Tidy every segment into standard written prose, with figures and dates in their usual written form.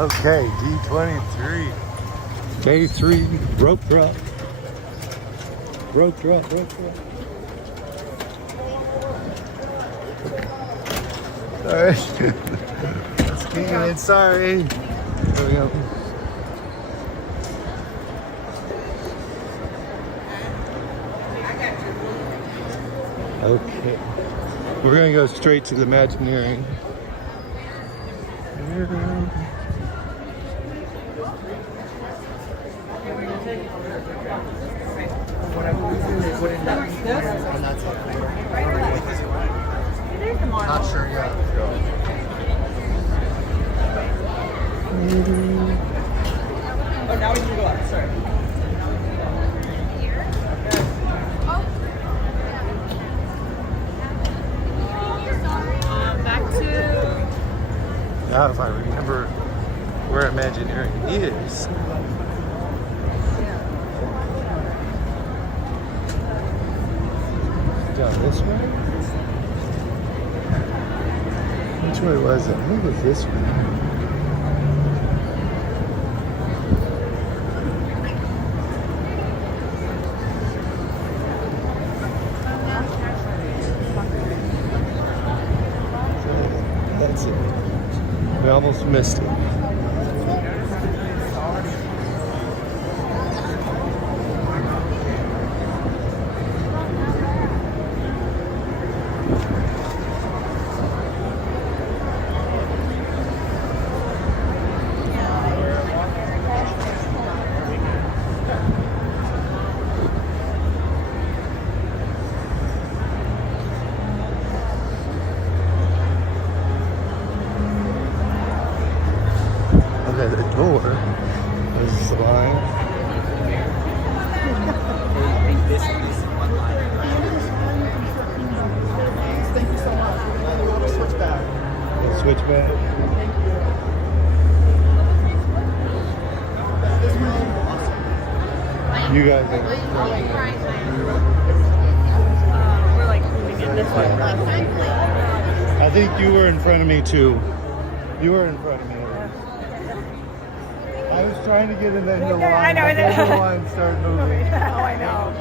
Okay, D23. Day 3, rope drop. Rope drop, rope drop. Alright. Let's get in, sorry. There we go. Okay. We're gonna go straight to the Imagineering. Not sure yet. Oh, now we can go up. Sorry. Back to. Now, if I remember where Imagineering is. Down this way? Which way was it? I think it was this way. That's it. We almost missed it. Okay, the door is the line. Thank you so much. We'll switch back. Switch back. You guys are. We're like moving in this way. I think you were in front of me too. You were in front of me. I was trying to get in that hill line. I know. The hill line started moving. Oh, I know.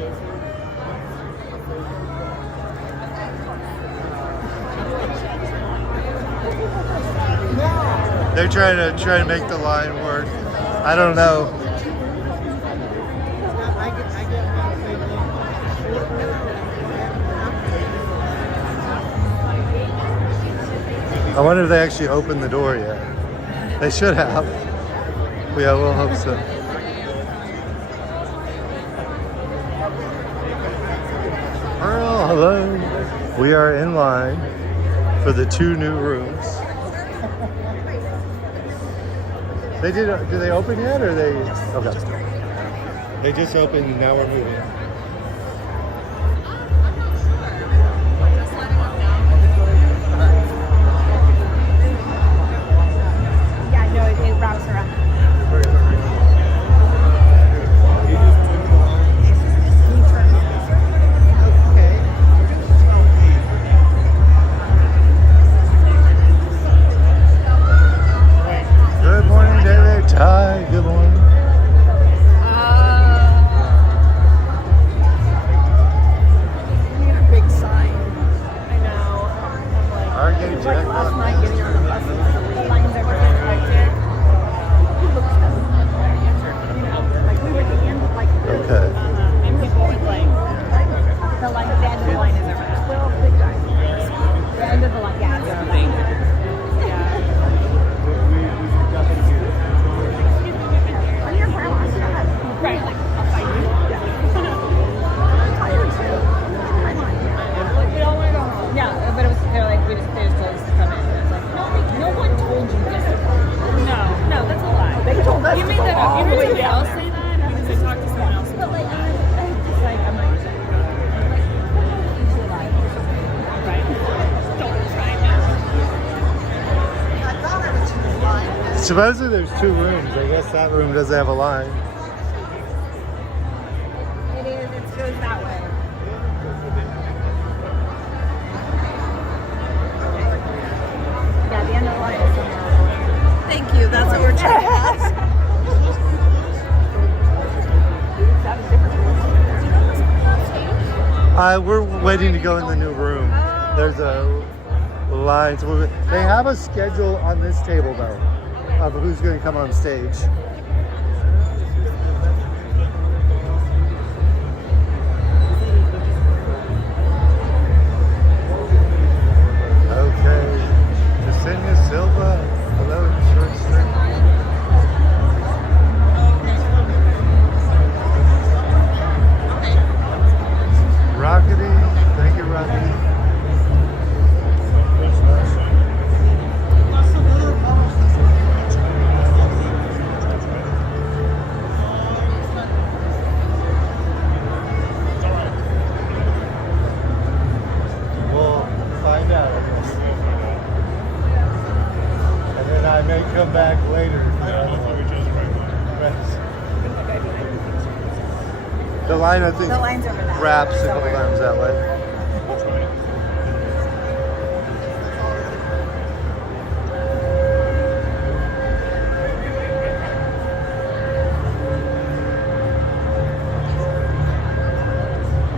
They're trying to make the line work. I don't know. I wonder if they actually opened the door yet. They should have. Yeah, we'll hope so. Ariel, hello. We are in line for the 2 new rooms. They did they open yet or they? Okay. They just opened and now we're moving. Yeah, no, it wraps around. Good morning, David. Hi, good morning. We need a big sign. I know. Our gate Like last night getting on the bus, the lines are really hectic. You know, like we were at the end of like Okay. and people would like the line, the end of the line is around. Well, big guy. The end of the line, yeah, it's around. Yeah. On your grandma's dad. Right, like I'll fight you. Yeah. I'm tired too. Like we all want to go home. Yeah, but it was they're like they just told us to come in. And it's like no one told you this. No, that's a lie. They told us. You made that up. You heard somebody else say that because I talked to someone else. But like it's like I'm like usually lie. Right. Don't try now. I thought I was just lying. Supposedly there's 2 rooms. I guess that room doesn't have a line. It is. It goes that way. Yeah, the end of the line is somewhere. Thank you. That's what we're trying. We're waiting to go in the new room. There's a line. So they have a schedule on this table though of who's going to come on stage. Okay, Jasenia Silva, hello, short string. Rockety, thank you, Rockety. We'll find out, I guess. And then I may come back later. The line, I think, The line's over that. wraps a couple times that way.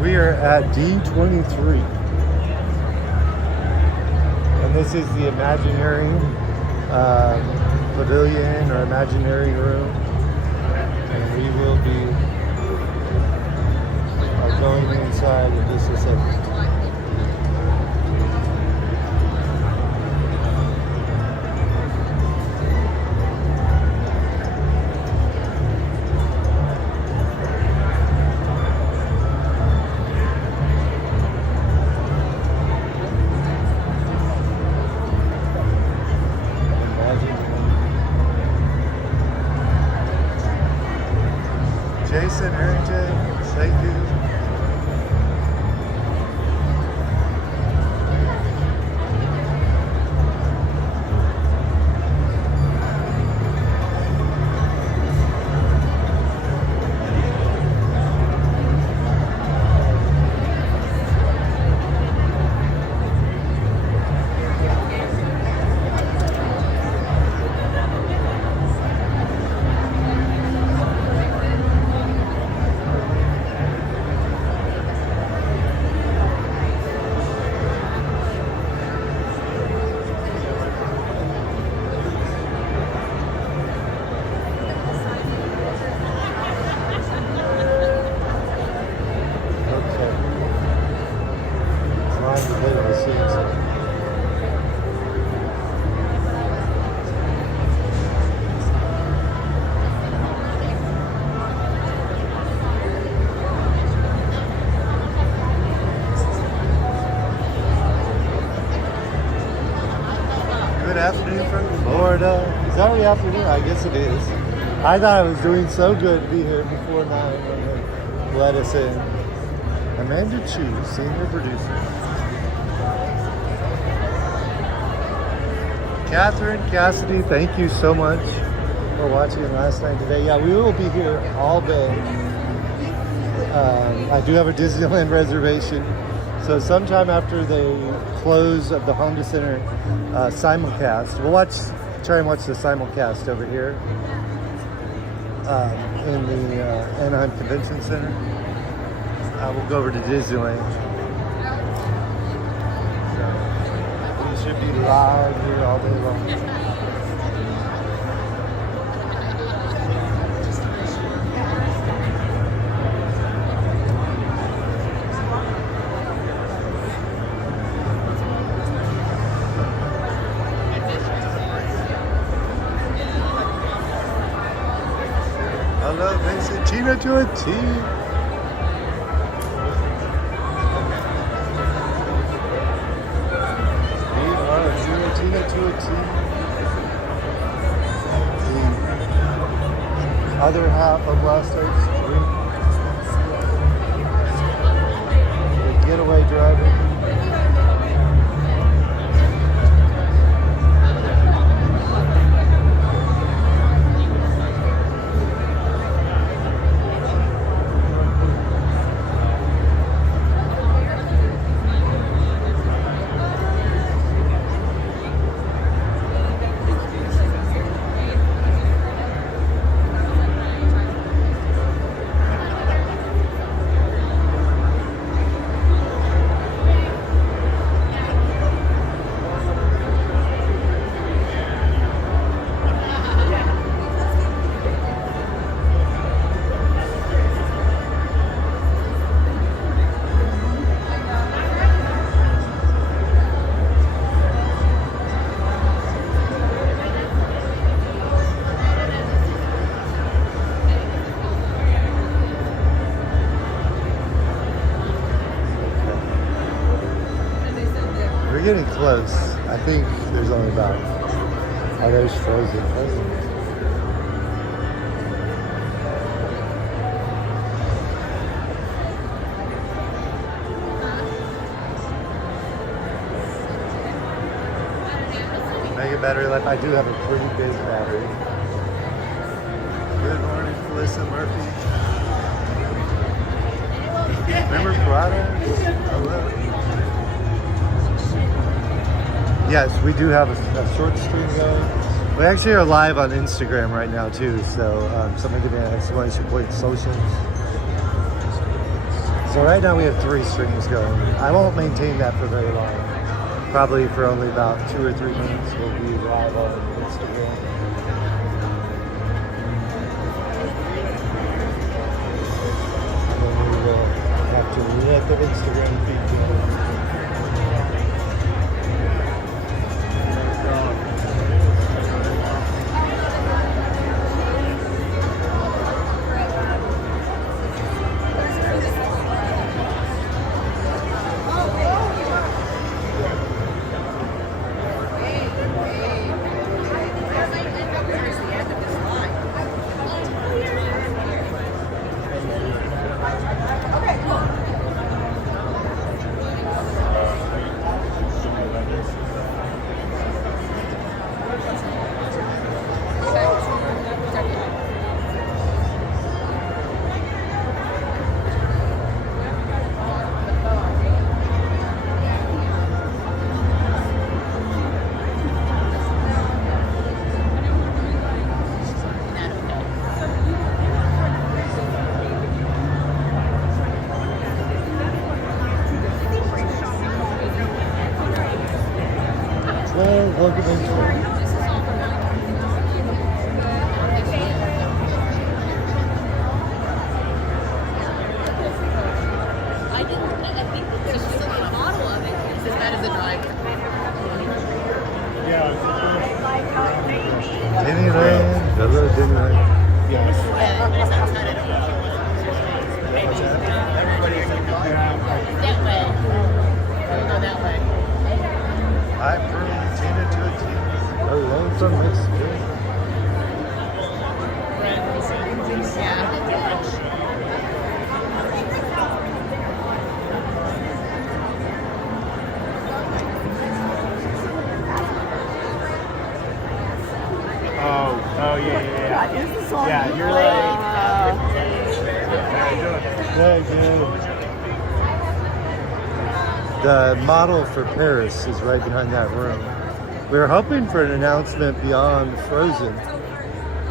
We are at D23. And this is the Imagineering pavilion or Imagineering room. And we will be going inside in just a second. Jason Harrington, thank you. Good afternoon from Florida. Is that the afternoon? I guess it is. I thought I was doing so good to be here before 9 when they let us in. Amanda Chu, senior producer. Catherine Cassidy, thank you so much for watching last night today. Yeah, we will be here all day. I do have a Disneyland reservation. So sometime after they close of the Honda Center simulcast, we'll try and watch the simulcast over here in the Anaheim Convention Center. We'll go over to Disneyland. So we should be live here all day long. Hello, Vincent. Tina to a T. Tina to a T. The other half of last night's dream. The getaway driver. We're getting close. I think there's only about. Oh, there's Frozen. Mega battery life. I do have a pretty big battery. Good morning, Melissa Murphy. Remember Prada? Hello. Yes, we do have a short stream going. We actually are live on Instagram right now too, so somebody give me an exclamation point socials. So right now we have 3 streams going. I won't maintain that for very long. Probably for only about 2 or 3 minutes we'll be live on Instagram. And then we will have to let the Instagram feed go. Welcome into I think there's just a model of it. That is a drawing. Disneyland. Hello, Disneyland. Yes. That way. We'll go that way. Hi, Pearl, Tina to a team. Hello from Mexico. Oh, yeah. That is the song. Yeah, you you're play. The model for Paris is right behind that room. We were hoping for an announcement beyond Frozen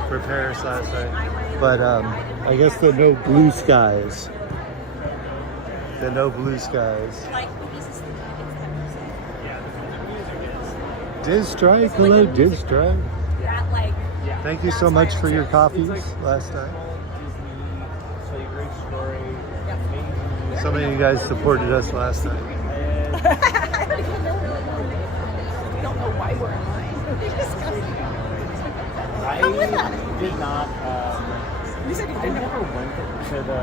for Paris last night, but I guess the no blue skies. The no blue skies. Diz Strike, hello Diz Strike. Thank you so much for your coffees last night. So many of you guys supported us last night. I don't know why we're in line. I did not. You said you I didn't never know. went to the.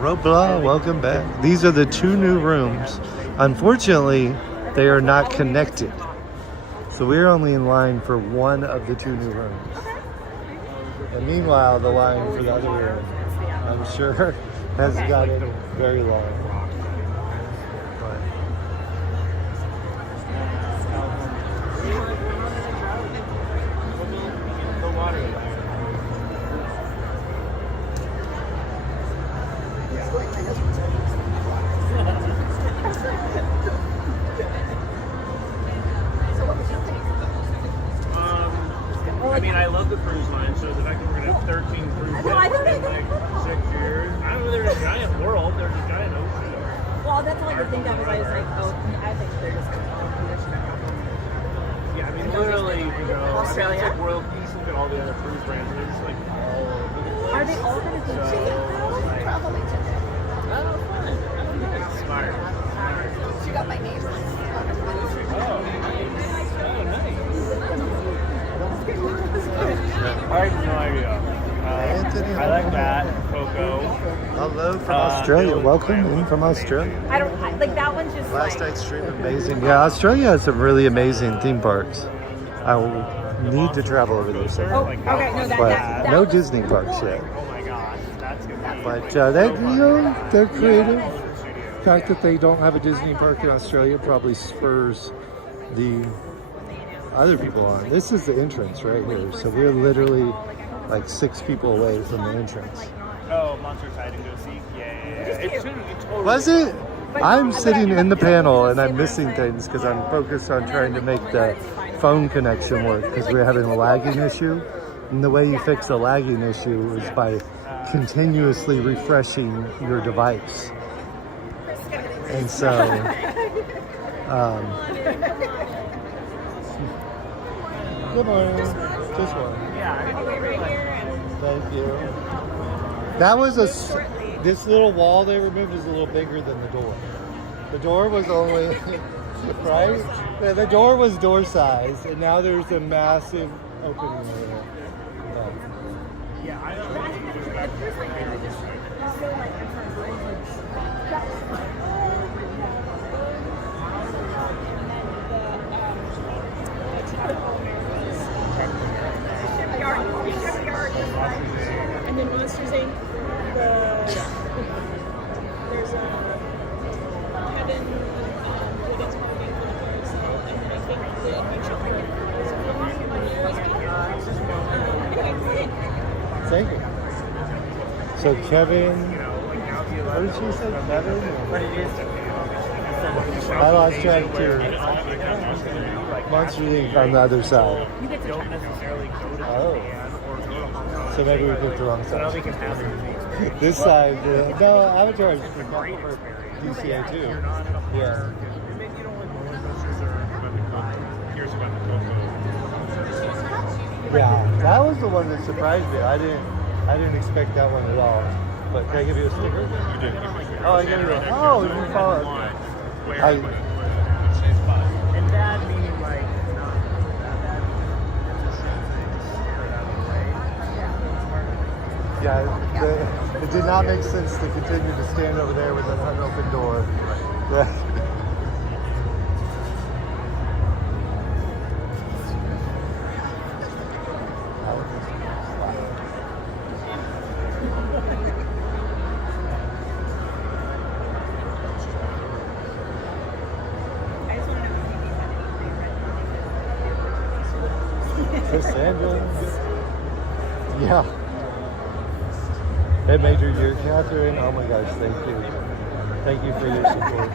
Robla, welcome back. These are the 2 new rooms. Unfortunately, they are not connected. So we're only in line for one of the 2 new rooms. And meanwhile, the line for the other room, I'm sure, has gotten very long. But The water. I mean, I love the cruise line, so the fact that we're going to have 13 cruise ships in like 6 years. I don't know, there's a giant world, there's a giant ocean. Well, that's all I could think of is I was like, oh, I think they're just going to condition it. Yeah, I mean, literally, you go Australia? It's like World Peace, look at all the other cruise brands, they're just like all over the place. Are they all going to do So, like, travel agent? oh, fun. Smart. She got my name. Oh, nice. I have no idea. City. I like that. Coco. Hello from Australia. Welcome in from Australia. I don't like that one's just Last like. night's stream amazing. Yeah, Australia has some really amazing theme parks. I will need to travel over there soon. Oh, okay, no, that But no was- Disney parks yet. Oh my gosh, that's gonna be. But they're creative. The fact that they don't have a Disney park in Australia probably spurs the other people on. This is the entrance right here. So we're literally like 6 people away from the entrance. Oh, Monster Hide and Go Seek. Yeah. It should be totally. Was it? I'm sitting in the panel and I'm missing things because I'm focused on trying to make the phone connection work because we're having a lagging issue. And the way you fix a lagging issue is by continuously refreshing your device. And so, good morning. Just one. Thank you. That was this little wall they removed is a little bigger than the door. The door was only, right? Yeah, the door was door size, and now there's a massive opening there. Yeah, I don't know. And then Monsters Inc. There's a Kevin Williamsburg for the first, and then I think the Adventure Park is Thank you. So Kevin, what did she say? Kevin? I lost track too. Monster Inc. on the other side. Don't necessarily go to Oh. So maybe we picked the wrong So now we side. can have it. This side, no, Avatar is for DCA too. Yeah. Maybe you don't like roller coasters or about the Coco. Here's about the Coco. Yeah, that was the one that surprised me. I didn't expect that one at all. But can I give you a sticker? Oh, I give you a. Oh, you follow. And that meaning like not that Yeah, it did not make sense to continue to stand over there with an unopened door. But, Cassandra. Yeah. Hey, Major, you're Catherine. Oh my gosh, thank you. Thank you for your support.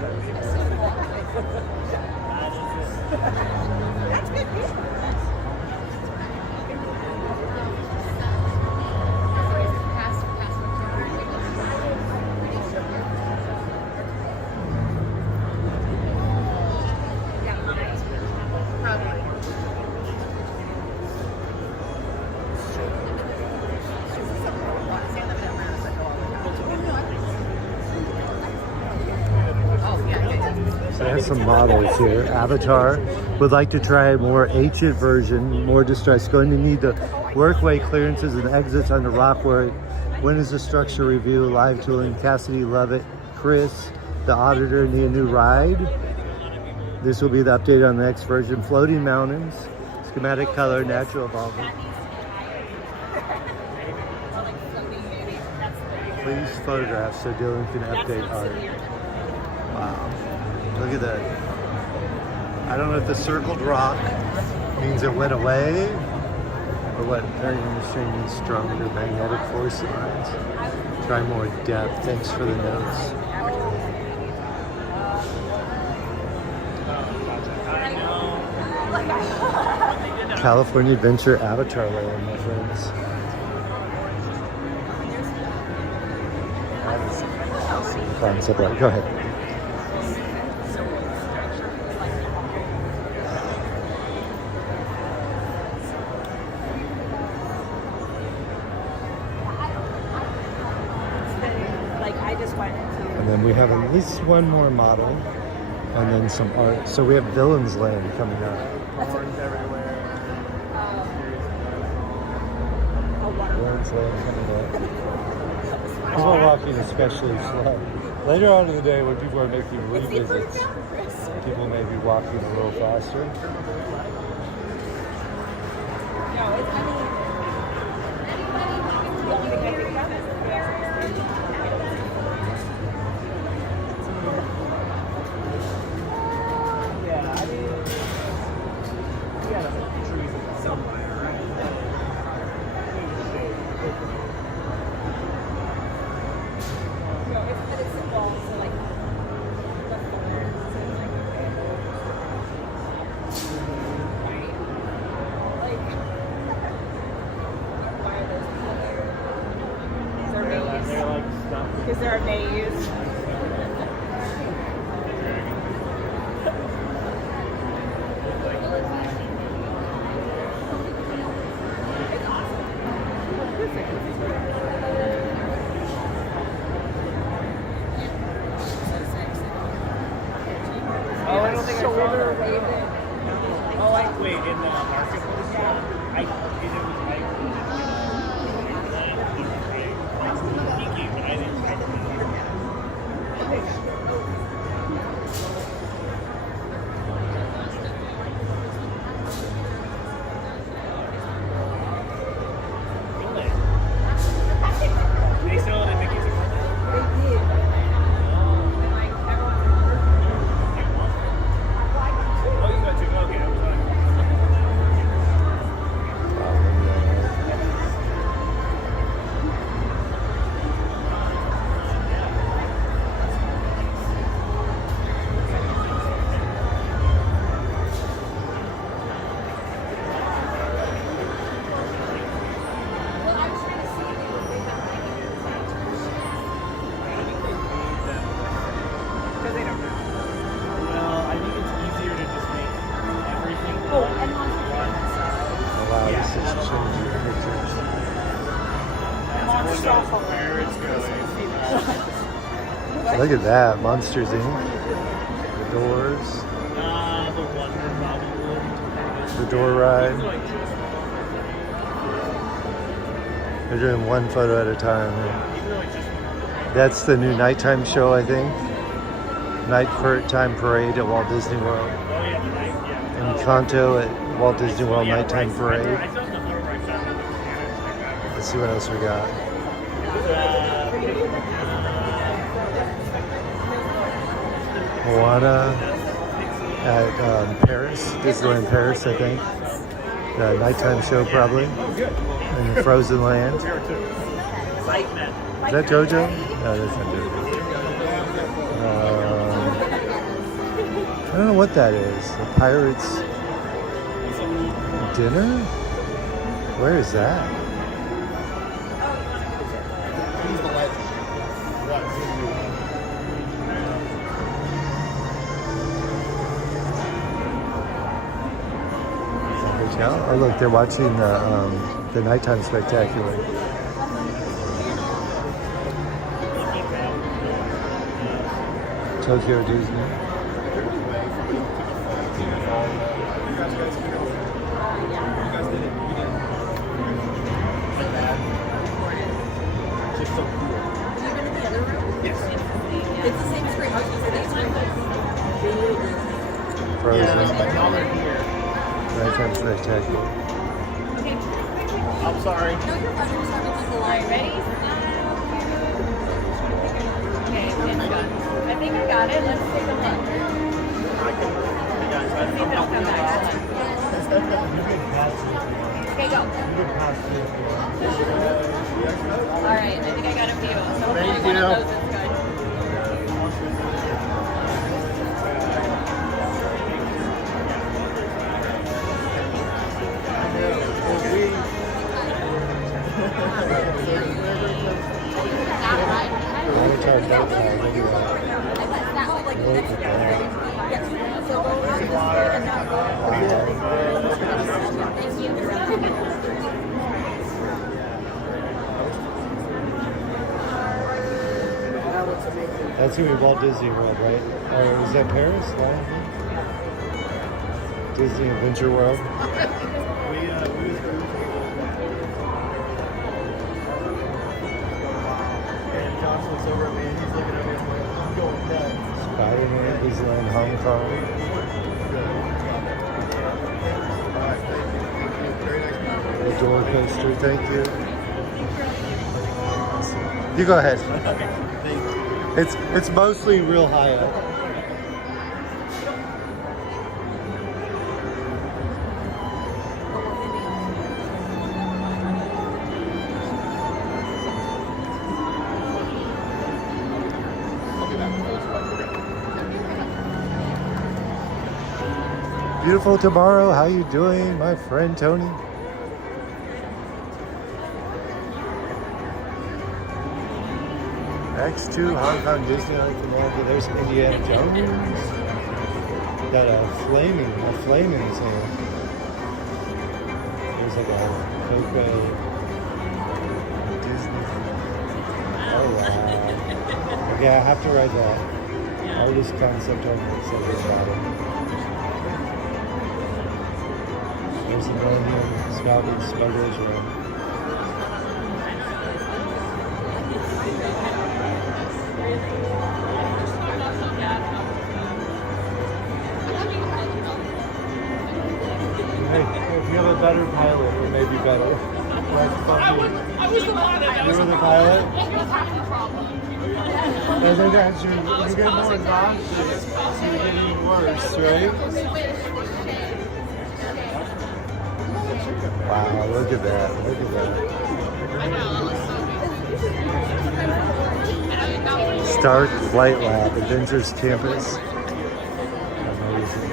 So there's some models here. Avatar would like to try a more ancient version, more distressed. Going to need the workway clearances and exits on the rock work. When is the structure review? Live tooling. Cassidy, love it. Chris, the auditor, need a new ride. This will be the update on the next version. Floating mountains, schematic color, natural evolving. Please photograph so Dylan can update art. Wow. Look at that. I don't know if the circled rock means it went away or what. Very interesting, stronger magnetic force lines. Try more depth. Thanks for the notes. California Adventure Avatar Land, my friends. Concept art. Go ahead. And then we have at least one more model, and then some art. So we have Villain's Land coming up. Horns everywhere. Disneyland coming up. People walking especially slow. Later on in the day, when people are making revisits, people may be walking a little faster. Because they're a maze. Oh, I don't think I saw that. Oh, wait, in the marketplace? I it was like Micky, but I didn't. They still in Micky's apartment? Oh, you got to go. Okay, I was like. Look at that, Monsters Inc. The doors. The Wonder Dollywood. The door ride. They're doing one photo at a time. That's the new nighttime show, I think. Nighttime parade at Walt Disney World. And Encanto at Walt Disney World nighttime parade. Let's see what else we got. Moana at Paris, Disneyland Paris, I think. The nighttime show probably. In Frozen Land. Is that JoJo? No, that's not JoJo. I don't know what that is. The Pirates dinner? Where is that? Oh look, they're watching the nighttime spectacular. Tokyo Disney. It's the same screen. Frozen. Nighttime spectacular. Okay. I'm sorry. No, you're fine. We're starting with the line. Ready? Okay, it's done. I think I got it. Let's take a look. Let's see if it'll come back. Okay, go. Alright, I think I got a few. So hopefully one of those is good. That's who we Walt Disney World, right? Or is that Paris? Disney Adventure World. looks over at me and he's looking at me. I'm like, I'm going next. Spider-Man, Disneyland, Hong Kong. The door coaster, thank you. You go ahead. It's mostly real high up. Beautiful tomorrow. How you doing, my friend Tony? X2 Hong Kong Disneyland Canada. There's Indiana Jones. Got a flaming thing. There's like a Coco Disney. Oh wow. Okay, I have to write that. Artist concept art something about it. There's a Millennium Smuggler's Room. Hey, if you have a better pilot, it may be better. I was the pilot. You were the pilot? And then as you get more nauseous, it's getting worse, right? Wow, look at that. Look at that. Stark Flight Lab, Adventures Campus. Amazing.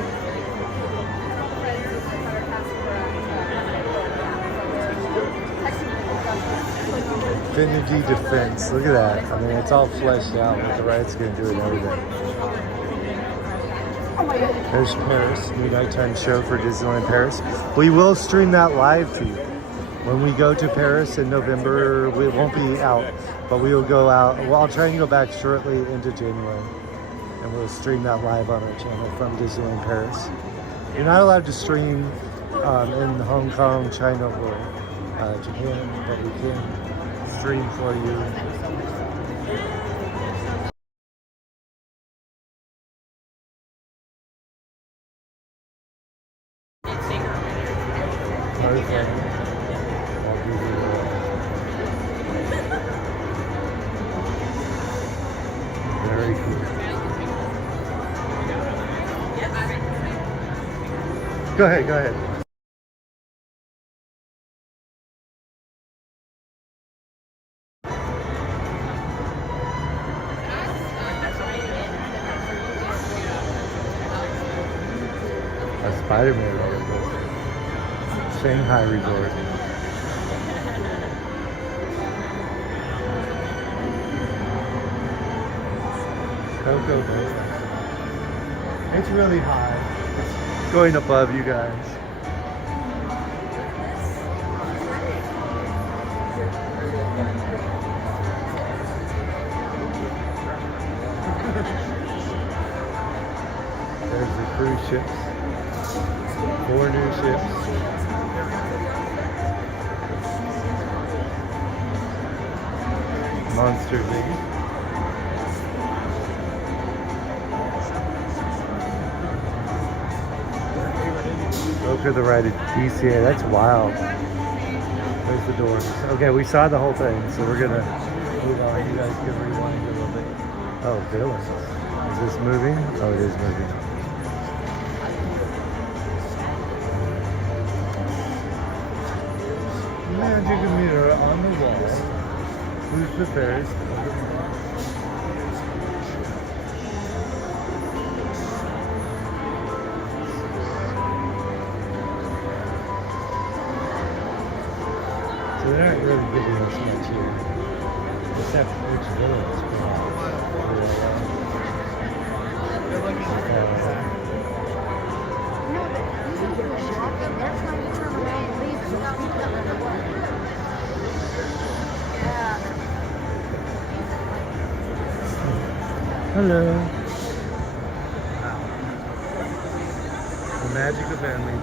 Infinity Defense. Look at that. I mean, it's all fleshed out what the ride's going to do and everything. There's Paris, new nighttime show for Disneyland Paris. We will stream that live to you. When we go to Paris in November, we won't be out, but we will go out. Well, I'll try and go back shortly into January, and we'll stream that live on our channel from Disneyland Paris. You're not allowed to stream in Hong Kong, China, or Japan, but we can stream for you. Very cool. Go ahead, go ahead. A Spider-Man roller coaster. Shanghai Resort. Coco Bay. It's really high. It's going above you guys. There's the cruise ships. 4 new ships. Monster Biggie. Go for the ride at DCA. That's wild. There's the doors. Okay, we saw the whole thing, so we're gonna move on. You guys can rewind a little bit. Oh, villains. Is this moving? Oh, it is moving. Magic mirror on the wall. Who's the fairest? So they're not really giving us much here. Except which village. Hello. The magic of Anaheim.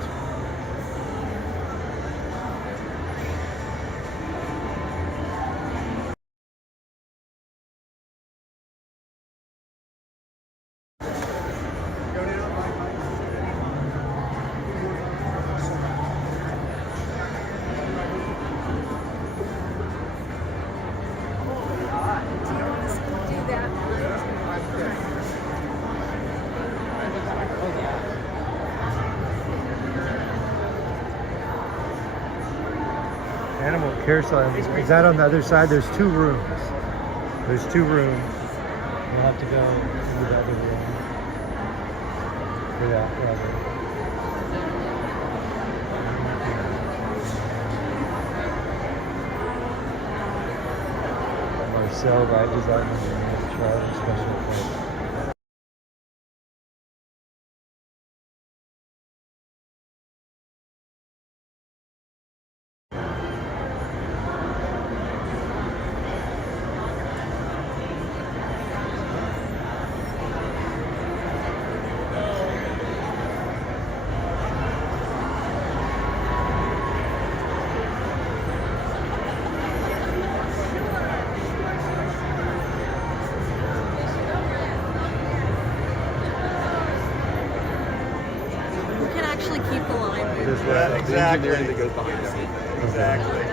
Animal Care Salon. Is that on the other side? There's 2 rooms. There's 2 rooms. We'll have to go into the other room. Yeah. Marcel Ride Design Travel Special Place. Exactly. That goes behind them. Exactly.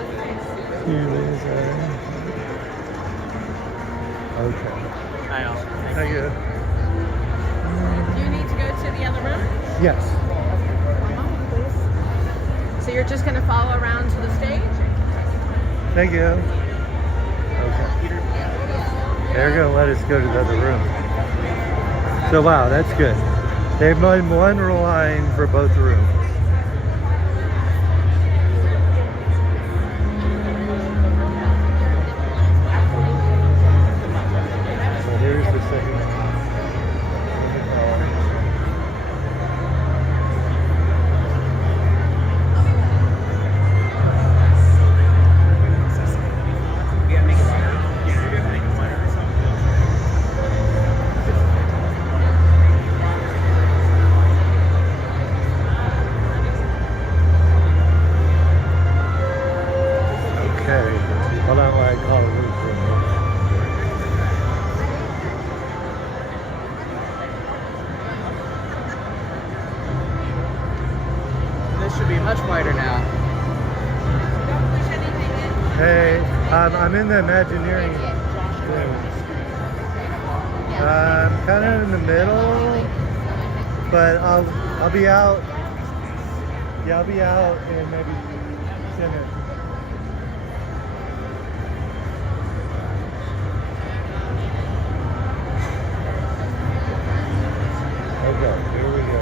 Here it is. Okay. Thank you. Do you need to go to the other room? Yes. So you're just going to follow around to the stage? Thank you. Okay. They're going to let us go to the other room. So wow, that's good. They've made one line for both rooms. Hey, I'm in the Imagineering room. I'm kind of in the middle, but I'll be out. Yeah, I'll be out in maybe 10 minutes. Okay, here we go.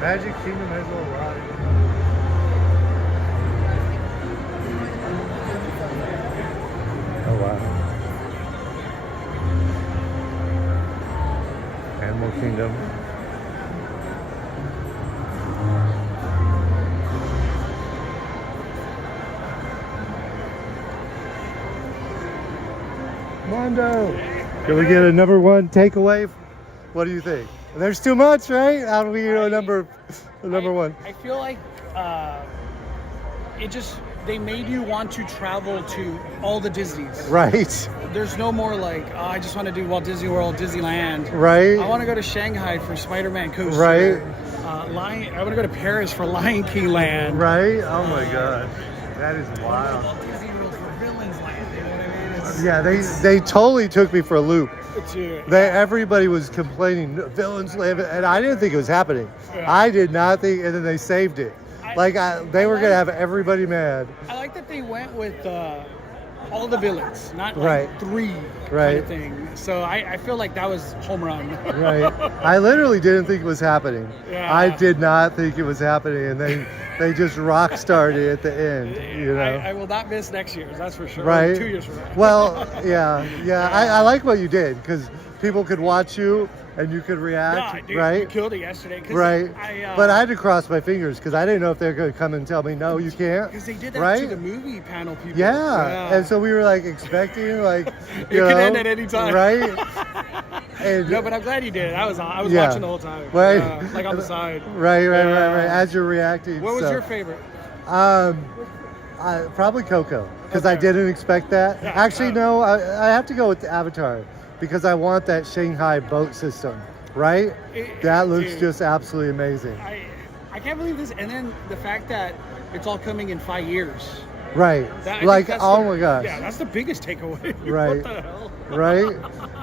Magic Kingdom has a lot of Oh wow. Animal Kingdom. Mondo! Can we get a number 1 takeaway? What do you think? There's too much, right? How do we get a number 1? I feel like they made you want to travel to all the Disneys. Right. There's no more like, oh, I just want to do Walt Disney World, Disneyland. Right. I want to go to Shanghai for Spider-Man coaster. Right. I want to go to Paris for Lion King Land. Right. Oh my gosh, that is wild. Walt Disney World for Villains Land. You know what I mean? It's, Yeah, they totally took me for a loop. it's, Everybody was complaining, Villains Land, and I didn't think it was happening. Yeah. I did not think, and then they saved it. They were gonna have everybody mad. I like that they went with all the villains, not Right. like 3 Right. kind of thing. So I feel like that was home run. Right. I literally didn't think it was happening. Yeah. I did not think it was happening, and they just rock started at the end. You know. I will not miss next year's, that's for sure. Right. 2 years from now. Well, yeah. I like what you did because people could watch you and you could react, Yeah, dude, right? You killed it yesterday. 'Cause Right. I, But I had to cross my fingers because I didn't know if they were going to come and tell me, no, you can't. Because they did that right? to the movie panel people. Yeah. And so we were like expecting, like, it you could know, end at any time. right? And No, but I'm glad you did. I was Yeah. watching the whole time. Right. Like on the side. right. Yeah. As you're reacting. What was so, your favorite? Probably Coco, because I didn't expect that. Actually, no, I have to go with the Avatar because I want that Shanghai boat system, right? That looks Dude, just absolutely amazing. I can't believe this. And then the fact that it's all coming in 5 years. Right. I Like, think that's oh the- my gosh. Yeah, that's the biggest takeaway. Right. What the hell? Right?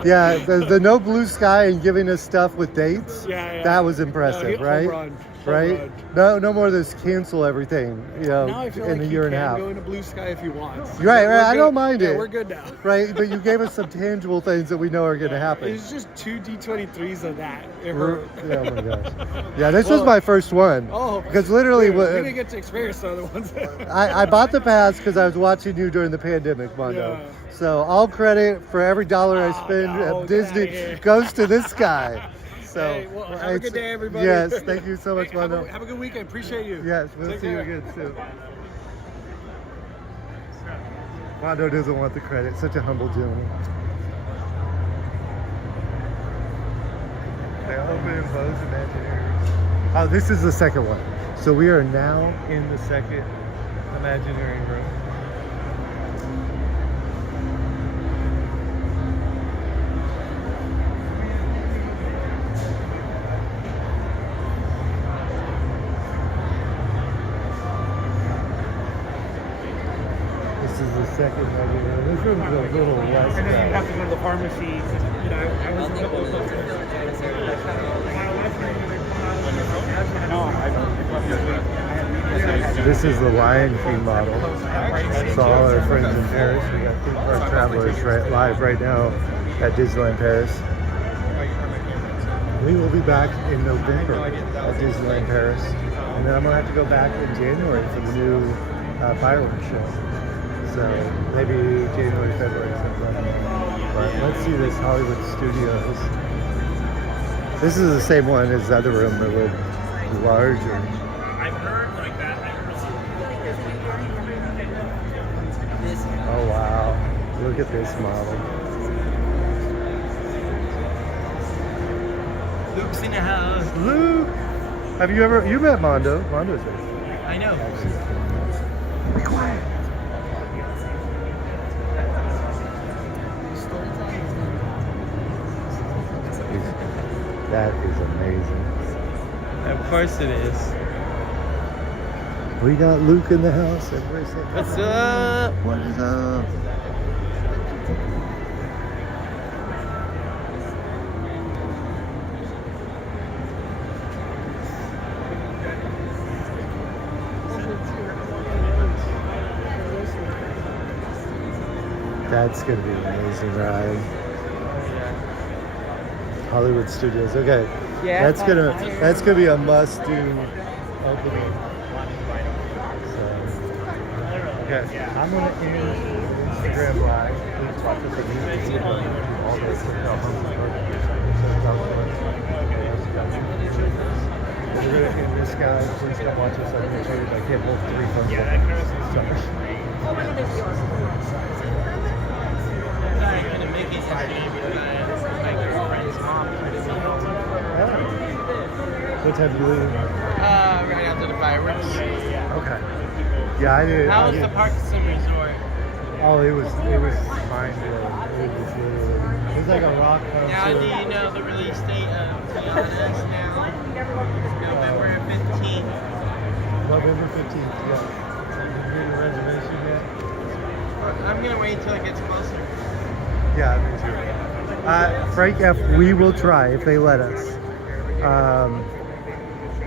Yeah, the no blue sky and giving us stuff with dates. Yeah. That was impressive, Home right? run. Home Right? run. No more of this cancel everything, Now I feel in like a you year and a can half. go into blue sky if you want. Right, We're I good. don't mind Yeah, it. we're good now. Right, but you gave us some tangible things that we know are going to happen. It's just 2 D23s of that. It We're- hurt. oh my gosh. Yeah, this was Well, my first one. Oh, Because literally, dude, we didn't get to experience the other ones. I bought the pass because I was watching you during the pandemic, Mondo. Yeah. So all credit for every dollar I spend no, at get Disney outta here. goes to this guy. So Hey, well, have a good day, everybody. Yes, thank you so much, Hey, have, Mondo. have a good weekend. Appreciate you. Yes, we'll Take see you care. again soon. Mondo doesn't want the credit. Such a humble gentleman. They open Bose Imagineering. Oh, this is the second one. So we are now in the second Imagineering room. This is the second Imagineering. This room's a little less And then you have crowded. to go to the pharmacy. You know, I was a couple of folks. This is the Lion King model. So all our friends in Paris, we got theme park travelers live right now at Disneyland Paris. We will be back in November at Disneyland Paris, and then I'm gonna have to go back in January for the new fireworks show. So maybe January, February, sometime. But let's see this Hollywood Studios. This is the same one as the other room, but a little larger. I've heard like that. Oh wow! Look at this model. Luke's in the house. Luke, have you met Mondo? Mondo's here. I know. Be quiet. That is amazing. Of course it is. We got Luke in the house. Everybody say, What's up? what is up? That's gonna be an amazing ride. Hollywood Studios. Okay. Yeah. That's gonna be a must do opening. So, okay. I'm gonna end Instagram Live. Please watch us on YouTube. All this we're gonna end this, guys. Please come watch us on YouTube. I can't hold 3 phones. What time do you leave? Right after the fireworks. Okay. Yeah, I did. How I was did. the Parks and Resort? Oh, it was mind blowing. It was like a rock concert. Now, do you know the release date of Tiana's now? November 15th. November 15th, yeah. Did you get your reservation yet? I'm gonna wait till it gets closer. Yeah, me too. Frank F., we will try if they let us.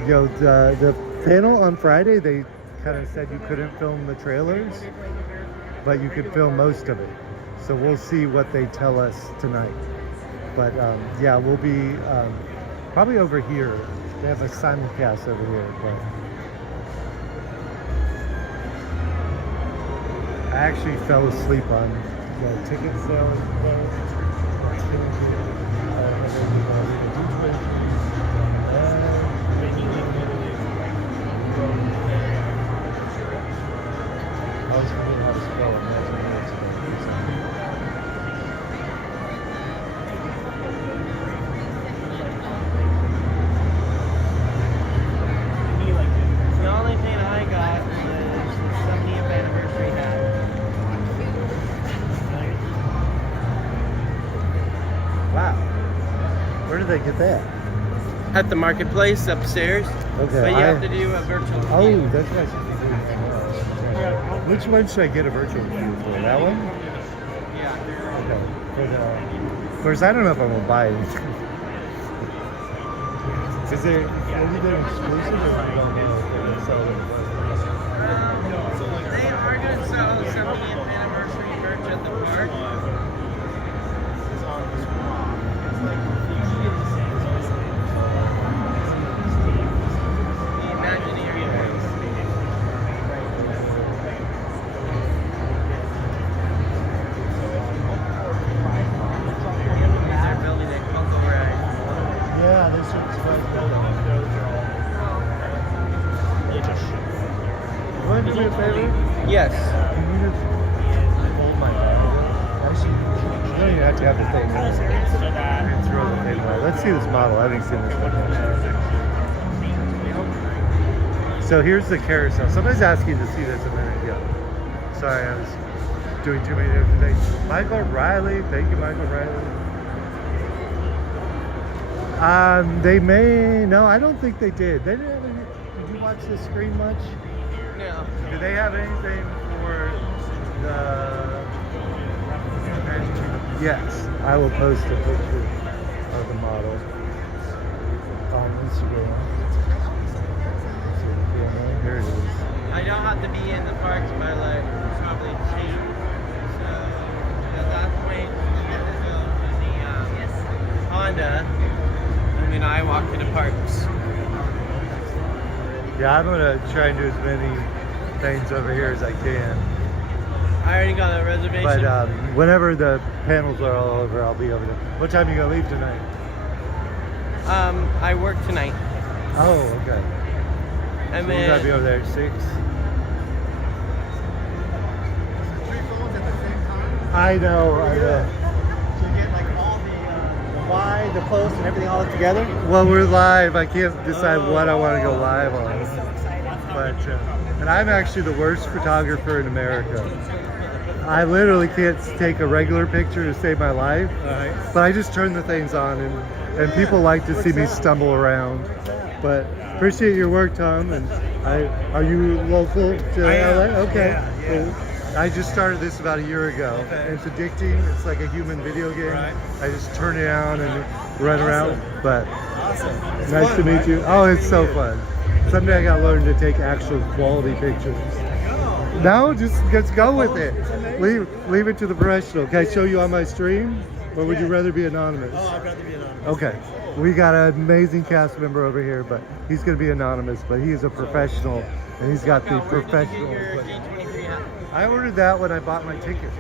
The panel on Friday, they kind of said you couldn't film the trailers, but you could film most of it. So we'll see what they tell us tonight. But yeah, we'll be probably over here. They have a simulcast over here. But I actually fell asleep on the ticket sales. I was forgetting how to spell The only thing I got is the 70th anniversary did I get that? At the marketplace upstairs. Okay. But you have to do a virtual Oh, queue. that's what I should be doing tomorrow. Which one should I get a virtual queue for? That one? Yeah. Okay. Of course, I don't know if I'm gonna buy it. Is there anything exclusive, or you don't know if they're gonna sell it? They are going to sell 70th anniversary merch at the park. The Imagineering They're building a Coco ride. Yeah, they should surprise You want to do me a favor? Yes. Can you just hold my hand? Actually, you don't even have to have the thing. Throw the thing away. Let's see this model. I haven't seen this one yet. So here's the carousel. Somebody's asking to see this a minute ago. Sorry, I was doing too many different things. Michael Riley. Thank you, Michael Riley. They may. No, I don't think they did. They didn't have any. Did you watch the screen much? No. Do they have anything for the? Yes, I will post a picture of the model on Instagram. Here it is. I don't have to be in the parks, but like probably cheap. So at that point, we get to go to the Honda. And I walk to the parks. Yeah, I'm gonna try and do as many things over here as I can. I already got a reservation. But whenever the panels are all over, I'll be over there. What time are you gonna leave tonight? I work tonight. Oh, okay. And So you gotta be then over there at 6. I know. So you get like all the wide, the close, and everything all together? Well, we're live. I can't decide what I want to go live on. But and I'm actually the worst photographer in America. I literally can't take a regular picture to save my life. But I just turn the things on, and people like to see me stumble around. But appreciate your work, Tom. And are you local to LA? Okay. Cool. I just started this about a year ago. It's addicting. It's like a human video game. I just turn it on and run around. But nice to meet you. Oh, it's so fun. Someday I gotta learn to take actual quality pictures. No, just go with it. Leave it to the professional. Can I show you on my stream? Or would you rather be anonymous? Oh, I'd rather be anonymous. Okay. We got an amazing cast member over here, but he's gonna be anonymous, but he is a professional and he's got the professional. D23 hat. I ordered that when I bought my tickets.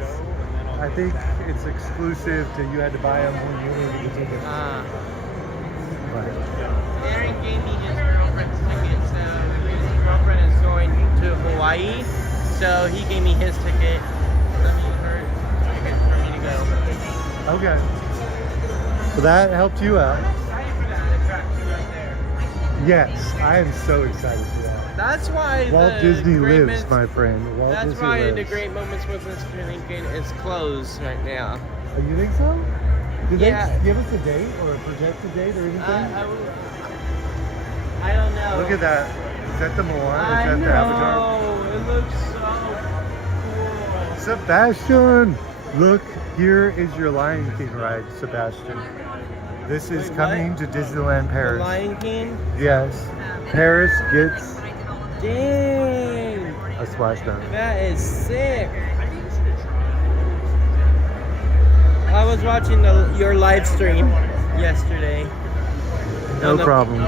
I think it's exclusive to you had to buy them when you ordered the tickets. Right. Aaron gave me his girlfriend's tickets. His girlfriend is going to Hawaii, so he gave me his ticket. Her ticket for me to go. Okay. So that helped you out. Excited for that attraction right there. Yes, I am so excited for that. That's why Walt the Disney great lives, Mints- my friend. Walt That's Disney why lives. the Great Moments with Mr. Lincoln is closed right now. Oh, you think so? Did Yeah. they give us a date or a projected date or anything? I don't know. Look at that. Is that the Moana? I Is that know. the Avatar? It looks so cool. Sebastian! Look, here is your Lion King ride, Sebastian. This is Wait, coming to Disneyland The Paris. Lion King? Yes. Paris gets Dang! a splashdown. That is sick. I was watching your live stream yesterday. No problem.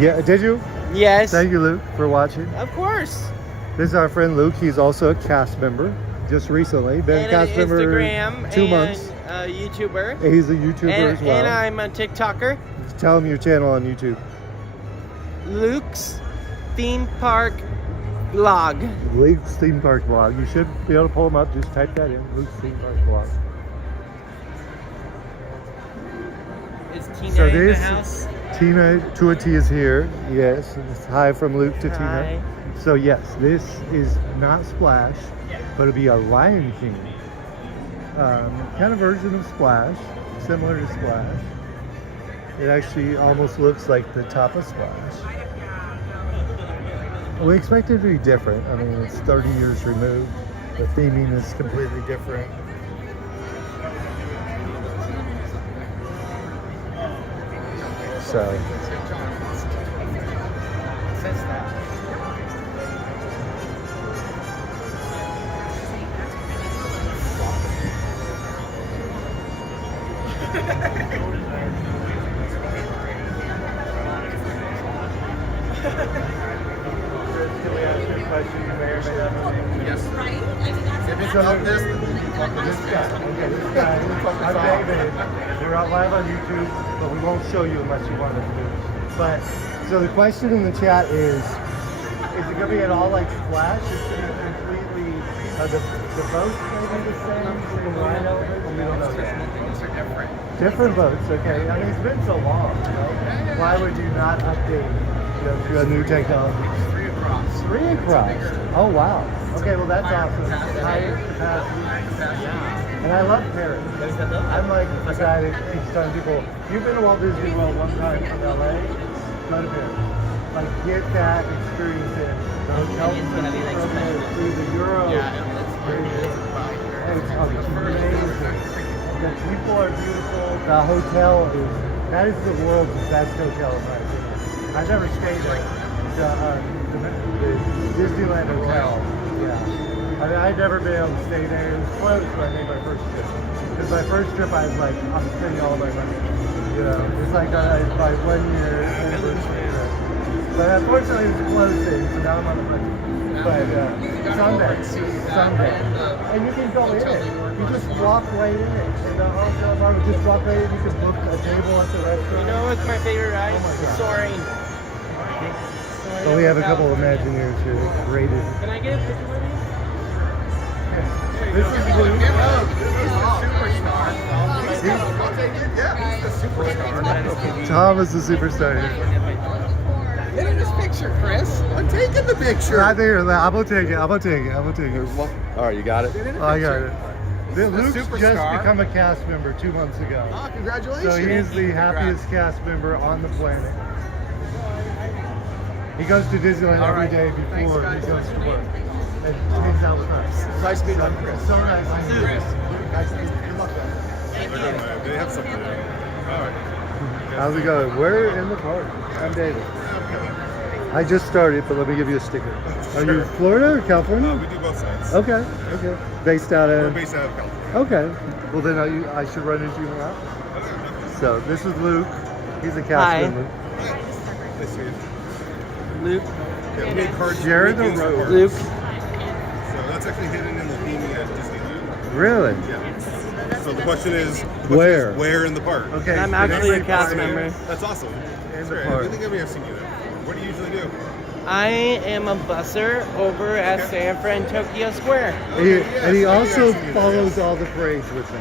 Yeah, did you? Yes. Thank you, Luke, for watching. Of course. This is our friend Luke. He's also a cast member. Just recently. Been And a cast an member Instagram 2 and months. a YouTuber. He's a YouTuber as well. And I'm a TikToker. Tell him your channel on YouTube. Luke's Theme Park Vlog. Luke's Theme Park Vlog. You should be able to pull him up. Just type that in. Luke's Theme Park Vlog. Is Tina So in the this house? Tina Tuati is here. Yes. It's hi from Luke to Hi. Tina. So yes, this is not Splash, but it'll be a Lion King. Kind of version of Splash, similar to Splash. It actually almost looks like the top of Splash. We expect it to be different. I mean, it's 30 years removed. The theming is completely different. So. Can we ask you a question you may or may not know? Yes. If it's about this, this guy. Okay, this guy. I'm David. We're out live on YouTube, but we won't show you unless you want us to. But so the question in the chat is it going to be at all like Splash? It's going to be completely the boats going to be the same? The rhino? We don't know that. Things are different. Different boats, okay. I mean, it's been so long, right? Why would you not update to a new technology? It's 3 across. 3 across. Oh wow. Okay, well that's awesome. Higher capacity. And I love Paris. I'm like the guy that keeps telling people, you've been to Walt Disney World one time from LA, go to Paris. Like get that experience in. The hotel is going to be like through the Euro. It's amazing. The people are beautiful. The hotel that is the world's best hotel in my opinion. I've never stayed there. The Disneyland Hotel. Yeah. I mean, I'd never been able to stay there. It was closed when I made my first trip. Because my first trip, I was like, I'm spending all my money. You know, it's like my 1 year anniversary trip. But unfortunately, it's closing, so now I'm on the budget. But Sunday. And you can go in. You just walk right in. And the hotel apartment, just walk right in. You can book a table at the restaurant. You know what's my favorite ride? Soaring. Well, we have a couple of Imagineers here rated. Can I get a picture with you? This is Luke. Tom is the superstar here. Get in this picture, Chris. I'm taking the picture. I'm gonna take it. I'm gonna take it. All right, you got it? Oh, I got it. Luke's just superstar. become a cast member 2 months ago. Oh, congratulations. So he is the happiest cast member on the planet. He goes to Disneyland every day before he goes to work. And hangs out with us. Nice to meet you, Chris. So nice to meet you. Nice to meet you. Good luck, guys. They have something. All right. How's it going? We're in the park. I'm David. I just started, but let me give you a sticker. Are you Florida or California? We do both sides. Okay. Based out We're of... based out of California. Okay. Well, then I should run into you now. So, this is Luke. He's a cast member. Nice to meet you. Luke. Yeah, we made cards. Share the weekends road. cards. Luke. So that's actually hidden in the theming at Disneyland. Really? Yeah. So the question is, Where in the park? Okay. I'm actually a cast member. That's awesome. In the Sorry, park. I think I may have seen you there. What do you usually do? I am a busser over at San Fran Tokyo Square. And he also follows all the parades with me.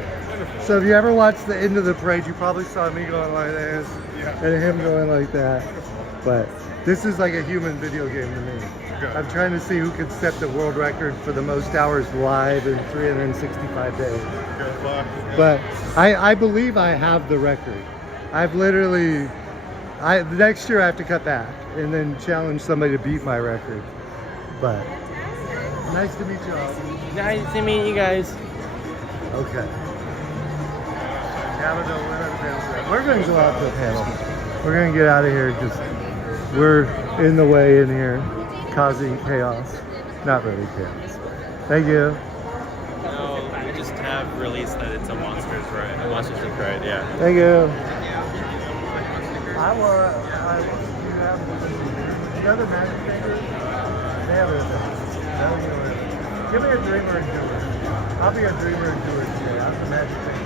So if you ever watched the end of the parade, you probably saw me going like this and him going like that. But this is like a human video game to me. I'm trying to see who can set the world record for the most hours live in 365 days. Good luck. But I believe I have the record. I've literally, next year I have to cut back and then challenge somebody to beat my record. But nice to meet you all. Nice to meet you guys. Okay. We're going to go out to the panel. We're going to get out of here because we're in the way in here, causing chaos. Not really chaos. Thank you. No, I just have released that it's a Monsters ride. A Monsters Inc. ride, yeah. Thank you. I will. Do you have the other magic fingers? They have it. Give me a dreamer and doer. I'll be a dreamer and doer today. I'm the magic finger.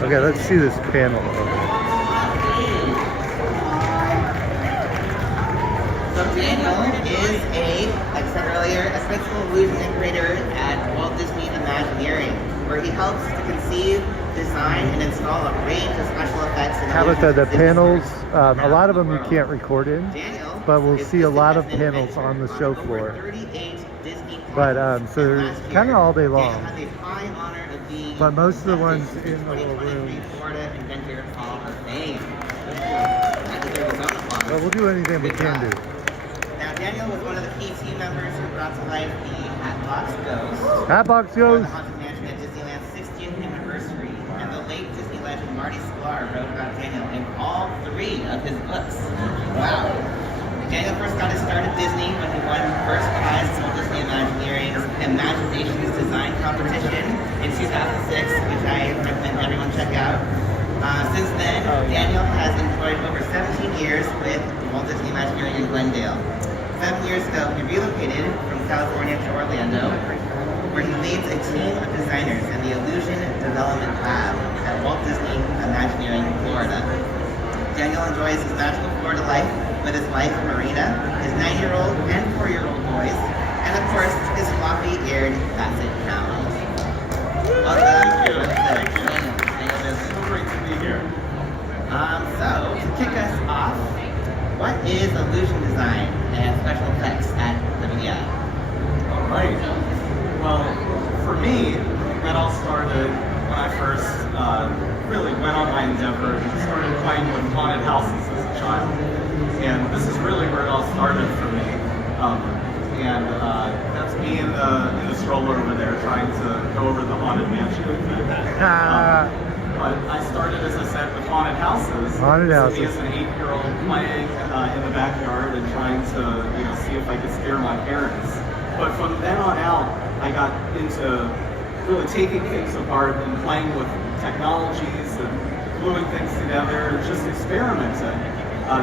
Okay, let's see this panel. So Daniel is like I said earlier, a principal illusion integrator at Walt Disney Imagineering, where he helps to conceive, design, and install a range of special effects and Tabitha, the illusions panels, within a lot of them you can't record in, Daniel but we'll is see a lot of business panels inventor on the show over floor. 38 Disney But so they're kind of all day long. Daniel has a high honor of being But most of the ones in the little 2023 rooms. Florida Inventor Hall of Fame. But we'll do anything we can do. Now, Daniel was one of the key team members who brought to life the Hatbox Ghost. Hatbox For Ghost. the Haunted Mansion at Disneyland's 60th anniversary. And the late Disney legend Marty Sklar wrote about Daniel in all 3 of his books. Wow. Daniel first got his start at Disney when he won first prize at Walt Disney Imagineering's Imaginations Design Competition in 2006, which I recommend everyone check out. Since then, Daniel has enjoyed over 17 years with Walt Disney Imagineering in Glendale. 7 years ago, he relocated from California to Orlando, where he leads a team of designers in the Illusion Development Lab at Walt Disney Imagineering, Florida. Daniel enjoys his magical Florida life with his wife Marina, his 9-year-old and 4-year-old boys, and of course his floppy-eared basset hound. Welcome. Thank you. It's so great to be here. So to kick us off, what is illusion design and special effects at WDI? All right. Well, for me, that all started when I first really went on my endeavor and started playing with haunted houses as a child. And this is really where it all started for me. That's me in the stroller over there trying to go over the haunted mansion. But I started, as I said, with haunted houses. Haunted houses. Me as an 8-year-old playing in the backyard and trying to, see if I could scare my parents. But from then on out, I got into really taking things apart and playing with technologies and gluing things together, just experimenting.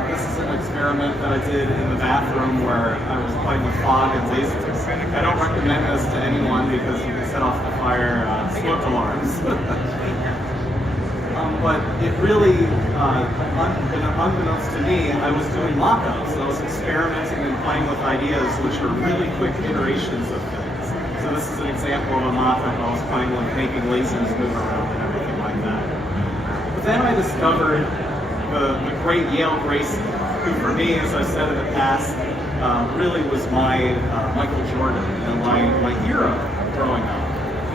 This is an experiment that I did in the bathroom where I was playing with fog and lasers. I don't recommend this to anyone because you can set off the fire smoke alarms. But it really, unbeknownst to me, I was doing mock-ups. I was experimenting and playing with ideas, which are really quick iterations of things. So this is an example of a mock-up. I was playing with making lasers move around and everything like that. But then I discovered the great Yale Gracie, who for me, as I've said in the past, really was my Michael Jordan and my hero growing up.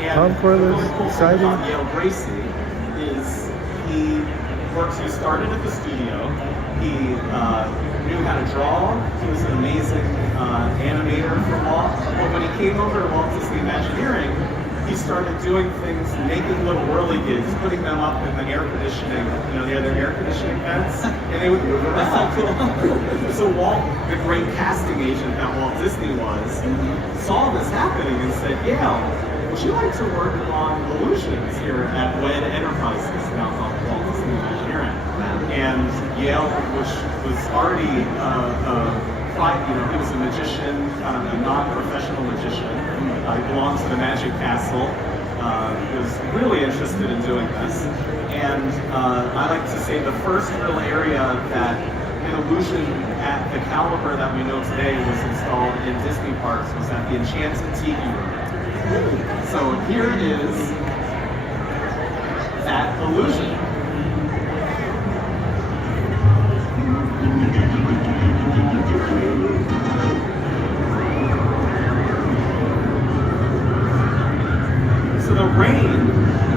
And the really cool thing about Yale Gracie is he started at the studio. He knew how to draw. He was an amazing animator for Walt. But when he came over to Walt Disney Imagineering, he started doing things, making little whirligigs, putting them up in the air conditioning, the other air conditioning vents, and they would move around. So Walt, the great casting agent that Walt Disney was, saw this happening and said, "Yale, would you like to work on illusions here at WED Enterprises, now called Walt Disney Imagineering?" And Yale, which was already he was a magician, kind of a non-professional magician. He belonged to the Magic Castle. He was really interested in doing this. And I like to say the first real area that an illusion at the caliber that we know today was installed in Disney parks was at the Enchanted Tiki Room. So here is that illusion. So the rain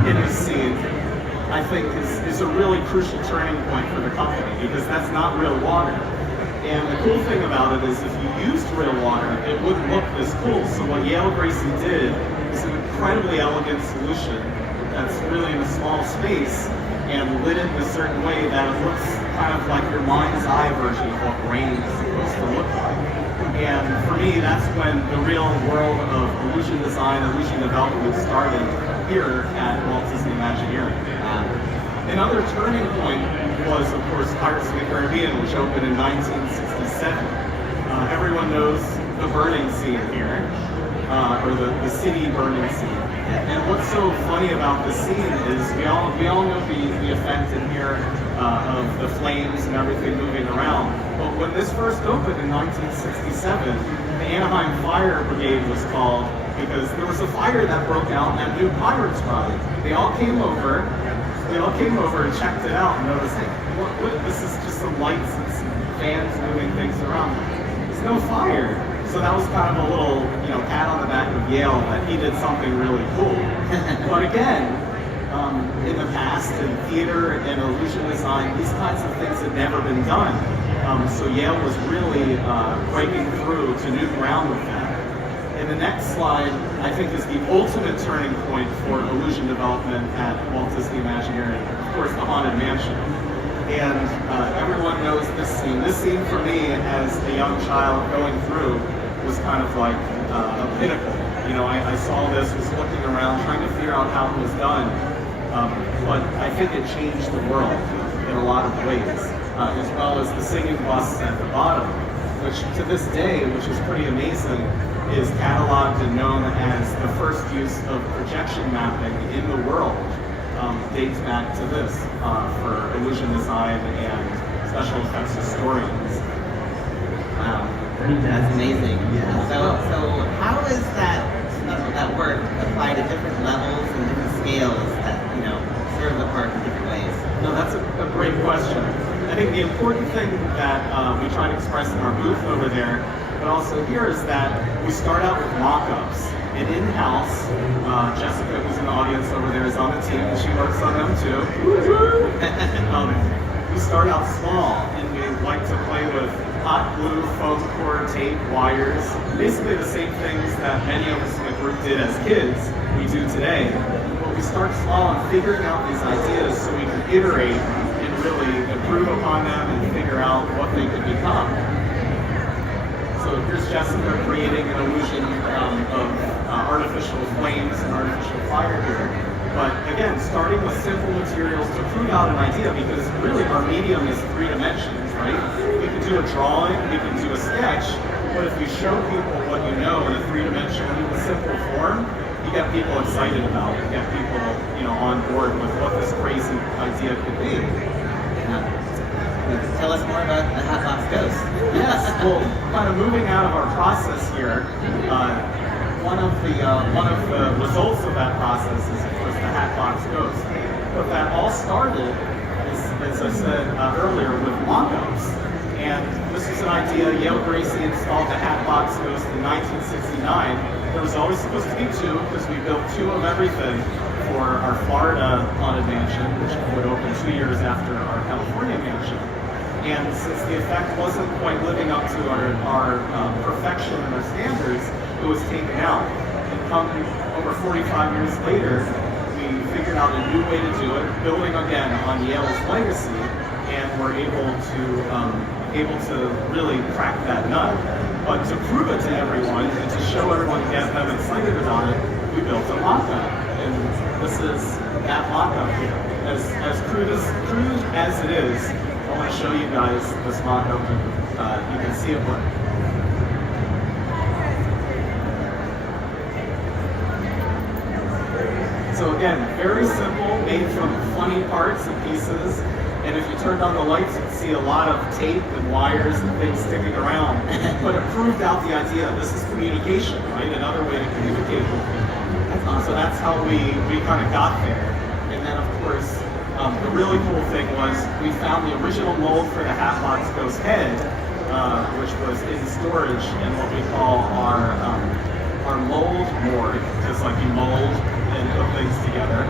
in this scene, I think, is a really crucial turning point for the company because that's not real water. And the cool thing about it is if you used real water, it wouldn't look this cool. So what Yale Gracie did is an incredibly elegant solution that's really in a small space and lit it in a certain way that it looks kind of like your mind's eye version of what rain is supposed to look like. And for me, that's when the real world of illusion design, illusion development started here at Walt Disney Imagineering. Another turning point was, of course, Pirates of the Caribbean, which opened in 1967. Everyone knows the burning scene here, or the city burning scene. And what's so funny about this scene is we all know the effect in here of the flames and everything moving around. But when this first opened in 1967, the Anaheim Fire Brigade was called because there was a fire that broke out in that new Pirates ride. They all came over and checked it out and noticed, hey, what, this is just some lights and some fans moving things around. There's no fire. So that was kind of a little, pat on the back of Yale that he did something really cool. But again, in the past, in theater and illusion design, these kinds of things had never been done. So Yale was really breaking through to new ground with that. And the next slide, I think, is the ultimate turning point for illusion development at Walt Disney Imagineering, of course, the Haunted Mansion. And everyone knows this scene. This scene for me, as a young child going through, was kind of like a pinnacle. I saw this, was looking around, trying to figure out how it was done. But I think it changed the world in a lot of ways, as well as the singing bus at the bottom, which to this day, which is pretty amazing, is cataloged and known as the first use of projection mapping in the world. Dates back to this for illusion design and special effects historians. Wow, that's amazing. Yeah. So how is that work applied at different levels and different scales that serve the park in different ways? No, that's a great question. I think the important thing that we try to express in our booth over there, but also here, is that we start out with mock-ups. And in-house, Jessica, who's in the audience over there, is on the team, and she works on them too. We start out small, and we like to play with hot glue, foam core, tape, wires, basically the same things that many of us in the group did as kids, we do today. But we start small and figuring out these ideas so we can iterate and really improve upon them and figure out what they could become. So here's Jessica creating an illusion of artificial flames and artificial fire here. But again, starting with simple materials to prove out an idea, because really our medium is 3 dimensions, right? We can do a drawing, we can do a sketch, but if you show people what you know in a 3-dimensional, even simple form, you get people excited about it, you get people, on board with what this crazy idea could be. Tell us more about the Hatbox Ghost. Yes, well, kind of moving out of our process here, one of the results of that process is, of course, the Hatbox Ghost. But that all started, as I said earlier, with mock-ups. And this was an idea. Yale Gracie installed the Hatbox Ghost in 1969. There was always supposed to be 2, because we built 2 of everything for our Florida Haunted Mansion, which would open 2 years after our California mansion. And since the effect wasn't quite living up to our perfection and our standards, it was taken out. And come over 45 years later, we figured out a new way to do it, building again on Yale's legacy, and we're able to really crack that nut. But to prove it to everyone and to show everyone, get them excited about it, we built a mock-up. And this is that mock-up here. As crude as it is, I want to show you guys this mock-up. You can see it work. So again, very simple, made from funny parts and pieces. And if you turned on the lights, you'd see a lot of tape and wires and things sticking around. But it proved out the idea. This is communication, right? Another way to communicate with people. So that's how we kind of got there. And then, of course, the really cool thing was we found the original mold for the Hatbox Ghost head, which was in storage in what we call our mold morgue, just like you mold and put things together.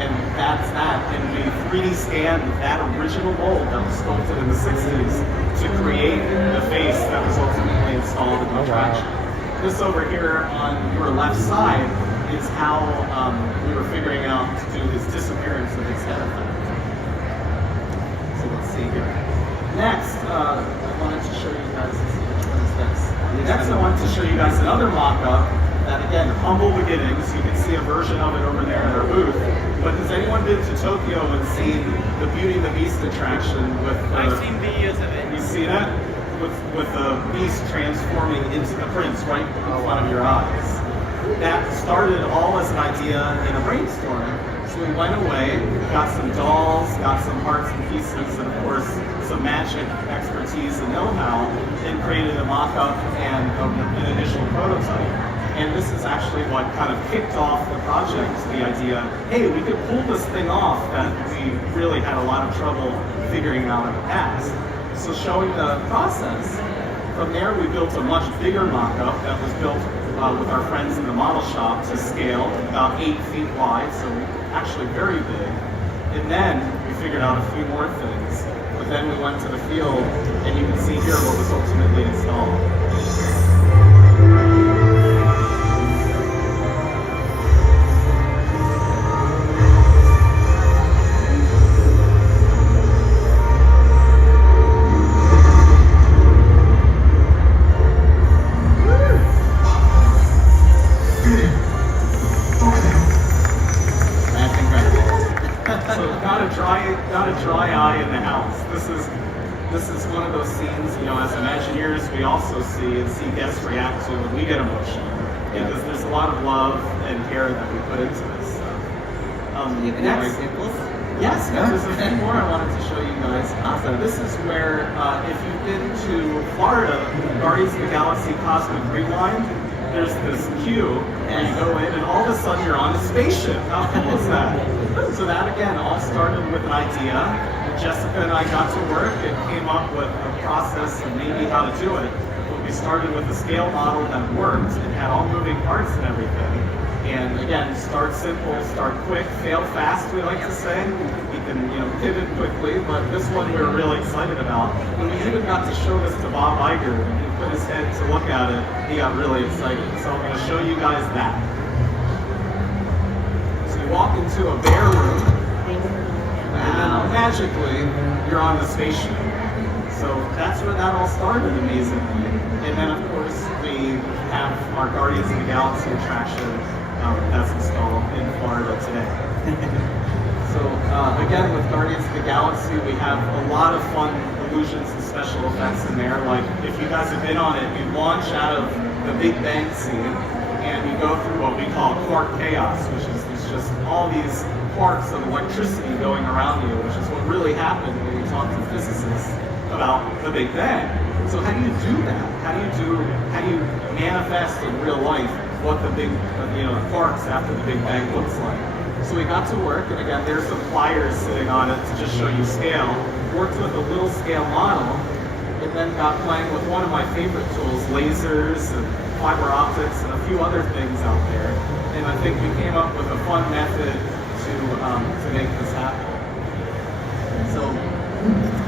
And that's that. And we 3D scanned that original mold that was sculpted in the 60s to create the face that was ultimately installed in the attraction. This over here on your left side is how we were figuring out to do his disappearance of his head effect. So let's see here. Next, I wanted to show you guys this. Next, I wanted to show you guys another mock-up that, again, humble beginnings. You can see a version of it over there in our booth. But has anyone been to Tokyo and seen the Beauty and the Beast attraction with I've seen videos of it. You see that? With the beast transforming into the prince right in front of your eyes. That started all as an idea in a brainstorm. So we went away, got some dolls, got some parts and pieces, and of course some magic expertise and know-how, and created a mock-up and an initial prototype. And this is actually what kind of kicked off the project, the idea, hey, we could pull this thing off that we really had a lot of trouble figuring out in the past. So showing the process From there, we built a much bigger mock-up that was built with our friends in the model shop to scale, about 8 feet wide, so actually very big. And then we figured out a few more things. But then we went to the field, and you can see here what was ultimately installed. Got a dry eye in the house. This is one of those scenes, you know, as Imagineers we also see and see guests react to when we get emotional. Because there's a lot of love and care that we put into this stuff. You have any more examples? Yes, there's a few more I wanted to show you guys. Awesome. This is where, if you've been to Florida, Guardians of the Galaxy Cosmic Rewind, there's this queue where you go in and all of a sudden you're on a spaceship. How cool is that? So that again all started with an idea. Jessica and I got to work and came up with a process and maybe how to do it. But we started with a scale model that worked and had all moving parts and everything. And again, start simple, start quick, fail fast, we like to say. You can, you know, pivot quickly, but this one we were really excited about. And we even got to show this to Bob Iger. When he put his head to look at it, he got really excited. So I'm going to show you guys that. So you walk into a bear room, and then magically, you're on the spaceship. So that's where that all started, amazingly. And then, of course, we have our Guardians of the Galaxy attraction that's installed in Florida today. So again, with Guardians of the Galaxy, we have a lot of fun illusions and special effects in there. Like, if you guys have been on it, you launch out of the Big Bang scene, and you go through what we call quark chaos, which is just all these quarks of electricity going around you, which is what really happened when we talk to physicists about the Big Bang. So how do you do that? How do you manifest in real life what the big, quarks after the Big Bang looks like? So we got to work, and again, there's some flyers sitting on it to just show you scale. Worked with a little scale model, and then got playing with one of my favorite tools, lasers and fiber optics and a few other things out there. And I think we came up with a fun method to make this happen. So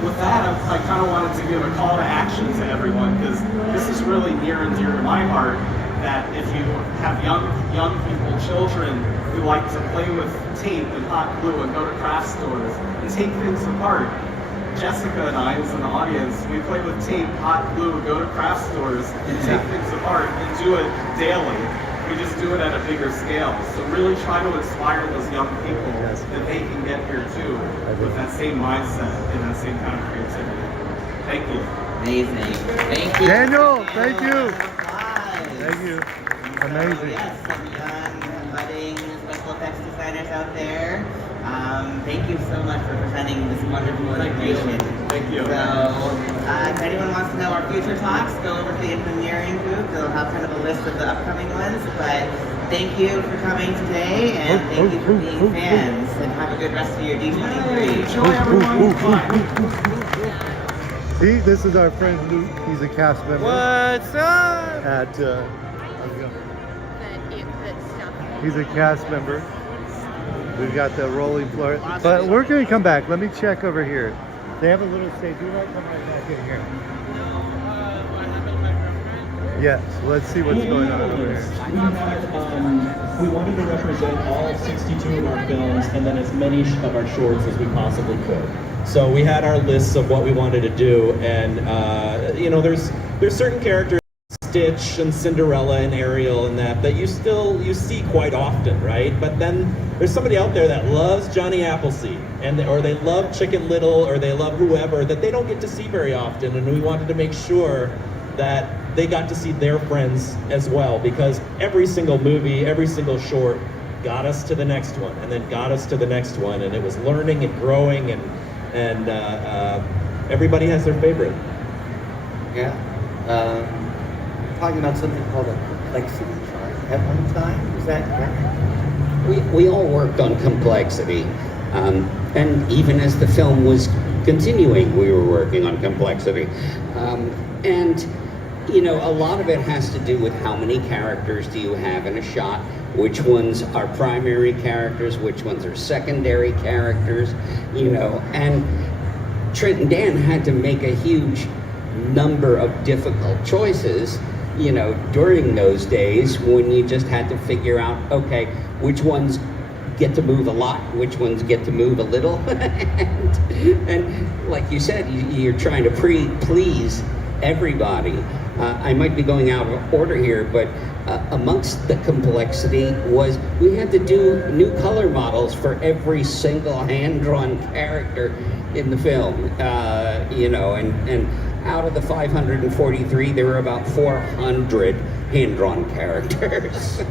with that, I kind of wanted to give a call to action to everyone, because this is really near and dear to my heart, that if you have young people, children who like to play with tape and hot glue and go to craft stores and take things apart. Jessica and I, who's in the audience, we play with tape, hot glue, go to craft stores and take things apart and do it daily. We just do it at a bigger scale. So really try to inspire those young people that they can get here too with that same mindset and that same kind of creativity. Thank you. Amazing. Thank you. Daniel, thank you. Thank you. Amazing. So, yes, some young, budding special effects designers out there. Thank you so much for presenting this wonderful information. Thank you. So, if anyone wants to know our future talks, go over to the Imagineering booth. They'll have kind of a list of the upcoming ones. But thank you for coming today, and thank you for being fans. And have a good rest of your D23. Enjoy, everyone. See, this is our friend Luke. He's a cast member. What's up? At he's a cast member. We've got the rolling floor, but we're going to come back. Let me check over here. They have a little stage. We might come right back in here. Yes, let's see what's going on over here. We wanted to represent all 62 of our films and then as many of our shorts as we possibly could. So we had our lists of what we wanted to do, and there's certain characters, Stitch and Cinderella and Ariel and that you see quite often, right? But then there's somebody out there that loves Johnny Appleseed, or they love Chicken Little, or they love whoever that they don't get to see very often, and we wanted to make sure that they got to see their friends as well, because every single movie, every single short got us to the next one, and then got us to the next one, and it was learning and growing, and everybody has their favorite. Yeah. Talking about something called a complexity chart at one time. Is that correct? We all worked on complexity, and even as the film was continuing, we were working on complexity. And you know, a lot of it has to do with how many characters do you have in a shot, which ones are primary characters, which ones are secondary characters, you know, and Trent and Dan had to make a huge number of difficult choices, you know, during those days when you just had to figure out, okay, which ones get to move a lot, which ones get to move a little. and like you said, you're trying to please everybody. I might be going out of order here, but amongst the complexity was we had to do new color models for every single hand-drawn character in the film, you know, and out of the 543, there were about 400 hand-drawn characters.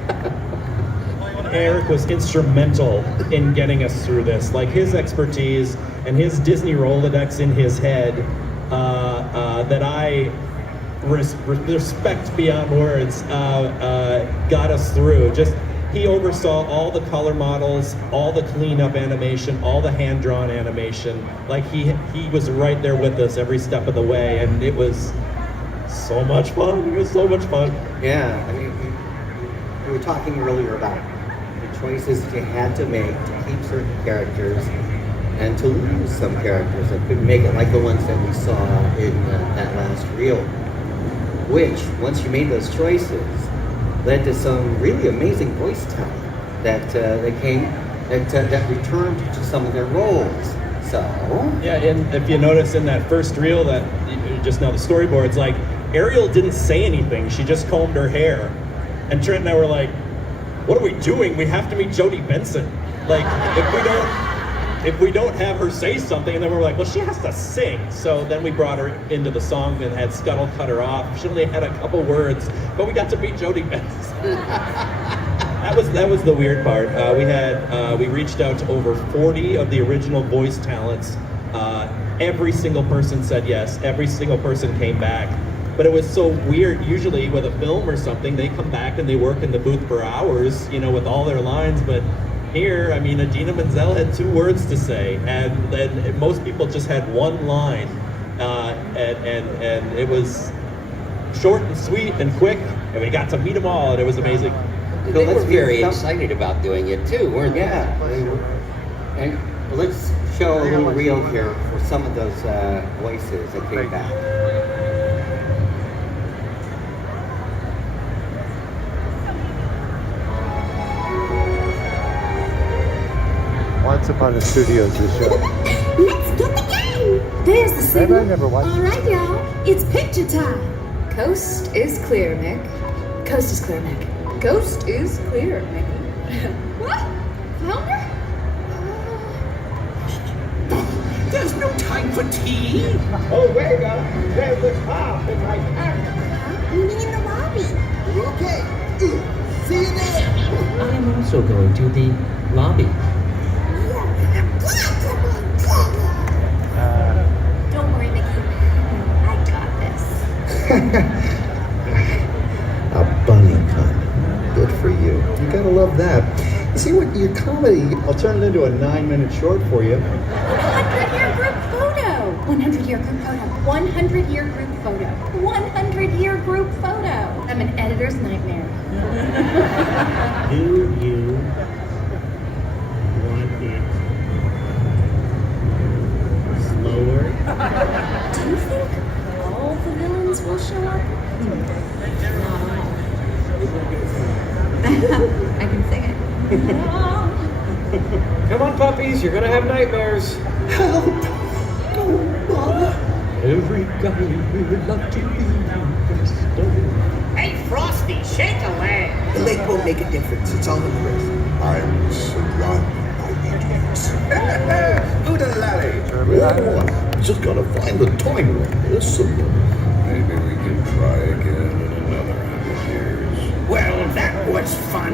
Eric was instrumental in getting us through this. Like his expertise and his Disney Rolodex in his head that I respect beyond words got us through. Just he oversaw all the color models, all the cleanup animation, all the hand-drawn animation. Like he was right there with us every step of the way, and it was so much fun. It was so much fun. Yeah, I mean, we were talking earlier about the choices that you had to make to keep certain characters and to lose some characters that couldn't make it, like the ones that we saw in that last reel, which, once you made those choices, led to some really amazing voice talent that returned to some of their roles. So yeah, and if you notice in that first reel that just now the storyboards, like Ariel didn't say anything; she just combed her hair, and Trent and I were like, "What are we doing? We have to meet Jodie Benson. Like, if we don't have her say something," and then we're like, "Well, she has to sing." So then we brought her into the song and had Scuttle cut her off. She only had a couple words, but we got to meet Jodie Benson. That was the weird part. We reached out to over 40 of the original voice talents. Every single person said yes. Every single person came back. But it was so weird. Usually with a film or something, they come back and they work in the booth for hours, you know, with all their lines. But here, I mean, Adina Menzel had 2 words to say, and then most people just had 1 line, and it was short and sweet and quick, and we got to meet them all, and it was amazing. They were very excited about doing it too, weren't they? Yeah, they were. And let's show a little reel here for some of those voices that came back. Once Upon a Studios is show. Let's get the game! There's the signal. I never watched All right, y'all. It's picture time. Coast is clear, Mick. Coast is clear, Mick. Coast is clear, Mickey. What? Flounder? There's no time for tea. Oh, Vega, there's the top in my pack. You mean in the lobby? Okay. See you there. I am also going to the lobby. Don't worry, Mickey. I got this. A bunny pun. Good for you. You gotta love that. You see what your comedy, I'll turn it into a 9-minute short for you. 100-year group photo. 100-year group photo. 100-year group photo. 100-year group photo. I'm an editor's nightmare. Do you want it slower? Do you think all the villains will show up? I can sing it. Come on, puppies, you're gonna have nightmares. Help! Oh, Mama. Every guy would love to be invested. Hey, Frosty, shake a leg. The lake won't make a difference. It's all in the wrist. I'm surrounded by idiots. Oodalally. Oh, just gotta find the time on this. Maybe we can try again in another 100 years. Well, that was fun.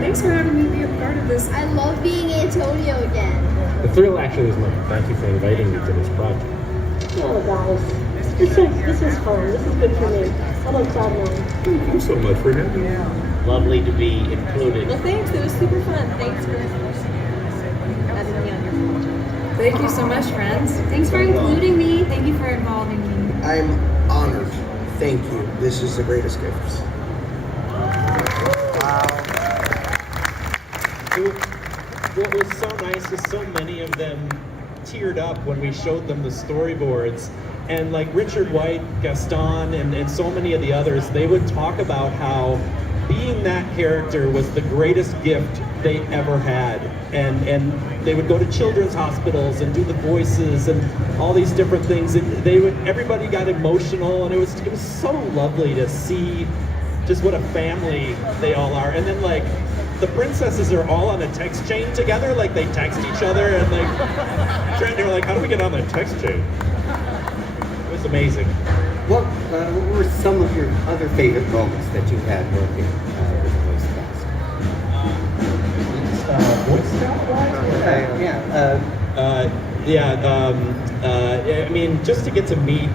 Thanks for having me be a part of this. I love being Antonio again. The thrill actually is mine. Thank you for inviting me to this project. Oh, guys. This is fun. This is good for me. I'm on cloud 9. Thank you so much for having me. Lovely to be included. Well, thanks. It was super fun. Thanks for having me on your project. Thank you so much, friends. Thanks for including me. Thank you for involving me. I'm honored Thank you. This is the greatest gift. What was so nice is so many of them teared up when we showed them the storyboards. And like Richard White, Gaston, and so many of the others, they would talk about how being that character was the greatest gift they ever had. And they would go to children's hospitals and do the voices and all these different things. Everybody got emotional, and it was so lovely to see just what a family they all are. And then like the princesses are all on a text chain together, like they text each other, and like they were like, how do we get on the text chain? It was amazing. What were some of your other favorite moments that you had working with the voice cast? Voice cast? I mean, just to get to meet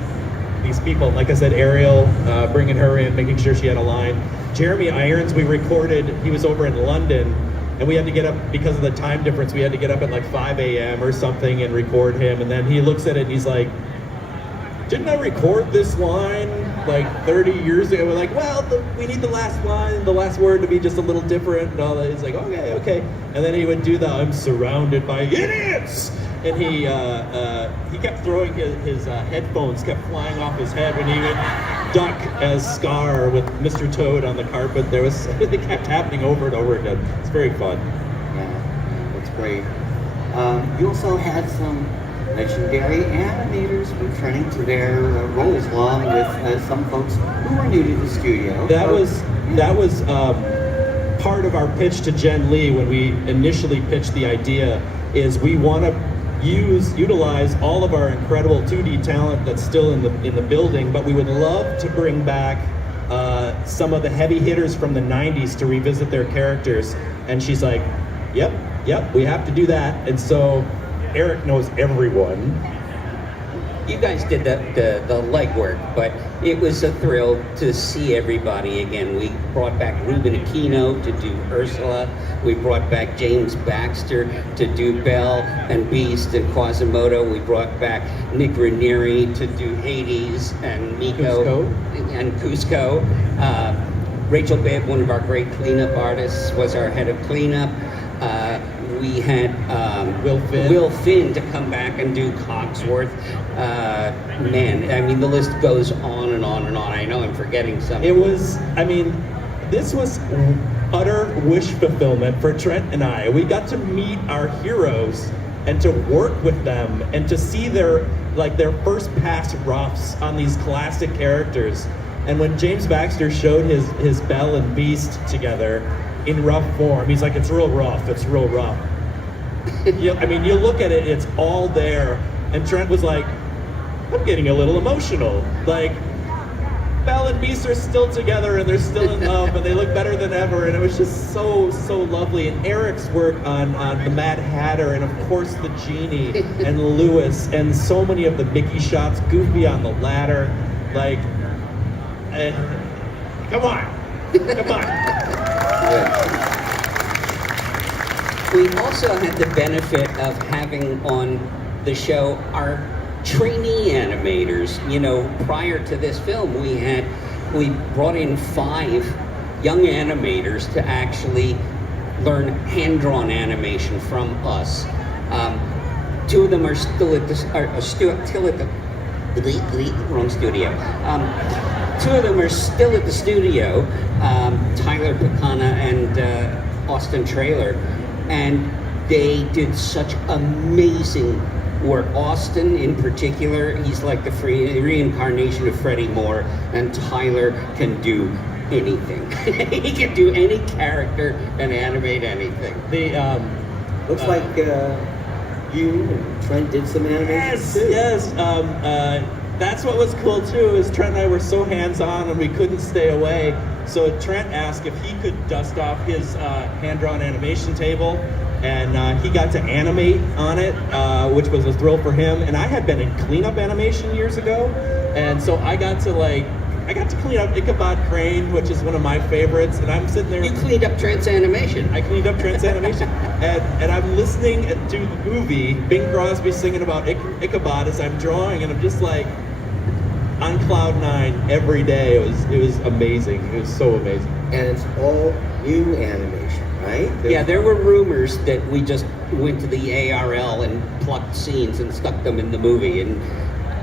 these people, like I said, Ariel, bringing her in, making sure she had a line. Jeremy Irons, we recorded, he was over in London, and we had to get up, because of the time difference, we had to get up at like 5 a.m. or something and record him, and then he looks at it and he's like, didn't I record this line like 30 years ago? We're like, well, we need the last line, the last word to be just a little different and all that. He's like, okay. And then he would do the, I'm surrounded by idiots! And he kept throwing his headphones, kept flying off his head when he would duck as Scar with Mr. Toad on the carpet. It kept happening over and over again. It's very fun. Yeah, that's great. You also had some legendary animators returning to their roles, along with some folks who were new to the studio. That was part of our pitch to Jen Lee when we initially pitched the idea. Is we want to utilize all of our incredible 2D talent that's still in the building, but we would love to bring back some of the heavy hitters from the 90s to revisit their characters. And she's like, yep, we have to do that. And so Eric knows everyone. You guys did the legwork, but it was a thrill to see everybody again. We brought back Ruben Aquino to do Ursula. We brought back James Baxter to do Belle and Beast and Quasimodo. We brought back Nick Ranieri to do Hades and Miko and Cusco. Rachel Bibb, one of our great cleanup artists, was our head of cleanup. We had Will Finn to come back and do Cogsworth. Man, I mean, the list goes on and on and on. I know I'm forgetting some. This was utter wish fulfillment for Trent and I. We got to meet our heroes and to work with them and to see their first pass roughs on these classic characters. And when James Baxter showed his Belle and Beast together in rough form, he's like, it's real rough. You look at it, it's all there. And Trent was like, I'm getting a little emotional. Like, Belle and Beast are still together and they're still in love and they look better than ever. And it was just so lovely. And Eric's work on the Mad Hatter and of course the Genie and Lewis and so many of the Mickey shots, Goofy on the ladder. Like, come on. We also had the benefit of having on the show our trainee animators. You know, prior to this film, we brought in 5 young animators to actually learn hand-drawn animation from us. 2 of them are still at the wrong studio. 2 of them are still at the studio, Tyler Picana and Austin Traylor, and they did such amazing work. Austin in particular, he's like the reincarnation of Freddie Moore, and Tyler can do anything. He can do any character and animate anything. Looks like you and Trent did some animation. Yes. That's what was cool too, is Trent and I were so hands-on and we couldn't stay away. So Trent asked if he could dust off his hand-drawn animation table, and he got to animate on it, which was a thrill for him. And I had been in cleanup animation years ago, and so I got to clean up Ichabod Crane, which is one of my favorites, and I'm sitting there. You cleaned up Trent's animation. I cleaned up Trent's animation, and I'm listening to the movie, Bing Crosby singing about Ichabod as I'm drawing, and I'm just like, on cloud 9 every day. It was amazing. It was so amazing. And it's all new animation, right? Yeah, there were rumors that we just went to the ARL and plucked scenes and stuck them in the movie, and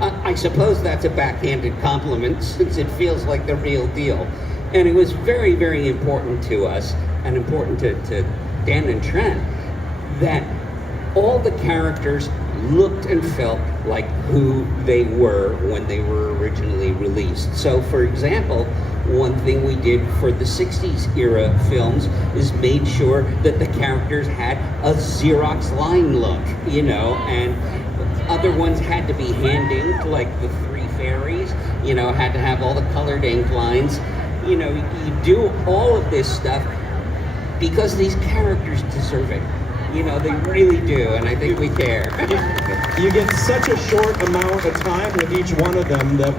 I suppose that's a backhanded compliment since it feels like the real deal. And it was very, very important to us and important to Dan and Trent that all the characters looked and felt like who they were when they were originally released. So, for example, one thing we did for the 60s era films is made sure that the characters had a Xerox line look, you know, and other ones had to be hand inked, like the Three Fairies, you know, had to have all the colored ink lines. You know, you do all of this stuff because these characters deserve it. You know, they really do, and I think we care. You get such a short amount of time with each one of them that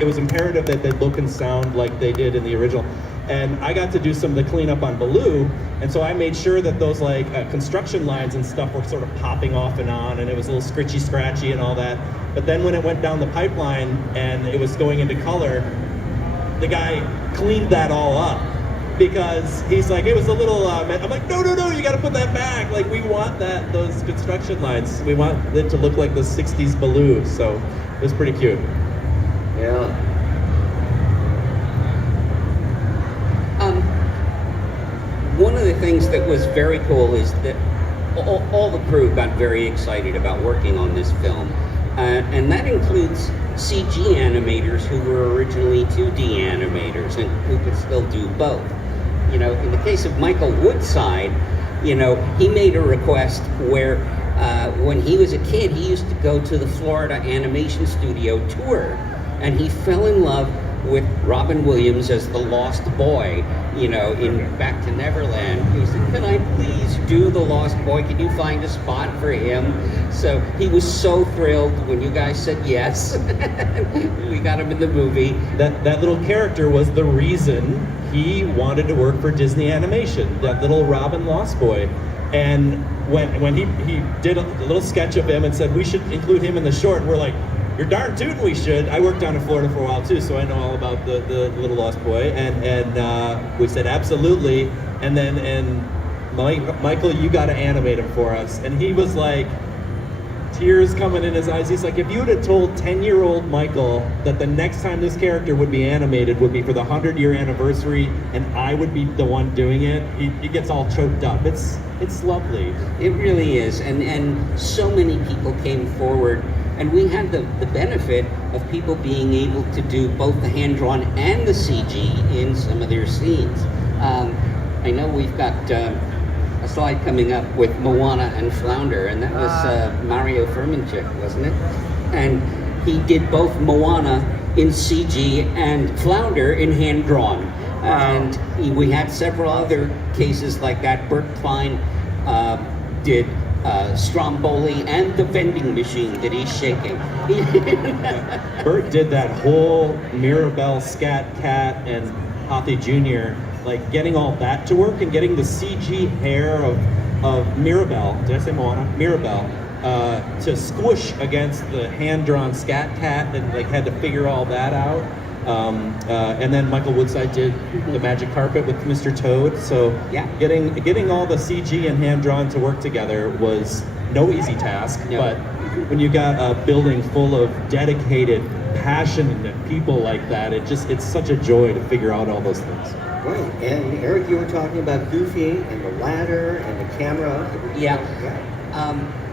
it was imperative that they look and sound like they did in the original. And I got to do some of the cleanup on Baloo, and so I made sure that those like construction lines and stuff were sort of popping off and on, and it was a little scritchy scratchy and all that. But then when it went down the pipeline and it was going into color, the guy cleaned that all up. Because he's like, it was a little, I'm like, no, you gotta put that back. Like, we want those construction lines. We want it to look like the 60s Baloo. So it was pretty cute. Yeah. One of the things that was very cool is that all the crew got very excited about working on this film. And that includes CG animators who were originally 2D animators and who could still do both. You know, in the case of Michael Woodside, you know, he made a request where when he was a kid, he used to go to the Florida Animation Studio tour, and he fell in love with Robin Williams as the Lost Boy, you know, in Back to Neverland. He said, can I please do the Lost Boy? Can you find a spot for him? So he was so thrilled when you guys said yes. We got him in the movie. That little character was the reason he wanted to work for Disney Animation, that little Robin Lost Boy. And when he did a little sketch of him and said we should include him in the short, we're like, you're darn tootin' we should. I worked down in Florida for a while too, so I know all about the little Lost Boy. And we said absolutely. And then Michael, you got to animate him for us. And he was like, tears coming in his eyes. He's like, if you would have told 10-year-old Michael that the next time this character would be animated would be for the 100-year anniversary, and I would be the one doing it, he gets all choked up. It's lovely. It really is, and so many people came forward. And we had the benefit of people being able to do both the hand-drawn and the CG in some of their scenes. I know we've got a slide coming up with Moana and Flounder, and that was Mario Firmenchik, wasn't it? And he did both Moana in CG and Flounder in hand-drawn. And we had several other cases like that. Bert Klein did Stromboli and the vending machine that he's shaking. Bert did that whole Mirabelle, Scat Cat, and Hoppy Jr., like getting all that to work and getting the CG hair of Mirabelle, did I say Moana? Mirabelle, to squish against the hand-drawn Scat Cat, and like had to figure all that out. And then Michael Woodside did the magic carpet with Mr. Toad. So yeah, getting all the CG and hand-drawn to work together was no easy task. No. But when you got a building full of dedicated, passionate people like that, it's such a joy to figure out all those things. Right, and Eric, you were talking about Goofy and the ladder and the camera. Yeah.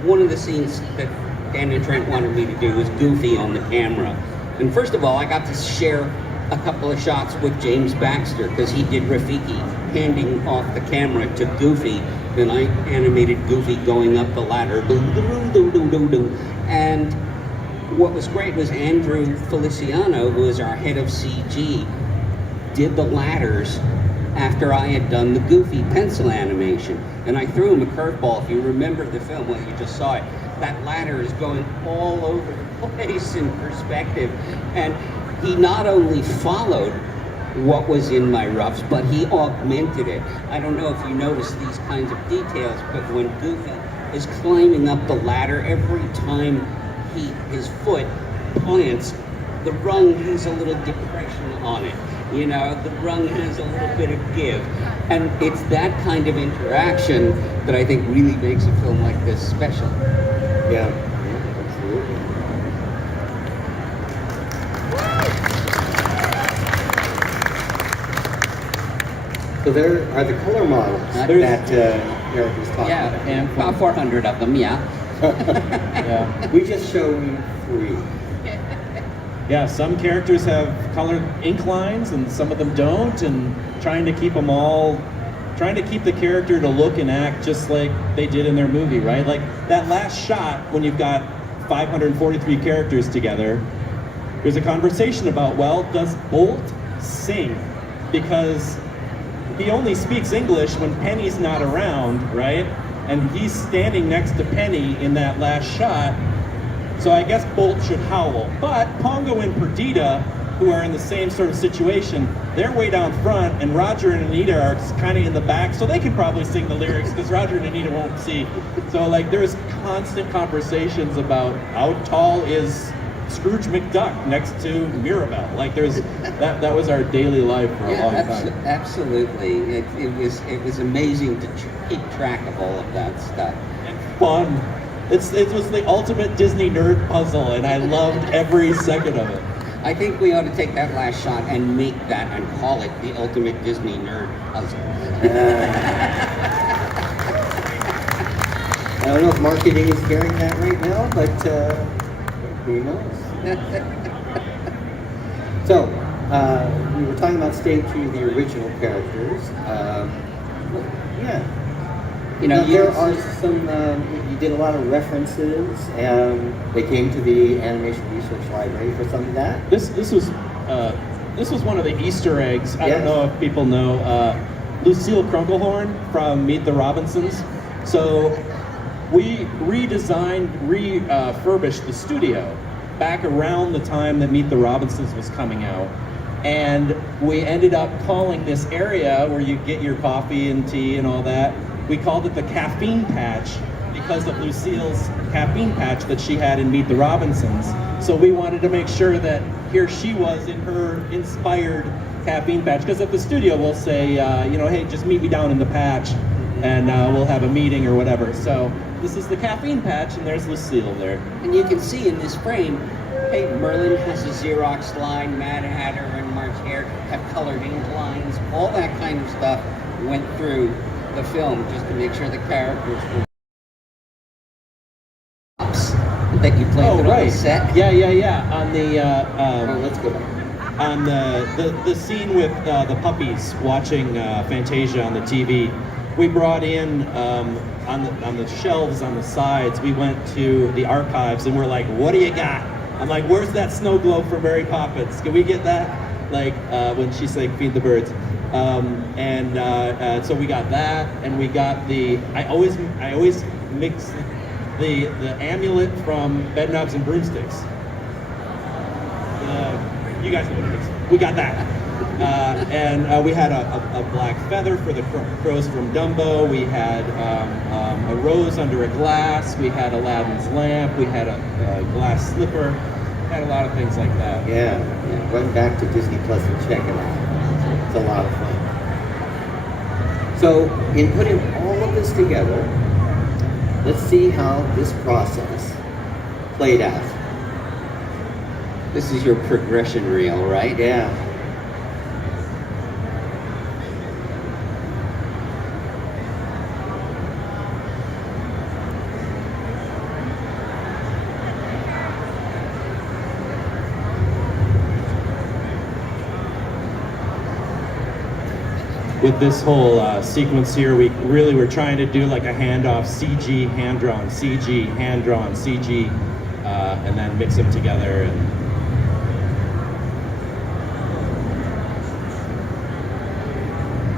One of the scenes that Dan and Trent wanted me to do was Goofy on the camera. And first of all, I got to share a couple of shots with James Baxter because he did Rafiki handing off the camera to Goofy. Then I animated Goofy going up the ladder. And what was great was Andrew Feliciano, who is our head of CG, did the ladders after I had done the Goofy pencil animation. And I threw him a curveball. If you remember the film, well, you just saw it. That ladder is going all over the place in perspective. And he not only followed what was in my roughs, but he augmented it. I don't know if you notice these kinds of details, but when Goofy is climbing up the ladder, every time his foot plants the rung has a little depression on it. You know, the rung has a little bit of give. And it's that kind of interaction that I think really makes a film like this special. Yeah, absolutely. So there are the color models that Eric was talking about. And about 400 of them, yeah. Yeah. We just showed 3. Yeah, some characters have colored ink lines and some of them don't, and trying to keep the character to look and act just like they did in their movie, right? Like that last shot when you've got 543 characters together, there's a conversation about, well, does Walt sing? Because he only speaks English when Penny's not around, right? And he's standing next to Penny in that last shot. So I guess Bolt should howl. But Pongo and Perdita, who are in the same sort of situation, they're way down front, and Roger and Anita are kind of in the back, so they can probably sing the lyrics because Roger and Anita won't see. So like there's constant conversations about how tall is Scrooge McDuck next to Mirabelle. Like there's that was our daily life for a long time. Absolutely. It was amazing to keep track of all of that stuff. And fun. It was the ultimate Disney nerd puzzle, and I loved every second of it. I think we ought to take that last shot and make that and call it the ultimate Disney nerd puzzle. I don't know if marketing is carrying that right now, but who knows? So, we were talking about staying true to the original characters. Yeah. You know, there are some, you did a lot of references, and they came to the Animation Research Library for some of that. This was one of the Easter eggs. I don't know if people know Lucille Krunkelhorn from Meet the Robinsons. So we refurbished the studio back around the time that Meet the Robinsons was coming out. And we ended up calling this area where you get your coffee and tea and all that, we called it the Caffeine Patch because of Lucille's caffeine patch that she had in Meet the Robinsons. So we wanted to make sure that here she was in her inspired caffeine patch, because at the studio we'll say, you know, hey, just meet me down in the patch and we'll have a meeting or whatever. So this is the caffeine patch, and there's Lucille there. And you can see in this frame, hey, Merlin has a Xerox line, Mad Hatter and March Hare have colored ink lines, all that kind of stuff went through the film just to make sure the characters were that you played on the set. Yeah. On the let's go back. On the scene with the puppies watching Fantasia on the TV, we brought in on the shelves on the sides. We went to the archives and we're like, "What do you got?" I'm like, "Where's that snow globe for Mary Poppins? Can we get that?" Like when she's like, "Feed the birds." So we got that, and we got the. I always mix the amulet from Bedknobs and Broomsticks. You guys know what it is. We got that, and we had a black feather for the crows from Dumbo. We had a rose under a glass. We had Aladdin's lamp. We had a glass slipper. Had a lot of things like that. Yeah. Run back to Disney Plus and check it out. It's a lot of fun. So, in putting all of this together, let's see how this process played out. This is your progression reel, right? Yeah. With this whole sequence here, we really were trying to do like a handoff, CG, hand-drawn, CG, hand-drawn, CG, and then mix them together.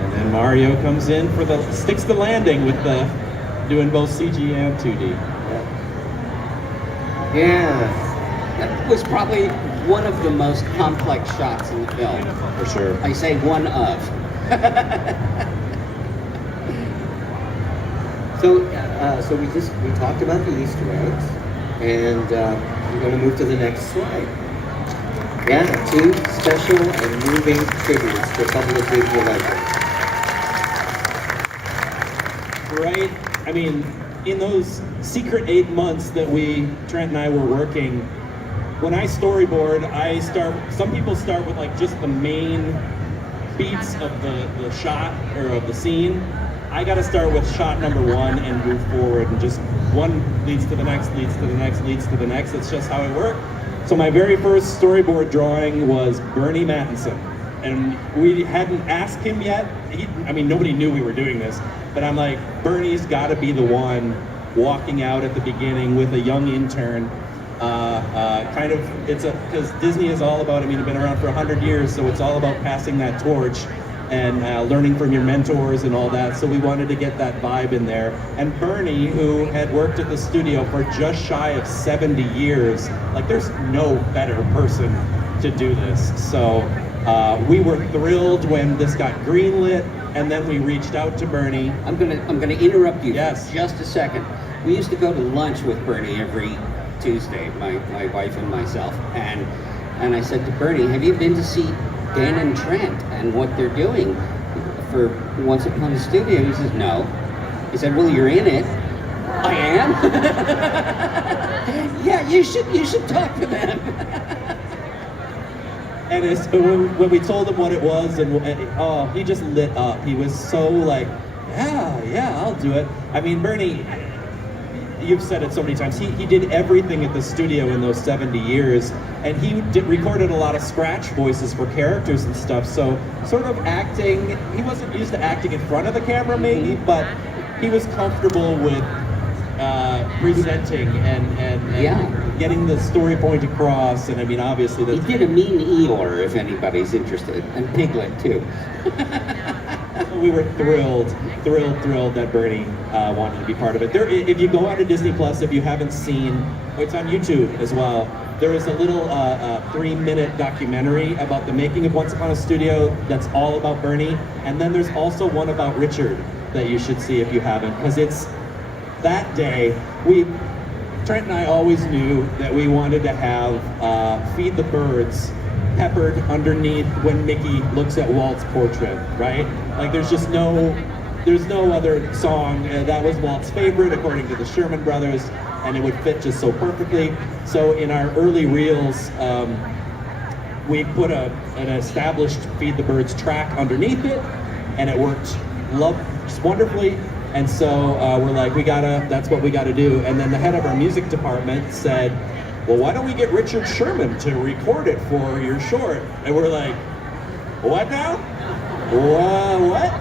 And then Mario comes in for sticks the landing with doing both CG and 2D. Yeah. That was probably one of the most complex shots in the film. For sure. I say one of. So we talked about the Easter eggs, and we're going to move to the next slide. Yeah, two special and moving tributes to a couple of Disney legends. Right? I mean, in those secret 8 months that Trent and I were working, when I storyboard, some people start with like just the main beats of the shot or of the scene. I gotta start with shot number one and move forward, and just one leads to the next, leads to the next, leads to the next. It's just how I work. So my very first storyboard drawing was Bernie Mattinson. And we hadn't asked him yet. I mean, nobody knew we were doing this, but I'm like, Bernie's gotta be the one walking out at the beginning with a young intern. Because Disney is all about, I mean, it's been around for 100 years, so it's all about passing that torch and learning from your mentors and all that. So we wanted to get that vibe in there. And Bernie, who had worked at the studio for just shy of 70 years, like there's no better person to do this. So we were thrilled when this got greenlit, and then we reached out to Bernie. I'm gonna interrupt you for just a second. We used to go to lunch with Bernie every Tuesday, my wife and myself, and I said to Bernie, have you been to see Dan and Trent and what they're doing for Once Upon a Studio? He says, no. He said, well, you're in it. I am? Yeah, you should talk to them. And when we told him what it was, and he just lit up. He was so like, yeah, I'll do it. I mean, Bernie, you've said it so many times, he did everything at the studio in those 70 years, and he recorded a lot of scratch voices for characters and stuff, so sort of acting, he wasn't used to acting in front of the camera maybe, but he was comfortable with presenting and getting the story point across, and I mean, obviously he did a mean Eeyore, if anybody's interested, and Piglet too. We were thrilled that Bernie wanted to be part of it. If you go out to Disney Plus, if you haven't seen, it's on YouTube as well. There is a little 3-minute documentary about the making of Once Upon a Studio that's all about Bernie. And then there's also one about Richard that you should see if you haven't, because it's that day. Trent and I always knew that we wanted to have Feed the Birds peppered underneath when Mickey looks at Walt's portrait, right? Like there's no other song. That was Walt's favorite according to the Sherman Brothers, and it would fit just so perfectly. So in our early reels, we put an established Feed the Birds track underneath it, and it worked just wonderfully. And so we're like, that's what we gotta do. And then the head of our music department said, well, why don't we get Richard Sherman to record it for your short? And we're like, what now? What?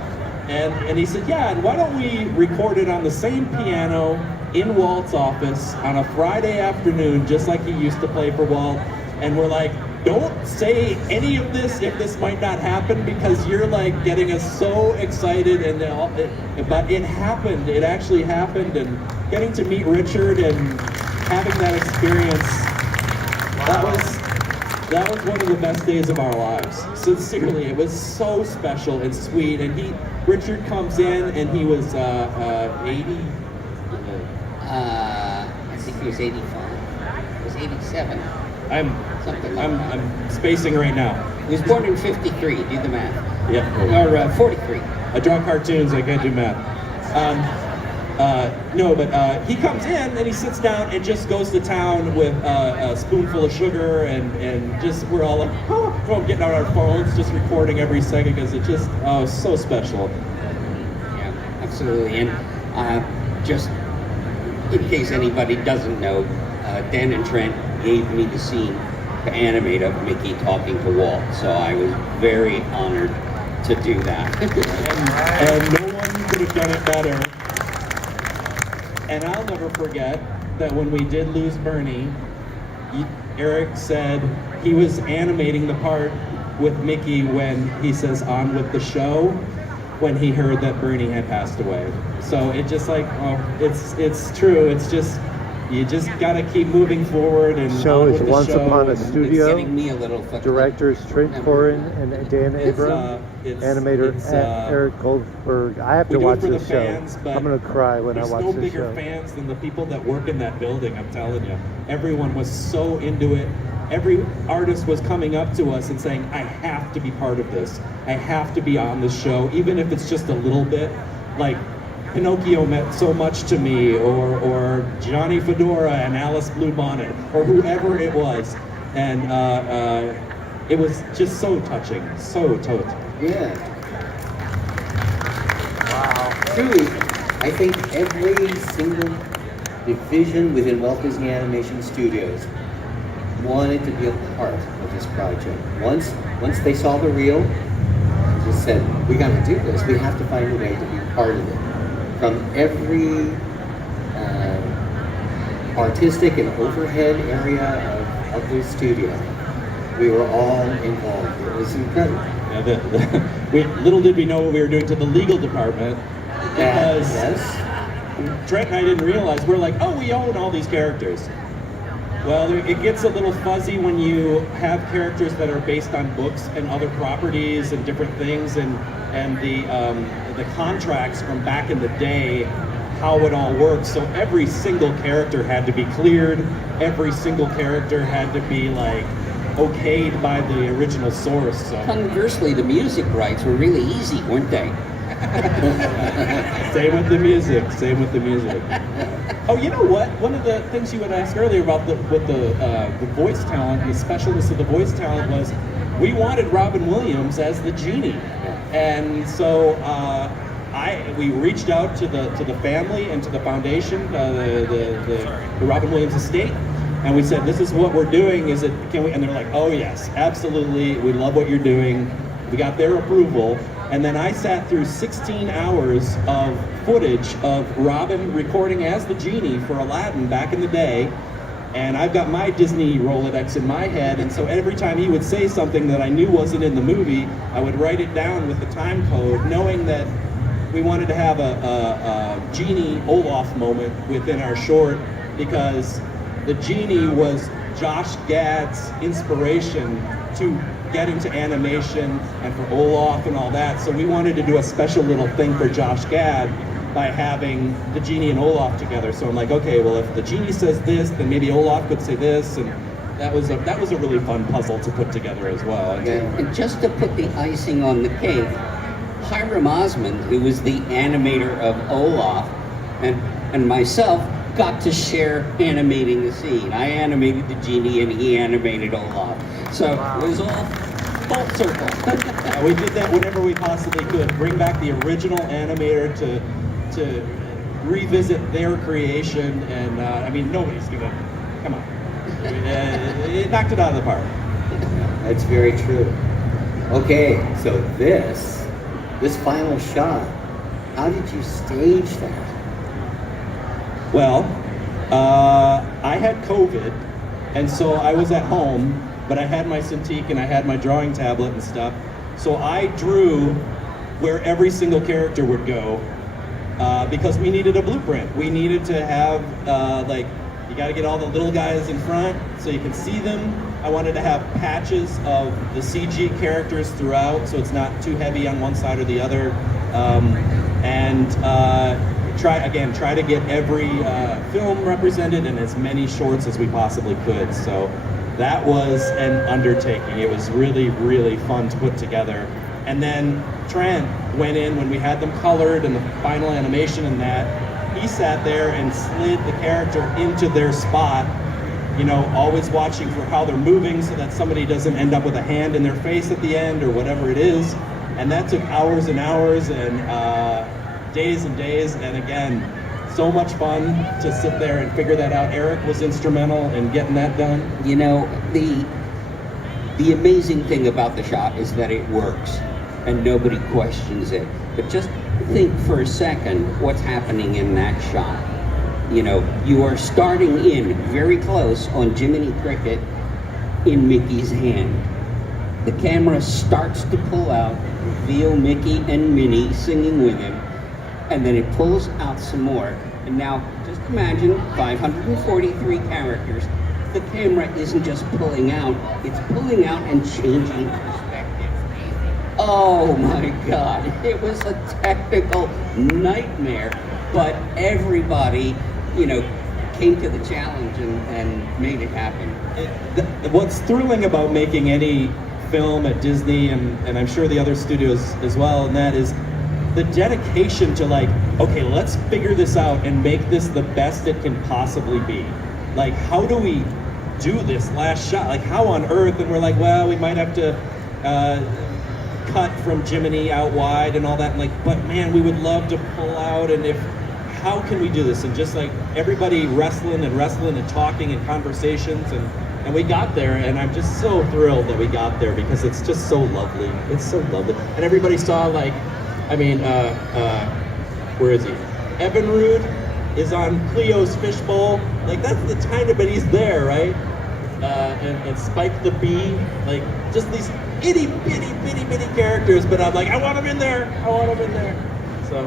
And he said, yeah, and why don't we record it on the same piano in Walt's office on a Friday afternoon, just like he used to play for Walt. And we're like, don't say any of this if this might not happen, because you're like getting us so excited, but it happened. It actually happened, and getting to meet Richard and having that experience, that was one of the best days of our lives. Sincerely, it was so special and sweet. And Richard comes in, and he was 80. I think he was 85. He was 87. I'm spacing right now. He was born in 53. Do the math. Yeah. Or 43. I draw cartoons. I can't do math. He comes in and he sits down and just goes to town with a spoonful of sugar, and just we're all like, getting out our phones, just recording every second, because it just so special. Yeah, absolutely. And just in case anybody doesn't know, Dan and Trent gave me the scene to animate of Mickey talking to Walt, so I was very honored to do that. and no one could have done it better. And I'll never forget that when we did lose Bernie, Eric said he was animating the part with Mickey when he says "on with the show," when he heard that Bernie had passed away. So it just like, it's true. It's just, you just gotta keep moving forward. And show is Once Upon a It's Studio. getting me a little Directors Trent Corin and Dan Abram. Animator Eric Goldberg. I have to watch this show. I'm gonna cry when I watch this show. There's no bigger fans than the people that work in that building. I'm telling you, everyone was so into it. every artist was coming up to us and saying, I have to be part of this. I have to be on this show, even if it's just a little bit. Like, Pinocchio meant so much to me, or Johnny Fedora and Alice Bluebonnet, or whoever it was. And it was just so touching, so touching. Yeah. Wow. Truly, I think every single division within Walt Disney Animation Studios wanted to be a part of this project. Once they saw the reel, they just said, we got to do this. We have to find a way to be part of it. From every artistic and overhead area of the studio, we were all involved. It was incredible. Yeah, little did we know what we were doing to the legal department, because Trent and I didn't realize, we're like, oh, we own all these characters. Well, it gets a little fuzzy when you have characters that are based on books and other properties and different things, and the contracts from back in the day, how it all works. So every single character had to be cleared. Every single character had to be like okayed by the original source. So. Conversely, the music rights were really easy, weren't they? Same with the music. Same with the music. Oh, you know what? One of the things you had asked earlier about the voice talent, the specialness of the voice talent, was we wanted Robin Williams as the genie, and so we reached out to the family and to the foundation, the Robin Williams estate, and we said, this is what we're doing. Can we? And they're like, oh yes, absolutely. We love what you're doing. We got their approval. And then I sat through 16 hours of footage of Robin recording as the genie for Aladdin back in the day. And I've got my Disney Rolodex in my head, and so every time he would say something that I knew wasn't in the movie, I would write it down with the time code, knowing that we wanted to have a Genie Olaf moment within our short, because the genie was Josh Gad's inspiration to get into animation and for Olaf and all that. So we wanted to do a special little thing for Josh Gad by having the genie and Olaf together. So I'm like, okay, well, if the genie says this, then maybe Olaf could say this, and that was a really fun puzzle to put together as well. And just to put the icing on the cake, Hiram Osmond, who was the animator of Olaf, and myself got to share animating the scene. I animated the genie and he animated Olaf. So it was all full circle. We did that whenever we possibly could. Bring back the original animator to revisit their creation, and I mean, nobody's gonna, come on. It knocked it out of the park. That's very true. Okay, so this final shot, how did you stage that? Well, I had COVID, and so I was at home, but I had my Cintiq and I had my drawing tablet and stuff. So I drew where every single character would go, because we needed a blueprint. We needed to have, you gotta get all the little guys in front so you can see them. I wanted to have patches of the CG characters throughout, so it's not too heavy on one side or the other. Try to get every film represented and as many shorts as we possibly could. So that was an undertaking. It was really, really fun to put together. And then Trent went in when we had them colored and the final animation and that. He sat there and slid the character into their spot, you know, always watching for how they're moving so that somebody doesn't end up with a hand in their face at the end or whatever it is. And that took hours and hours and days and days, and again, so much fun to sit there and figure that out. Eric was instrumental in getting that done. You know, the amazing thing about the shot is that it works and nobody questions it. But just think for a second what's happening in that shot. You know, you are starting in very close on Jiminy Cricket in Mickey's hand. The camera starts to pull out, reveal Mickey and Minnie singing with him, and then it pulls out some more. And now, just imagine 543 characters. The camera isn't just pulling out, it's pulling out and changing perspective. Oh my God, it was a technical nightmare, but everybody, you know, came to the challenge and made it happen. What's thrilling about making any film at Disney, and I'm sure the other studios as well, and that is the dedication to like, okay, let's figure this out and make this the best it can possibly be. Like, how do we do this last shot? Like, how on earth? And we're like, well, we might have to cut from Jiminy out wide and all that. And like, but man, we would love to pull out. And how can we do this? And just like everybody wrestling and talking and conversations, and we got there. And I'm just so thrilled that we got there because it's just so lovely. It's so lovely. And everybody saw like, I mean, where is he? Evinrude is on Cleo's fishbowl. Like, that's the tiny bit he's there, right? And Spike the Bee, like just these itty bitty characters, but I'm like, I want him in there. I want him in there. So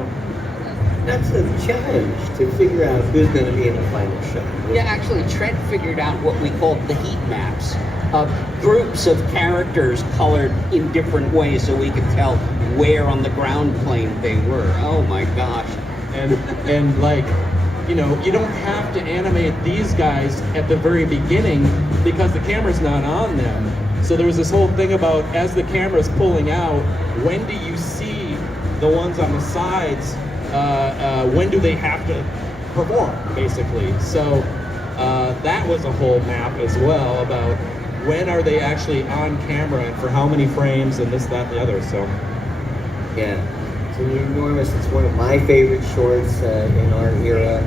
that's a challenge to figure out who's going to be in the final shot. Yeah, actually, Trent figured out what we called the heat maps of groups of characters colored in different ways, so we could tell where on the ground plane they were. Oh my gosh! And like, you know, you don't have to animate these guys at the very beginning because the camera's not on them. So there was this whole thing about, as the camera's pulling out, when do you see the ones on the sides? When do they have to perform, basically? So that was a whole map as well about when are they actually on camera and for how many frames and this, that, and the other. So yeah, it's enormous. It's one of my favorite shorts in our era.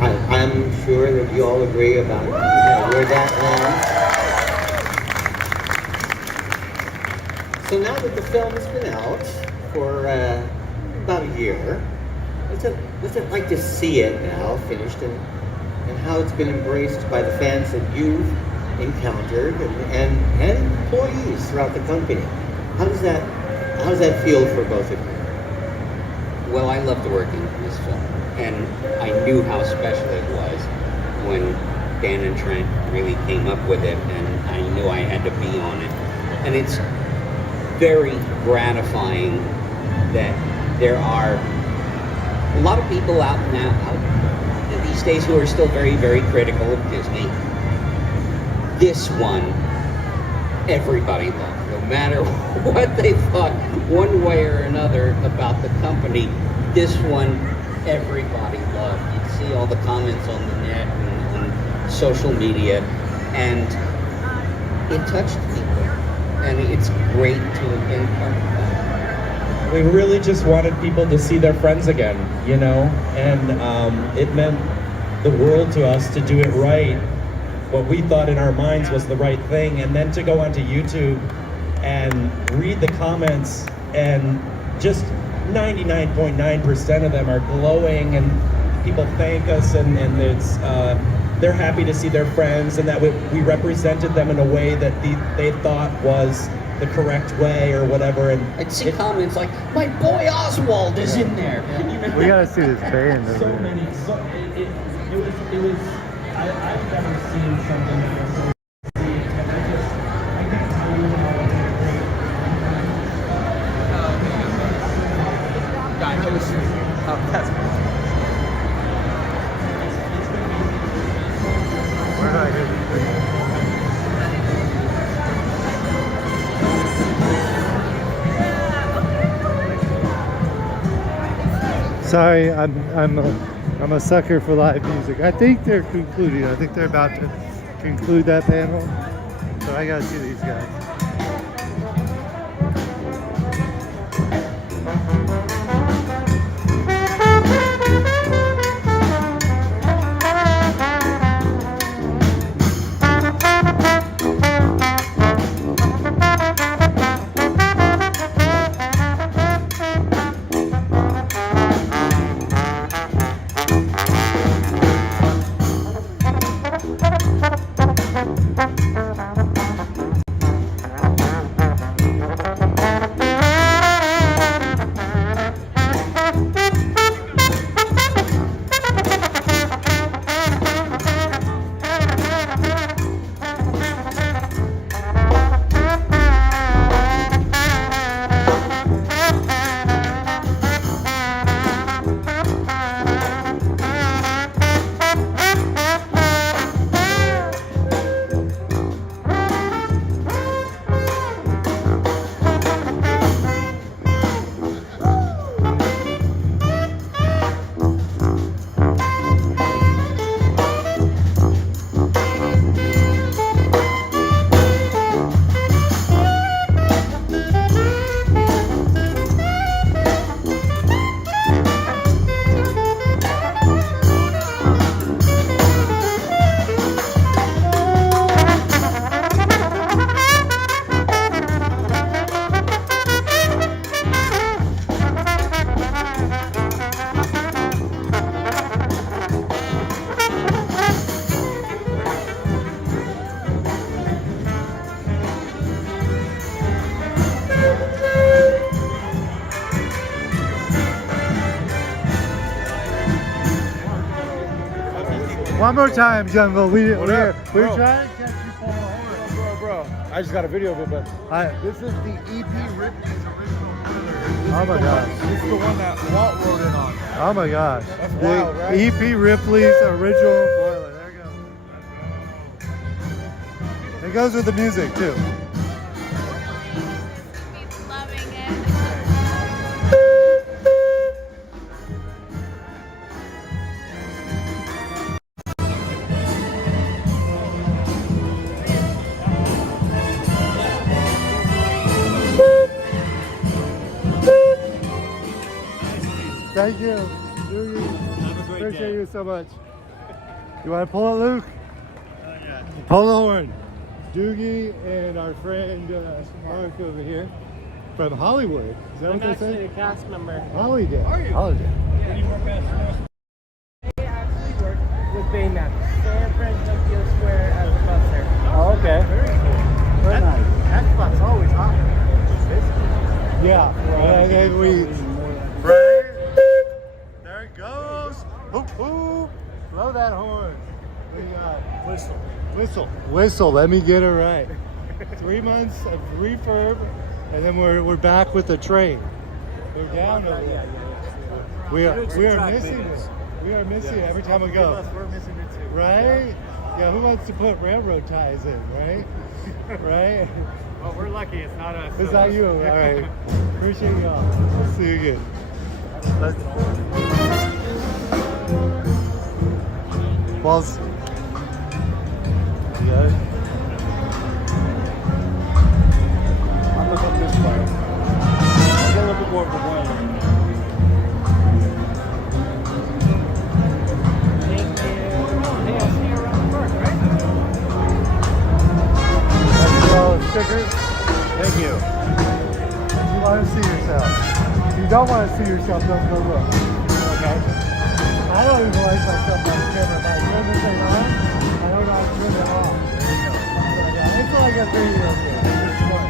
I'm sure that you all agree about where that lands. So now that the film has been out for about a year, what's it like to see it now finished and how it's been embraced by the fans that you've encountered and employees throughout the company? How does that feel for both of you? Well, I loved working on this film, and I knew how special it was when Dan and Trent really came up with it, and I knew I had to be on it. And it's very gratifying that there are a lot of people out these days who are still very, very critical of Disney. This one, everybody loved, no matter what they thought one way or another about the company. This one, everybody loved. You'd see all the comments on the net and on social media, and it touched people. And it's great to have been part of that. We really just wanted people to see their friends again, you know, and it meant the world to us to do it right. What we thought in our minds was the right thing, and then to go onto YouTube and read the comments, and just 99.9% of them are glowing, and people thank us, and it's they're happy to see their friends, and that we represented them in a way that they thought was the correct way or whatever. And I'd see comments like, "My boy Oswald is in there." We gotta see this band. So many. It was. I've never seen something that was so. Sorry, I'm a sucker for live music. I think they're concluding. I think they're about to conclude that panel. So I gotta see these guys. One more time, Jungle. We're Bro. trying to catch you Paul Howard. Bro. I just got a video of it, but this is the EP Ripley's original boiler. Oh my gosh. This is the one that Walt rode in on. Oh my gosh. That's The wild, right? EP Ripley's original boiler. There you go. It goes with the music too. Thank you. Have a great Appreciate you so much. You want to pull it, Luke? Yeah. Pull the horn. Doogie and our friend Mark over here from Hollywood. Is that what they say? a cast member. Holiday. Are you? Holiday. I actually work with Baymax. San Francisco Square as a busser. Oh, okay. Very cool. Very nice. That spot's always hot. Yeah. And we. Right. There it goes. Whoop, whoop. Blow that horn. What do you got? Whistle. Whistle. Whistle. Let me get it right. 3 months of refurb, and then we're back with the train. We're down over there. We are missing it. We are missing it every time we go. We're missing it too. Right? Yeah, who wants to put railroad ties in, right? Right? Well, we're lucky it's not us. It's not you. All right. Appreciate y'all. See you again. Balls. You got it? I'm looking at this part. I'll get a little bit more of the boiler. Thank you. Hey, I'll see you around the park, right? That's all the stickers. Thank you. If you want to see yourself. If you don't want to see yourself, don't go look. Okay? I don't even like myself on camera. If I turn this thing on, I don't know how to turn it off. There you go. So, yeah, it's like a video game. It's fun.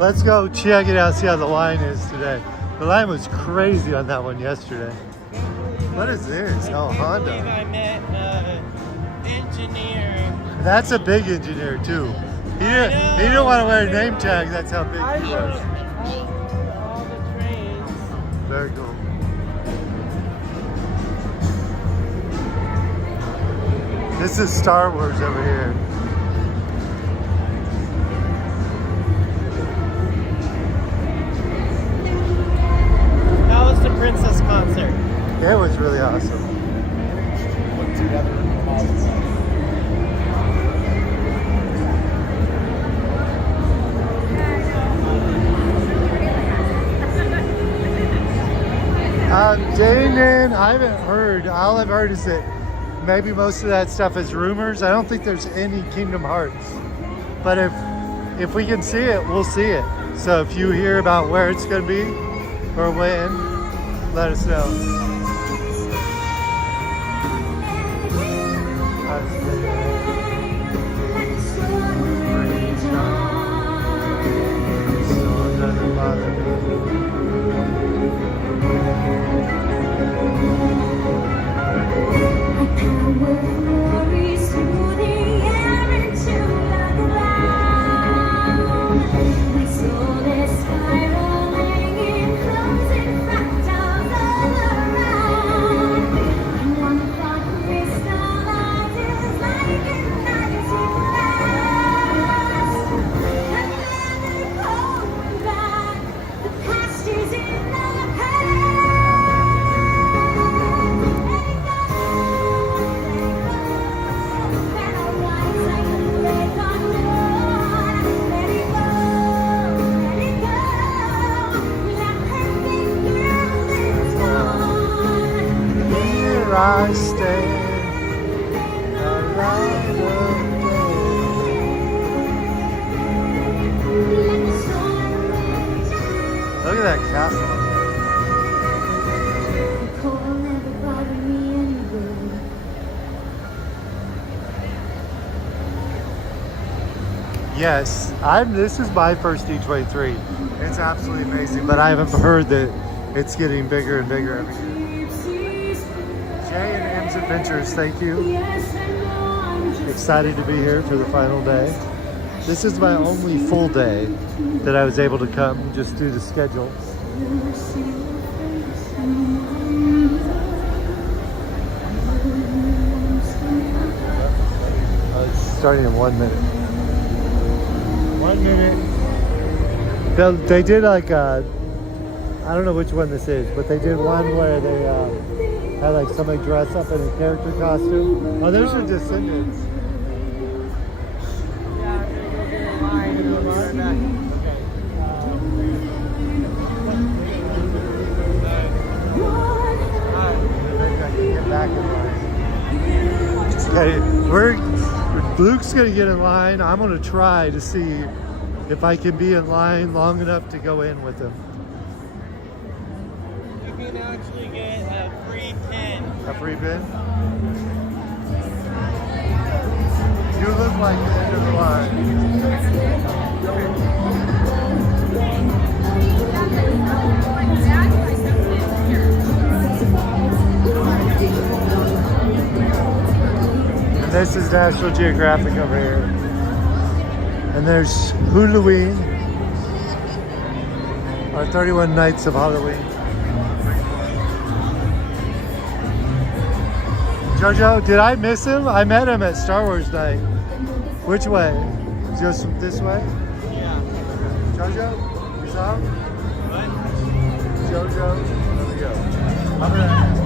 Let's go check it out, see how the line is today. The line was crazy on that one yesterday. What is this? Oh, Honda. I met engineer. That's a big engineer too. He didn't want to wear a name tag, that's how big he was. All the trains. Very cool. This is Star Wars over here. The Princess concert. It was really awesome. Put together Jaden, I haven't heard. All I've heard is that maybe most of that stuff is rumors. I don't think there's any Kingdom Hearts. But if we can see it, we'll see it. So if you hear about where it's going to be or when, let us know. Doesn't bother me. I stand, the light of day. Look at that castle. Yes, this is my first D23. It's absolutely amazing, but I haven't heard that it's getting bigger and bigger every year. J&M's Adventures, thank you. Excited to be here for the final day. This is my only full day that I was able to come just due to schedule. It's starting in 1 minute. 1 minute. They did like I don't know which one this is, but they did one where they had like somebody dress up in a character costume. Oh, those are Descendants. Yeah, we're gonna go get in line and we'll be right back. Get back in line. Okay, Luke's gonna get in line. I'm gonna try to see if I can be in line long enough to go in with him. You can actually get a free pin. A free pin? You look like the end of the line. And this is National Geographic over here. And there's Halloween, our 31 Nights of Halloween. Jojo, did I miss him? I met him at Star Wars night. Which way? Just this way? Yeah. Jojo, you saw him? What? Jojo, there we go. I'm gonna...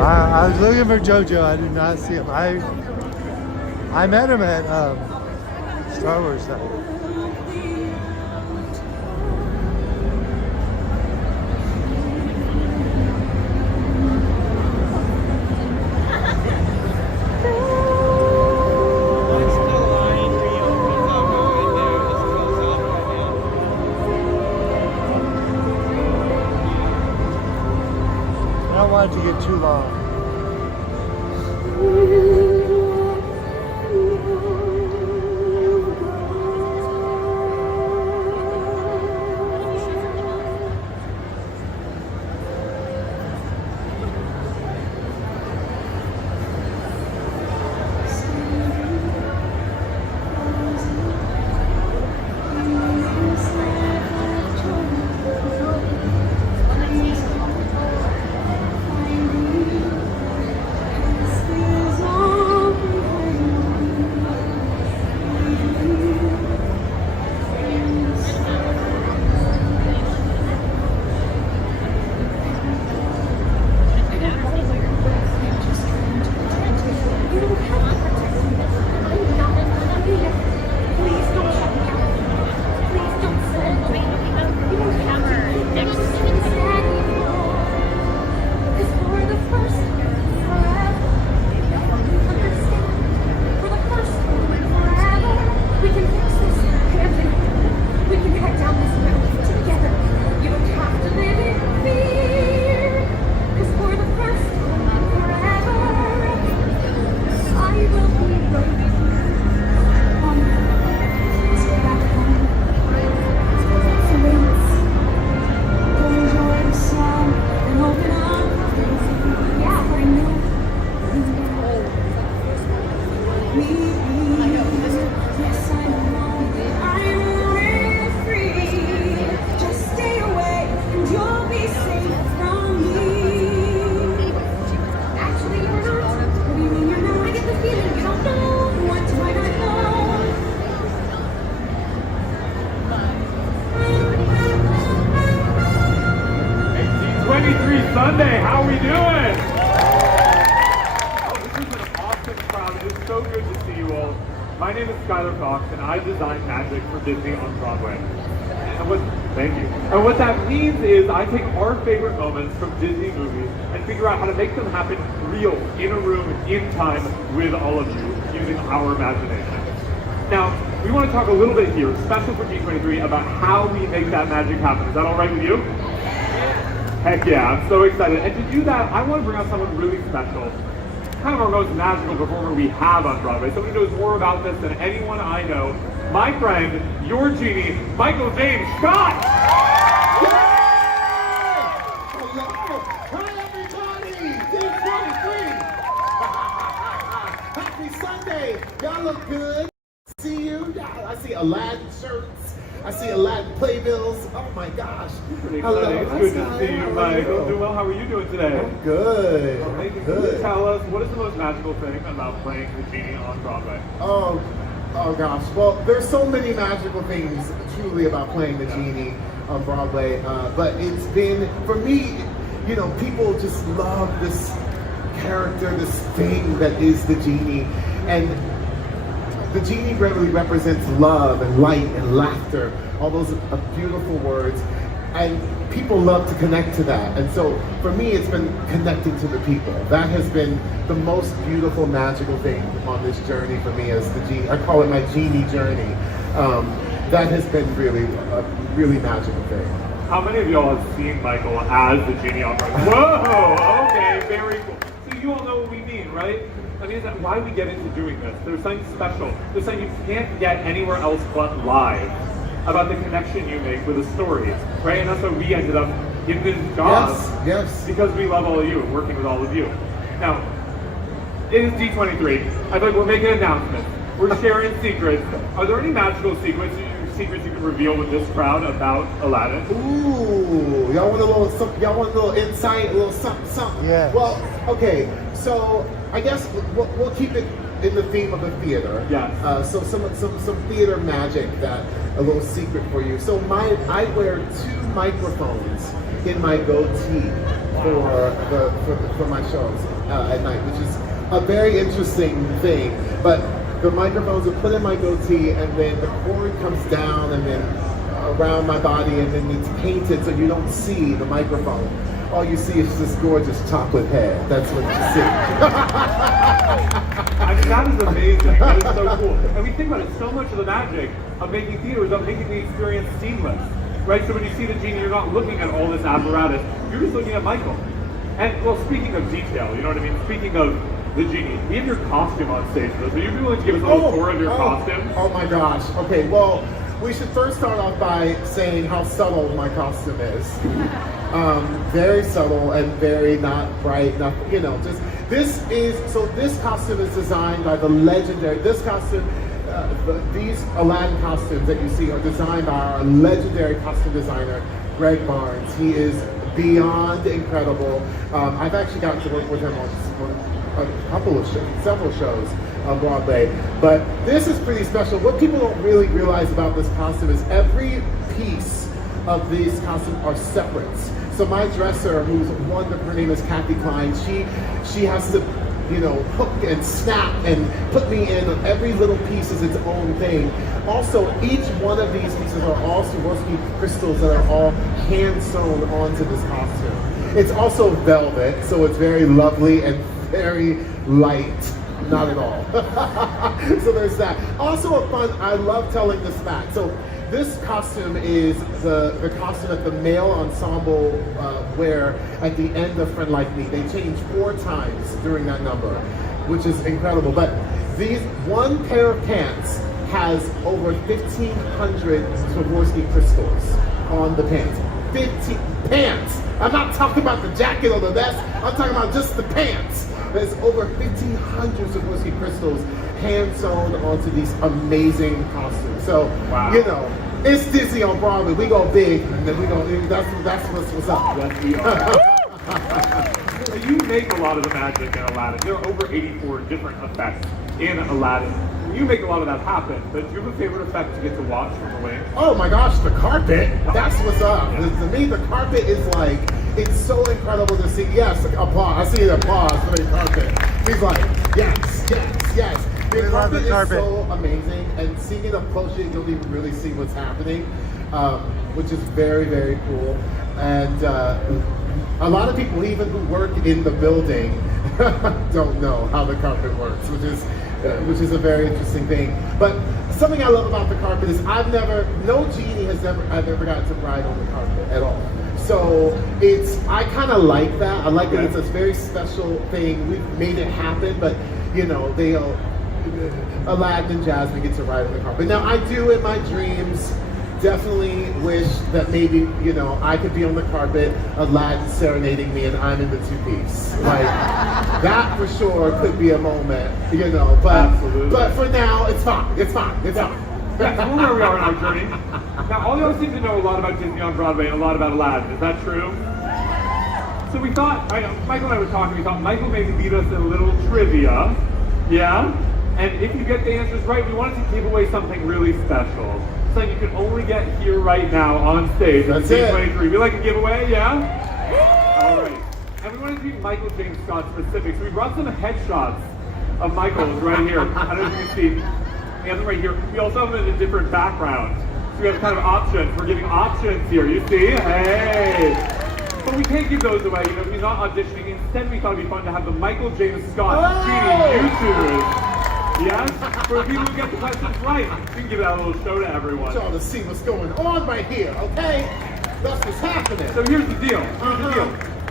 I was looking for Jojo. I did not see him. I met him at Star Wars night. I don't want it to get too long. Sunday, how we doing? Oh, this is My name is Skylar Fox, and I design magic for Disney on Broadway. Thank you. And what that means is I take our favorite moments from Disney movies and figure out how to make them happen real, in a room, in time, with all of you, using our imagination. Now, we want to talk a little bit here, special for D23, about how we make that magic happen. Is that all right with you? Heck yeah, I'm so excited. And to do that, I want to bring out someone really special. Kind of our most magical performer we have on Broadway. Someone who knows more about this than anyone I know. My friend, your genie, Michael James Scott! Hello! Hi everybody! D23! Happy Sunday! Y'all look good. See you. I see Aladdin shirts. I see Aladdin playbills. Oh my gosh. Pretty exciting. It's good to see you, Michael. Doing well. How are you doing today? I'm good. Amazing. Good. Can you tell us, what is the most magical thing about playing the genie on Broadway? Oh gosh. Well, there's so many magical things truly about playing the genie on Broadway. But it's been, for me, you know, people just love this character, this thing that is the genie. And the genie really represents love and light and laughter, all those beautiful words, and people love to connect to that. And so for me, it's been connecting to the people. That has been the most beautiful, magical thing on this journey for me as the genie. I call it my genie journey. That has been really a really magical thing. How many of y'all have seen Michael as the genie on Broadway? Whoa, okay, very cool. So you all know what we mean, right? I mean, is that why we get into doing this? There's something special. There's something you can't get anywhere else but live about the connection you make with a story, right? And that's why we ended up in this job. Yes. Because we love all of you and working with all of you. Now, it is D23. I thought we're making announcements. We're sharing secrets. Are there any magical secrets you can reveal with this crowd about Aladdin? Ooh, y'all want a little something? Y'all want a little insight, a little something? Yeah. Well, okay. So I guess we'll keep it in the theme of the theater. Yes. So some theater magic, that a little secret for you. So I wear 2 microphones in my goatee for my shows at night, which is a very interesting thing. But the microphones are put in my goatee, and then the cord comes down and then around my body, and then it's painted so you don't see the microphone. All you see is this gorgeous chocolate head. That's what you see. I mean, that is amazing. That is so cool. And we think about it, so much of the magic of making theater is about making the experience seamless, right? So when you see the genie, you're not looking at all this apparatus. You're just looking at Michael. And, well, speaking of detail, you know what I mean? Speaking of the genie, we have your costume on stage with us. Are you willing to give us a little tour of your costume? Oh my gosh. Okay, well, we should first start off by saying how subtle my costume is. Very subtle and very not bright, not, you know, just, this costume is designed by the legendary, these Aladdin costumes that you see are designed by our legendary costume designer, Greg Barnes. He is beyond incredible. I've actually gotten to work with him on a couple of shows, several shows on Broadway, but this is pretty special. What people don't really realize about this costume is every piece of these costumes are separate. So my dresser, who's wonderful, her name is Kathy Klein, she has to, you know, hook and snap and put me in. Every little piece is its own thing. Also, each one of these pieces are all Swarovski crystals that are all hand sewn onto this costume. It's also velvet, so it's very lovely and very light. Not at all. So there's that. Also a fun, I love telling this fact. So this costume is the costume that the male ensemble wear at the end of Friend Like Me. They change 4 times during that number, which is incredible. But these one pair of pants has over 1,500 Swarovski crystals on the pants. 15 pants. I'm not talking about the jacket or the vest. I'm talking about just the pants. There's over 1,500 Swarovski crystals hand sewn onto these amazing costumes. So, you know, it's Disney on Broadway. We go big, and then we go. That's what's up. Yes, we are. So you make a lot of the magic in Aladdin. There are over 84 different effects in Aladdin. You make a lot of that happen, but do you have a favorite effect to get to watch from the wings? Oh my gosh, the carpet. That's what's up. To me, the carpet is like, it's so incredible to see. Yes, applause. I see the applause for the carpet. He's like, yes, yes, yes. they love the carpet. Is so amazing, and seeing it up close, you don't even really see what's happening, which is very, very cool. And a lot of people, even who work in the building, don't know how the carpet works, which is a very interesting thing. But something I love about the carpet is I've ever gotten to ride on the carpet at all. So I kind of like that. I like that it's a very special thing. We've made it happen, but you know, Aladdin and Jasmine get to ride on the carpet. Now I do in my dreams definitely wish that maybe, you know, I could be on the carpet, Aladdin serenading me, and I'm in the two-piece. Like, that for sure could be a moment, you know, but for now, it's fine. It's fine. Yeah, so we're where we are in our journey. Now, all y'all seem to know a lot about Disney on Broadway and a lot about Aladdin. Is that true? So we thought, Michael and I were talking, we thought Michael maybe lead us in a little trivia. Yeah? And if you get the answers right, we wanted to give away something really special. Something you can only get here right now on stage. That's D23. We like a giveaway, yeah? All right. And we wanted to be Michael James Scott specific. So we brought some headshots of Michael's right here. I don't know if you can see. We have them right here. We also have them in a different background. So we have kind of options. We're giving options here. You see? Hey! But we can't give those away. You know, we're not auditioning. Instead, we thought it'd be fun to have the Michael James Scott Genie YouTubers. Yes? For the people who get the questions right, we can give that a little show to everyone. Y'all to see what's going on right here, okay? That's what's happening. So here's the deal.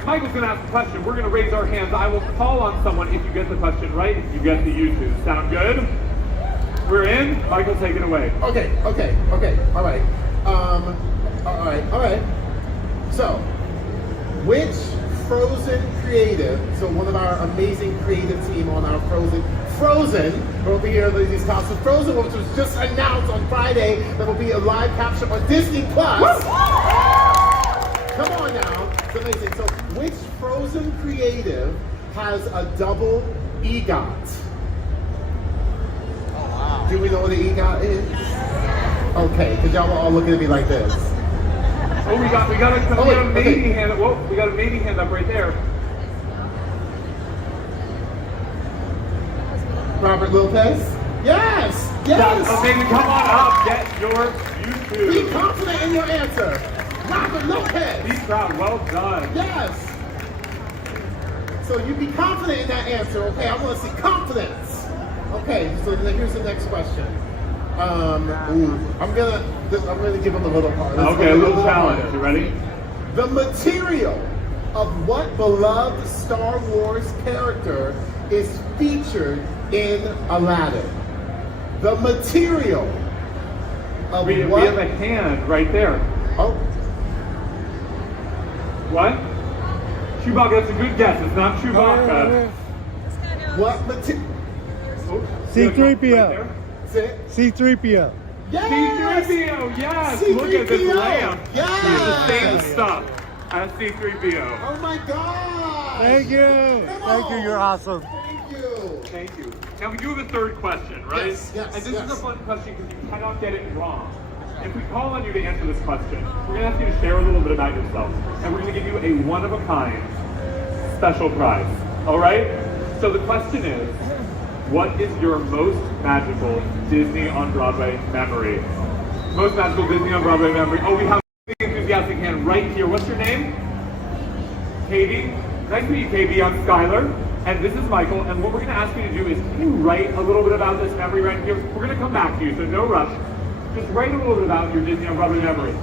Michael's going to ask a question. We're going to raise our hands. I will call on someone if you get the question right, if you get the YouTube. Sound good? We're in. Michael, take it away. Okay. All right. So, which Frozen creative, so one of our amazing creative team on our Frozen, over here, these costumes, Frozen, which was just announced on Friday, that will be a live capture on Disney Plus. Come on now, it's amazing. So, which Frozen creative has a double EGOT? Oh wow. Do we know what the EGOT is? Okay, because y'all were all looking at me like this. Oh, we got a maybe hand up. Whoa, we got a maybe hand up right there. Robert Lopez? Yes! Oh, baby, come on up. Get your YouTube. Be confident in your answer. Robert Lopez. Be proud. Well done. Yes. So you be confident in that answer, okay? I want to see confidence. Okay, so here's the next question. I'm gonna give him a little part. Okay, a little challenge. You ready? The material of what beloved Star Wars character is featured in Aladdin? The material of we have a hand right there. Oh. What? Chewbacca, that's a good guess. It's not Chewbacca. What material? C-3PO. C-3PO. Yes! C-3PO, yes! C-3PO. Look at this lamp. Yes! It's the same stuff as C-3PO. Oh my God! Thank you. Thank you. You're awesome. Thank you. Now we do have a third question, right? Yes, and this is a fun question because you cannot get it wrong. If we call on you to answer this question, we're going to ask you to share a little bit about yourself. And we're going to give you a one-of-a-kind special prize. All right? So the question is, what is your most magical Disney on Broadway memory? Most magical Disney on Broadway memory. Oh, we have the enthusiastic hand right here. What's your name? Katie. Nice to meet you, Katie. I'm Skylar. And this is Michael. And what we're going to ask you to do is, can you write a little bit about this memory right here? We're going to come back to you, so no rush. Just write a little bit about your Disney on Broadway memory.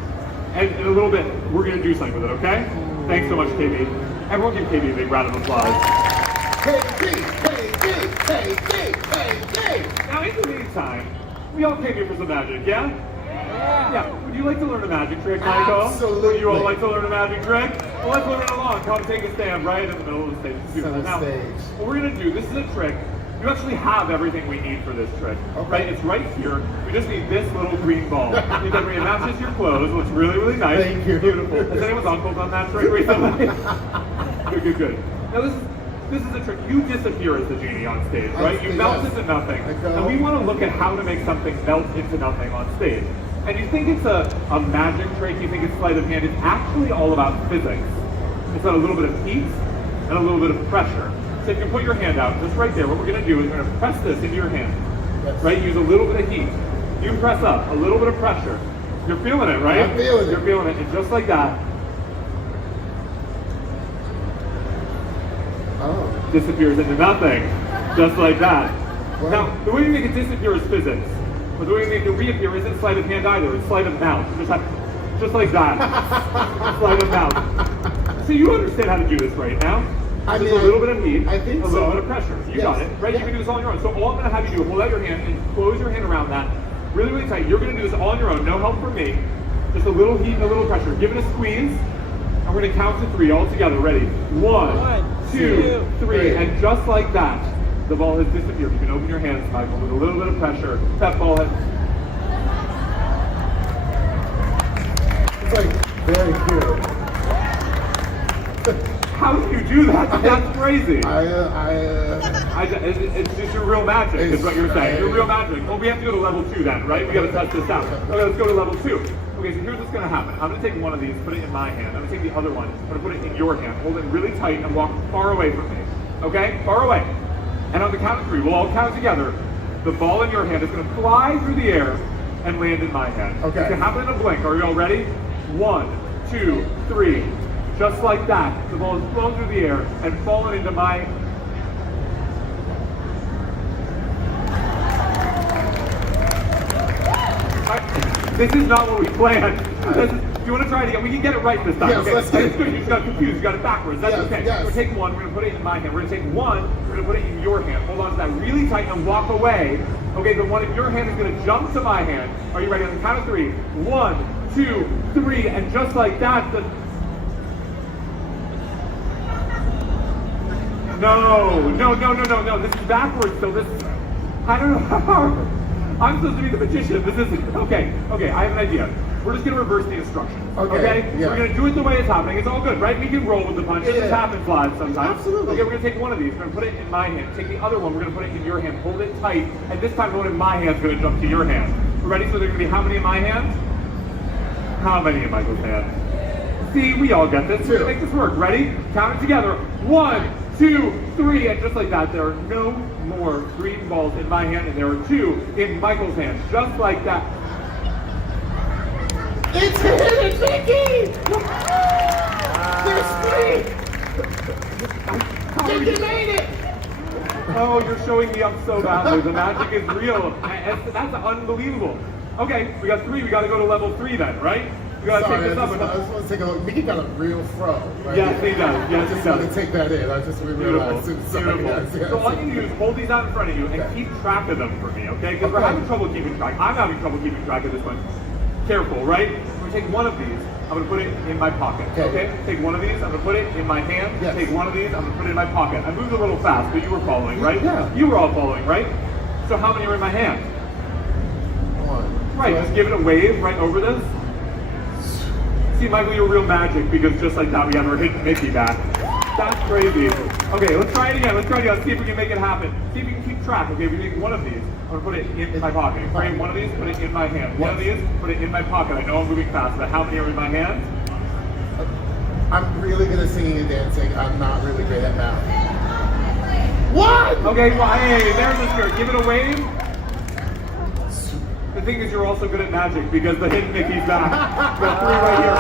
And in a little bit, we're going to do something with it, okay? Thanks so much, KB. Everyone give KB a big round of applause. Now, in the meantime, we all came here for some magic, yeah? Yeah. Would you like to learn a magic trick, Michael? Absolutely. Would you all like to learn a magic trick? Well, let's learn it along. Come take a stand right in the middle of the stage. Now, what we're going to do, this is a trick. You actually have everything we need for this trick. Okay. Right? It's right here. We just need this little green ball. You can bring it matches your clothes. Looks really, really nice. Thank you. Beautiful. Has anyone's uncle done that trick recently? Good. Now this is a trick. You disappear as the genie on stage, right? You melt into nothing. And we want to look at how to make something melt into nothing on stage. And you think it's a magic trick, you think it's sleight of hand. It's actually all about physics. It's got a little bit of heat and a little bit of pressure. So you can put your hand out, just right there. What we're going to do is we're going to press this into your hand. right? Use a little bit of heat. You press up, a little bit of pressure. You're feeling it, right? I'm feeling it. You're feeling it, and just like that, disappears into nothing, just like that. Wow. Now, the way you make it disappear is physics, but the way you make it reappear isn't sleight of hand either, it's sleight of mouth. Just like that. Sleight of mouth. So you understand how to do this right now. I Just mean, a little bit of heat, I think a so. little bit of pressure. You got it, right? You can do this all on your own. So all I'm going to have you do, hold out your hand and close your hand around that, really, really tight. You're going to do this all on your own, no help from me. Just a little heat and a little pressure. Give it a squeeze, and we're going to count to 3 all together. Ready? 1, 2, 3, and just like that, the ball has disappeared. You can open your hands, Michael, with a little bit of pressure. That ball has... It's like very cute. How do you do that? That's crazy. It's It's just your real magic, is what you're saying. Your real magic. Well, we have to go to level 2 then, right? We got to test this out. Okay, let's go to level 2. Okay, so here's what's going to happen. I'm going to take one of these, put it in my hand. I'm going to take the other one, I'm going to put it in your hand. Hold it really tight and walk far away from me. Okay? Far away. And on the count of 3, we'll all count together. The ball in your hand is going to fly through the air and land in my hand. Okay. It's going to happen in a blink. Are you all ready? 1, 2, 3. Just like that, the ball is flown through the air and fallen into my... This is not what we planned. Do you want to try it again? We can get it right this time. Yes, Okay, let's get it. good. You just got confused. You got it backwards. That's Yes, okay. yes. We're going to take one. We're going to put it in my hand. We're going to take one. We're going to put it in your hand. Hold on to that really tight and walk away. Okay, the one in your hand is going to jump to my hand. Are you ready? On the count of 3. 1, 2, 3, and just like that, the... No. This is backwards, so this... I don't know how... I'm supposed to be the magician. This isn't... Okay, I have an idea. We're just going to reverse the instructions. Okay? Yeah. We're going to do it the way it's happening. It's all good, right? We can roll with the punches. Yeah. This happens live sometimes. Absolutely. Okay, we're going to take one of these. We're going to put it in my hand. Take the other one. We're going to put it in your hand. Hold it tight. And this time, the one in my hand is going to jump to your hand. Ready? So there's going to be how many in my hand? How many in Michael's hand? See, we all get this. We're going to make this work. Ready? Count it together. 1, 2, 3, and just like that, there are no more green balls in my hand, and there are 2 in Michael's hand. Just like that. It's hidden, Micky! There's 3! Micky made it! Oh, you're showing me up so badly. The magic is real. That's unbelievable. Okay, we got 3. We got to go to level 3 then, right? We got to take this up. I just want to take a look. Micky got a real fro. Right Yes, here. he does. Yes, I just want to take that in. I just realized. Beautiful. Yes. So all you need to do is hold these out in front of you and keep track of them for me, okay? Because we're having trouble keeping track. I'm having trouble keeping track of this one. Careful, right? I'm going to take one of these. I'm going to put it in my pocket. Okay? Take one of these. I'm going to put it in my hand. Yes. Take one of these. I'm going to put it in my pocket. I moved a little fast, but you were following, right? Yeah. You were all following, right? So how many are in my hand? 1. Right. Just give it a wave right over this. See, Michael, you're real magic because just like that, we have our hidden Micky back. That's crazy. Okay, let's try it again. Let's see if we can make it happen. See if we can keep track. Okay, we make one of these. I'm gonna put it in my pocket. Frame one of these, put it in my hand. One of these, put it in my pocket. I know I'm moving fast, but how many are in my hand? I'm really good at singing and dancing. I'm not really great at math. What? Okay, well, hey, there's the skirt. Give it a wave. The thing is, you're also good at magic because the hidden Micky's back. Got 3 right here.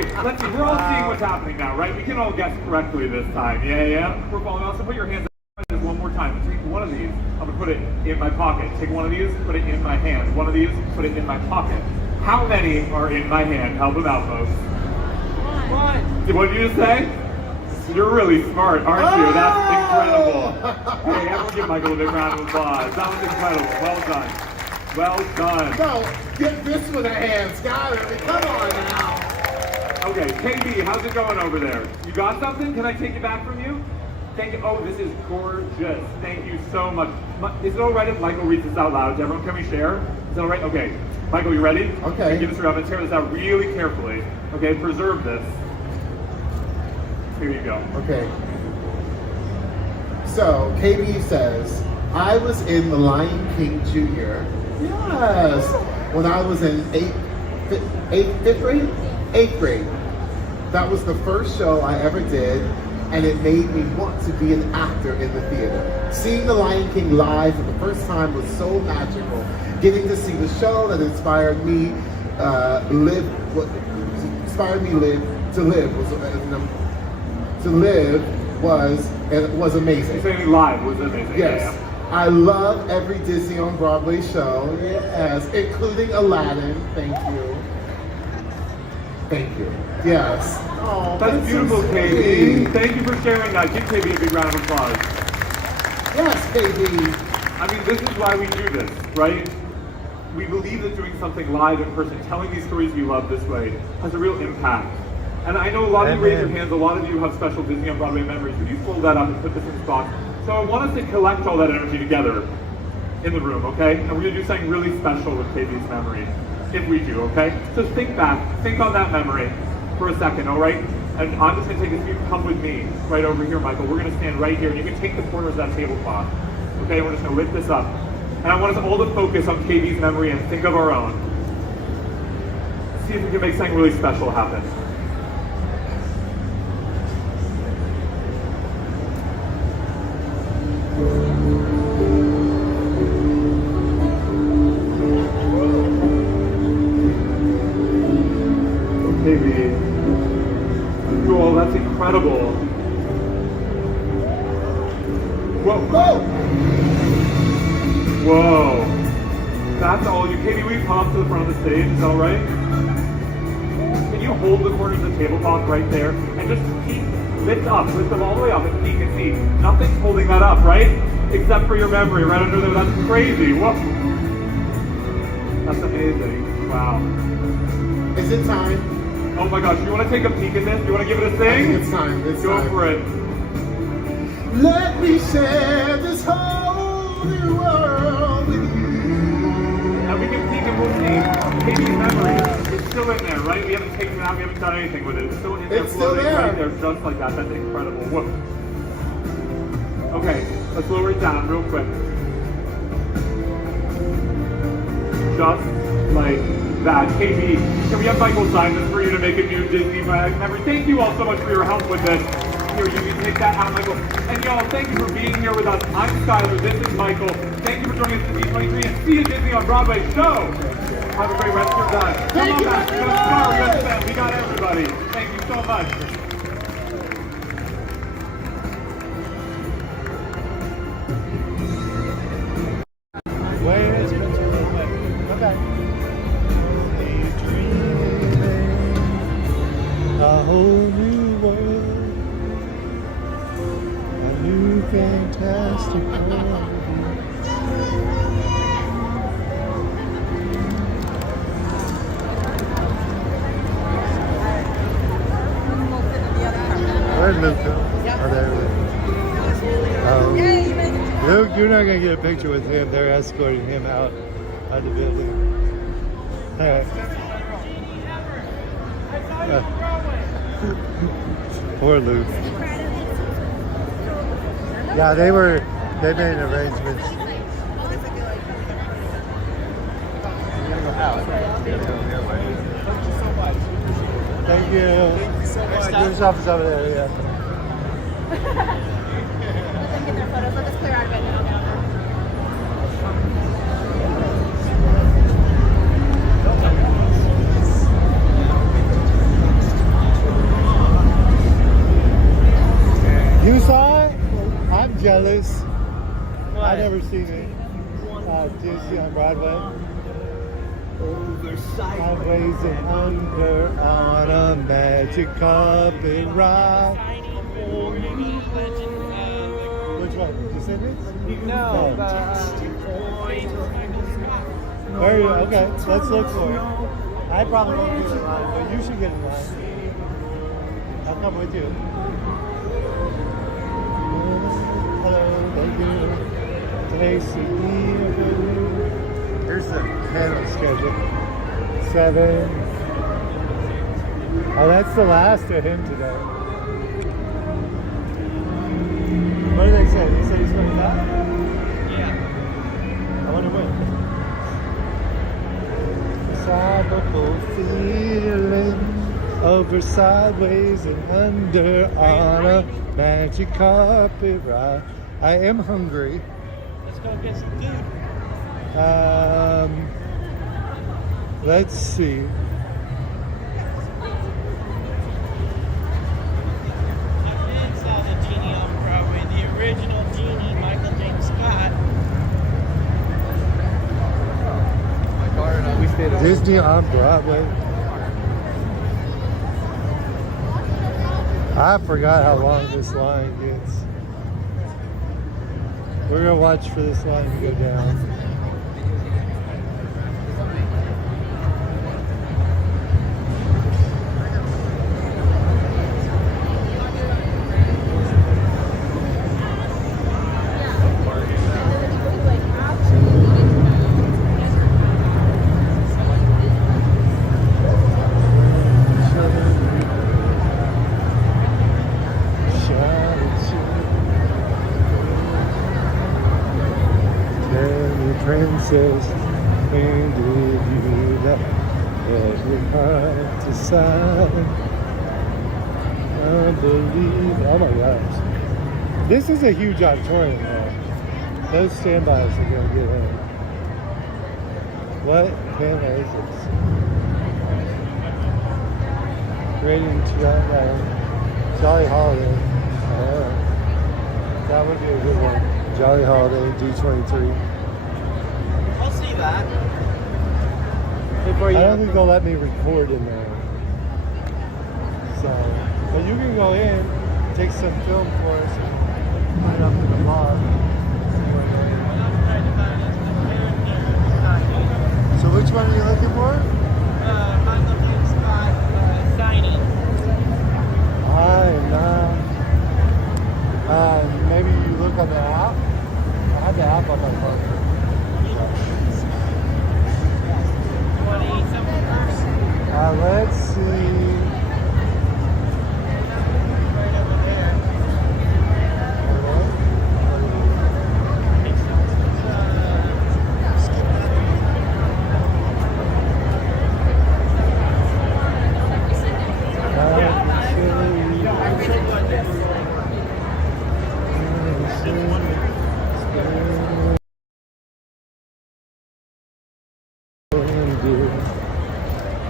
Okay, let's see. We're all seeing what's happening now, right? We can all guess correctly this time. Yeah. We're following on. So put your hands up one more time. Take one of these. I'm gonna put it in my pocket. Take one of these. Put it in my hand. One of these. Put it in my pocket. How many are in my hand? Help them out, folks. 1. What did you just say? You're really smart, aren't you? That's incredible. Hey, everyone give Michael a big round of applause. That was incredible. Well done. Well done. No, get this with a hand, Scott. I mean, come on now. Okay, KB, how's it going over there? You got something? Can I take it back from you? Thank you. Oh, this is gorgeous. Thank you so much. Is it all right if Michael reads this out loud to everyone? Can we share? Is that all right? Okay. Michael, you ready? Okay. Give this around. I'm going to tear this out really carefully. Okay, preserve this. Here you go. Okay. So, KB says, I was in The Lion King Jr. Yes. When I was in 8th grade? 8th grade. That was the first show I ever did. and it made me want to be an actor in the theater. Seeing The Lion King live for the first time was so magical. Getting to see the show that inspired me was amazing. Saying live was amazing. Yes. Yeah. I love every Disney on Broadway show, yes, including Aladdin. Thank you. Thank you. Yes. Oh, That's beautiful, so KB. sweet. Thank you for sharing that. Give KB a big round of applause. Yes, KB. I mean, this is why we do this, right? We believe that doing something live in person, telling these stories we love this way, has a real impact. And I know a lot of you raise your hands, a lot of you have special Disney on Broadway memories. Would you fold that up and put this in this box? So I want us to collect all that energy together in the room, okay? And we're gonna do something really special with KB's memory, if we do, okay? So think back, think on that memory for a second, all right? And I'm just gonna take this, you come with me, right over here, Michael. We're gonna stand right here, and you can take the corners of that tablecloth, okay? We're just gonna lift this up. And I want us all to focus on KB's memory and think of our own. See if we can make something really special happen. KB. Cool, that's incredible. Whoa, whoa! Whoa. That's all you. KB, will you come up to the front of the stage? Is that all right? Can you hold the corners of the tablecloth right there and just peek, lift them all the way up and peek and see. Nothing's holding that up, right? Except for your memory right under there. That's crazy. Whoa. That's amazing. Wow. Is it time? Oh my gosh, you want to take a peek at this? You want to give it a sing? I think it's time. It's Go time. for it. Let me share this whole new world with you. Now we can peek and we'll see KB's memory. It's still in there, right? We haven't taken it out, we haven't done anything with it. It's still in there, It's still floating there. right there, just like that. That's incredible. Whoop. Okay, let's lower it down real quick. Just like that. KB, can we have Michael sign this for you to make a new Disney memory? Thank you all so much for your help with this. Here, you can take that out, Michael. And y'all, thank you for being here with us. I'm Skylar, this is Michael. Thank you for joining us at D23 and see a Disney on Broadway show. Have a great rest of your time. Come on back, we got Star, we got Sam, we got everybody. Thank you so much. Way expensive. Okay. A whole new world, a new fantastic world. Where'd Luke go? Oh, there he is. Luke, you're not going to get a picture with him. They're escorting him out of the building. All right. Poor Luke. Yeah, they made arrangements. Thank you. Thank you so much. Your shop is over there, yeah. Let us clear out of it and I'll get over. You saw it? I'm jealous. I've never seen it. Disney on Broadway. I'm raising hunger on a magic carpet ride. Which one? Descendants? No. Where are you? Okay, let's look for it. I probably won't get in line, but you should get in line. I'll come with you. Hello, thank you. Tracy. Here's the panel schedule. 7. Oh, that's the last of him today. What did they say? They say he's going to die? Yeah. I wonder when. Cyberful feeling. Over, sideways, and under on a magic carpet ride. I am hungry. Let's go get some food. Let's see. I saw the Genie on Broadway, the original Genie, Michael James Scott. Disney on Broadway. I forgot how long this line gets. We're gonna watch for this line to go down. Princess, handed you that every heart to sign. I believe. Oh my gosh, this is a huge auditorium now. Those standbys are gonna get in. What camera is this? Rating to that Jolly Holiday. That would be a good one. Jolly Holiday D23. I'll see that. I don't think they'll let me record in there. So, but you can go in, take some film for us, put it up in the vlog. So which one are you looking for? Michael James Scott signing. I am not. Maybe you look on the app. I have the app on my phone. Let's see. Right over there.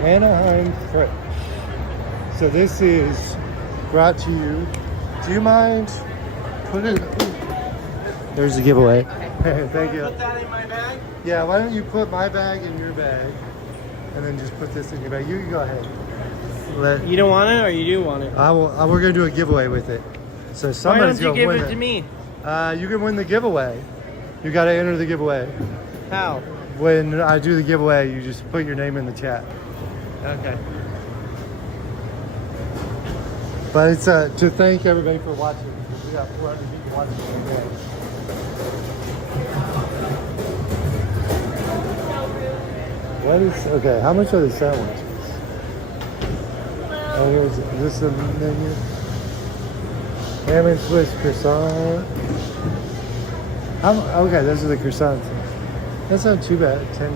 Anaheim Fresh. So this is brought to you. Do you mind putting? There's a giveaway. Thank you. Put that in my bag? Yeah, why don't you put my bag in your bag, and then just put this in your bag. You can go ahead. You don't want it, or you do want it? We're gonna do a giveaway with it. So somebody's gonna win it. Why don't you give it to me? You can win the giveaway. You gotta enter the giveaway. How? When I do the giveaway, you just put your name in the chat. Okay. But it's to thank everybody for watching. We got 400 people watching today. What is, okay, how much are the sandwiches? Oh, here's, is this the menu? Ham and Swiss croissant. Okay, those are the croissants. That's not too bad, $10.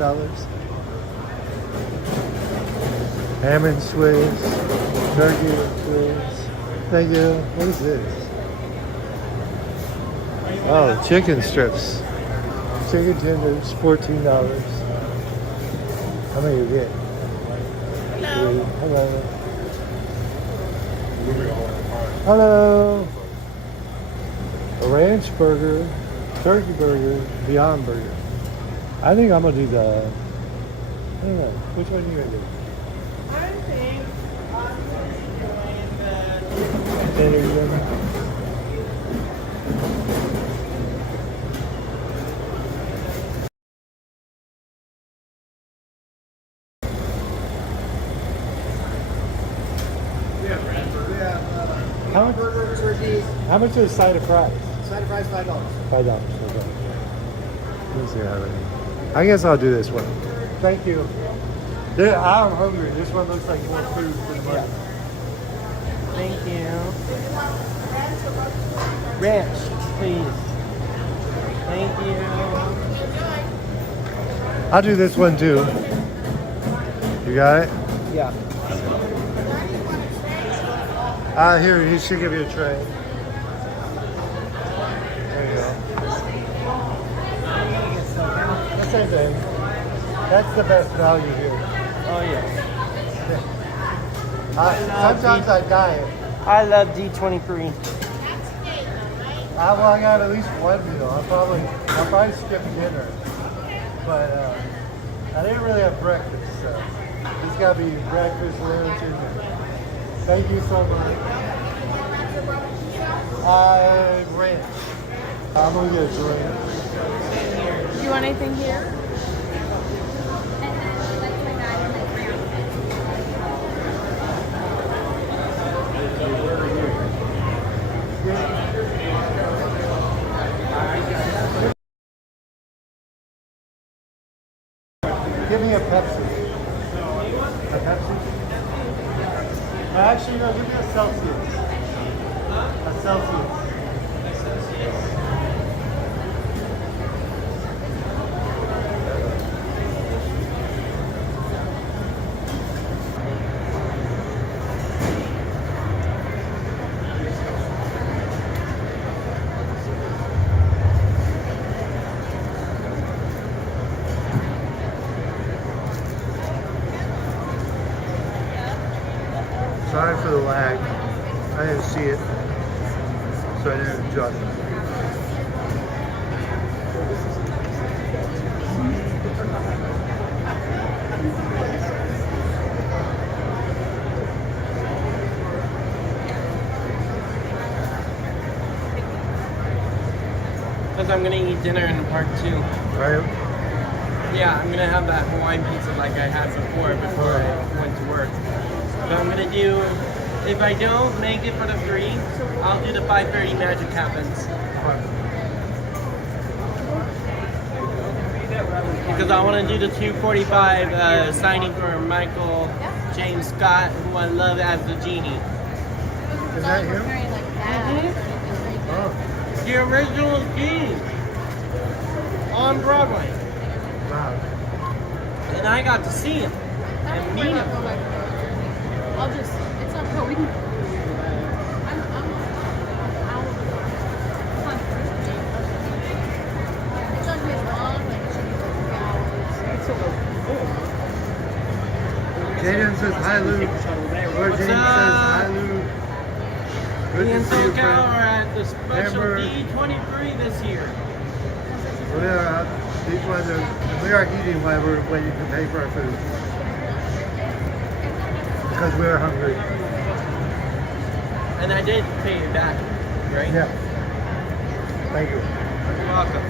Ham and Swiss, turkey and Swiss. Thank you. What is this? Oh, chicken strips. Chicken tenders, $14. How many you get? Hello. Hello. Hello. A ranch burger, turkey burger, Beyond Burger. I think I'm gonna do the. I don't know. Which one are you gonna do? I think I'm There you go. Hamburger, turkey. How much is a side of fries? Side of fries, $5. $5. Okay. Let's see how many. I guess I'll do this one. Thank you. I'm hungry. This one looks like more food for the money. Thank you. Ranch, please. Thank you. I'll do this one too. You got it? Yeah. Here, he should give you a tray. There you go. The same thing. That's the best value here. Oh yeah. Sometimes I diet. I love D23. Well, I got at least one meal. I'll probably skip dinner. But I didn't really have breakfast, so it's got to be breakfast, lunch, and thank you so much. Ranch. I'm gonna get a drink. Do you want anything here? Give me a Pepsi. A Pepsi? Actually, no, give me a Celsius. A Celsius. Sorry for the lag. I didn't see it, so I didn't adjust. Because I'm gonna eat dinner in the park too. Right? Yeah, I'm gonna have that Hawaiian pizza like I had before I went to work. But I'm gonna do, if I don't make it for the 3, I'll do the 5:30 Magic Happens. Because I want to do the 2:45 signing for Michael James Scott, who I love as the genie. Is that him? Oh. The original genie on Broadway. Wow. And I got to see him and meet him. I'll just, it's not, no, we can. It's on his mom, like, it should be 3 hours. Jaden says hi, Luke. Or Jaden says hi, Luke. Good Me to and see you, SoCal friend. are at the special Remember, D23 this year. We are eating while we're waiting to pay for our food. Because we are hungry. And I did pay it back, right? Yeah. Thank you. You're welcome.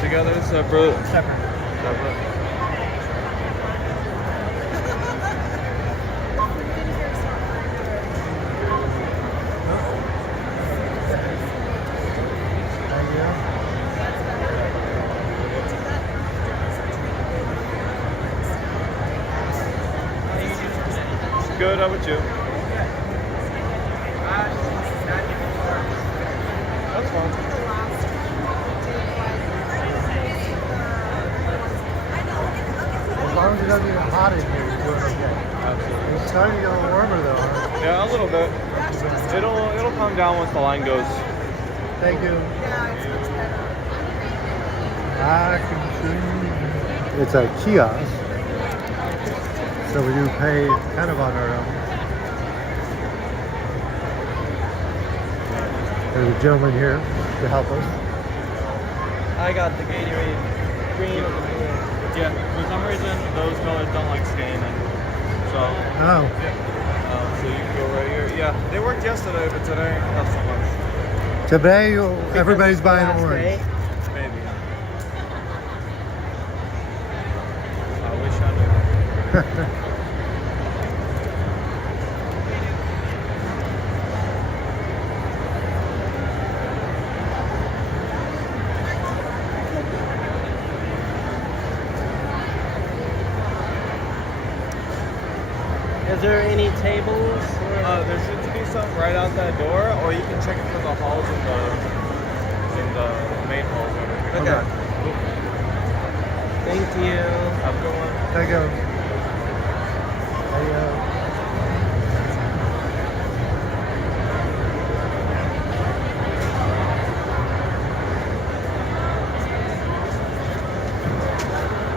Together, separate? Separate. Good, how about you? That's fine. As long as it doesn't get hot in here, you're doing okay. Absolutely. It's starting to get a little warmer though, huh? Yeah, a little bit. It'll calm down once the line goes. Thank you. Yeah, it's much better. I can It's a kiosk, so we do pay kind of on our own. There's a gentleman here to help us. I got the Gatorade green. Yeah, for some reason those colors don't like scanning. So. Oh. So you can go right here. Yeah, they worked yesterday, but today not so much. Today, everybody's buying orange. Maybe. I wish I knew. Is there any tables? There seems to be some right out that door, or you can check it for the halls in the main halls. Okay. Thank you. Have a good one. Thank you.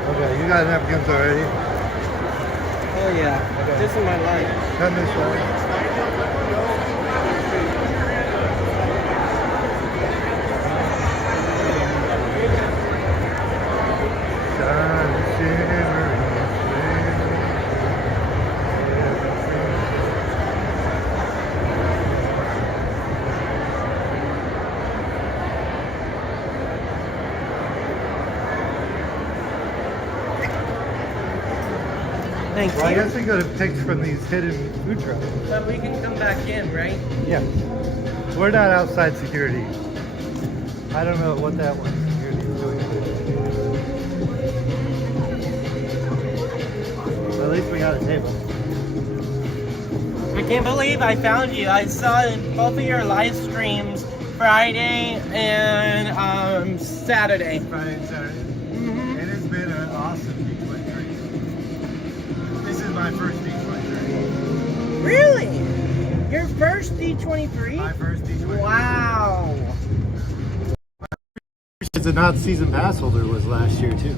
Okay, you got napkins already? Oh yeah. Okay. This is my life. Come this way. Thank Well, I you. guess we could have picked from these hidden food trucks. But we can come back in, right? Yeah. We're not outside security. I don't know what that one security is doing. At least we got a table. I can't believe I found you. I saw both of your live streams Friday and Saturday. Friday and Saturday. It has been an awesome D23. This is my first D23. Really? Your first D23? My first D23. Wow. As a not season pass holder was last year too.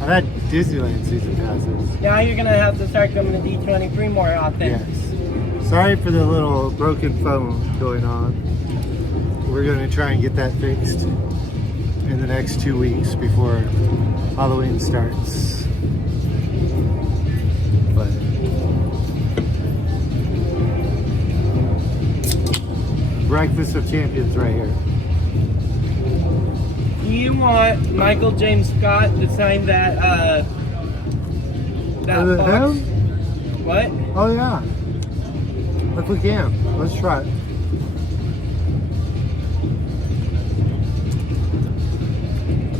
I've had Disneyland season passes. Now you're gonna have to start coming to D23 more often. Yes. Sorry for the little broken phone going on. We're gonna try and get that fixed in the next 2 weeks before Halloween starts. But Breakfast of Champions right here. Do you want Michael James Scott to sign that box? Him? What? Oh yeah. If we can. Let's try it.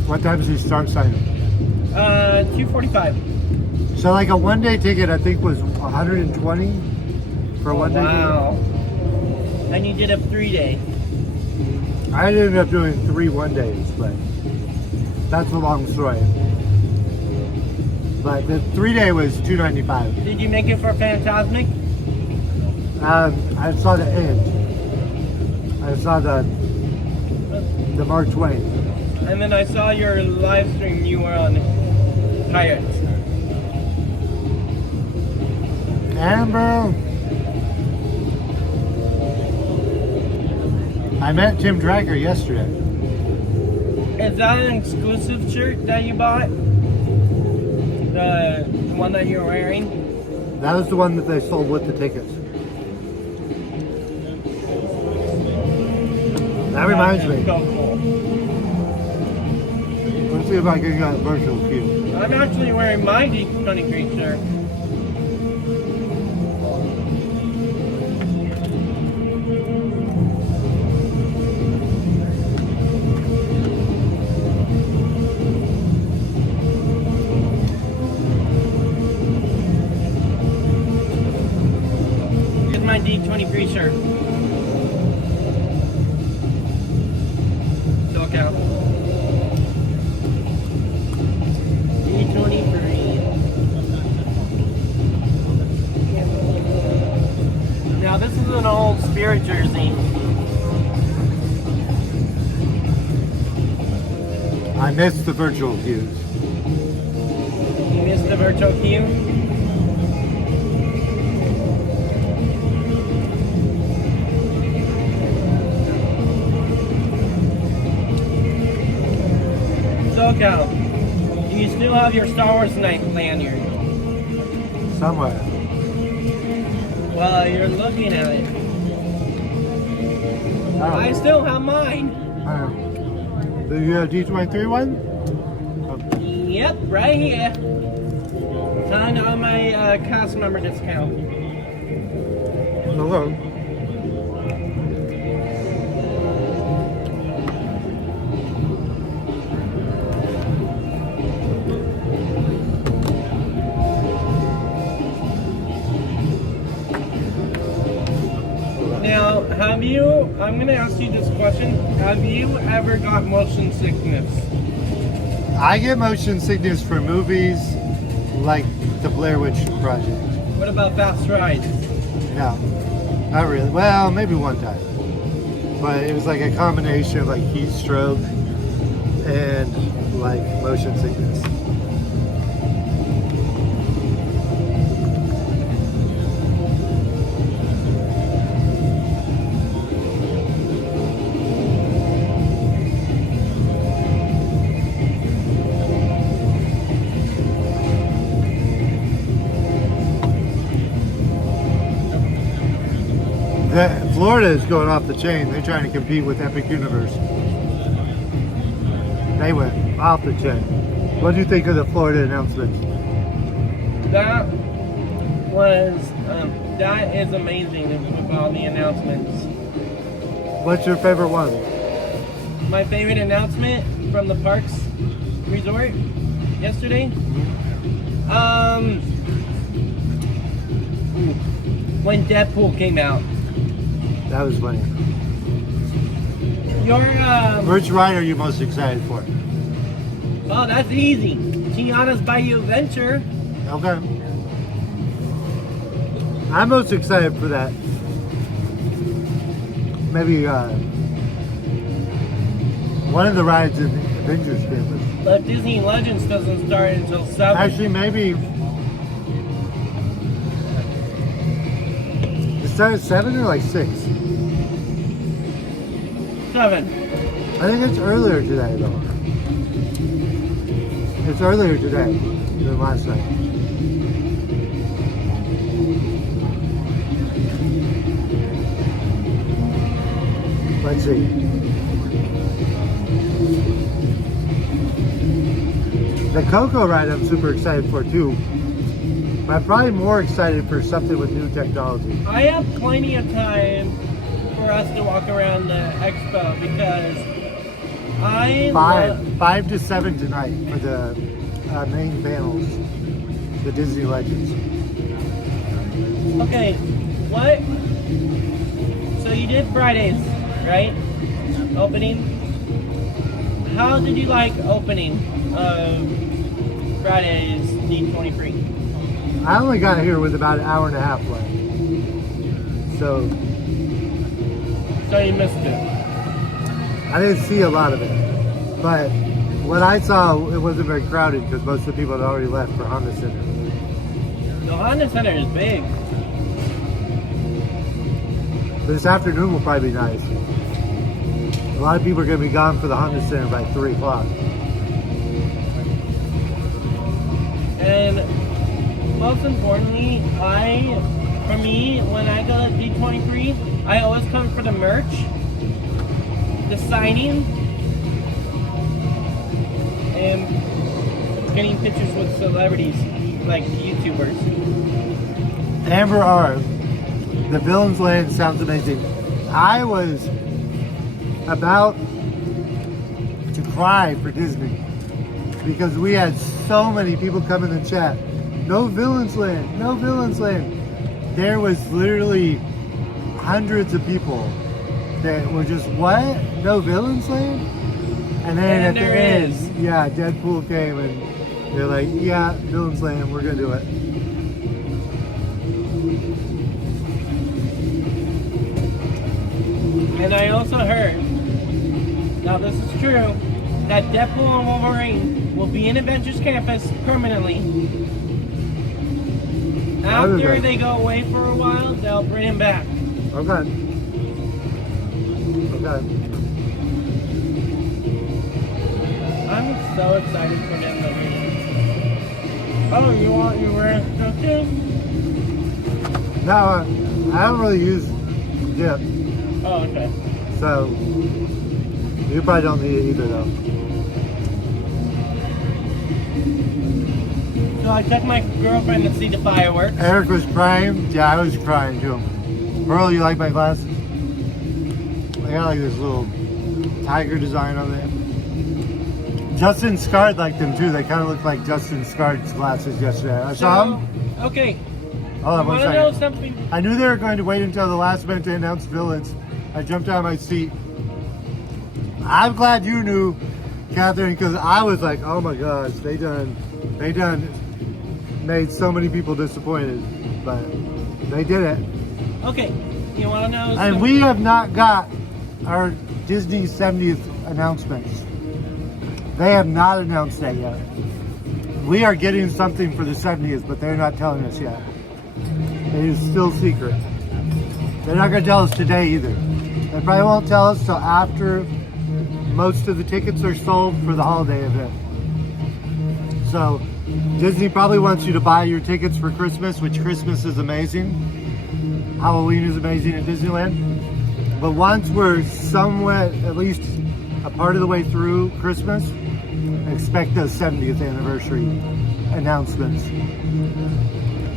What time does he start signing? 2:45. So like a one-day ticket I think was 120 for a one-day Wow. And you did a 3-day. ticket. I ended up doing 3 one-days, but that's a long story. But the 3-day was $295. Did you make it for Fantasmic? I saw the end. I saw the Mark Twain. And then I saw your live stream. You were on Hyatt. Amber. I met Tim Dracker yesterday. Is that an exclusive shirt that you bought? The one that you're wearing? That was the one that they sold with the tickets. That reminds me. So cool. Let's see if I can get a virtual queue. I'm actually wearing my D23 shirt. Here's my D23 shirt. Still count. D23. Now this is an old Spirit jersey. I missed the virtual queues. the virtual queue. So, Cal, do you still have your Star Wars night lanyard? Somewhere. Well, you're looking at it. Oh. I still have mine. Do you have D23 one? Yep, right here. Signed on my cast member discount. Hello. Now, I'm going to ask you this question. Have you ever got motion sickness? I get motion sickness for movies like the Blair Witch Project. What about fast rides? No, not really. Well, maybe one time. But it was like a combination of like heat stroke and like motion sickness. Florida is going off the chain. They're trying to compete with Epic Universe. They went off the chain. What do you think of the Florida announcements? That is amazing with all the announcements. What's your favorite one? My favorite announcement from the Parks Resort yesterday? When Deadpool came out. That was funny. Which ride are you most excited for? Oh, that's easy. Tiana's Bayou Adventure. Okay. I'm most excited for that. Maybe one of the rides in Avengers Campus. But Disney Legends doesn't start until 7. Actually, maybe it started at 7 or like 6? 7. I think it's earlier today though. It's earlier today than last night. Let's see. The Coco ride I'm super excited for too. But I'm probably more excited for something with new technology. I have plenty of time for us to walk around the expo because 5 to 7 tonight for the main panels, the Disney Legends. Okay, what? So you did Fridays, right? Opening. How did you like opening Fridays D23? I only got here with about an hour and a half left. So you missed it. I didn't see a lot of it. But what I saw, it wasn't very crowded because most of the people had already left for Honda Center. The Honda Center is big. This afternoon will probably be nice. A lot of people are going to be gone for the Honda Center by 3 o'clock. And most importantly, for me, when I go to D23, I always come for the merch, the signing, and getting pictures with celebrities, like YouTubers. MMRR, the Villains Land sounds amazing. I was about to cry for Disney because we had so many people come in the chat. No Villains Land, no Villains Land. There was literally hundreds of people that were just, what? No Villains Land? And then at the end, yeah, Deadpool came and they're like, yeah, Villains Land, we're gonna do it. And I also heard, now this is true, that Deadpool and Wolverine will be in Adventures Campus permanently. After they go away for a while, they'll bring him back. Okay. Okay. I'm so excited for that movie. Oh, you wearing stuff too? No, I haven't really used dip. Oh, okay. So, you probably don't need it either though. So I took my girlfriend to see the fireworks. Eric was crying. Yeah, I was crying too. Pearl, you like my glasses? They got like this little tiger design on there. Justin Scard liked them too. They kind of look like Justin Scard's glasses yesterday. I saw them. Okay. Hold on one second. Know something? I knew they were going to wait until the last minute to announce villains. I jumped out of my seat. I'm glad you knew, Catherine, because I was like, oh my gosh, they done made so many people disappointed, but they did it. Okay, you want to know? And we have not got our Disney 70th announcements. They have not announced that yet. We are getting something for the 70th, but they're not telling us yet. It is still secret. They're not going to tell us today either. They probably won't tell us till after most of the tickets are sold for the holiday event. So Disney probably wants you to buy your tickets for Christmas, which Christmas is amazing. Halloween is amazing at Disneyland. But once we're somewhat, at least a part of the way through Christmas, expect those 70th anniversary announcements.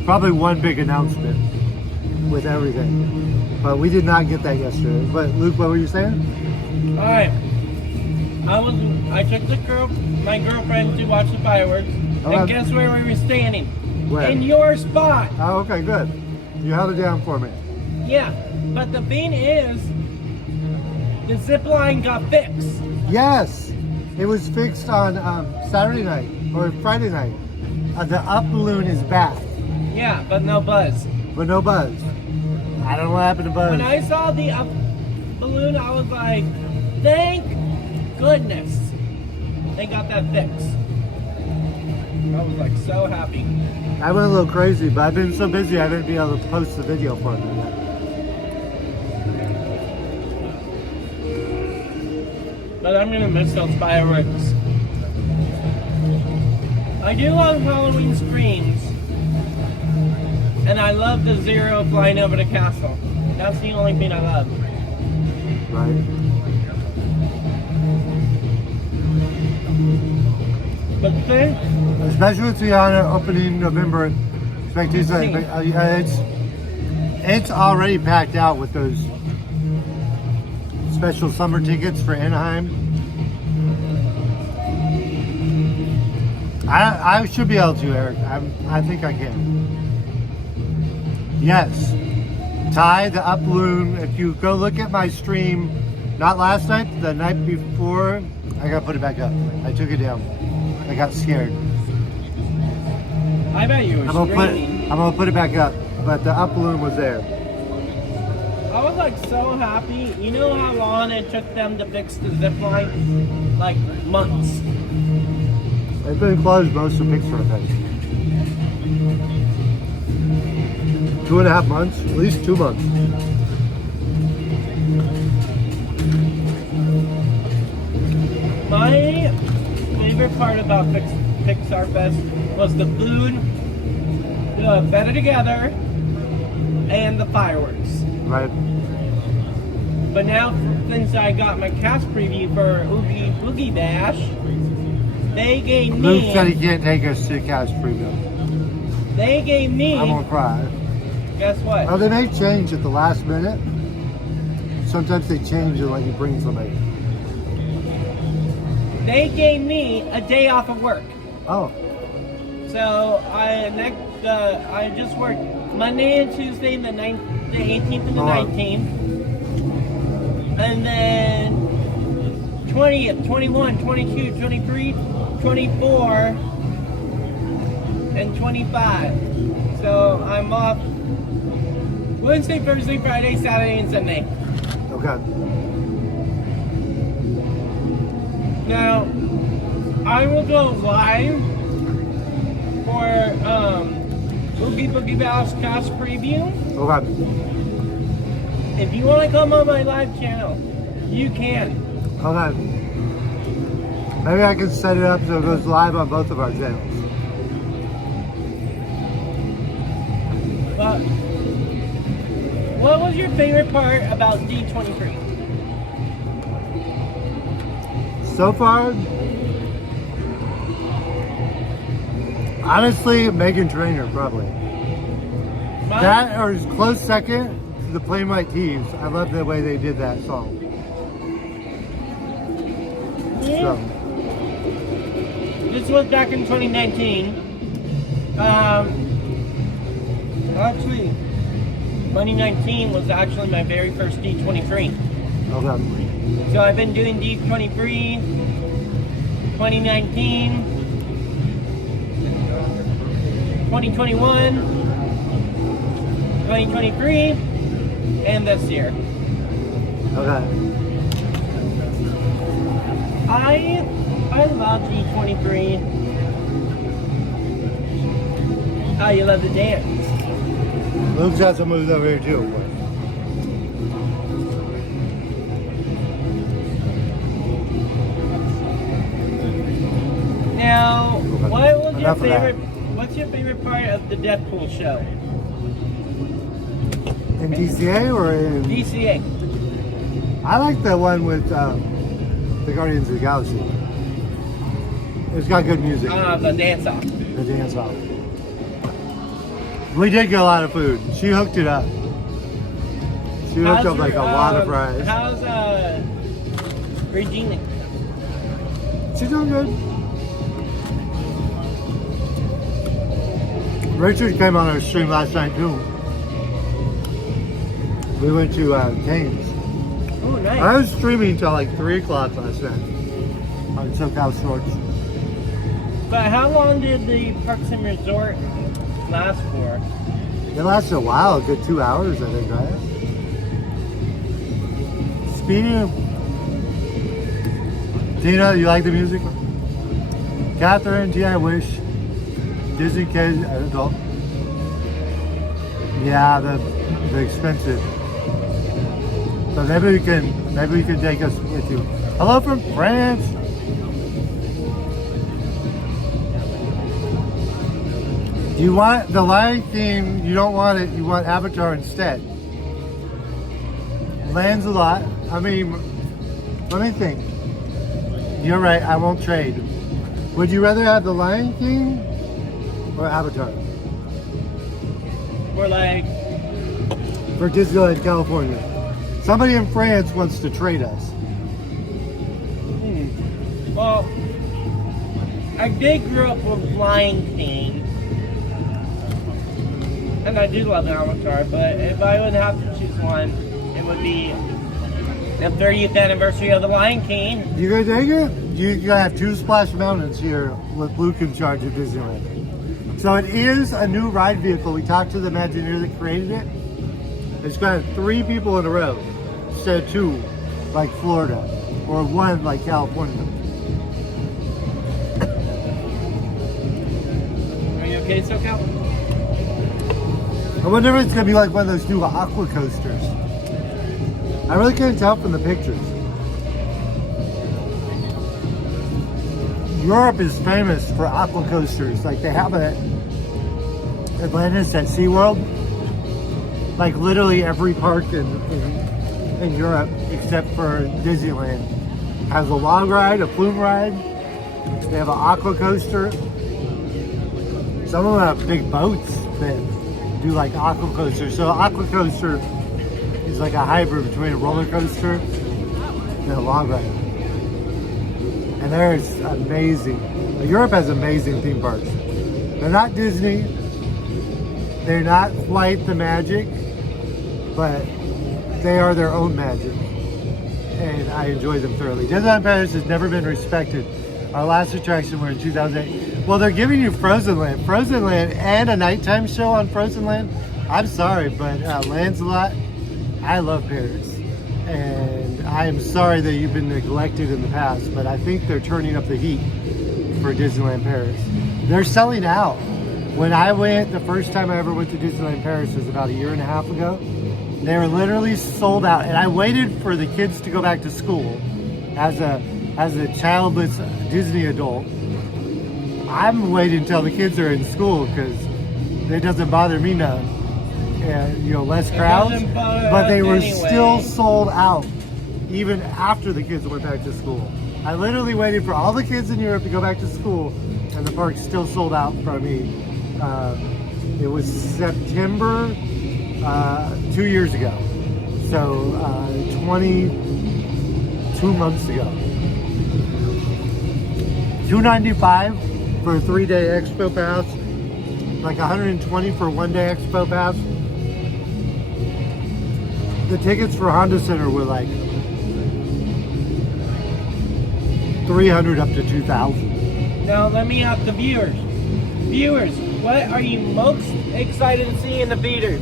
Probably one big announcement with everything. But we did not get that yesterday. But Luke, what were you saying? All right. I took my girlfriend to watch the fireworks, and guess where we were standing? Where? In your spot. Oh, okay, good. You held it down for me. Yeah, but the thing is, the zip line got fixed. Yes, it was fixed on Saturday night or Friday night. The up balloon is back. Yeah, but no buzz. But no buzz. I don't know what happened to buzz. When I saw the up balloon, I was like, thank goodness they got that fixed. I was like so happy. I went a little crazy, but I've been so busy I haven't been able to post the video for it yet. But I'm gonna miss those fireworks. I do love Halloween screams. And I love the Zero flying over the castle. That's the only thing I love. Right. But the thing, especially with Tiana opening November, it's already packed out with those special summer tickets for Anaheim. I should be able to, Eric. I think I can. Yes. Ty, the up balloon, if you go look at my stream, not last night, the night before, I gotta put it back up. I took it down. I got scared. I bet you were screaming. I'm gonna put it back up, but the up balloon was there. I was like so happy. You know how long it took them to fix the zip line? Like months. They've been closed most of Pixar events. 2.5 months, at least 2 months. My favorite part about Pixar Fest was the food, the Better Together, and the fireworks. Right. But now, since I got my cast preview for Oogie Bash, they gave me... Luke said he can't take us to cast preview. They gave me... I'm gonna cry. Guess what? Oh, they may change at the last minute. Sometimes they change and let you bring somebody. They gave me a day off of work. Oh. So I just worked Monday and Tuesday, the 18th and the 19th. And then 20th, 21, 22, 23, 24, and 25. So I'm off Wednesday, Thursday, Friday, Saturday, and Sunday. Okay. Now, I will go live for Oogie Boogie Bash Cast Preview. Okay. If you want to come on my live channel, you can. Okay. Maybe I can set it up so it goes live on both of our channels. But what was your favorite part about D23? So far, honestly, Megan Trainor probably. That or close second to the Plain White Thieves. I love the way they did that song. So. This was back in 2019. Actually, 2019 was actually my very first D23. Okay. So I've been doing D23, 2019, 2021, 2023, and this year. Okay. I love D23. How you love to dance. Luke's got some moves over here too. Now, what was your Enough of that. favorite? What's your favorite part of the Deadpool show? In DCA or in DCA. I like the one with the Guardians of the Galaxy. It's got good music. The dance off. The dance off. We did get a lot of food. She hooked it up. She hooked up like a lot of fries. How's Regina? She's doing good. Richard came on our stream last night too. We went to Canes. Oh, nice. I was streaming until like 3 o'clock last night on SoCal Shorts. But how long did the Parks and Resort last for? It lasted a while, a good 2 hours, I think, right? Speedy. Tina, you like the music? Catherine, gee, I wish. Disney kids, adult. Yeah, the expensive. So maybe we can take us with you. Hello from France. Do you want the Lion King? You don't want it. You want Avatar instead. Lands a lot. I mean, let me think. You're right. I won't trade. Would you rather have the Lion King or Avatar? Or like for Disneyland, California. Somebody in France wants to trade us. Well, I did grow up with Lion King. And I do love Avatar, but if I would have to choose one, it would be the 30th anniversary of the Lion King. You gonna take it? You gotta have 2 Splash Mountains here with Luke in charge of Disneyland. So it is a new ride vehicle. We talked to the Imagineer that created it. It's got 3 people in a row instead of 2 like Florida or 1 like California. Are you okay, SoCal? I wonder if it's gonna be like one of those new aqua coasters. I really couldn't tell from the pictures. Europe is famous for aqua coasters. Like they have it at Atlantis at SeaWorld. Like literally every park in Europe except for Disneyland has a log ride, a flume ride. They have an aqua coaster. Some of them have big boats that do like aqua coasters. So aqua coaster is like a hybrid between a roller coaster and a log ride. And there's amazing. Europe has amazing theme parks. They're not Disney. They're not quite the magic, but they are their own magic. And I enjoy them thoroughly. Disneyland Paris has never been respected. Our last attraction were in 2008. Well, they're giving you Frozen Land. Frozen Land and a nighttime show on Frozen Land. I'm sorry, but Lancelot, I love Paris. And I am sorry that you've been neglected in the past, but I think they're turning up the heat for Disneyland Paris. They're selling out. When I went, the first time I ever went to Disneyland Paris was about 1.5 years ago. They were literally sold out, and I waited for the kids to go back to school. As a childless Disney adult, I'm waiting until the kids are in school because it doesn't bother me none. And, you know, less crowds, but they were still sold out even after the kids went back to school. I literally waited for all the kids in Europe to go back to school, and the park's still sold out for me. It was September 2 years ago, so 22 months ago. $295 for a 3-day expo pass, like $120 for a 1-day expo pass. The tickets for Honda Center were like $300 up to $2,000. Now let me ask the viewers. Viewers, what are you most excited to see in the theaters?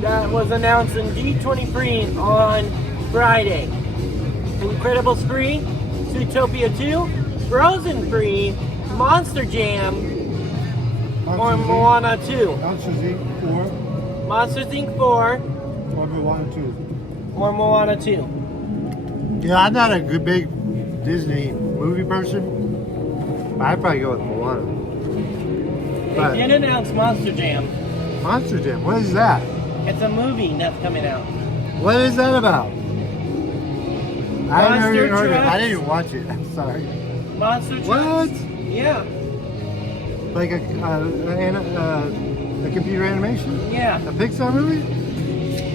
That was announced in D23 on Friday. Incredibles 3, Zootopia 2, Frozen 3, Monster Jam, or Moana 2. Monsters Inc. 4. Monsters Inc. 4. Or Moana 2. Or Moana 2. Yeah, I'm not a good big Disney movie person. But I'd probably go with Moana. They did announce Monster Jam. Monster Jam? What is that? It's a movie that's coming out. What is that about? I never even heard of it. Trucks. I didn't even watch it. I'm sorry. Monster Trucks. What? Yeah. Like a computer animation? Yeah. A Pixar movie?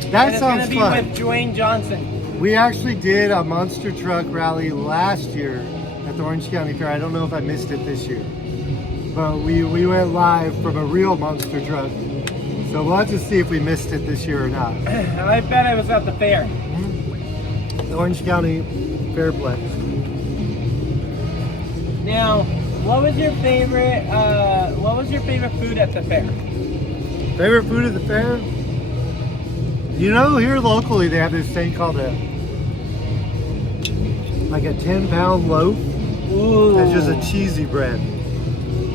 That sounds it's fun. gonna be with Dwayne Johnson. We actually did a monster truck rally last year at the Orange County Fair. I don't know if I missed it this year. But we went live from a real monster truck. So we'll have to see if we missed it this year or not. I bet I was at the fair. The Orange County Fairplex. Now, what was your favorite food at the fair? Favorite food at the fair? You know, here locally they have this thing called like a 10-pound loaf. Ooh. It's just a cheesy bread.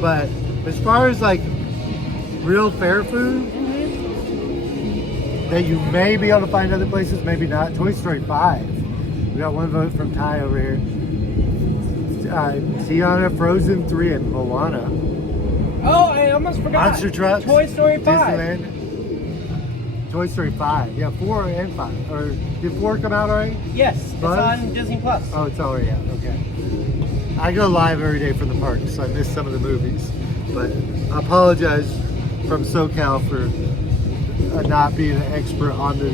But as far as like real fair food that you may be able to find other places, maybe not. Toy Story 5. We got one vote from Ty over here. Tiana, Frozen 3, and Moana. Oh, I almost forgot. Monster Trucks. Toy Story 5. Disneyland. Toy Story 5. Yeah, 4 and 5. Or did 4 come out already? Yes, Buzz? it's on Disney Plus. Oh, it's already out. Okay. I go live every day from the park, so I miss some of the movies. But I apologize from SoCal for not being an expert on the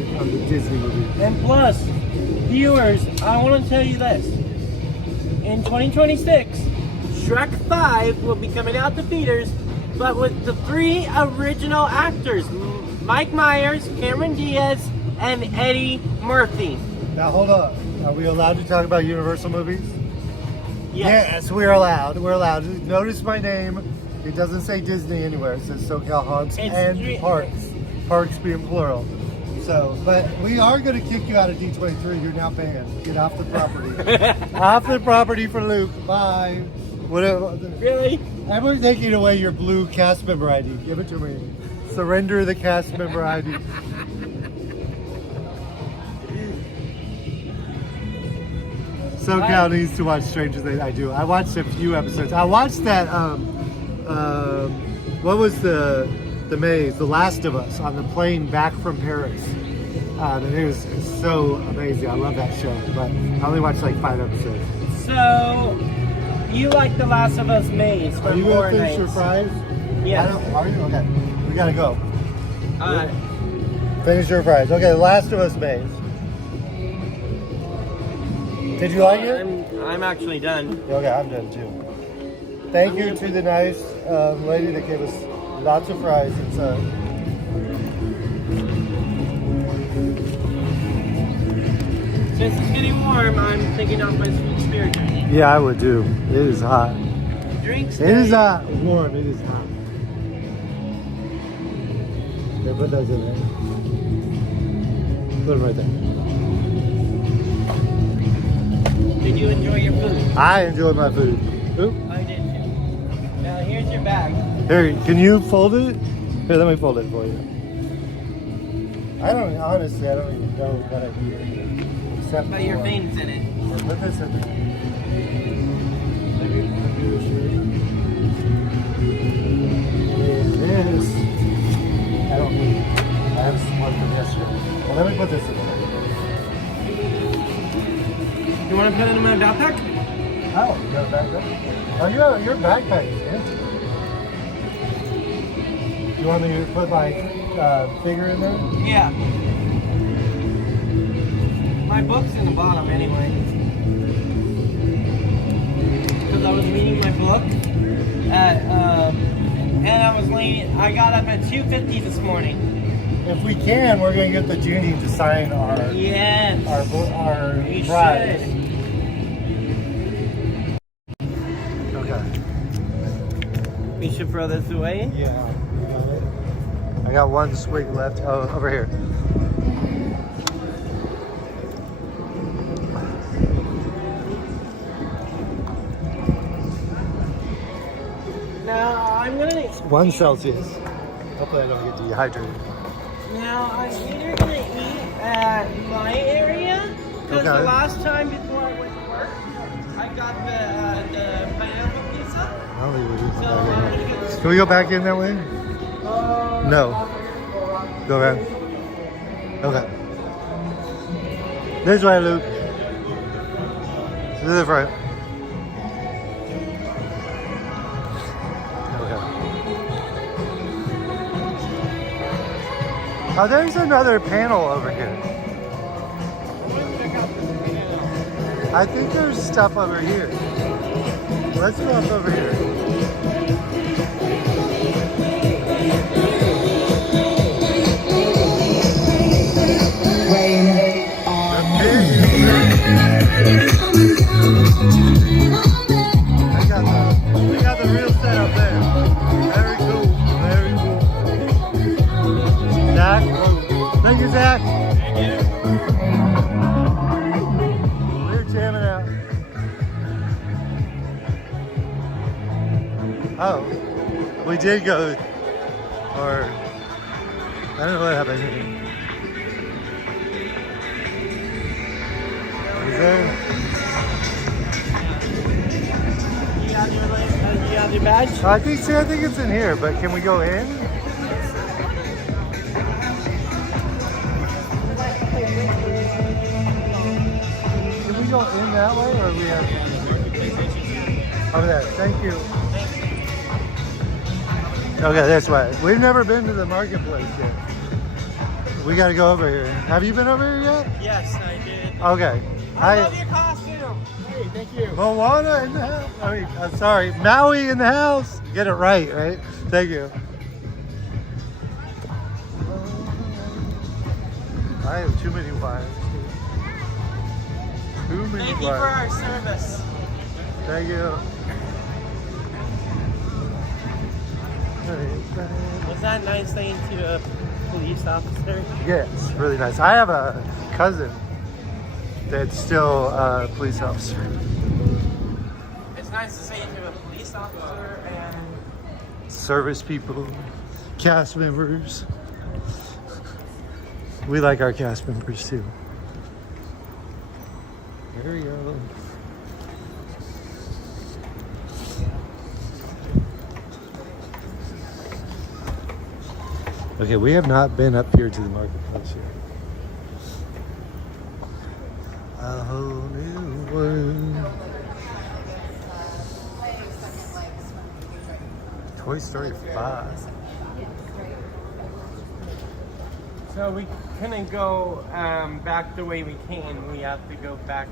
Disney movie. And plus, viewers, I want to tell you this. In 2026, Shrek 5 will be coming out to theaters, but with the 3 original actors, Mike Myers, Cameron Diaz, and Eddie Murphy. Now hold on. Are we allowed to talk about Universal movies? Yes. We're allowed. We're allowed. Notice my name. It doesn't say Disney anywhere. It says SoCal Haunts and Parks. Parks being plural. So, but we are going to kick you out of D23. You're now banned. Get off the property. Off the property for Luke. Bye. Whatever. Really? I'm taking away your blue cast member ID. Give it to me. Surrender the cast member ID. SoCal needs to watch Stranger Things. I do. I watched a few episodes. I watched that. What was the maze? The Last of Us on the plane back from Paris. And it was so amazing. I love that show. But I only watched like 5 episodes. So, you like The Last of Us maze for Are you more gonna finish nights? your fries? Yes. Are you? Okay. We gotta go. Alright. Finish your fries. Okay, The Last of Us maze. Did you like it? I'm actually done. Okay, I'm done too. Thank you to the nice lady that gave us lots of fries inside. Since it's getting warm, I'm taking off my sweet spirit drink. Yeah, I would do. It is hot. Drinks. It is not warm. It is hot. Here, put those in there. Put them right there. Did you enjoy your food? I enjoyed my food. Oop. I did too. Now here's your bag. Here, can you fold it? Here, let me fold it for you. Honestly, I don't even know what I do. Except But your for- veins in it. Put this in there. Maybe do this here. And this, I don't need. I have one from yesterday. Well, let me put this in there. You want to put it in my backpack? Oh, you got a backpack? Oh, your backpack is empty. You want me to put my figure in there? Yeah. My book's in the bottom anyway. Because I was reading my book at, and I was late. I got up at 2:50 this morning. If we can, we're going to get the Junie to sign our our We prize. should. Okay. We should throw this away? Yeah. I got one swig left. Oh, over here. Now, I'm going to... 1 Celsius. Hopefully I don't get dehydrated. Now, I'm either going to eat at my area, because the last time before I went to work, I got the pineapple pizza. I don't think we're doing that. Can we go back in that way? No. Go around. Okay. This way, Luke. To the front. Okay. Oh, there's another panel over here. I think there's stuff over here. Let's go up over here. We got the real setup there. Very cool. Very cool. Zach. Thank you, Zach. Thank you. We're jamming out. Oh, we did go, or I don't know what happened here. Is there? You have your badge? I think it's in here, but can we go in? Can we go in that way, or we have over there? Thank you. Okay, this way. We've never been to the marketplace yet. We got to go over here. Have you been over here yet? Yes, I did. Okay. I love your costume. Hey, thank you. Moana in the house. I mean, I'm sorry, Maui in the house. Get it right? Thank you. I have too many wires. Too many Thank you for our service. Thank you. Was that nice saying to a police officer? Yes, really nice. I have a cousin that's still a police officer. It's nice to say to a police officer and Service people, cast members. We like our cast members too. There we go. Okay, we have not been up here to the marketplace yet. A whole new world. Toy Story 5. so we couldn't go back the way we came. We have to go back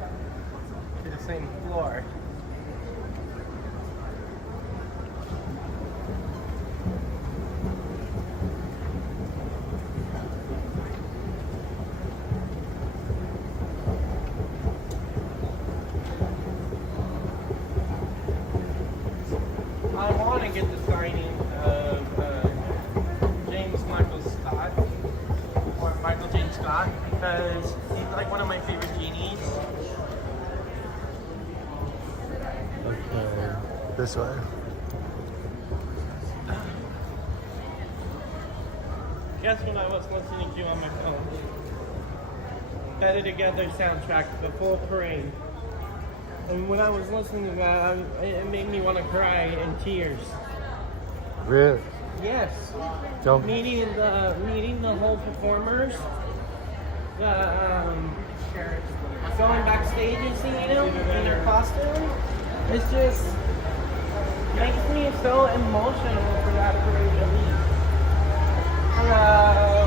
to the same floor. I want to get the signing of Michael James Scott, because he's like one of my favorite genies. This way. Guess what I was listening to on my phone? Better Together soundtrack, The Full Parade. And when I was listening to that, it made me want to cry in tears. Really? Yes. Don't. Meeting the whole performers. Going backstage and seeing them in their costumes. It's just makes me so emotional for that parade to leave. Hello.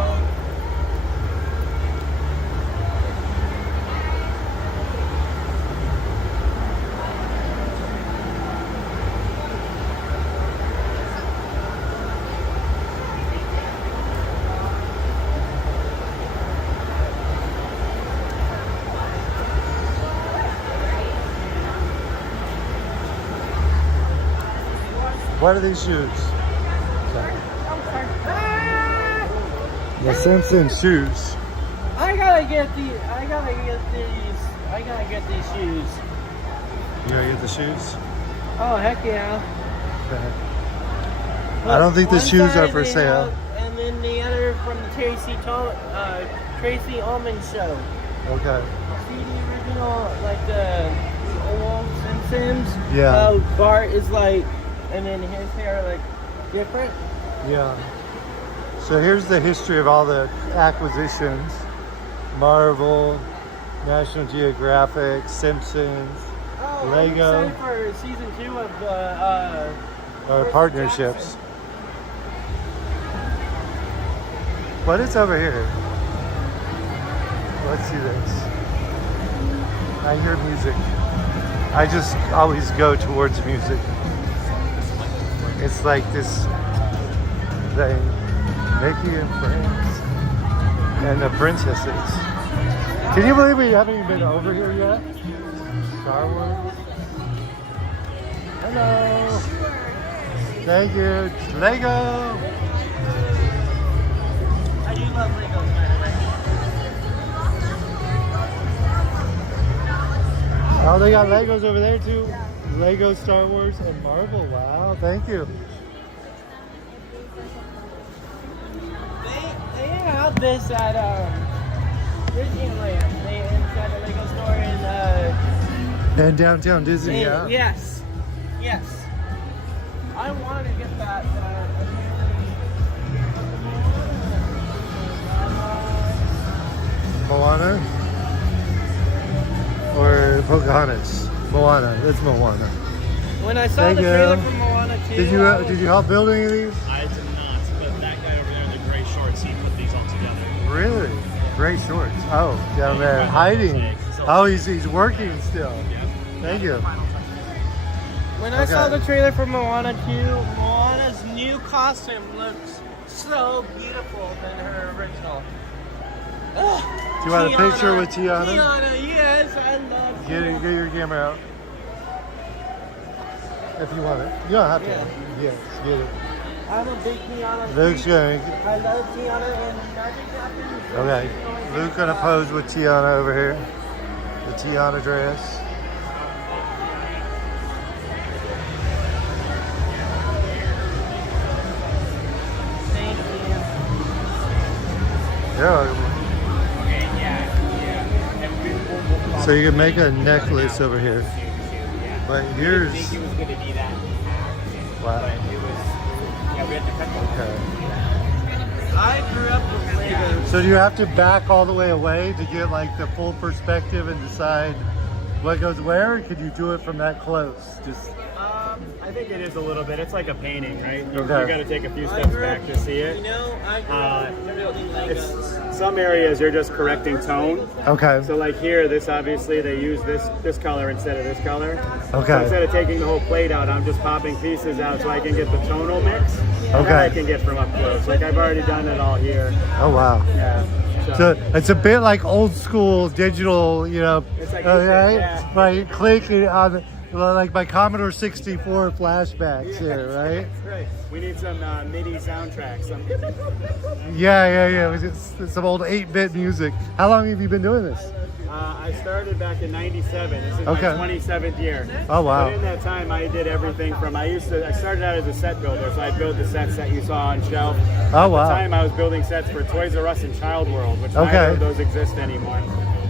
What are these shoes? The Simpsons shoes. I gotta get these shoes. You gonna get the shoes? Oh heck yeah. I don't think the One shoes side are for they sale. have, and then the other from the Tracy Ullman show. Okay. See the original, like the old Simpsons? Yeah. How Bart is like, and then his hair like different. Yeah. So here's the history of all the acquisitions. Marvel, National Geographic, Simpsons, Oh, Lego. I'm excited for season 2 of the Our partnerships. What is over here? Let's see this. I hear music. I just always go towards music. It's like this thing. Mickey and Friends. And the princesses. Can you believe we haven't even been over here yet? Star Wars. Hello. Thank you. Lego. I do love Legos, by the way. Oh, they got Legos over there too. Lego, Star Wars, and Marvel. Wow, thank you. They have this at Disneyland. They inside the Lego store in And downtown Disney, yeah. Yes. Yes. I want to get that. Moana or Pocahontas? Moana. It's Moana. When I saw Thank the you. trailer for Moana 2, Did you help build any of these? I did not, but that guy over there in the gray shorts, he put these all together. Really? Gray shorts. Oh, down there hiding. Oh, he's working still. Thank you. When I saw the trailer for Moana 2, Moana's new costume looks so beautiful than her original. Do you want a picture with Tiana? Tiana, yes, I love Get your camera out. If you want it. You don't have to. Yes, get it. I'm a big Tiana. Luke's going to... I love Tiana and Magic Captain. Okay. Luke's going to pose with Tiana over here. The Tiana dress. Thank you. You're welcome. So you can make a necklace over here. But here's... I think it was going to be that. Wow. But it was... Yeah, we had to cut Okay. I grew up with Legos. So do you have to back all the way away to get like the full perspective and decide what goes where? Or could you do it from that close? Just I think it is a little bit. It's like a painting, right? You Okay. got to take a few steps back to see it. You know, I grew up building Legos. Some areas you're just correcting tone. Okay. So like here, this obviously they use this color instead of this color. Okay. So instead of taking the whole plate out, I'm just popping pieces out so I can get the tonal mix. And Okay. then I can get from up close. Like I've already done it all here. Oh wow. Yeah. So it's a bit like old school digital, you know, It's like right? yeah. Right, clicking on like my Commodore 64 flashbacks here, right? That's right. We need some MIDI soundtracks. Some... Yeah. It was just some old 8-bit music. How long have you been doing this? I started back in '97. This is Okay. my 27th year. Oh, wow. But in that time, I did everything from I started out as a set builder, so I'd build the sets that you saw on shelf. Oh, wow. At the time, I was building sets for Toys R Us and Child World, which Okay. neither of those exist anymore.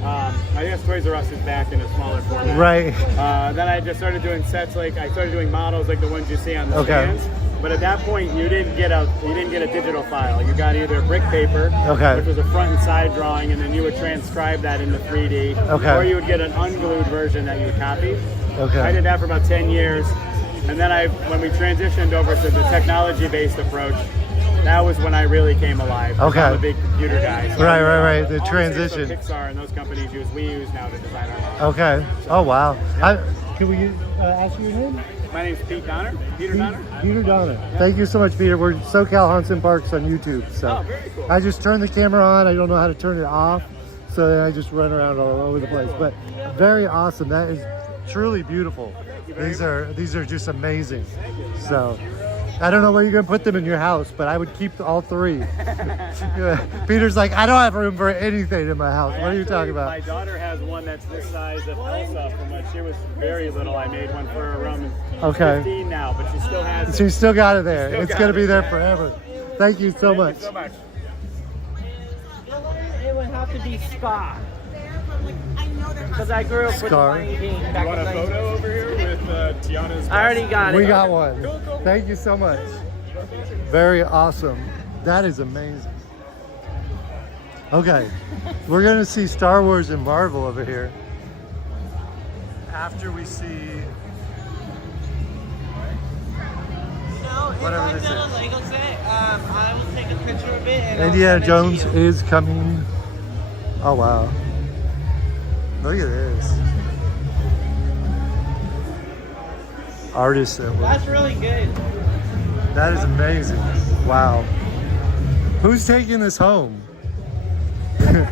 I guess Toys R Us is back in a smaller format. Right. Then I just started doing sets I started doing models like the ones you see on the Okay. stands. But at that point, you didn't get a digital file. You got either brick paper, Okay. which was a front and side drawing, and then you would transcribe that into 3D, Okay. or you would get an unglued version that you would copy. Okay. I did that for about 10 years, and then when we transitioned over to the technology-based approach, that was when I really came alive. Okay. I'm a big computer guy. So Right. The all the transition. things that Pixar and those companies we use now to design our models. Okay. Oh, wow. Can we ask you your name? My name's Peter Donner. Peter Donner. Thank you so much, Peter. We're SoCal Haunts and Parks on YouTube. So Oh, very cool. I just turn the camera on. I don't know how to turn it off. So then I just run around all over the place. But very awesome. That is truly beautiful. These are just amazing. So I don't know where you're going to put them in your house, but I would keep all three. Peter's like, I don't have room for anything in my house. What are you talking about? My daughter has one that's this size of Elsa from when she was very little. I made one for her around Okay. 15 now, but she still has it. She's still got it there. Still It's got going to it, be there yeah. forever. Thank you so much. Thank you so much. It would have to be Scar. Because I grew up with Scar. Lion King back You want in a the photo over here with Tiana's? I already got it. We got one. Thank you so much. Very awesome. That is amazing. Okay, we're gonna see Star Wars and Marvel over here. After we see whatever this is. Lego set, I will take a picture of it. And Indiana Jones is coming. Oh wow. Look at this. Artists at work. That's really good. That is amazing. Wow. Who's taking this home? Back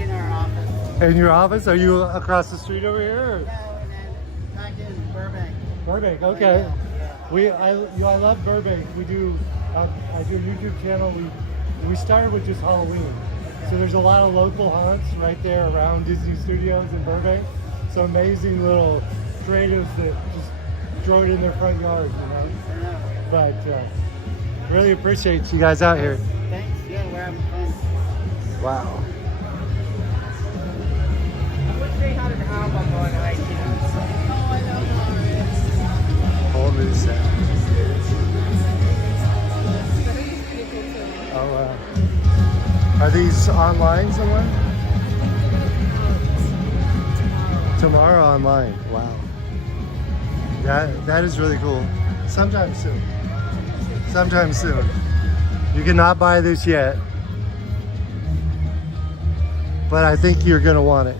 in our office. In your office? Are you across the street over here? Or? Back in Burbank. Burbank, okay. I love Burbank. We do. I do a YouTube channel. We started with just Halloween, so there's a lot of local haunts right there around Disney Studios in Burbank. So amazing little creatives that just throw it in their front yard, you know. But really appreciate you guys out here. Thanks. Yeah, we're having fun. Wow. I wish they had an album on iTunes. Oh, I know. Whole new set. Oh wow. Are these online somewhere? Tomorrow online. Wow. That is really cool. Sometime soon. Sometime soon. You cannot buy this yet, but I think you're gonna want it.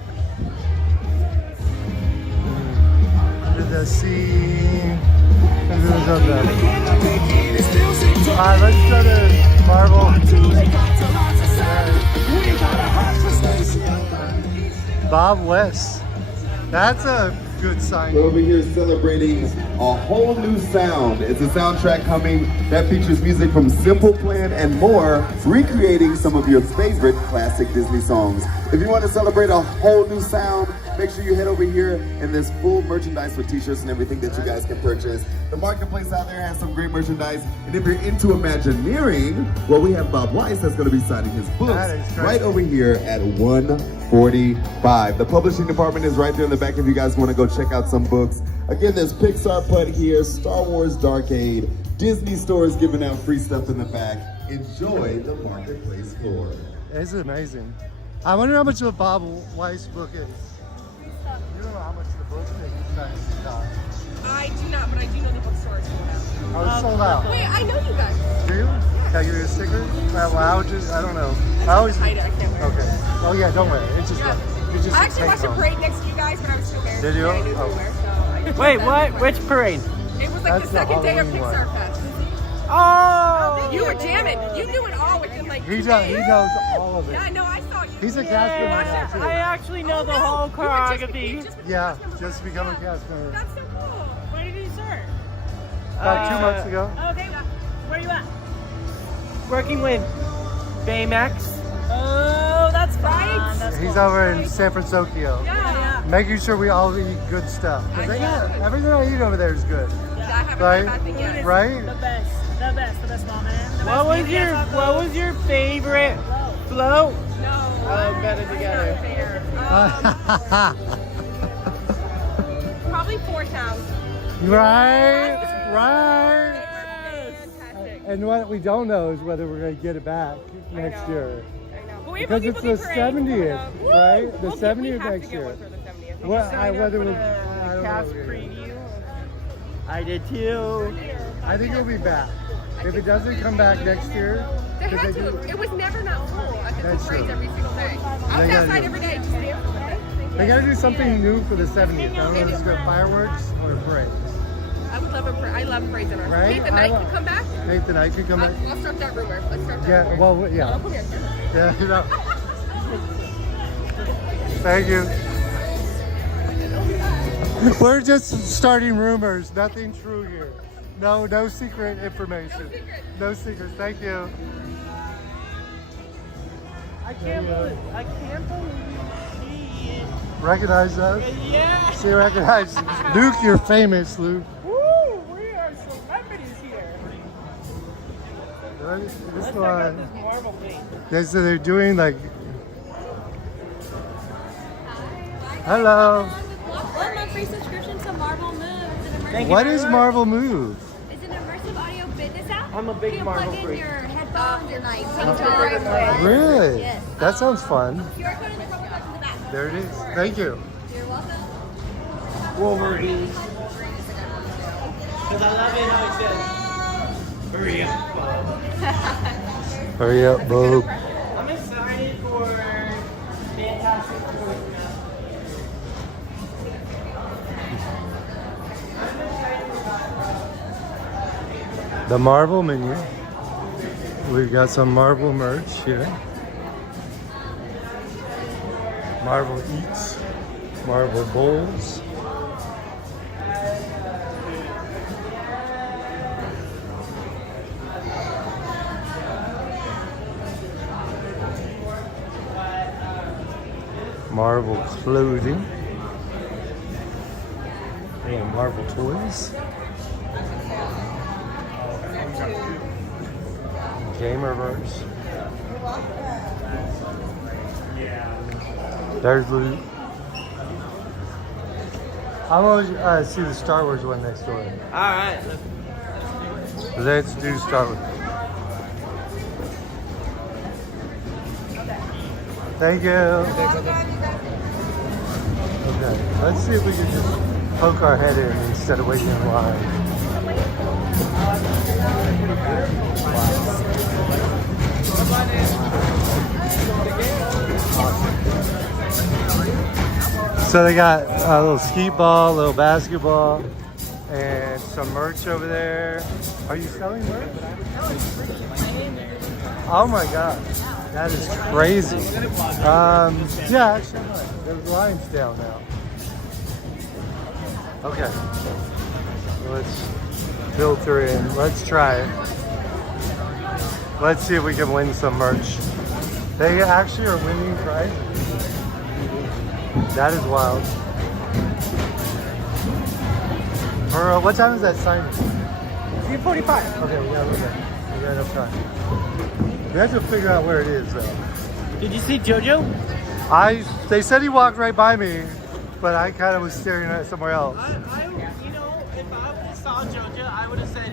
Under the sea. Alright, let's go to Marvel. Bob West. That's a good sign. We're over here celebrating a whole new sound. It's a soundtrack coming that features music from Simple Plan and more, recreating some of your favorite classic Disney songs. If you want to celebrate a whole new sound, make sure you head over here and there's full merchandise with t-shirts and everything that you guys can purchase. The marketplace out there has some great merchandise. And if you're into Imagineering, well, we have Bob Weiss that's going to be signing his books right over here at 145. The publishing department is right there in the back if you guys want to go check out some books. Again, there's Pixar Put here, Star Wars Darkade, Disney stores giving out free stuff in the back. Enjoy the marketplace floor. It's amazing. I wonder how much of a Bob Weiss book is. You don't know how much of the book is. I do not, but I do know the bookstore is sold out. Oh, it's sold out. Wait, I know you guys. Do you? Can I give you a sticker? Well, I don't know. I always. I can't wear it. Okay. Oh yeah, don't wear it. It's just. It's just I actually watched a parade next to you guys when I was still there. Did you? I knew who you were, so I just Wait, what? Which parade? It was like That's the the second day of Halloween Pixar one. Fest. Oh! You were jamming. You knew it all within like 2 He days. knows all of it. Yeah, no, I saw you. He's a cast member too. I actually know the whole choreography. Yeah, just become a cast member. That's so cool. When did you start? About 2 months ago. Okay, where are you at? Working with Baymax. Oh, that's Right? He's over in San Francisco. Yeah. Making sure we all eat good stuff. 'Cause they got everything I eat over there is good. Right? Right? The best mom, man. What was your favorite float? No. Better together. Probably 4,000. Right? Right? Fantastic. And what we don't know is whether we're going to get it back next year. But we have Because Boogie it's the Boogie Parade. 70th, right? The 70th we have next to get year. one for the 70th. Well, whether we'll, Cast preview. I did too. I think it'll be back. If it doesn't come back next year, They 'cause had they do- to. It was never not full at the That's parades true. every single day. I They was gotta outside do every day just dancing. They got to do something new for the 70th. I don't know if it's going to fireworks or parade. I would love a parade. I love parades in our Right? Hey, the night could come back. Nathan, I could come back. Let's start that rumor. Let's start that Yeah, rumor. well, yeah. No, don't put me on camera. Yeah, you know. Thank you. We're just starting rumors. Nothing true here. No secret information. No secrets. Thank you. I can't believe she Recognize us? Yeah. She recognized Luke. You're famous, Luke. Woo! We are celebrities here. This Let's check out one. this marble thing. So they're doing like. Hello. One month free subscription to Marvel Move. What is Marvel Move? It's an immersive audio fitness app. I'm a big you can Marvel plug in freak. your headphones and like take jobs. Really? Yes. That sounds fun. QR code in the promo box in the back. There it is. Thank you. You're welcome. Wolverine. Because I love it how it says, hurry up, Bob. Hurry up, Bob. I'm excited for Fantastic Four. The Marvel menu. We've got some Marvel merch here. Marvel Eats. Marvel Bowls. Marvel clothing. And Marvel toys. Gamerverse. There's Luke. I'm gonna see the Star Wars one next door. Alright. Let's do Star Wars. Thank you. Okay, let's see if we can just poke our head in instead of waiting in line. So they got a little skeet ball, a little basketball, and some merch over there. Are you selling merch? Oh my god, that is crazy. Yeah, actually, there's lines down now. Okay, let's filter in. Let's try it. Let's see if we can win some merch. They actually are winning prizes. That is wild. For what time is that signing? 3:45. Okay, we got enough time. We have to figure out where it is, though. Did you see JoJo? They said he walked right by me, but I kind of was staring at somewhere else. You know, if I would have saw JoJo, I would have said,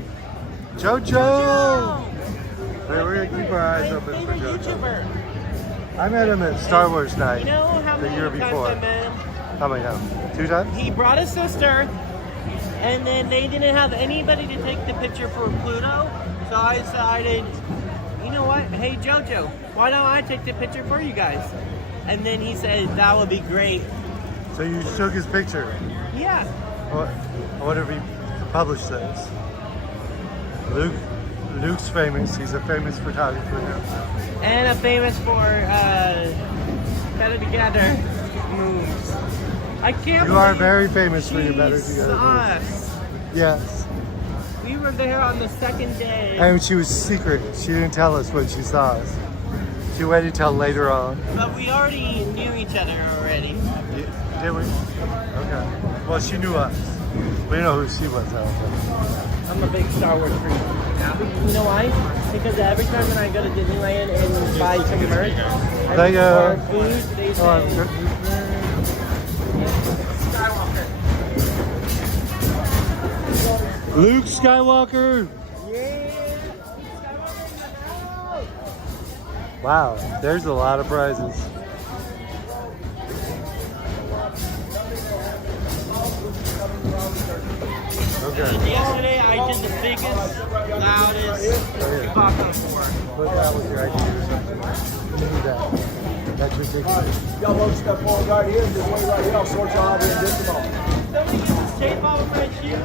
JoJo! Okay, we're gonna keep our eyes open for JoJo. YouTuber. I met him at Star Wars night You know how the many year times before. I met him? How many times? 2 times? He brought his sister, and then they didn't have anybody to take the picture for Pluto, so I decided, you know what? Hey JoJo, why don't I take the picture for you guys? And then he said that would be great. So you took his picture. Yeah. I wonder if he published this. Luke's famous. He's a famous photographer now. And a famous for Better Together moves. I can't You are believe very famous for your Better she Together saw moves. us. Yes. We were there on the second day. And she was secret. She didn't tell us when she saw us. She waited till later on. But we already knew each other already. Did we? Okay. Well, she knew us. We know who she was. I'm a big Star Wars freak. You know why? Because every time when I go to Disneyland and buy some merch, or food, they say... Luke Skywalker! Wow, there's a lot of prizes. Okay. Yesterday I did the biggest, loudest pop on board. Put that with your ID or something. Do that. That's ridiculous. Y'all want to step forward right here? Just wait right here. I'll sort y'all out here in just a moment. Somebody get this tape off of my shoe.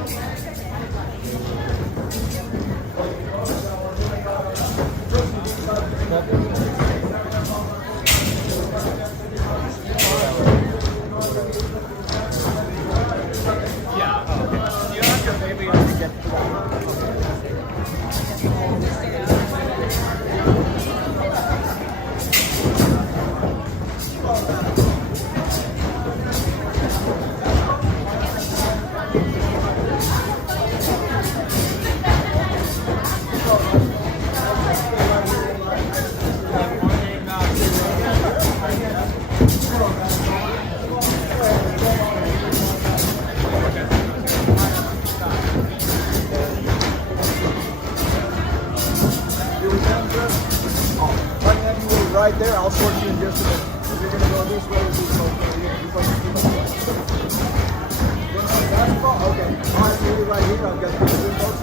Right there, I'll sort you in just a minute. If you're going to go this way, this way. Okay. All right, you right here. I've got two windows.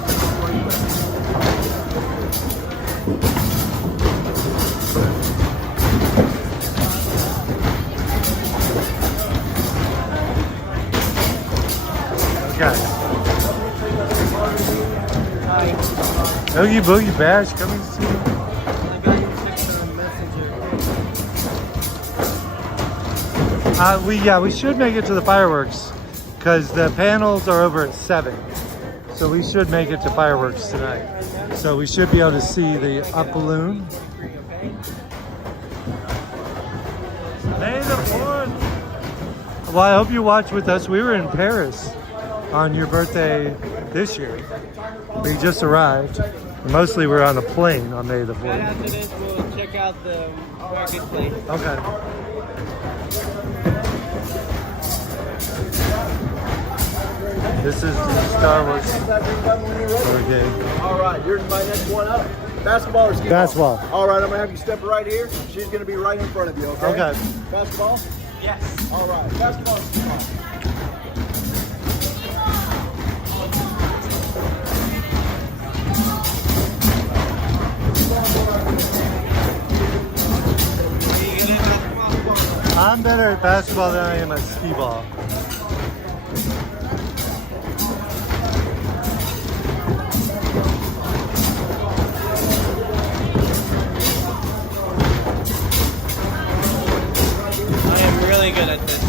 Okay. Oogie Boogie Bash coming soon. We should make it to the fireworks because the panels are over at 7. So we should make it to fireworks tonight. So we should be able to see the up balloon. May the 4th! Well, I hope you watch with us. We were in Paris on your birthday this year. We just arrived. Mostly we're on a plane on May the 4th. Right after this, we'll check out the marketplace. Okay. This is the Star Wars. Okay. All right, here's my next one up. Basketball or skee ball? Basketball. All right, I'm gonna have you step right here. She's gonna be right in front of you. Okay. Okay. Basketball. Yes. All right. Basketball or skee ball? I'm better at basketball than I am at skee ball. Really good at this.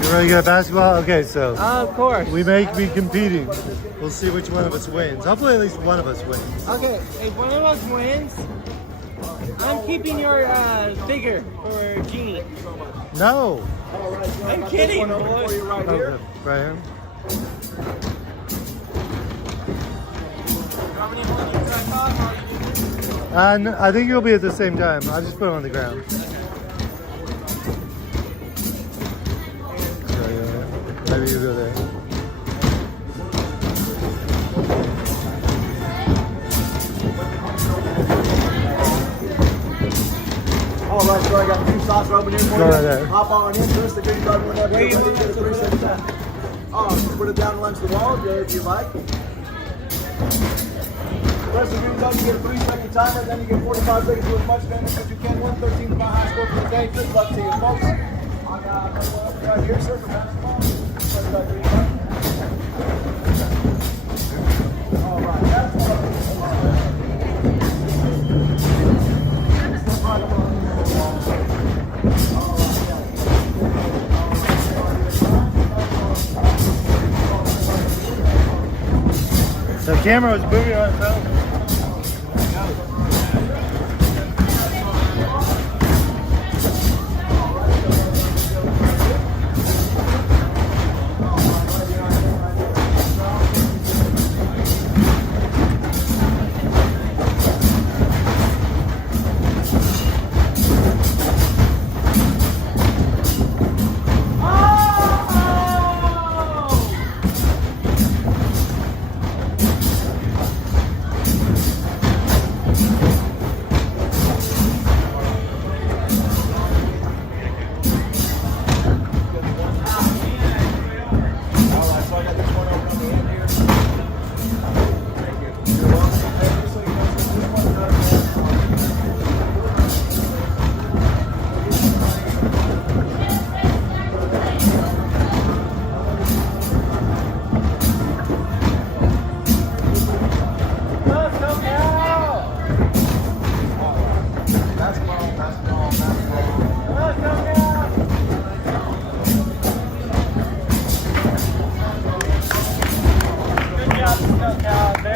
You're really good at basketball? Okay, so of course. We may be competing. We'll see which one of us wins. Hopefully at least one of us wins. Okay, if one of us wins, I'm keeping your figure for Genie. No. I'm kidding, boy. Right here. Right here. I think you'll be at the same time. I'll just put it on the ground. Maybe you go there. All right, so I got 2 slots open here for you. Go right there. Hop on in, twist the green button whenever you're ready. Get a 3-second time. Put it down against the wall if you like. Press the green button, you get a 3-second timer, then you get 45 seconds to as much damage as you can. 113 is my high score for the day. Good luck to you, folks. I got right here, sir, for basketball. Press that green button. All right, that's all. The camera was moving on its own.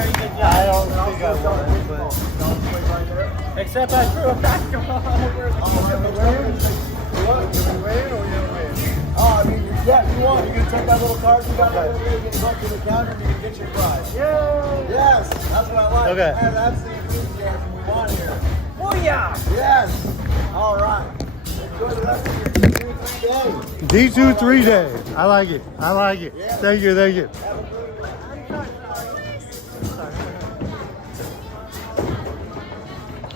very good job. I don't think I won, but Except I threw a basketball over the Oh, I mean, yeah, if you want, you can take that little card you got over there, you can go to the counter and you can get your prize. Yay! Yes, that's what I like. Okay. Man, that's the enthusiasm we want here. Booyah! Yes! All right. Enjoy the rest of your D23 day. D23 day. I like it. I like it. Thank you. Thank you.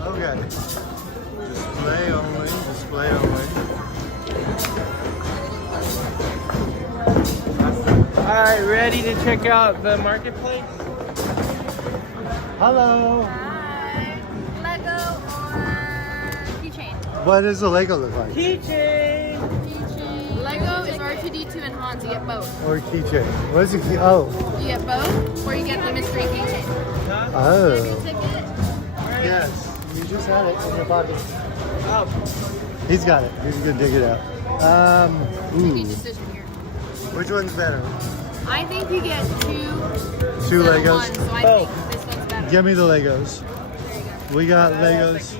Okay. Display only. Display only. Alright, ready to check out the marketplace? Hello. Hi. Lego or keychain? What does the Lego look like? Keychain! Keychain. Lego is R2D2 and Hans. You get both. Or keychain? What is it? Oh. You get both, or you get the mystery keychain. Oh. Ticket. Yes. You just had it in your pocket. Oh. He's got it. He's gonna dig it out. Making Ooh. decision here. Which one's better? I think you get two. Two instead of Legos. one, so I think this one's better. Give me the Legos. We got Legos.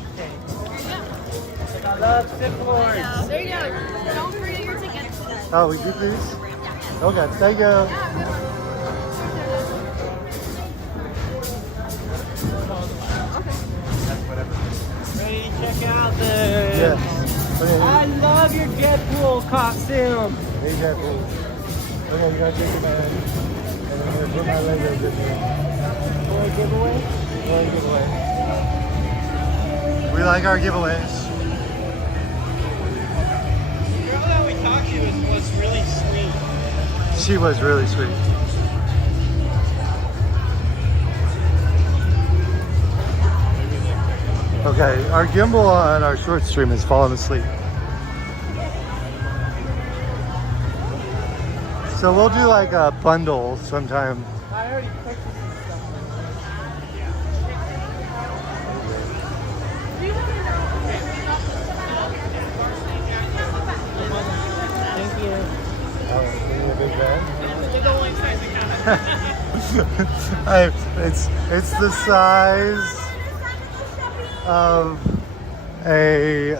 I love Simplors. There you go. Don't forget your ticket. Oh, we do these? Okay, thank you. Ready to check out the... Yes. Okay. I love your Deadpool costume. Hey, Deadpool. Okay, you gotta take it back. And I'm gonna put my Legos in here. Want a giveaway? What a giveaway. We like our giveaways. The girl that we talked to was really sweet. She was really sweet. Okay, our gimbal on our short stream has fallen asleep. So we'll do like a bundle sometime. I already purchased this stuff. Thank you. Oh, give me a big bag. It's the size of a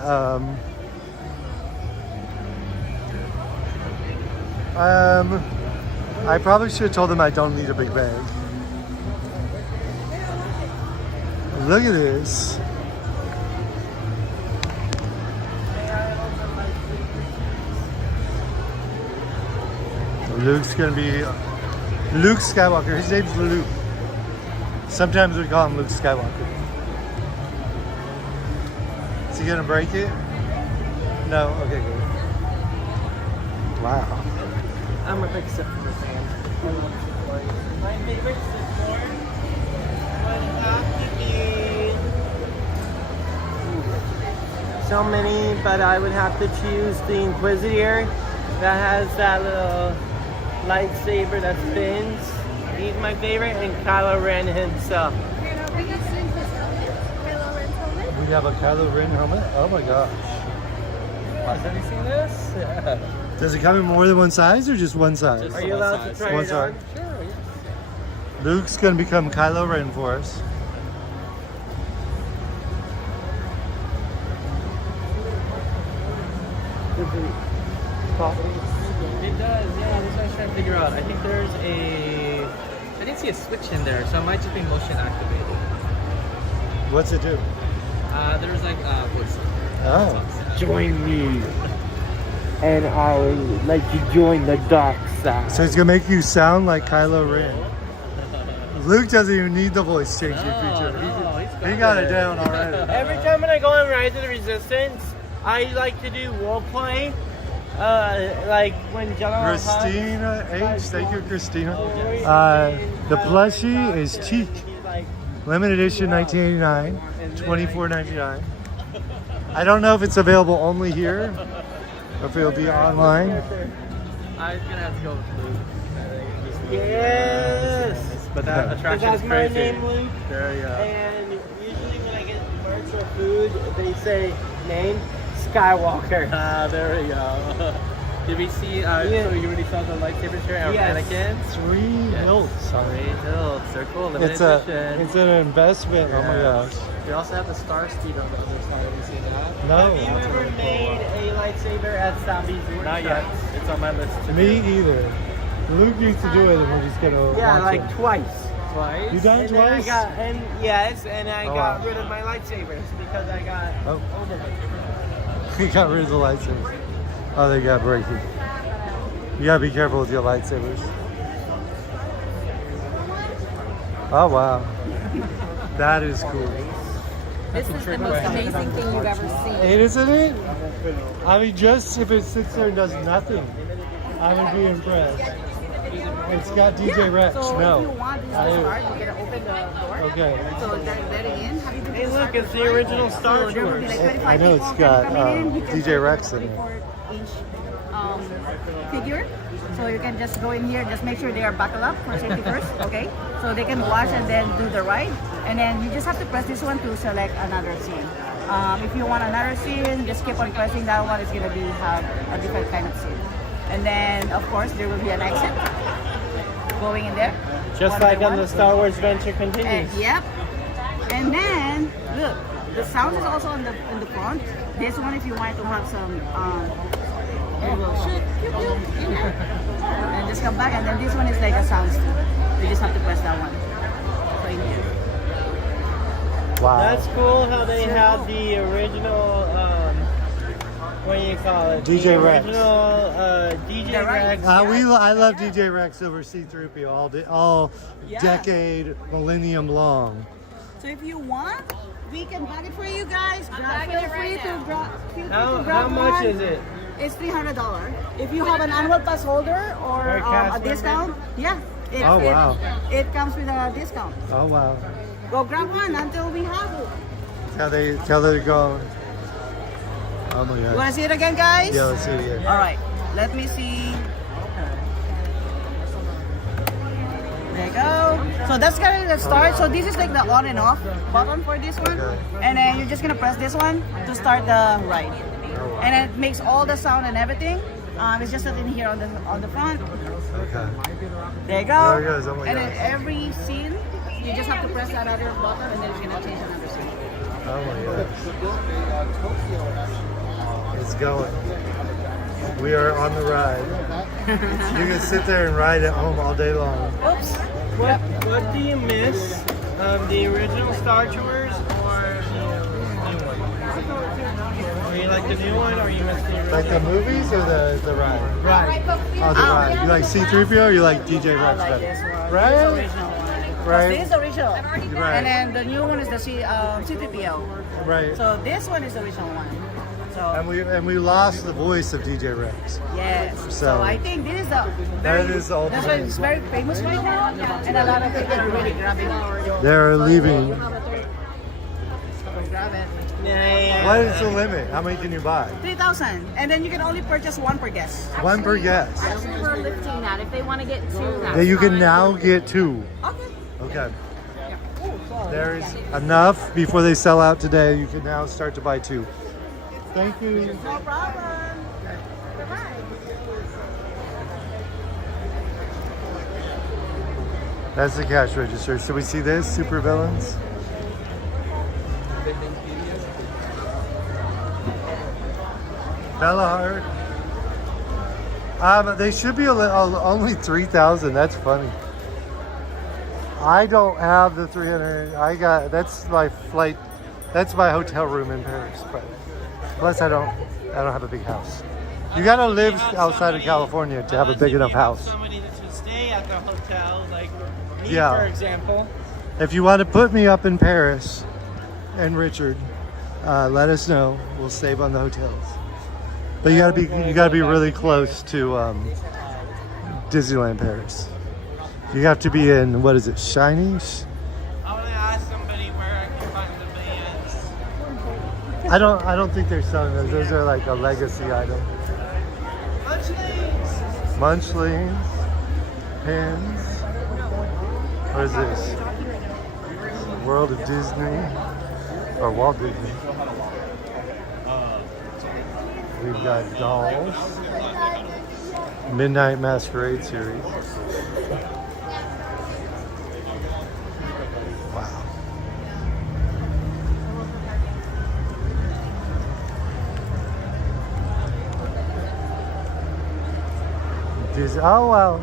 I probably should have told them I don't need a big bag. Look at this. Luke's gonna be Luke Skywalker. His name's Luke. Sometimes we call him Luke Skywalker. Is he gonna break it? No? Okay, good. Wow. I'm a big Simplor fan. I love Simplor. My favorite Simplor would have to be so many, but I would have to choose the Inquisitor that has that little lightsaber that spins. He's my favorite, and Kylo Ren himself. We have a Kylo Ren helmet? Oh my gosh. Have you seen this? Yeah. Does it come in more than one size or just one size? Are you allowed to try one it size. on? Sure, yes. Luke's gonna become Kylo Ren for us. It does, yeah. That's what I was trying to figure out. I think there's a... I didn't see a switch in there, so it might just be motion activated. What's it do? There's like voice. Oh. Join me, and I'll let you join the dark side. So it's gonna make you sound like Kylo Ren. Luke doesn't even need the voice changing feature. He got it down already. Every time when I go on Rise of the Resistance, I like to do role play. Like when General Christina H, thank you, Christina. The plushie is Cheek. Limited edition 1989, $24.99. I don't know if it's available only here or if it'll be online. I was gonna have to go with Luke. Yes! But that attraction That's is my crazy. name, Luke. There you go. And usually when I get merch or food, they say name Skywalker. Ah, there we go. Did we see, so you already saw the lightsaber show of Anakin? 3 hilts. 3 hilts. They're cool. Limited edition. It's an investment. Oh my gosh. We also have the Star Speed on the other side. Have you seen that? No. Have you ever made a lightsaber at Zombie's? Not yet. It's on my list to Me do. either. Luke used to do it, and we're just gonna. Yeah, watch like it. twice. Twice? You done it and then twice? I Oh, got wow. rid of my lightsabers because I got older. He got rid of the lightsabers. Oh, they got breaking. You gotta be careful with your lightsabers. Oh wow, that is cool. This is the most amazing thing you've ever seen. Isn't it? I mean, just if it sits there and does nothing, I would be impressed. It's got DJ Rex. So No. if you want this I- to start, you're gonna open the door. Okay. So let it in. Have you been Hey, look, it's the original Star there will be like Tours. 25 I know it's people got coming in. You can DJ Rex in it. 24-inch figure. So you can just go in here and just make sure they are buckled up for safety first, okay? So they can watch and then do the ride. And then you just have to press this one to select another scene. If you want another scene, just keep on pressing that one. It's gonna have a different kind of scene. And then, of course, there will be an exit going in there. Just one like by on one. the Star Wars Venture Continues. Yep. And then look, the sound is also in the front. This one, if you want to have some, it will shoot, pew, pew, in there. And just come back. And then this one is like a sound stick. You just have to press that one. So in here. Wow. That's cool how they had the original, what do you call it? DJ the Rex. Original DJ Rex. I love DJ Rex over C-3PO all Yeah. decade, millennium long. So if you want, we can bag it for you guys. bagging Feel it free right to now. grab. How much is it? It's $300. If you have an annual pass holder or Or a cast a discount, yeah. Oh, wow. It comes with a discount. Oh wow. Go grab one until we have it. How they're going. Oh my You god. want to see it again, guys? Yeah, let's see it again. All right. Let me see. There you go. So that's gonna be the start. So this is like the on and off button for this one. Okay. And then you're just gonna press this one to start the ride. Oh, And it makes all the sound and everything. It's just in here on the front. Okay. There you go. There it goes. Oh my and then gosh. every scene, you just have to press that other button and then it's gonna change another scene. Oh my gosh. It's going. We are on the ride. You can sit there and ride at home all day long. Oops. What do you miss? The original Star Tours or the new one? Or you like the new one or you miss the original? Like the movies or the ride? Right. Oh, the ride. You like C-3PO or you like DJ I Rex like better? this one. Right? This is the original one. Right. This is the original. Right. And then the new one is the C-3PO. Right. So this one is the original one. So And we lost the voice of DJ Rex. yes. So- So I think this is the very, That is the that's why ultimate. it's very famous right now. And a lot of people are really grabbing it. They're leaving. Grab it. Yeah. What is the limit? How many can you buy? 3,000. And then you can only purchase one per guest. One per guest. Actually, we're lifting that. If they want to get two, that's Yeah, you can fine. now get 2. Okay. There is enough before they sell out today. You can now start to buy 2. Thank you. No problem. That's the cash register. Should we see this? Super villains. Bella Heart. They should be only 3,000. That's funny. I don't have the 300. That's my flight. That's my hotel room in Paris. But plus, I don't have a big house. You gotta live outside of California to have a big enough house. Somebody that should stay at the hotel, like me, Yeah. for example. If you want to put me up in Paris and Richard, let us know. We'll save on the hotels. But you gotta be really close to Disneyland Paris. You have to be in, what is it, Shiny? I want to ask somebody where I can find the bands. I don't think they're selling those. Those are like a legacy item. Munchlings, pins. What is this? World of Disney or Walt Disney. We've got dolls. Midnight Masquerade series. Wow. Oh wow.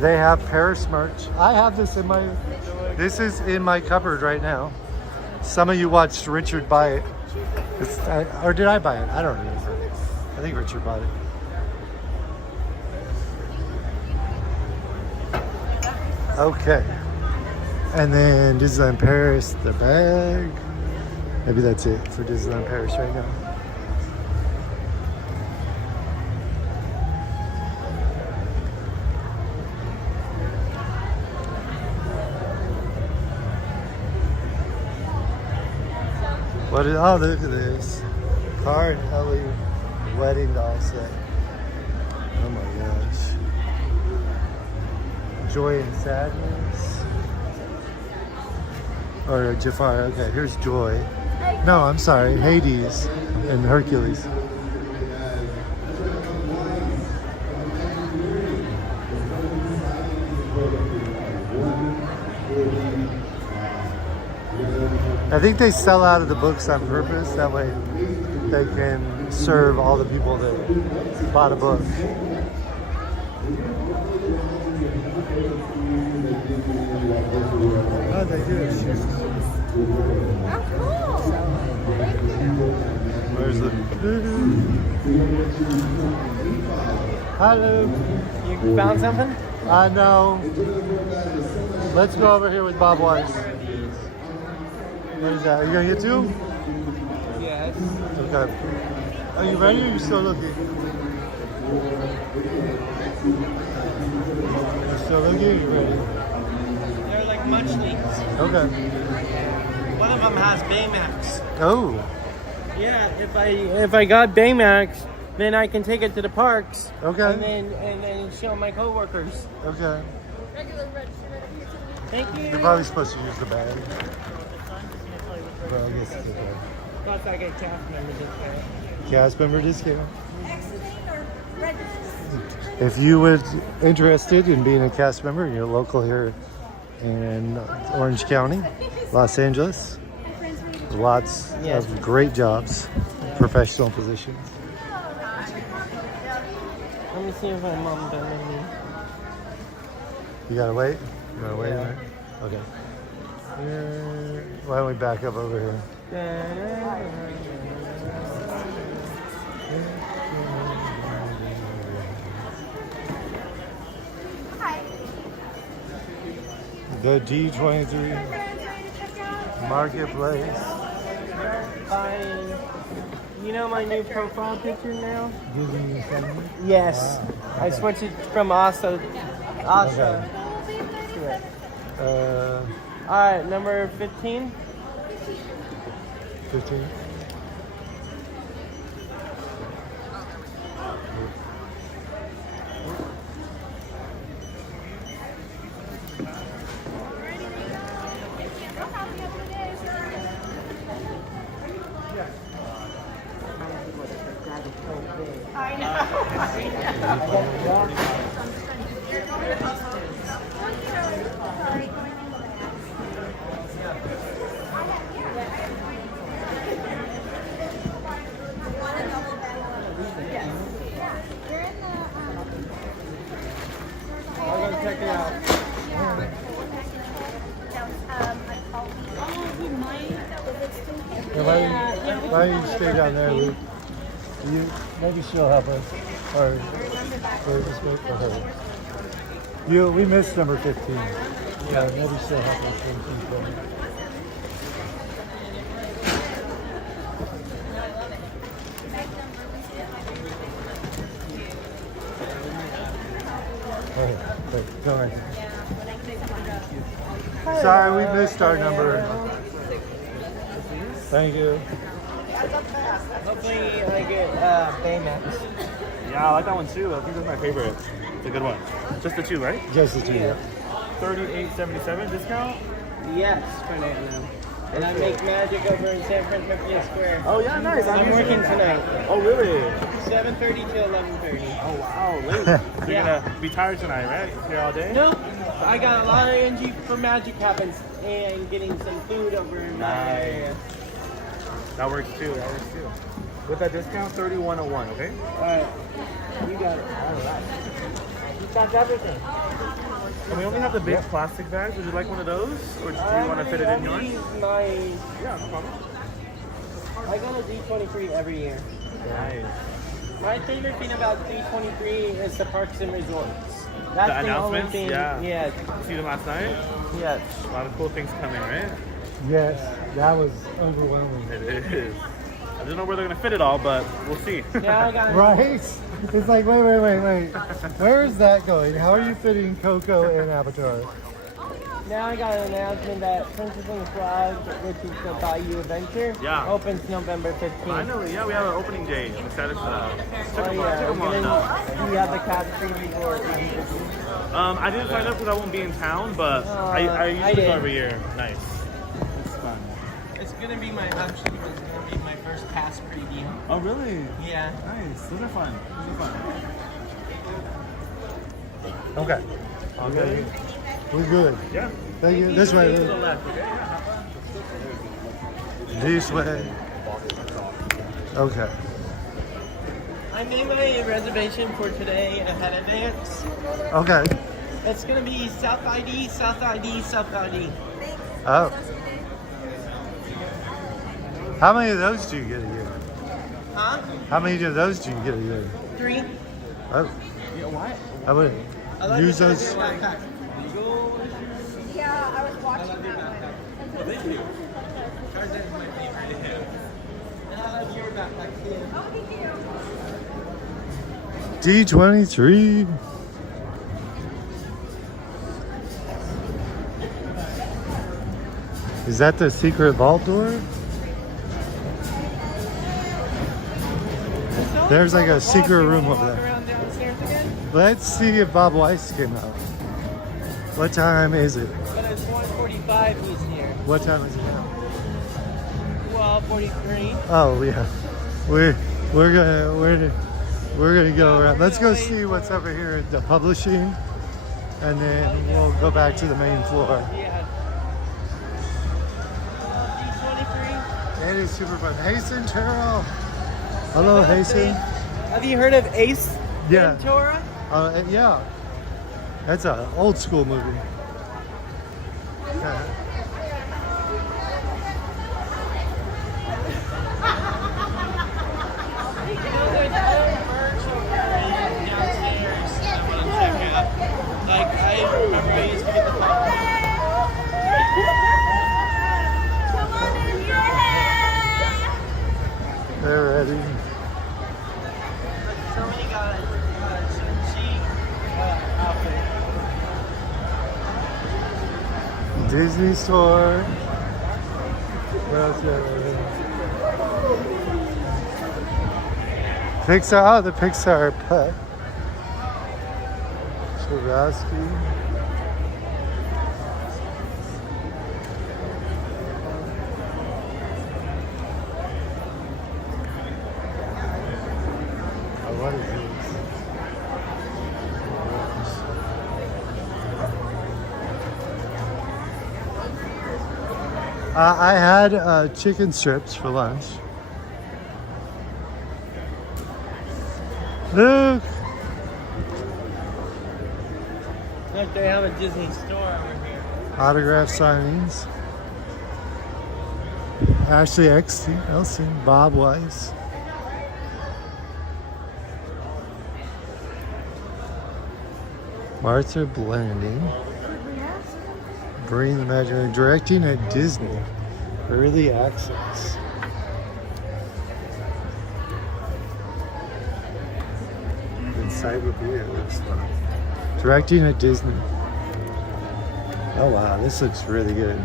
They have Paris merch. I have this in my, this is in my cupboard right now. Some of you watched Richard buy it. Or did I buy it? I don't remember. I think Richard bought it. Okay. And then Disneyland Paris, the bag. Maybe that's it for Disneyland Paris right now. What is, oh, look at this. Car and Ellie wedding doll set. Oh my gosh. Joy and Sadness. Or Jafar, okay, here's Joy. No, I'm sorry, Hades and Hercules. I think they sell out of the books on purpose, that way they can serve all the people that bought a book. Oh, they do. Oh, cool. Where's the... Hello. You found something? No. Let's go over here with Bob Weiss. What is that? Are you gonna get two? Yes. Okay. Are you ready or are you still looking? You're still looking or are you ready? They're like munchlings. Okay. One of them has Baymax. Oh. Yeah, if I got Baymax, then I can take it to the parks. Okay. And then show my coworkers. Okay. Thank you. You're probably supposed to use the bag. Well, I guess it's okay. Plus I get cast member discount. Cast member discount. If you were interested in being a cast member and you're local here in Orange County, Los Angeles, lots of great jobs, professional positions. Let me see if my mom done anything. You gotta wait? You gotta wait a minute? Okay. Here. Why don't we back up over here? The D23 Marketplace. You know my new profile picture now? Disney something? Yes. Wow. I switched it from Asa. Okay. Alright, number 15. 15. Why don't you stay down there, Luke? Maybe she'll help us. Or just wait for her. We missed number 15. Yeah, maybe she'll help us when she's ready. Okay, wait, go right here. Sorry, we missed our number. Thank you. Hopefully I get Baymax. Yeah, I like that one too. I think that's my favorite. It's a good one. Just the two, right? Just the two, yeah. $38.77 discount? Yes, for that now. And I make magic over in San Francisco Square. Oh yeah, nice. I'm working tonight. Oh really? 7:30 to 11:30. Oh wow, late. So you're gonna be tired tonight, right? Here all day? No, I got a lot of energy for magic happens and getting some food over in my area. That works too. With that discount, 3101. Okay. All right, you got it. All right. That's everything. And we only have the big plastic bags. Would you like one of those, or do you want to fit it in yours? Yeah, no problem. I go to D23 every year. Nice. My favorite thing about D23 is the parks and resorts. That's The only announcements? thing. Yeah. Yeah. See them last night? Yes. A lot of cool things coming, right? Yes, that was overwhelming. It is. I don't know where they're gonna fit it all, but we'll see. Yeah, I got it. Right? It's like, wait. Where is that going? How are you fitting Coco and Avatar? Now I got an announcement that Princess and the Frog, which is the Bayou Adventure, opens November 15th. Finally, yeah, we have an opening day. I'm excited for that. Took Oh, them yeah. on now. You have the Cat Street Resort. I didn't sign up because I won't be in town, but I usually did. go every year. Nice. It's fun. It's gonna be my my first pass preview. Oh really? Yeah. Nice. Those are fun. Okay. Okay. We're good. Yeah. Thank you. This way. To the left, okay? This way. Okay. I made my reservation for today ahead of advance. Okay. It's gonna be South ID, South ID, South ID. Oh. How many of those do you get a year? Huh? How many of those do you get a year? 3. Oh. Yeah, what? I would use those. Yeah, I was watching that one. Well, thank you. Tarzan's my favorite. And I love your backpack too. Oh, thank you. D23. Is that the secret vault door? There's like a secret room over there. Let's see if Bob Weiss came out. What time is it? But it's 1:45 he's here. What time is it now? 12:43. Oh yeah, we're gonna go around. Let's go see what's over here at the publishing, and then we'll go back to the main floor. Yeah. D23. It is super fun. Hasten Terrell. Hello, Hasten. Have you heard of Ace Yeah. Ventura? Yeah. That's an old school movie. Yeah. Like, I remember I used to get the They're ready. Somebody got a Shang-Chi outfit. Disney store. What else you got? Pixar. Oh, the Pixar pet. Swarovski. Oh, what is this? I had chicken strips for lunch. Look! Look, they have a Disney store over here. Autograph signings. Ashley Eckstein, Elsie, Bob Weiss. Martha Blanding. Bring the Imagineering, directing at Disney. Early access. Encyclopedia looks fun. Directing at Disney. Oh wow, this looks really good.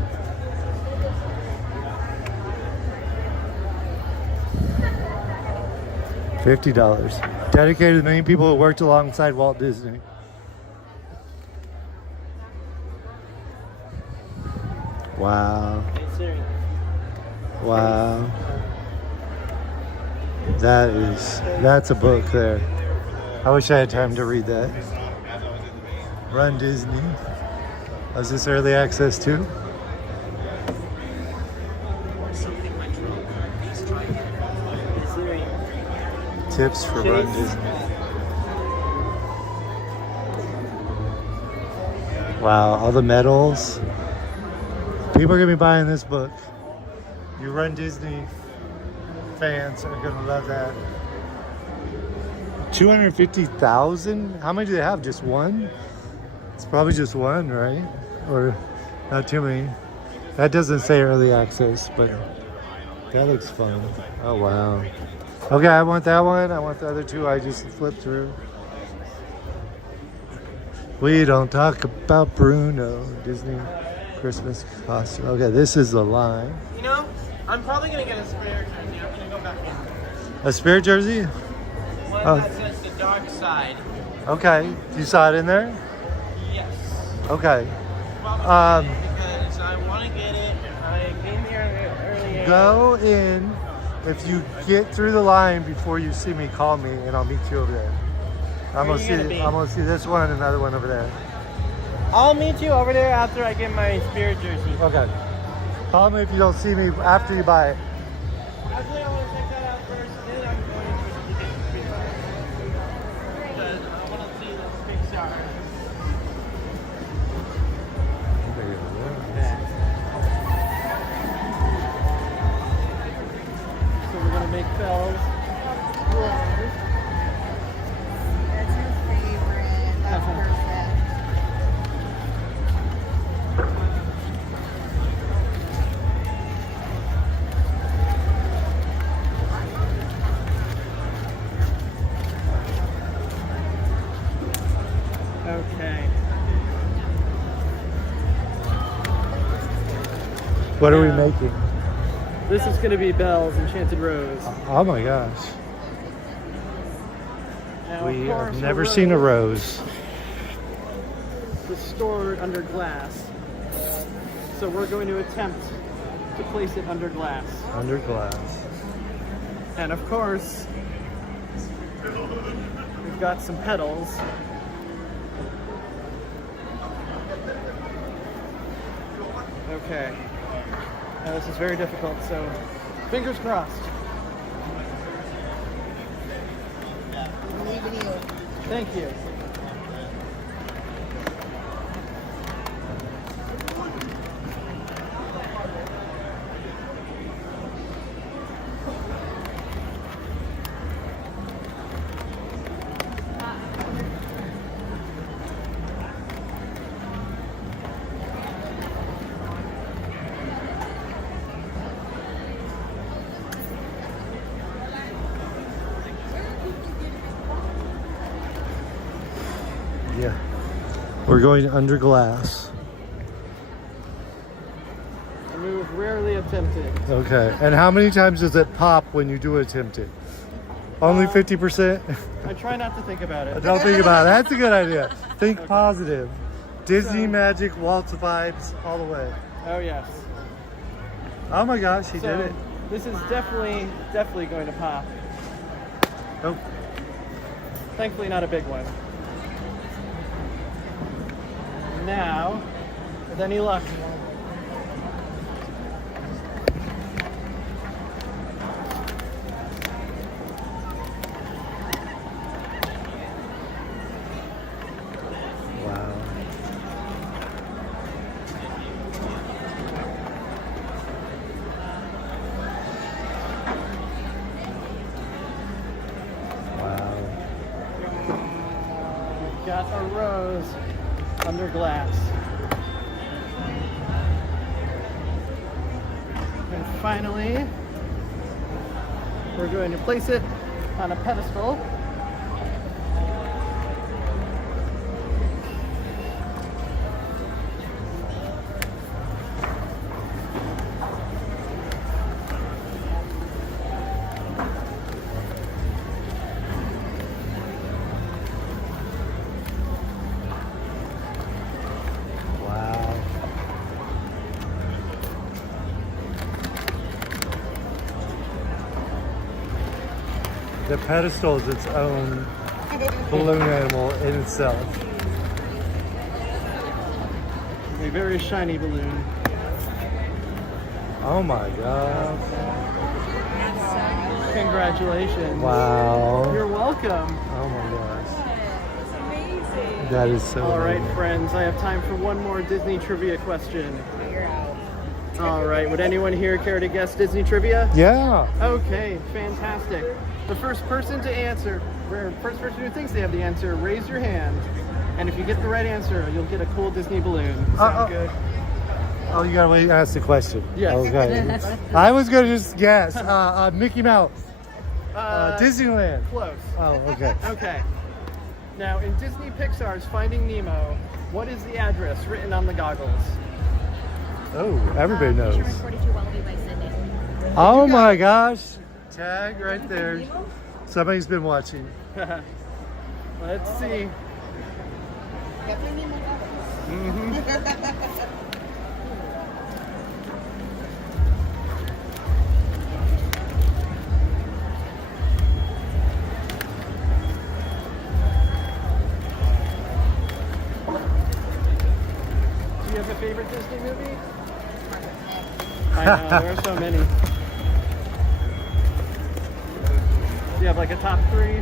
$50. Dedicated to the many people who worked alongside Walt Disney. Wow. Hey Siri, Wow. That's a book there. I wish I had time to read that. Run Disney. Was this early access too? Tips for Run Disney. Wow, all the medals. People are gonna be buying this book. You Run Disney fans are gonna love that. 250,000? How many do they have? Just one? It's probably just one, right? Or not too many. That doesn't say early access, but that looks fun. Oh wow. Okay, I want that one. I want the other two I just flipped through. We don't talk about Bruno. Disney Christmas costume. Okay, this is the line. You know, I'm probably gonna get a spare jersey. I'm gonna go back in. A spare jersey? One Oh. that says the dark side. Okay. You saw it in there? Yes. Okay. Because I want to get it. I came here early. Go in. If you get through the line before you see me, call me and I'll meet you over there. I'm gonna see this one and another one over there. I'll meet you over there after I get my spirit jersey. Okay. Call me if you don't see me after you buy it. Actually, I want to check that out first, then I'm going to because I want to see the Pixar. So we're gonna make bells. That's your favorite. That's perfect. Okay. What are we making? This is going to be Belle's Enchanted Rose. Oh my gosh. Now, We of have course, never seen a rose. It's stored under glass. So we're going to attempt to place it under glass. Under glass. And of course, we've got some petals. Okay. Now this is very difficult, so fingers crossed. Believe in you. Thank you. Yeah. We're going under glass. And we would rarely attempt it. Okay. And how many times does it pop when you do attempt it? Only 50%? I try not to think about it. Don't think about it. That's a good idea. Think positive. Disney magic, Walt vibes all the way. Oh yes. Oh my gosh, he So, did it. This is definitely going to pop. Nope. Thankfully not a big one. Now, with any luck, Wow. we've got a rose under glass. And finally, we're going to place it on a pedestal. The pedestal is its own balloon animal in itself. A very shiny balloon. Oh my god. Congratulations. Wow. You're welcome. Oh my gosh. It's amazing. That is so All right, amazing. friends, I have time for one more Disney trivia question. All right, would anyone here care to guess Disney trivia? Yeah. Okay, fantastic. The first person to answer, or first person who thinks they have the answer, raise your hand. And if you get the right answer, you'll get a cool Disney balloon. Sound good? Oh, you gotta wait and ask the question. Yes. Okay. I was gonna just guess. Mickey Mouse. Disneyland. Close. Oh, okay. Okay. Now, in Disney Pixar's Finding Nemo, what is the address written on the goggles? Oh, everybody knows. 42 Wallaby by Sydney. Oh my gosh. Tag right there. Somebody's been watching. Let's see. Do you have a favorite Disney movie? I know, there are so many. Do you have like a top 3?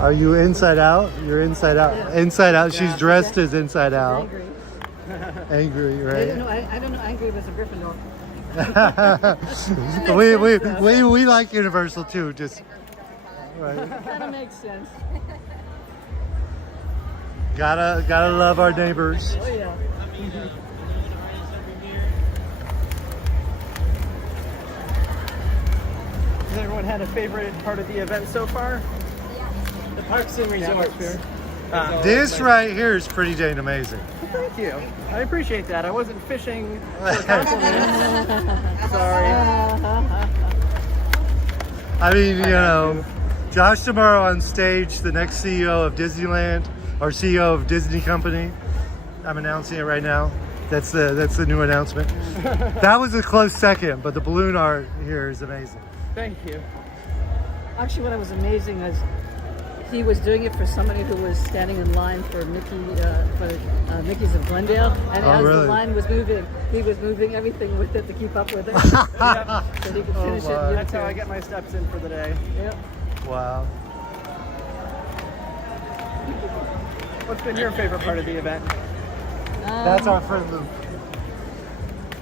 Are you Inside Out? You're Inside Out. Inside Out. She's dressed as Inside Out. Angry, right? I don't know. Angry was a Gryffindor. we like Universal too. Just right. Kind of makes sense. Gotta love our neighbors. Oh yeah. Has everyone had a favorite part of the event so far? The parks and resorts. This right here is pretty dang amazing. Thank you. I appreciate that. I wasn't fishing for compliments. Sorry. I mean, you know, Josh tomorrow on stage, the next CEO of Disneyland, or CEO of Disney Company. I'm announcing it right now. That's the new announcement. That was a close second, but the balloon art here is amazing. Thank you. Actually, what was amazing is he was doing it for somebody who was standing in line for Mickey's of Glendale, and as the line was moving, he was moving everything with it to keep up with it, so he could finish it. That's how I get my steps in for the day. Yep. Wow. What's been your favorite part of the event? That's our friend Luke.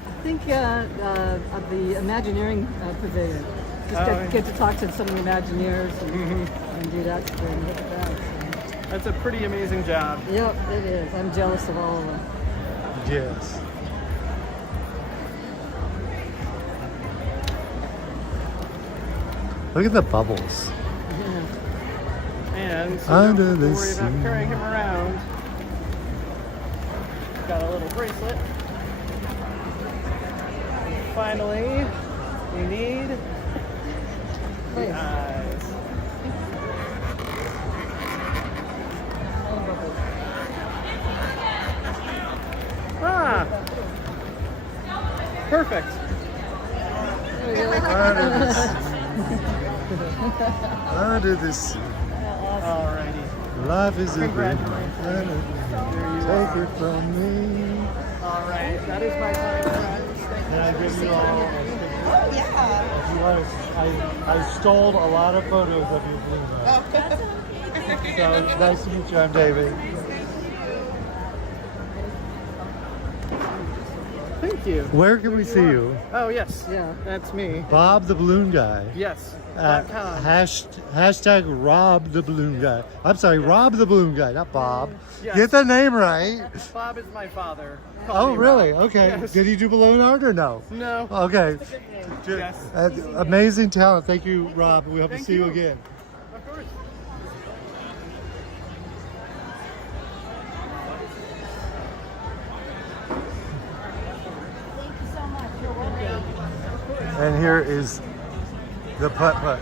I think of the Imagineering pavilion. Just get to talk to some of the Imagineers and do that and look at that. So. That's a pretty amazing job. Yep, it is. I'm jealous of all of them. Yes. Look at the bubbles. Yeah. And so Under don't the worry about sea. carrying him around. Got a little bracelet. Finally, we need the eyes. Ah! Perfect. Under the sea. Alrighty. Life is a great Congratulations. Take it from me. Alright, that is my time, friends. Can I give you all? Oh, yeah. If you want to, I stole a lot of photos of your balloon. Oh, that's okay. So it's nice to meet you. I'm David. Thank you. Where can we see you? Oh, yes. Yeah, that's me. Bob the Balloon Guy. Yes. Hashtag Rob the Balloon Guy. I'm sorry, Rob the Balloon Guy, not Bob. Yes. Get the name right. Bob is my father. Oh, really? Rob. Okay. Yes. Did he do balloon art or no? No. Okay. Yes. Amazing talent. Thank you, Rob. We hope to see you again. Of course. And here is The putt-putt.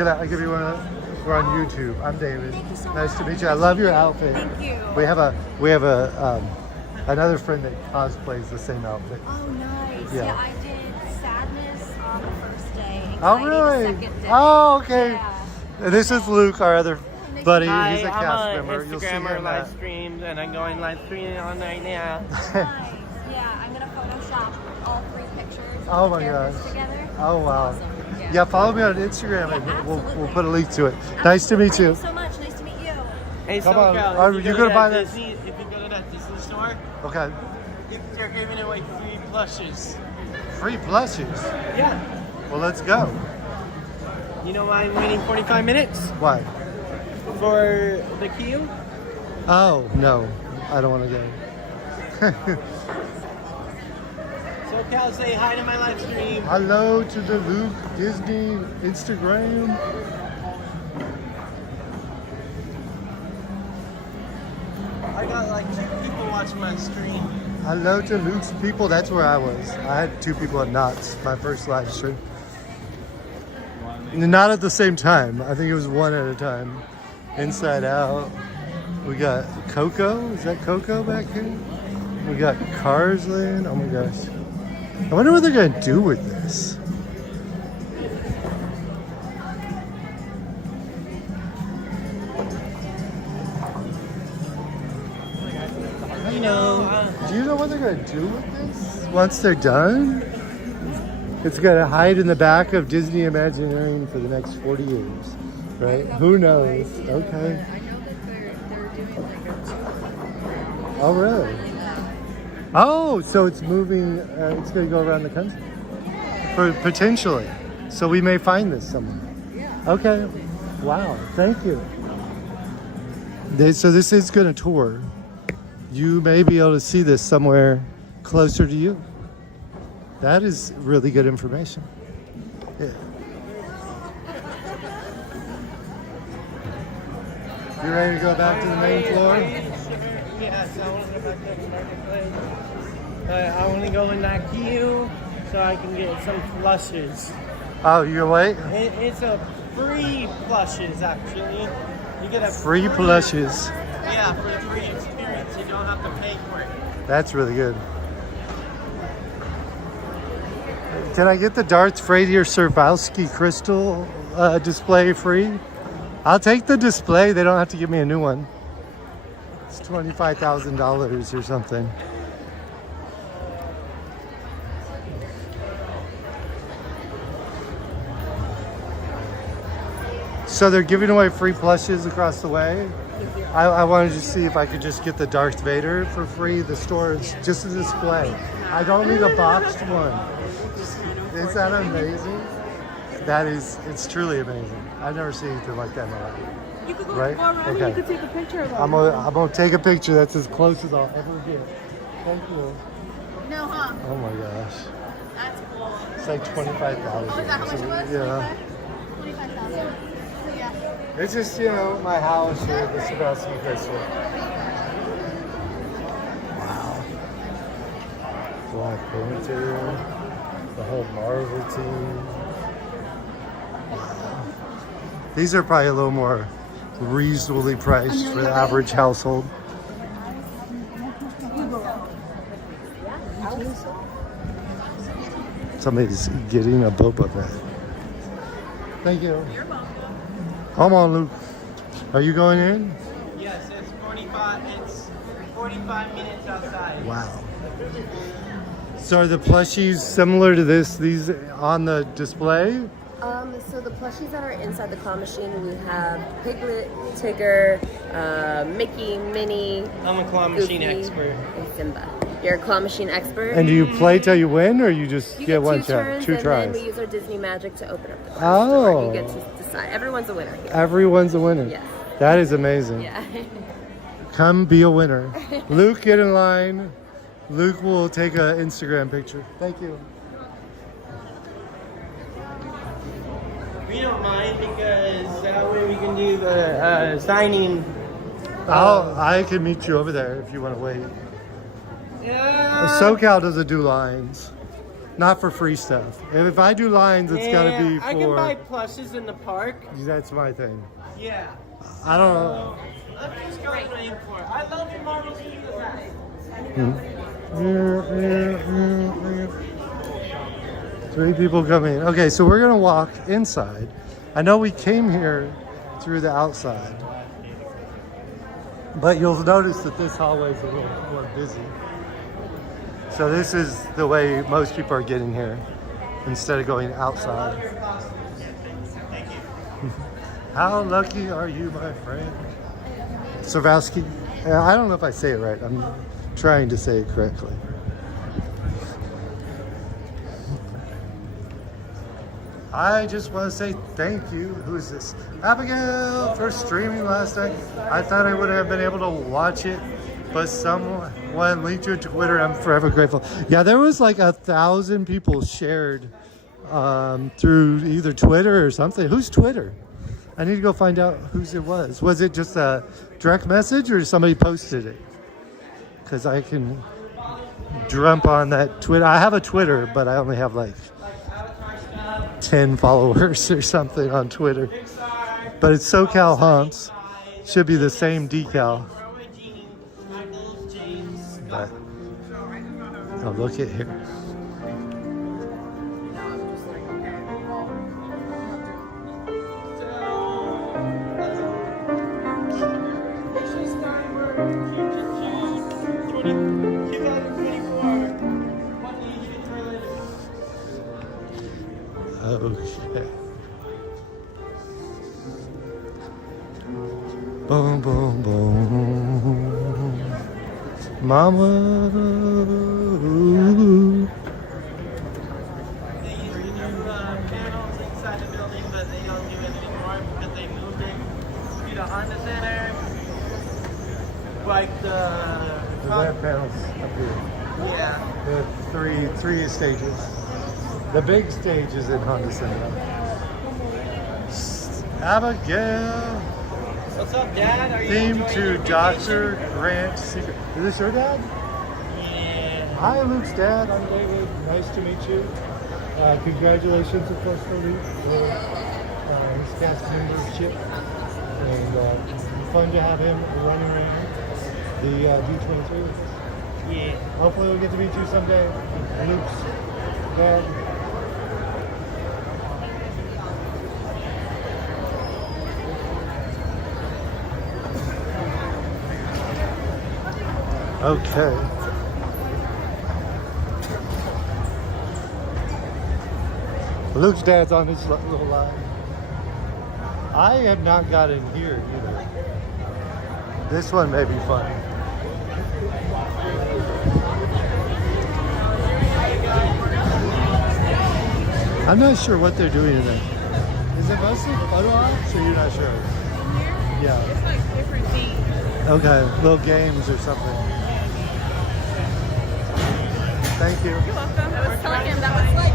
I'll give you one. We're on YouTube. I'm David. Thank you so Nice much. to meet you. I love your outfit. Thank you. We have another friend that cosplays the same outfit. Oh, nice. Yeah. Yeah, I did Sadness on the first day. Oh, Anxiety really? The second day. Oh, okay. Yeah. And this is Luke, our other buddy. Hi, He's a I'm cast on member. You'll see him Instagram or live at... streams, and I'm going live streaming on right now. Nice. Yeah, I'm gonna Photoshop all 3 pictures of Oh the my characters gosh. together. Oh, wow. Awesome. Yeah, follow me on Instagram and we'll put a link to it. Nice to meet you. Thank you so much. Nice to meet you. Hey, Come SoCal, on. Are if you go gonna to buy that this? Disney, if you go to that Disney store, Okay. they're giving away free plushes. Free plushes? Yeah. Well, let's go. You know why I'm waiting 45 minutes? Why? For the queue? Oh, no. I don't want to go. SoCal, say hi to my live stream. Hello to the Luke Disney Instagram. I got like 2 people watching my stream. Hello to Luke's people. That's where I was. I had 2 people at Knott's, my first live stream. Not at the same time. I think it was 1 at a time. Inside Out. We got Coco. Is that Coco back here? We got Cars Land. Oh my gosh. I wonder what they're going to do with this. You know, Do you know what they're going to do with this once they're done? It's going to hide in the back of Disney Imagineering for the next 40 years, right? Who knows? Okay. I know that they're doing like a tour. Oh, really? Oh, so it's moving, it's going to go around the country? Potentially. So we may find this somewhere. Okay. Wow. Thank you. So this is going to tour. You may be able to see this somewhere closer to you. That is really good information. Yeah. You ready to go back to the main floor? Yes, I want to go back to the marketplace. I want to go in that queue so I can get some plushes. Oh, you gonna wait? It's a free plushes, actually. You get a Free plushes. Yeah, for a free experience. You don't have to pay for it. That's really good. Can I get the Darth Vader Servowski crystal display free? I'll take the display. They don't have to give me a new one. It's $25,000 or something. So they're giving away free plushes across the way. I wanted to see if I could just get the Darth Vader for free. The store is just a display. I don't need a boxed one. Is that amazing? It's truly amazing. I've never seen anything like that in my life. You could go Right? around and Okay. you could take a picture of them. I'm gonna take a picture. That's as close as I'll ever get. Thank you. No, huh? Oh my gosh. That's cool. It's like $25. Oh, is that how much it was? Yeah. 25,000. Yeah. It's just, my house here, the Sebastian Crystal. Wow. Black Panther, the whole Marvel team. Wow. These are probably a little more reasonably priced for the average household. Somebody's getting a Boba Fett. Thank you. You're welcome. Come on, Luke. Are you going in? Yes, it's 45 minutes outside. Wow. So are the plushies similar to these on the display? So the plushies that are inside the claw machine, we have Piglet, Tigger, Mickey, Minnie. I'm a claw machine expert. And Simba. You're a claw machine expert. And do you play till you win, or you just You get one two shot, turns, 2 and tries? then we use our Disney magic to open up the claw Oh. store. You get to decide. Everyone's a winner here. Everyone's a winner. Yes. That is amazing. Yeah. Come be a winner. Luke, get in line. Luke will take an Instagram picture. Thank you. We don't mind because that way we can do the signing. I can meet you over there if you want to wait. Yeah. SoCal doesn't do lines. not for free stuff. If I do lines, it's gotta be for. I can buy plushes in the park. That's my thing. Yeah. I don't know. I'm just going in for it. I love your Marvel Studios. 3 people coming. Okay, so we're gonna walk inside. I know we came here through the outside, but you'll notice that this hallway is a little more busy. So this is the way most people are getting here instead of going outside. How lucky are you, my friend? Savowski. I don't know if I say it right. I'm trying to say it correctly. I just want to say thank you. Who is this? Abigail for streaming last night. I thought I would have been able to watch it, but someone linked your Twitter. I'm forever grateful. Yeah, there was like 1,000 people shared through either Twitter or something. Who's Twitter? I need to go find out whose it was. Was it just a direct message or somebody posted it? Because I can jump on that Twitter. I have a Twitter, but I only have like 10 followers or something on Twitter. But it's SoCal Humps. Should be the same decal. But, oh, look at here. Okay. Boom, boom, boom. Mama. They used to do panels inside the building, but they don't do it anymore because they moved it to the Honda Center. Like the lamp panels up here. Yeah. The three stages. The big stage is in Honda Center. Abigail. What's up, Dad? Are you Theme enjoying to your Dr. vacation? Grant Secret. Is this your dad? Yeah. Hi, Luke's dad. I'm David. Nice to meet you. Congratulations, of course, for Luke for his cast membership. And fun to have him running around the D23 with us. Yeah. Hopefully we'll get to meet you someday. Luke's dad. Okay. Luke's dad's on his little line. I have not got in here either. This one may be fun. I'm not sure what they're doing in there. Is it mostly photo ops or you're not sure? Yeah. It's like different themes. Okay, little games or something. Thank you. You're welcome. I was telling him that was like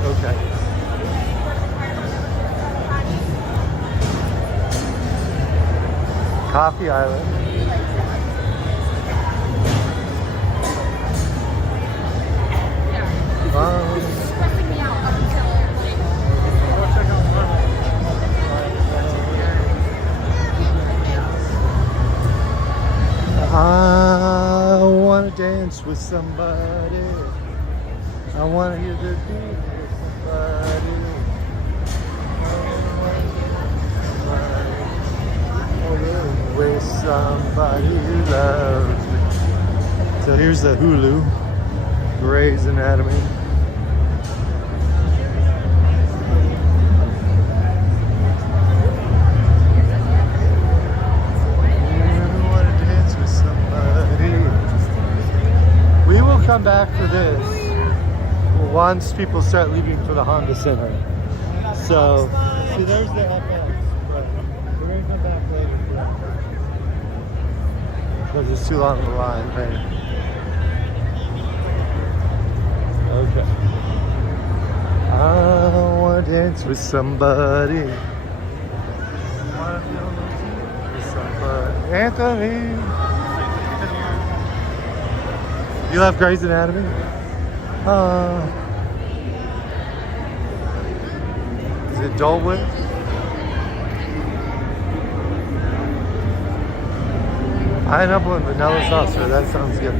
Okay. Coffee Island. stressing me out up until I want to dance with somebody. I want to hear the beat with somebody. With somebody who loves me. So here's the Hulu, Grey's Anatomy. We will come back for this once people start leaving for the Honda Center. So, see, there's the FX, but we're going to come back later for that. Because it's too long of a line, right? Okay. I want to dance with somebody. With somebody. Anthony! You love Grey's Anatomy? Is it Dollywood? Pineapple and vanilla sauce, so that sounds good.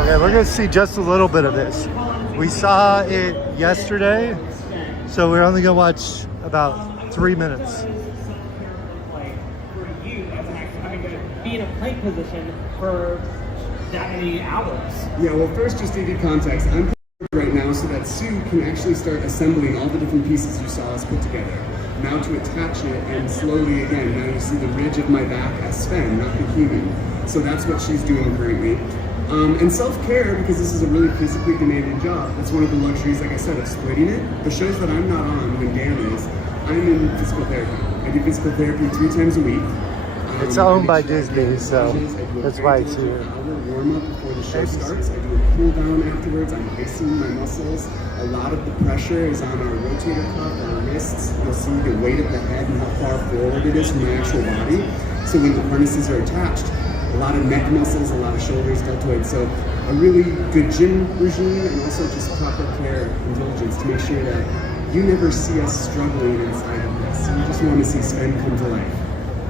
Okay, we're gonna see just a little bit of this. We saw it yesterday, so we're only gonna watch about 3 minutes. Be in a plank position for that many hours. Yeah, well, first, just to give context, I'm right now so that Sue can actually start assembling all the different pieces you saw us put together. Now to attach it, and slowly again, now you see the ridge of my back as Sven, not the human. So that's what she's doing currently. And self-care, because this is a really physically demanding job, that's one of the luxuries, like I said, of splitting it. The shows that I'm not on when Dan is, I'm in physical therapy. I do physical therapy 3 times a week. It's owned by Disney, so that's why it's here. I will warm up before the show starts. I do a cool down afterwards. I'm icing my muscles. A lot of the pressure is on our rotator cuff and our wrists. You'll see the weight of the head and how far forward it is from my actual body. So when the harnesses are attached, a lot of neck muscles, a lot of shoulders, deltoids. So a really good gym regime and also just proper care and diligence to make sure that you never see us struggling inside of this. You just want to see Sven come to life.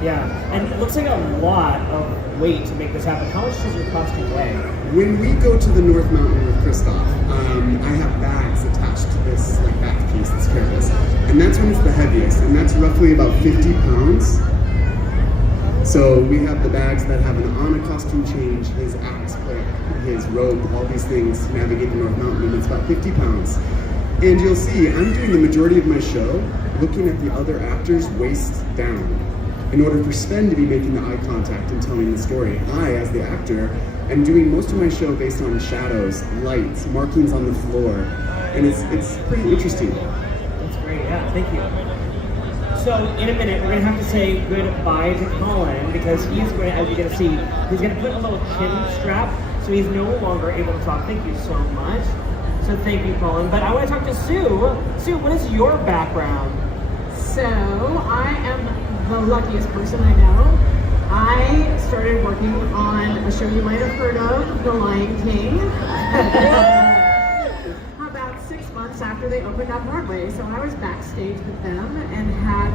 Yeah, and it looks like a lot of weight to make this happen. How much does your costume weigh? When we go to the North Mountain with Christoph, I have bags attached to this back piece that's careless. And that's when it's the heaviest, and that's roughly about 50 pounds. So we have the bags that have an Anna costume change, his axe plate, his robe, all these things to navigate the North Mountain, and it's about 50 pounds. And you'll see, I'm doing the majority of my show looking at the other actors waist down, in order for Sven to be making the eye contact and telling the story. I, as the actor, am doing most of my show based on shadows, lights, markings on the floor, and it's pretty interesting. That's great, yeah, thank you. So in a minute, we're gonna have to say goodbye to Colin because he's going to, as you're gonna see, he's gonna put a little chin strap, so he's no longer able to talk. Thank you so much. So thank you, Colin. But I want to talk to Sue. Sue, what is your background? So I am the luckiest person I know. I started working on a show you might have heard of, The Lion King, about 6 months after they opened on Broadway. So I was backstage with them and had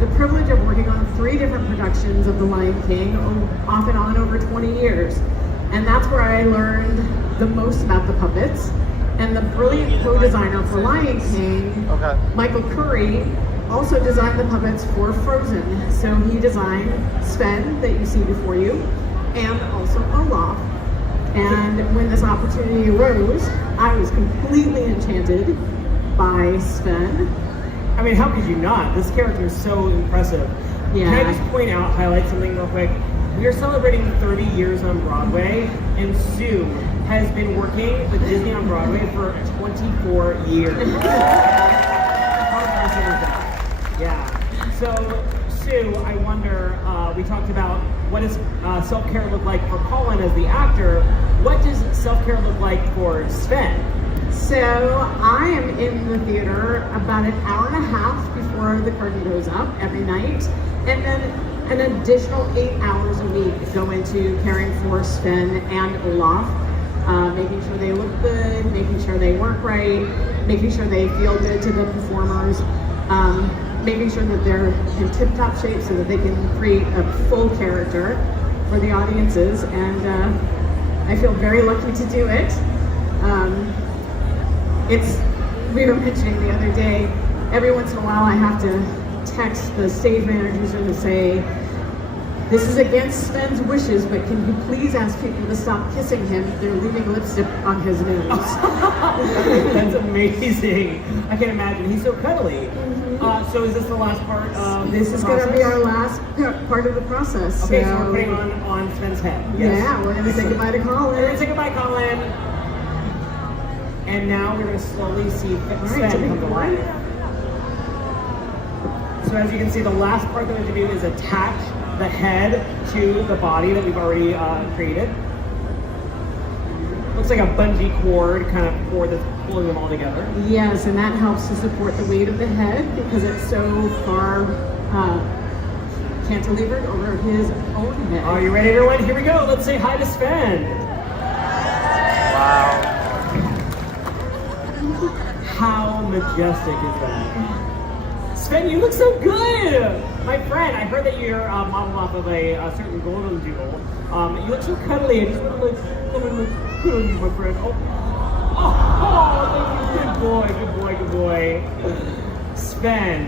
the privilege of working on 3 different productions of The Lion King, off and on over 20 years. And that's where I learned the most about the puppets. And the brilliant co-designer for Lion King, Michael Curry, also designed the puppets for Frozen. So he designed Sven, that you see before you, and also Olaf. And when this opportunity arose, I was completely enchanted by Sven. I mean, how could you not? This character is so impressive. Yeah. Can I just highlight something real quick? We are celebrating 30 years on Broadway, and Sue has been working with Disney on Broadway for 24 years. Yeah. So, Sue, I wonder, we talked about what does self-care look like for Colin as the actor. What does self-care look like for Sven? So, I am in the theater about an hour and a half before the curtain goes up every night. And then an additional 8 hours a week go into caring for Sven and Olaf. Making sure they look good, making sure they work right, making sure they feel good to the performers. Making sure that they're in tip-top shape so that they can create a full character for the audiences, and I feel very lucky to do it. We were mentioning the other day, every once in a while I have to text the stage managers and say, this is against Sven's wishes, but can you please ask people to stop kissing him? They're leaving lipstick on his nose. That's amazing. I can imagine. He's so cuddly. So is this the last part of this is going to be our last part of the process. Okay, so we're putting on Sven's head. Yes. Yeah, we're going to say goodbye to Colin. We're going to say goodbye, Colin. And now we're going to slowly see Sven come to life. So as you can see, the last part that we have to do is attach the head to the body that we've already created. looks like a bungee cord kind of cord that's pulling them all together. Yes, and that helps to support the weight of the head because it's so far cantilevered over his own head. Are you ready, everyone? Here we go. Let's say hi to Sven. Wow. How majestic is that? Sven, you look so good! My friend, I heard that you're modeled off of a certain golden jewel. You look so cuddly. I just want to come and look good on you, my friend. Thank you. Good boy. Sven,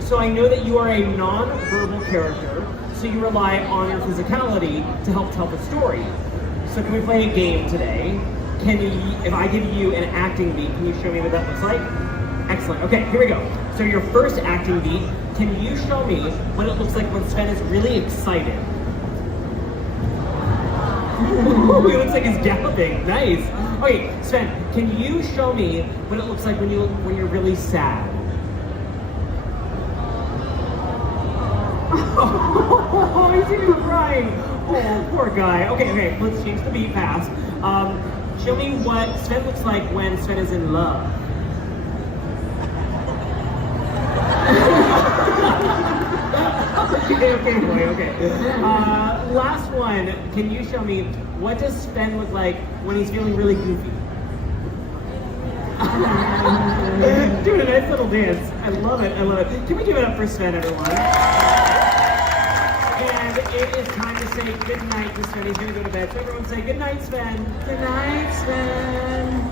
so I know that you are a non-verbal character, so you rely on your physicality to help tell the story. So can we play a game today? If I give you an acting beat, can you show me what that looks like? Excellent. Okay, here we go. So your first acting beat, can you show me what it looks like when Sven is really excited? He looks like he's galloping. Nice. Okay, Sven, can you show me what it looks like when you're really sad? Oh, he's even crying. Oh, poor guy. Okay, let's change the beat fast. Show me what Sven looks like when Sven is in love. Okay, boy, okay. Last one. Can you show me what does Sven look like when he's feeling really goofy? Doing a nice little dance. I love it. Can we give it up for Sven, everyone? And it is time to say good night to Sven. He's going to go to bed. So everyone say good night, Sven. Good night, Sven.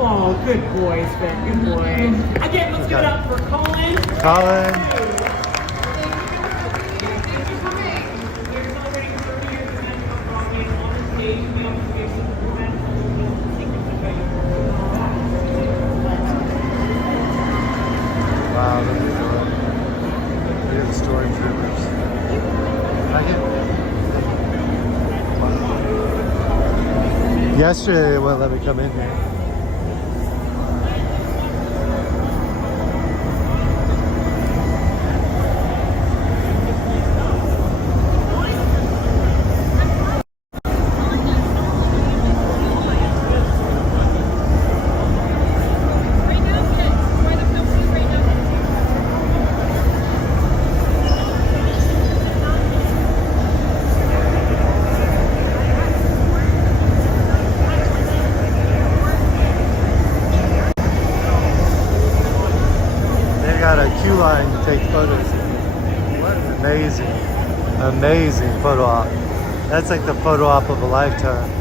Oh, good boy, Sven. Good boy. Again, let's give it up for Colin. Colin. Wow, look at the stormtroopers. Yesterday they wouldn't let me come in here. Line to take photos. What an amazing photo op. That's like the photo op of a lifetime.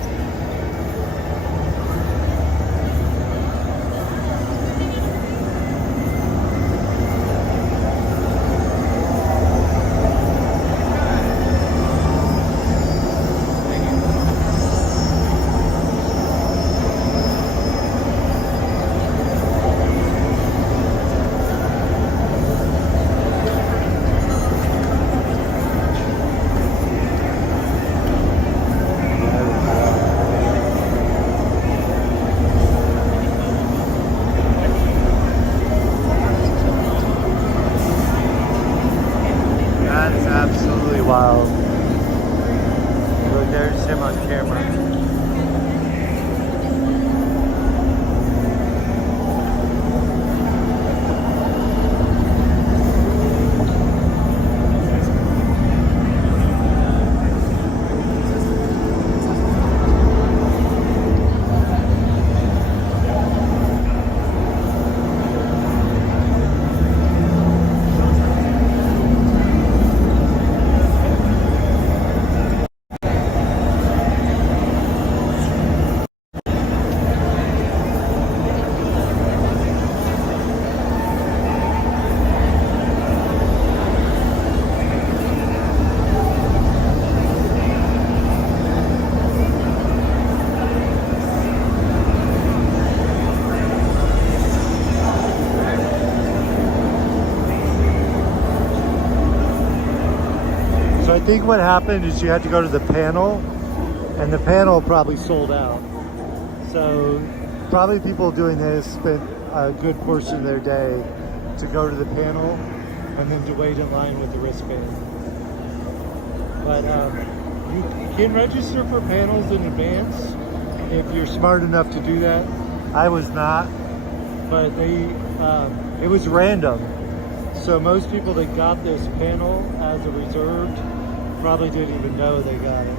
Wild. Look, there's him on camera. I think what happened is you had to go to the panel, and the panel probably sold out. So probably people doing this spent a good portion of their day to go to the panel and then to wait in line with the wristband. But You can register for panels in advance if you're smart enough to do that. I was not, but it was random. So most people that got this panel as a reserved probably didn't even know they got it.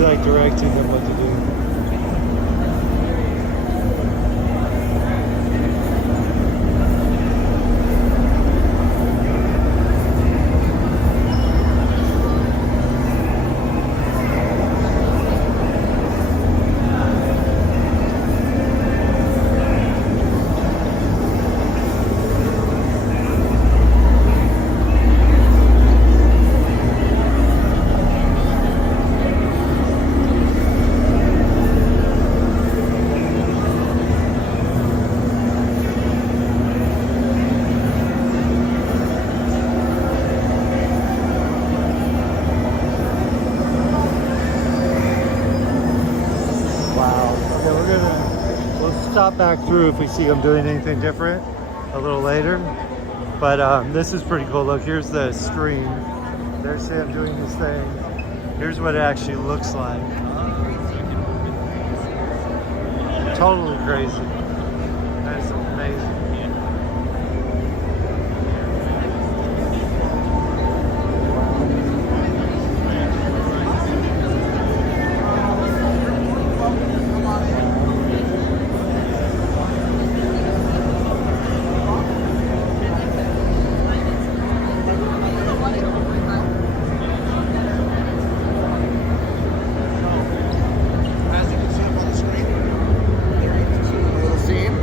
Like directing them what to do. Stop back through if we see them doing anything different a little later, but this is pretty cool. Look, here's the screen. There's him doing his thing. Here's what it actually looks like. Totally crazy. That is amazing. As you can see up on the screen, they're into a little scene.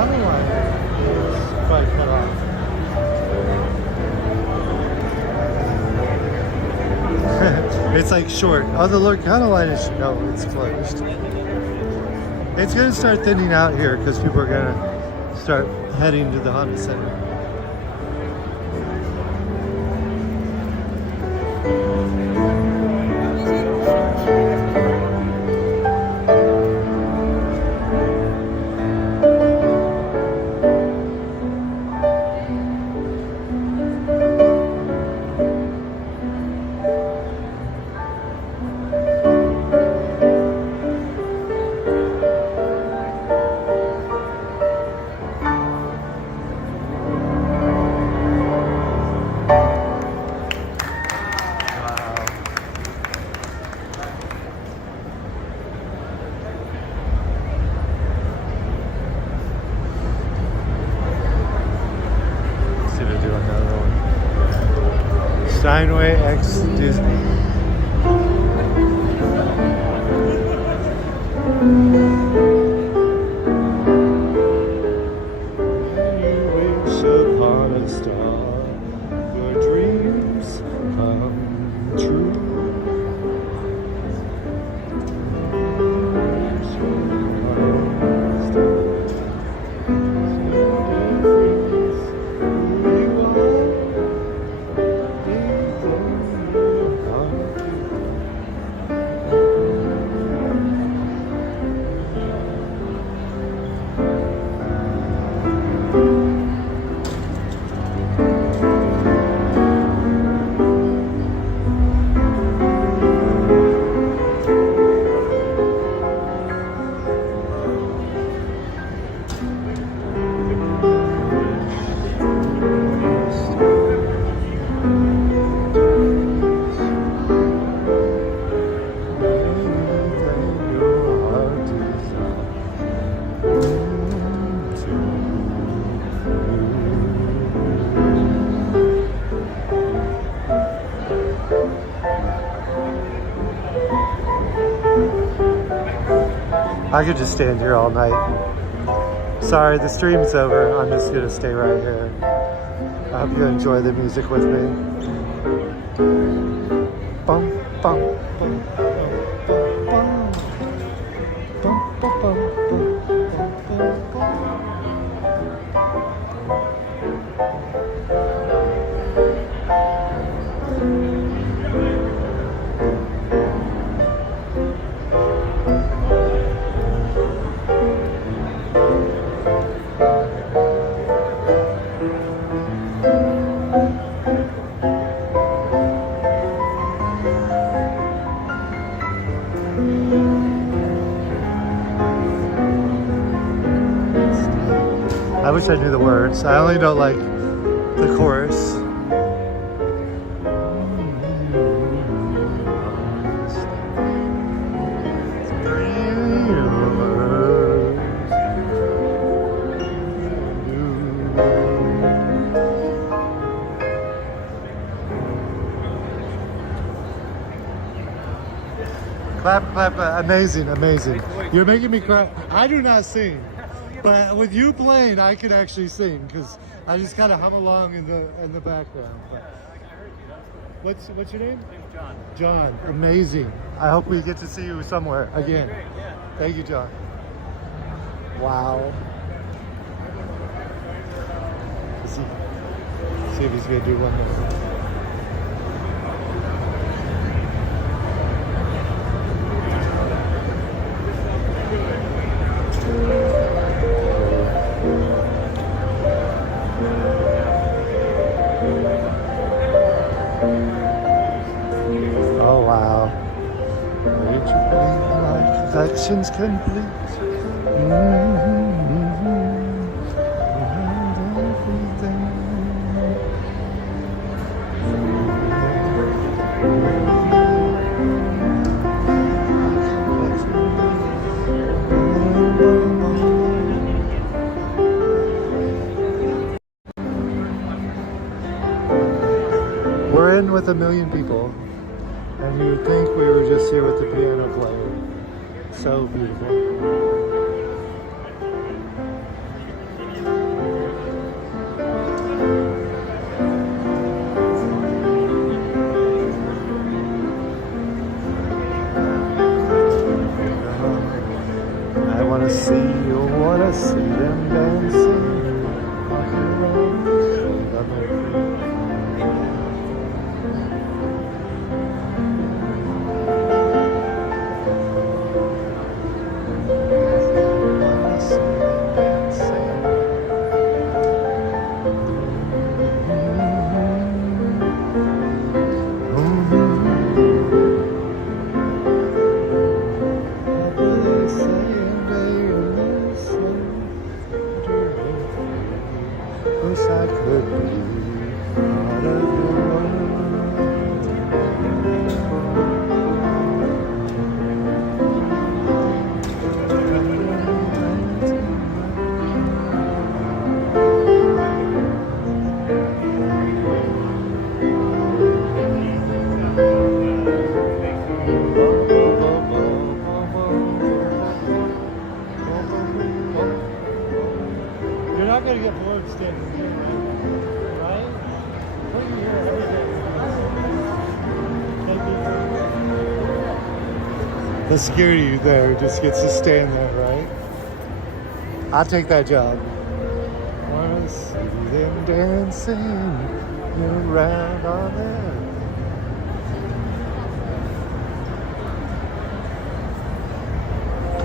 county line is quite cut off. It's like short. Oh, the Lord County line is, no, it's closed. It's going to start thinning out here because people are going to start heading to the Honda Center. Steinway X Disney. You wish upon a star, your dreams come true. I could just stand here all night. Sorry, the stream's over. I'm just gonna stay right here. I hope you enjoy the music with me. Bum, bum, bum, bum, bum, bum, bum, bum. I wish I knew the words. I only don't like the chorus. Clap, clap, clap. Amazing, amazing. You're making me cry. I do not sing. But with you playing, I can actually sing because I just kind of hum along in the background. But what's your name? John. John, amazing. I hope we get to see you somewhere again. Great, yeah. Thank you, John. Wow. Let's see if he's gonna do one more. Collection's complete. We're in with 1 million people, and you would think we were just here with the piano player. So beautiful. wish I could be part of your world. You're not going to get bored standing here, right? Look at your everything. The security there just gets to stand there, right? I'll take that job. Wanna see them dancing around on there.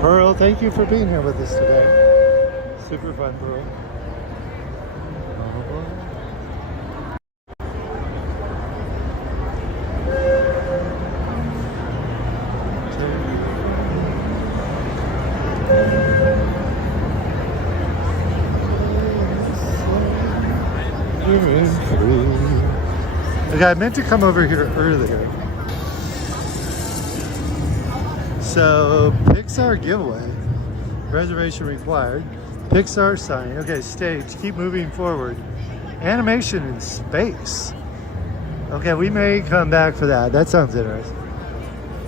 Pearl, thank you for being here with us today. Super fun, Pearl. Okay, I meant to come over here earlier. So, Pixar giveaway. Reservation required. Pixar sign. Okay, stage. Keep moving forward. Animation in space. Okay, we may come back for that. That sounds interesting.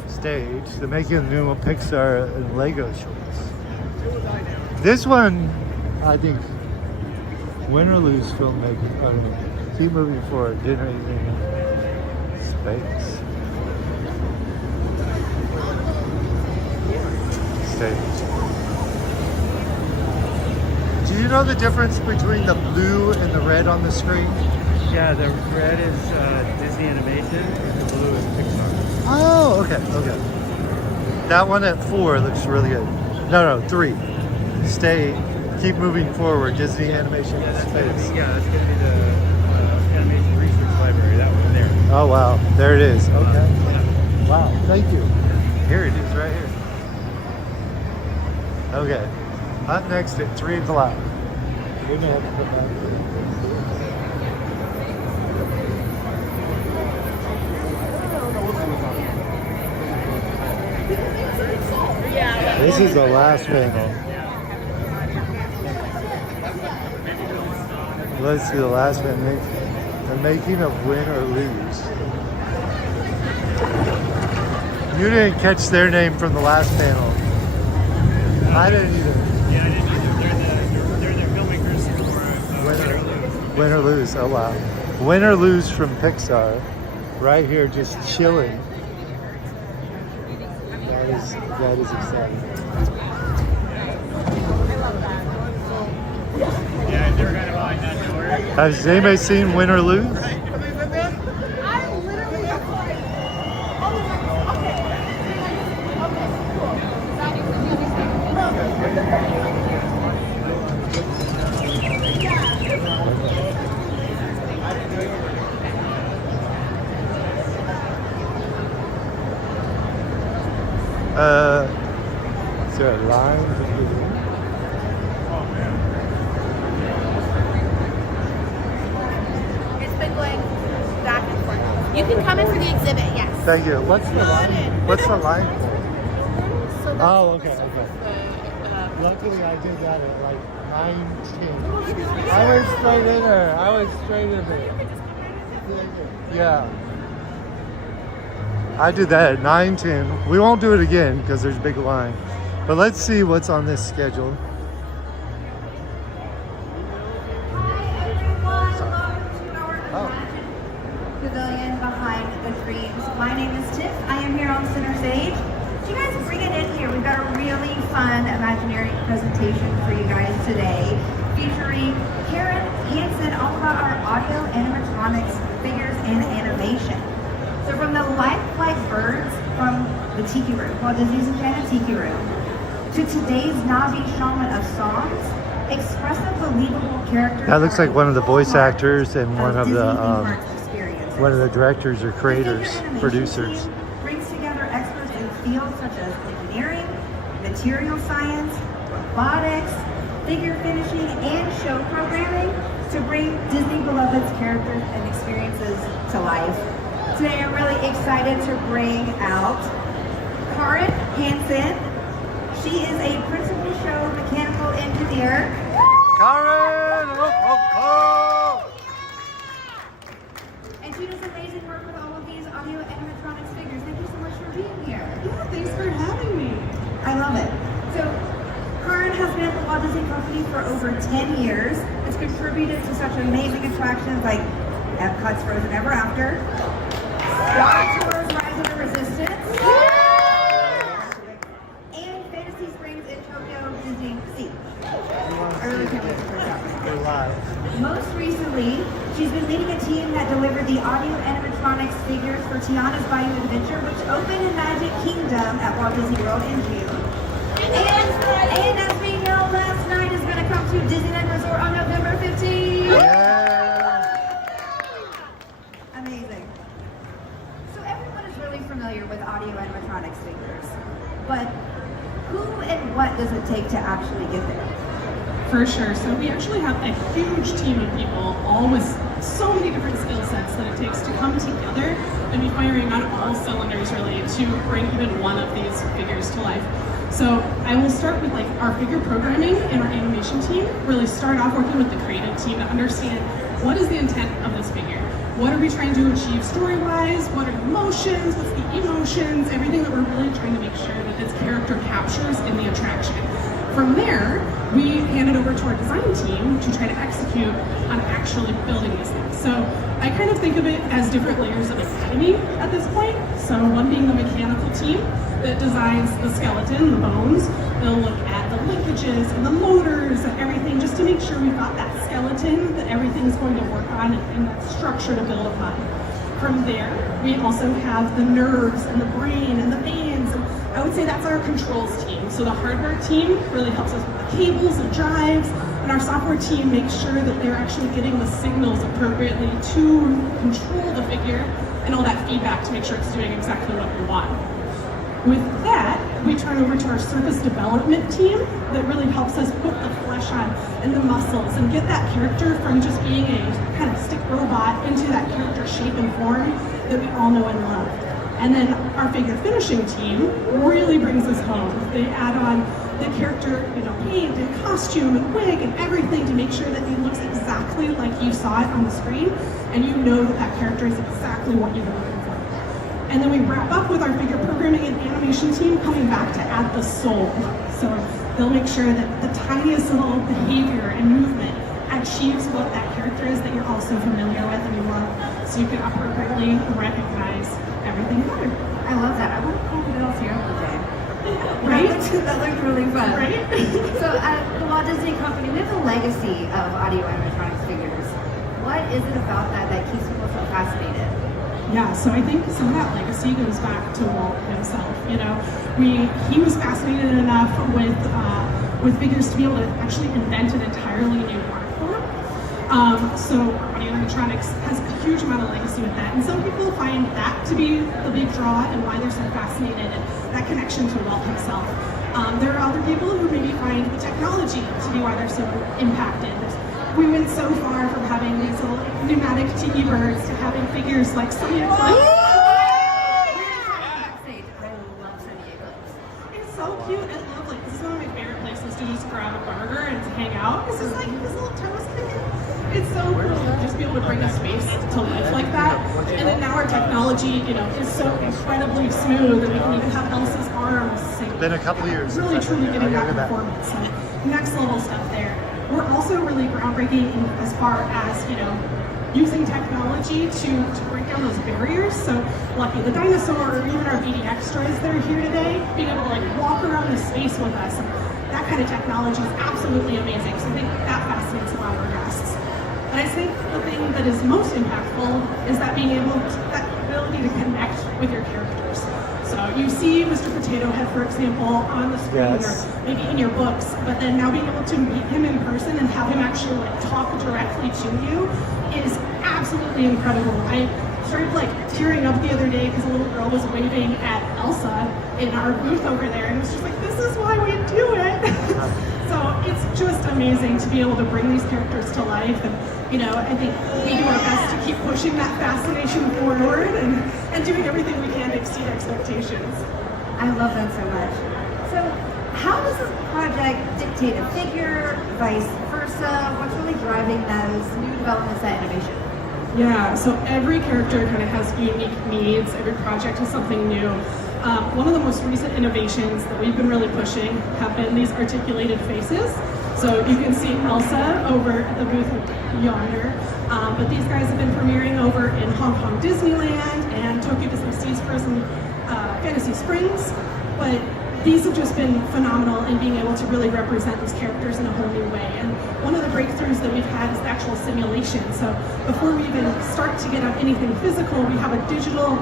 Stage. They're making a new Pixar and Lego shorts. This one, I think, win or lose filmmaking. I don't know. Keep moving forward. Generating space. Stage. Do you know the difference between the blue and the red on the screen? Yeah, the red is Disney animation and the blue is Pixar. Oh, okay, okay. That one at 4 looks really good. No, 3. Stay, keep moving forward. Disney animation in space. That's gonna be the animation research library. That one there. Oh wow, there it is. Okay. Wow, thank you. Here it is, right here. Okay. Up next at 3 o'clock. We may have to put that. This is the last panel. Let's see the last panel. The making of win or lose. You didn't catch their name from the last panel. I didn't either. Yeah, I didn't either. They're the filmmakers for Win or Lose. Win or lose. Oh wow. Win or lose from Pixar. Right here, just chilling. That is exciting. Yeah, they're kind of behind that door. Has anybody seen Win or Lose? Is there a line? It's been going back and forth. You can come in for the exhibit, yes. Thank you. What's the line? What's the line for? Oh, okay. Luckily, I did that at like 9:10. I went straight in there. Yeah. I did that at 9:10. We won't do it again because there's a big line. But let's see what's on this schedule. Pavilion behind the dreams. My name is Tiff. I am here on center stage. You guys bring it in here. We've got a really fun Imagineering presentation for you guys today, featuring Karen Hansen, all about our audio animatronics, figures, and animation. So from the lifelike birds from the Tiki Room, Walt Disney's Enchanted Tiki Room, to today's Navi Shaman of songs, expressive, believable characters. That looks like one of the voice actors and one of the directors or creators, producers. Brings together experts in fields such as engineering, material science, robotics, figure finishing, and show programming to bring its characters and experiences to life. Today I'm really excited to bring out Karen Hansen. She is a principal show mechanical engineer. Karen! And she does amazing work with all of these audio animatronics figures. Thank you so much for being here. Yeah, thanks for having me. I love it. So, Karen has been at the Walt Disney Company for over 10 years. It's contributed to such amazing attractions like Epcot's Frozen Ever After, Star Tours Rise of the Resistance, and Fantasy Springs in Tokyo Disney Sea. I really can't wait to bring that. We're live. Most recently, she's been leading a team that delivered the audio animatronics figures for Tiana's Bayou Adventure, which opened in Magic Kingdom at Walt Disney World in June. And as we know, last night is going to come to Disneyland Resort on November 15th. Amazing. So everyone is really familiar with audio animatronics figures, but who and what does it take to actually get there? For sure. So we actually have a huge team of people, all with so many different skill sets that it takes to come together and be firing on all cylinders really to bring even one of these figures to life. So I will start with like our figure programming and our animation team. Really start off working with the creative team to understand what is the intent of this figure. What are we trying to achieve story-wise? What are the motions? What's the emotions? Everything that we're really trying to make sure that this character captures in the attraction. From there, we hand it over to our design team to try to execute on actually building these things. So I kind of think of it as different layers of academy at this point. So one being the mechanical team that designs the skeleton, the bones. They'll look at the linkages and the motors and everything just to make sure we've got that skeleton that everything's going to work on and that structure to build upon. From there, we also have the nerves and the brain and the veins. And I would say that's our controls team. So the hardware team really helps us with the cables and drives, and our software team makes sure that they're actually getting the signals appropriately to control the figure and all that feedback to make sure it's doing exactly what we want. With that, we turn over to our surface development team that really helps us put the flesh on and the muscles and get that character from just being a kind of stick robot into that character shape and form that we all know and love. And then our figure finishing team really brings us home. They add on the character, paint and costume and wig and everything to make sure that he looks exactly like you saw it on the screen, and you know that that character is exactly what you've been looking for. And then we wrap up with our figure programming and animation team coming back to add the soul. So they'll make sure that the tiniest little behavior and movement achieves what that character is that you're also familiar with and you love, so you can appropriately recognize everything about it. I love that. I want to call the girls here one day. Right? That looked really fun. Right? So at the Walt Disney Company, we have a legacy of audio animatronics figures. What is it about that keeps people so fascinated? Yeah, so I think some of that legacy goes back to Walt himself. He was fascinated enough with figures to be able to actually invent an entirely new art form. So audio animatronics has a huge amount of legacy with that, and some people find that to be the big draw and why they're so fascinated, and that connection to Walt himself. There are other people who maybe find the technology to be why they're so impacted. We went so far from having these little pneumatic tiki birds to having figures like Sonia. It's so cute and lovely. This is one of my favorite places to just grab a burger and to hang out. This is like this little toast thing. It's so cool to just be able to bring a space to life like that. And then now our technology, is so incredibly smooth that we can even have Elsa's arms sing. Been a couple years. Really, truly getting that performance. So next level stuff there. We're also really groundbreaking as far as, using technology to break down those barriers. So Lucky the dinosaur, or even our BD extras that are here today, being able to walk around the space with us, that kind of technology is absolutely amazing. So I think that fascinates a lot of our guests. And I think the thing that is most impactful is that that ability to connect with your characters. So you see Mr. Potato Head, for example, on the screen or maybe in your books, but then now being able to meet him in person and have him actually talk directly to you is absolutely incredible. I started tearing up the other day because a little girl was waving at Elsa in our booth over there, and it was just like, this is why we do it. So it's just amazing to be able to bring these characters to life, and I think we do our best to keep pushing that fascination forward and doing everything we can to exceed expectations. I love that so much. So how does this project dictate a figure, vice versa? What's really driving those new developments at innovation? Yeah, so every character kind of has unique needs. Every project has something new. One of the most recent innovations that we've been really pushing have been these articulated faces. So you can see Elsa over at the booth yonder, but these guys have been premiering over in Hong Kong Disneyland and Tokyo Disney Sea's Frozen Fantasy Springs. But these have just been phenomenal in being able to really represent these characters in a whole new way. And one of the breakthroughs that we've had is the actual simulation. So before we even start to get up anything physical, we have a digital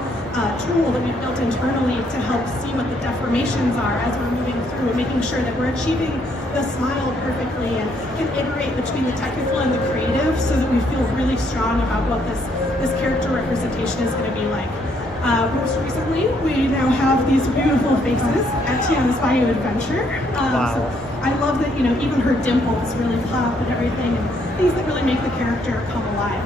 tool that we've built internally to help see what the deformations are as we're moving through and making sure that we're achieving the smile perfectly and can iterate between the technical and the creative so that we feel really strong about what this character representation is going to be like. Most recently, we now have these beautiful faces at Tiana's Bayou Adventure. So I love that, even her dimples really pop and everything, and things that really make the character come alive.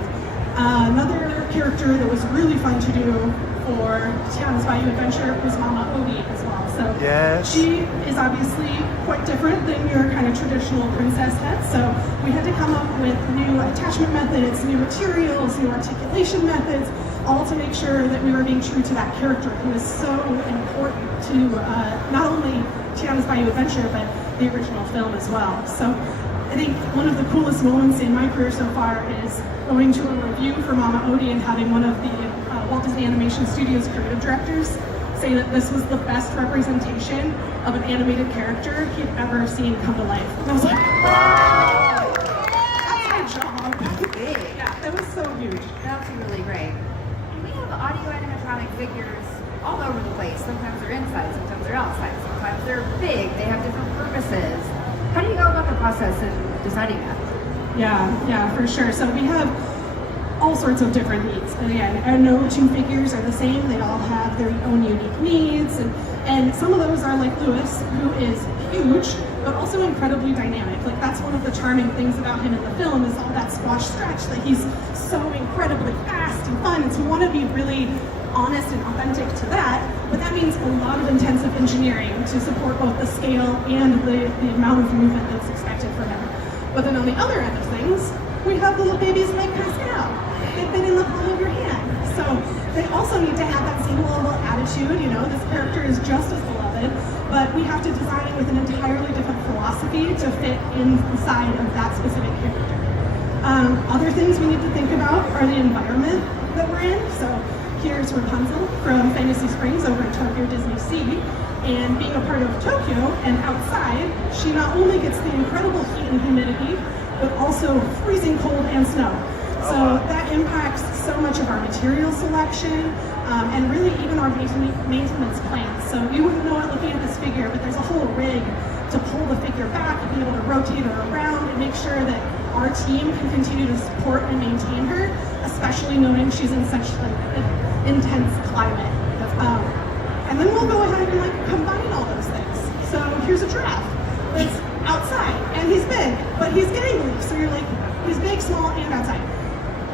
Another character that was really fun to do for Tiana's Bayou Adventure was Mama Oogie as well. So she is obviously quite different than your kind of traditional princess head. So we had to come up with new attachment methods, new materials, new articulation methods, all to make sure that we were being true to that character who is so important to not only Tiana's Bayou Adventure, but the original film as well. So I think one of the coolest moments in my career so far is going to a review for Mama Oogie and having one of the Walt Disney Animation Studios creative directors say that this was the best representation of an animated character he'd ever seen come to life. And I was like, wow! That's my job. Yeah, that was so huge. That's really great. And we have audio animatronic figures all over the place. Sometimes they're inside, sometimes they're outside, sometimes they're big, they have different purposes. How do you go about the process in deciding that? Yeah, for sure. So we have all sorts of different needs. And again, no two figures are the same. They all have their own unique needs. And some of those are like Lewis, who is huge, but also incredibly dynamic. Like, that's one of the charming things about him in the film is all that squash stretch. Like, he's so incredibly fast and fun. And so we want to be really honest and authentic to that. But that means a lot of intensive engineering to support both the scale and the amount of movement that's expected from him. But then on the other end of things, we have the little babies like Pascal. They fit in the palm of your hand. So they also need to have that same level of attitude. This character is just as beloved, but we have to design it with an entirely different philosophy to fit inside of that specific character. Other things we need to think about are the environment that we're in. So here's Rapunzel from Fantasy Springs over at Tokyo Disney Sea. And being a part of Tokyo and outside, she not only gets the incredible heat and humidity, but also freezing cold and snow. So that impacts so much of our material selection and really even our maintenance plans. So you wouldn't know it looking at this figure, but there's a whole rig to pull the figure back and be able to rotate her around and make sure that our team can continue to support and maintain her, especially knowing she's in such an intense climate. And then we'll go ahead and combine all those things. So here's a giraffe that's outside, and he's big, but he's gangly. So you're like, he's big, small, and outside.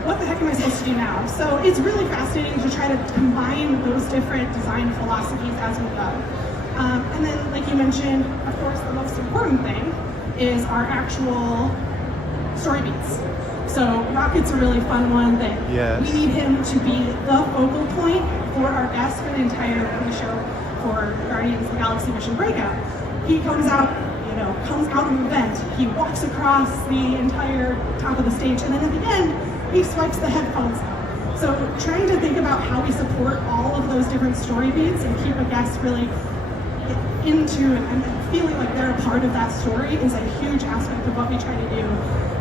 What the heck am I supposed to do now? So it's really fascinating to try to combine those different design philosophies as we go. And then, like you mentioned, of course, the most important thing is our actual story beats. So Rocket's a really fun one that we need him to be the focal point for our guests for the entire pre-show for Guardians of the Galaxy Mission Breakout. He comes out of an event, he walks across the entire top of the stage, and then at the end, he swipes the headphones out. So trying to think about how we support all of those different story beats and keep a guest really into and feeling like they're a part of that story is a huge aspect of what we try to do.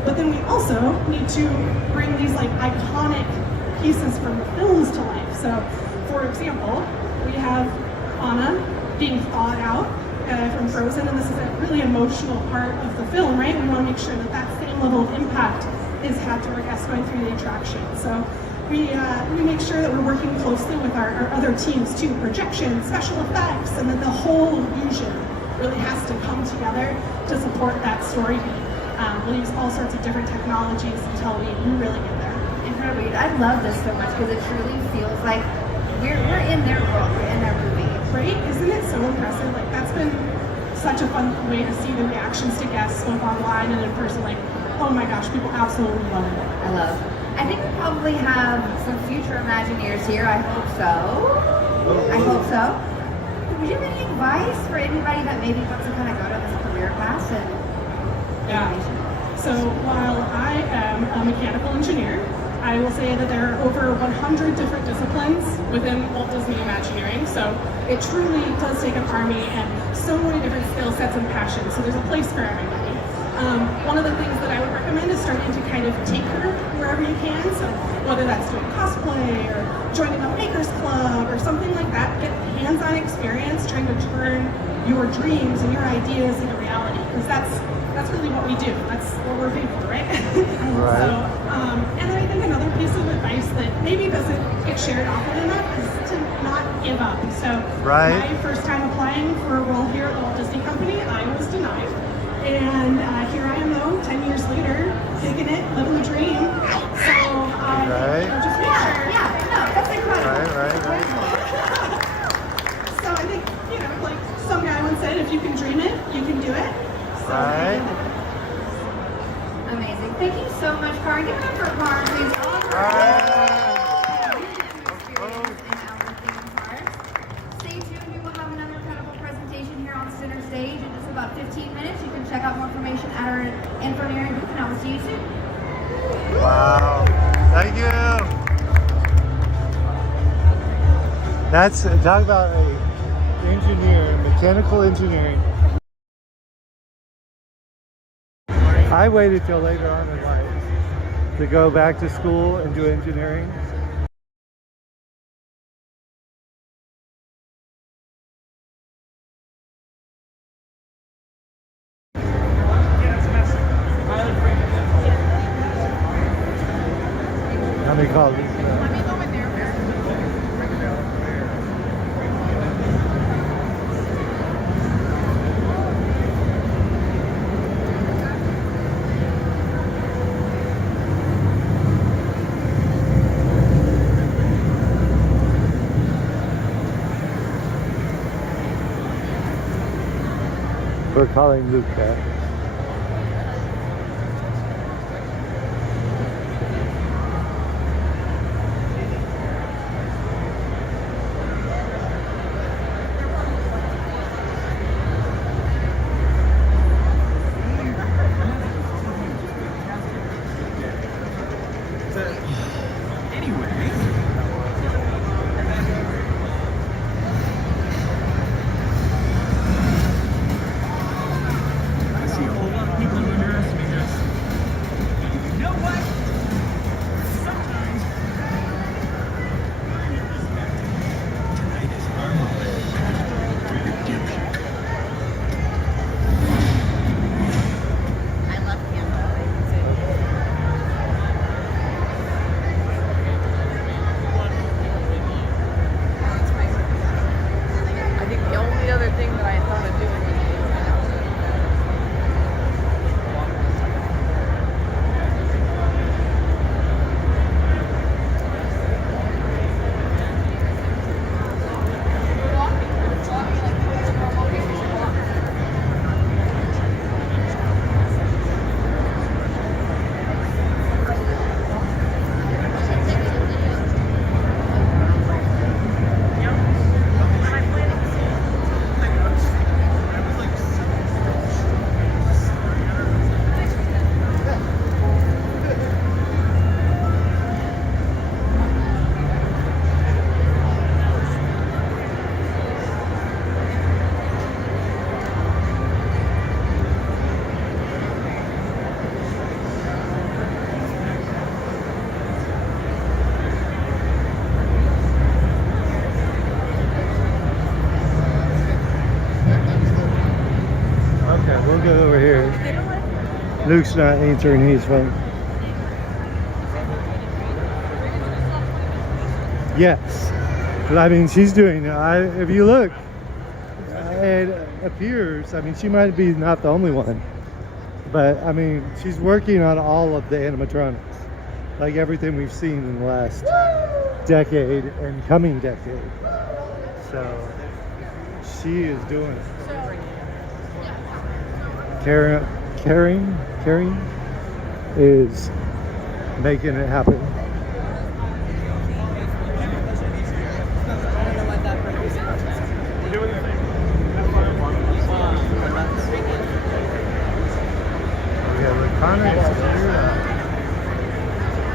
But then we also need to bring these iconic pieces from the films to life. So, for example, we have Anna being thawed out from Frozen, and this is a really emotional part of the film, right? We want to make sure that that same level of impact is had to our guests going through the attraction. So we make sure that we're working closely with our other teams too, projection, special effects, and that the whole illusion really has to come together to support that story beat. We'll use all sorts of different technologies until we really get there. Incredible. I love this so much because it truly feels like we're in their world, we're in their movie. Right? Isn't it so impressive? Like, that's been such a fun way to see the reactions to guests, both online and in person. Like, oh my gosh, people absolutely love it. I love. I think we probably have some future Imagineers here. I hope so. I hope so. Would you have any advice for anybody that maybe wants to kind of go to this career class and animation? So while I am a mechanical engineer, I will say that there are over 100 different disciplines within Walt Disney Imagineering. So it truly does take an army and so many different skill sets and passions. So there's a place for everybody. One of the things that I would recommend is starting to kind of take her wherever you can. So whether that's doing cosplay or joining a maker's club or something like that, get hands-on experience trying to turn your dreams and your ideas into reality. Because that's really what we do. That's what we're paid for, right? Right. So, and then I think another piece of advice that maybe doesn't get shared often enough is to not give up. So right. My first time applying for a role here at the Walt Disney Company, I was denied. And here I am though, 10 years later, kicking it, living the dream. So right. just make sure. No, that's incredible. Right. So I think, like some guy once said, if you can dream it, you can do it. So, right. Amazing. Thank you so much, Karen. Give it up for Karen, please. All Stay tuned. We will have another incredible presentation here on Center Stage in just about 15 minutes. You can check out more information at our Imagineering booth, and I will see you soon. Wow. Thank you. That's, talk about a engineer, mechanical engineering. I waited till later on in life to go back to school and do engineering. How many calls? We're calling Luca. We'll go over here. Luke's not answering his phone. Yes. But I mean, she's doing, if you look, appears, I mean, she might be not the only one, but I mean, she's working on all of the animatronics, like everything we've seen in the last decade and coming decade. So she is doing it. Caring is making it happen.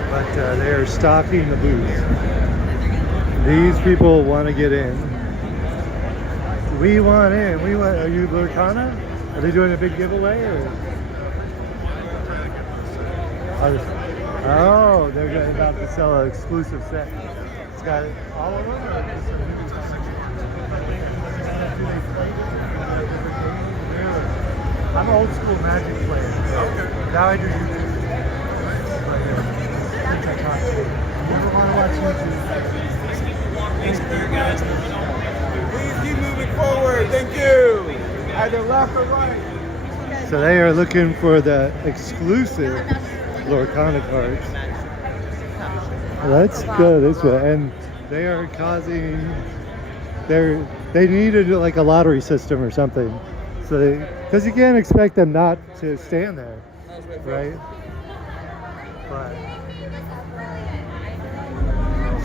But they are stocking the booth. These people want to get in. We want in. We want. Are you Lurkana? Are they doing a big giveaway? Or? Oh, they're about to sell an exclusive set. It's got all of them. Or just a new I'm an old school Magic player. Okay. Now I do YouTube. Never want to watch YouTube. Please keep moving forward. Thank you. Either left or right. So they are looking for the exclusive Lorcana cards. Let's go this way. And they are causing. They needed like a lottery system or something. So because you can't expect them not to stand there, right? But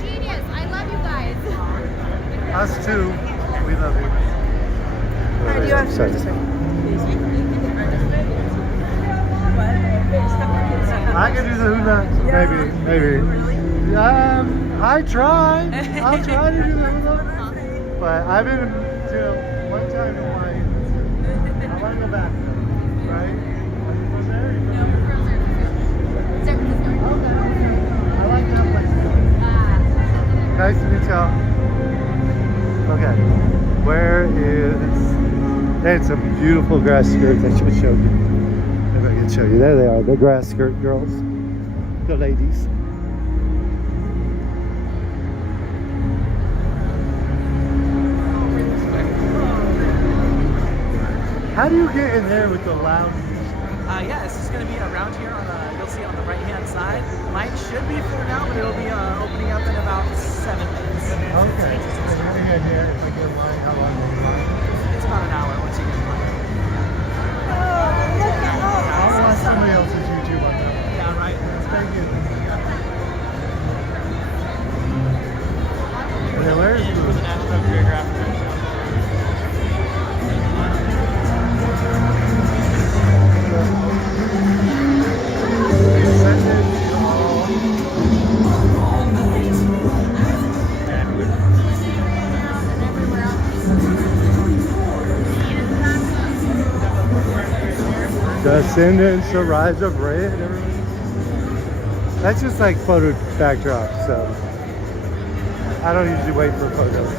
Genius! I love you guys. us too. We love you. Alright, do you have to say? I can do the hula, maybe. I try. I'll try to do the hula, but I've been to one time in Hawaii. I want to go back, right? From there? I like that place. Nice to meet y'all. Okay, where is? They had some beautiful grass skirts. I should have showed you. Maybe I can show you. There they are, the grass skirt girls, the ladies. How do you get in there with the loud music? Yeah, this is going to be around here. You'll see on the right-hand side. Mine should be full now, but it'll be opening up in about 7 minutes. Okay. So you're going to get here. If I get in line, how long will it be? It's about an hour once you get in line. I'll watch somebody else's YouTube on that. Yeah, right. Thank you. Yeah, where is it? For the National Geographic Show. Descendants, the rise of red. That's just like photo backdrop, so I don't usually wait for photos.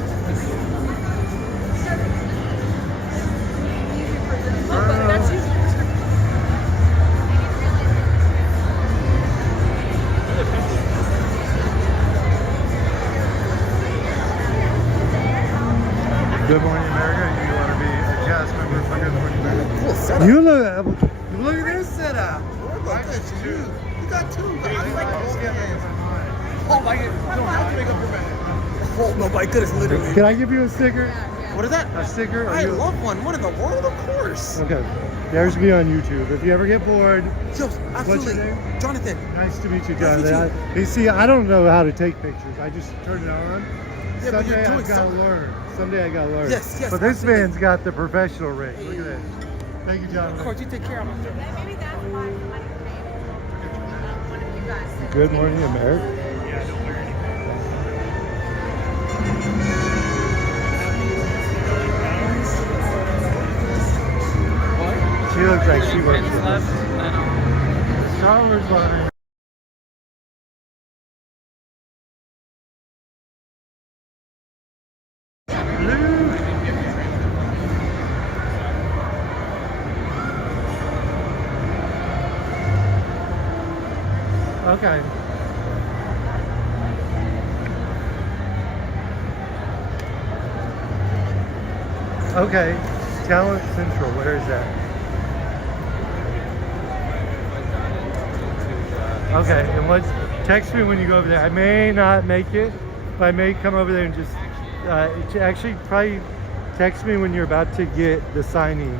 Good Morning America. You want to be a cast member for Good Morning America? Cool setup. You look at this setup. I got two. You got two. I like oh my god. Don't have to make up your mind. Oh no, my goodness, literally. Can I give you a sticker? What is that? A sticker? I love one. What in the world? Of course. Okay. Theirs will be on YouTube. If you ever get bored, absolutely. What's your name? Jonathan. Nice to meet you, Nice to meet Jonathan. You see, I don't know how to take pictures. I just turn it on. Yeah, but you're Someday doing I gotta something. learn. Someday I gotta learn. Yes, yes, But this absolutely. man's got the professional rig. Look at this. Thank you, Jonathan. Of course, you take care of them. Maybe that's why one of you guys said. Good Morning America. Yeah, I don't wear anything. She looks like she works for us. Star Wars line. Okay. Okay. Talent Central, where is that? Okay, and text me when you go over there. I may not make it, but I may come over there and just actually probably text me when you're about to get the signing,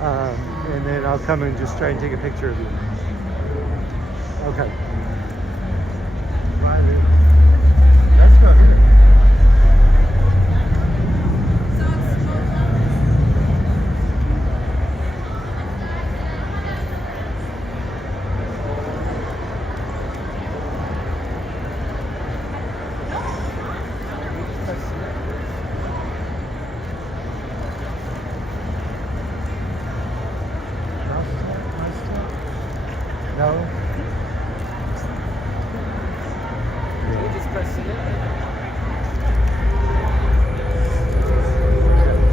and then I'll come and just try and take a picture of you. Okay. Riley. Let's go here. No?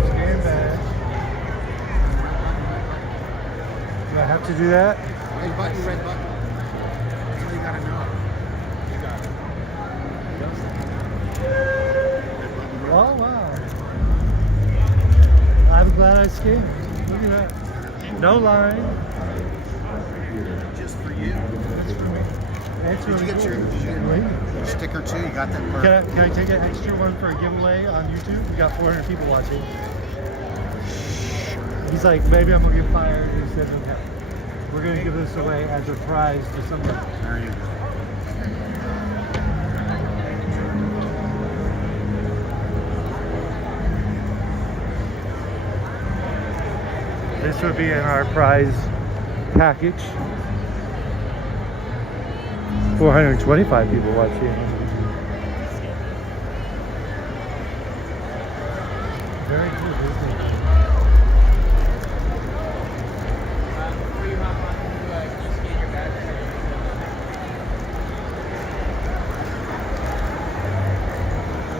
Scan badge. Do I have to do that? Red button, red button. That's all you gotta know. Oh, wow. I'm glad I scanned. Look at that. No line. Just for you. That's for me. That's Did you get your sticker too? You got that? Can I take an extra one for a giveaway on YouTube? We got 400 people watching. He's like, maybe I'm gonna get fired. He said, okay. We're gonna give this away as a prize to someone. There you go. This would be in our prize package. 425 people watching. Very cool.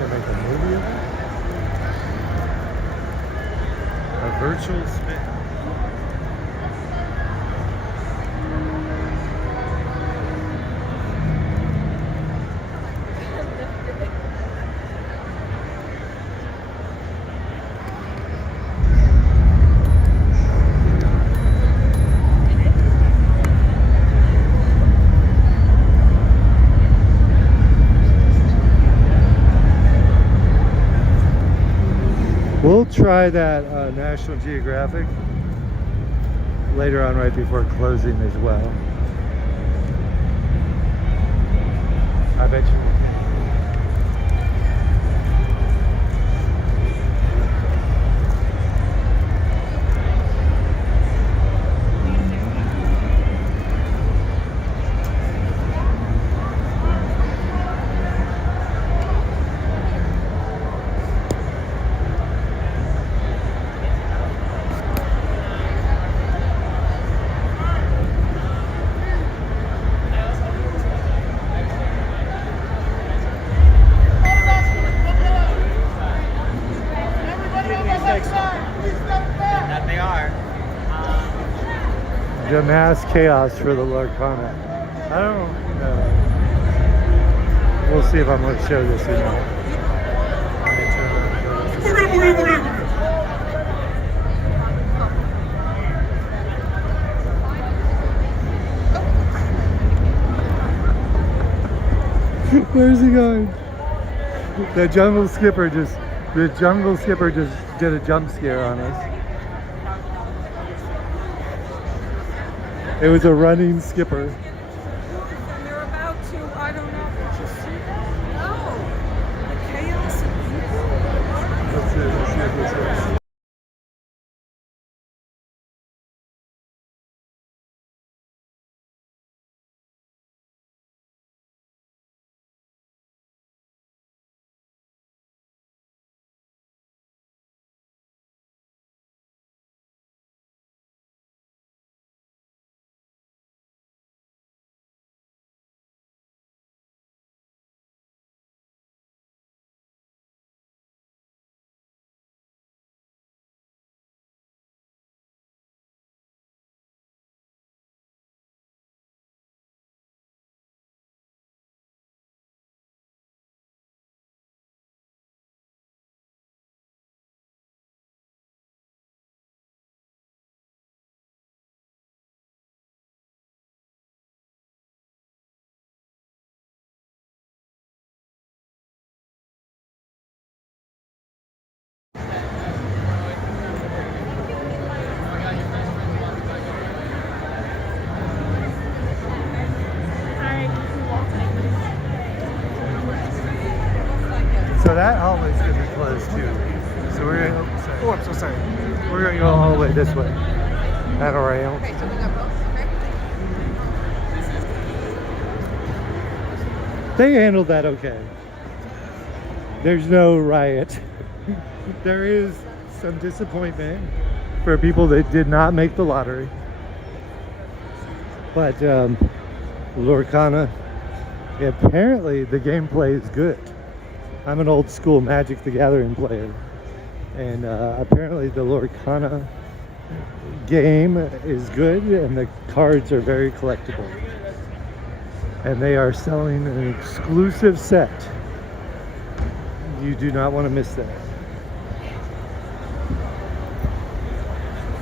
Make a movie of it? A virtual spin. We'll try that National Geographic later on, right before closing as well. I bet you will. The mass chaos for the Lord comment. I don't know. We'll see if I'm going to show this or not. Where's he going? The jungle skipper just did a jump scare on us. It was a running skipper. They're about to, I don't know, did you see that? No. The chaos of people. Let's see if this that hallway's gonna be closed too. So we're gonna, Oh, I'm so sorry. we're gonna go all the way this way. At Ariel. Okay, so we got both. Okay. They handled that okay. There's no riot. There is some disappointment for people that did not make the lottery. But Lorcana, apparently the gameplay is good. I'm an old school Magic the Gathering player. And apparently the Lorcana game is good and the cards are very collectible. And they are selling an exclusive set. You do not want to miss that.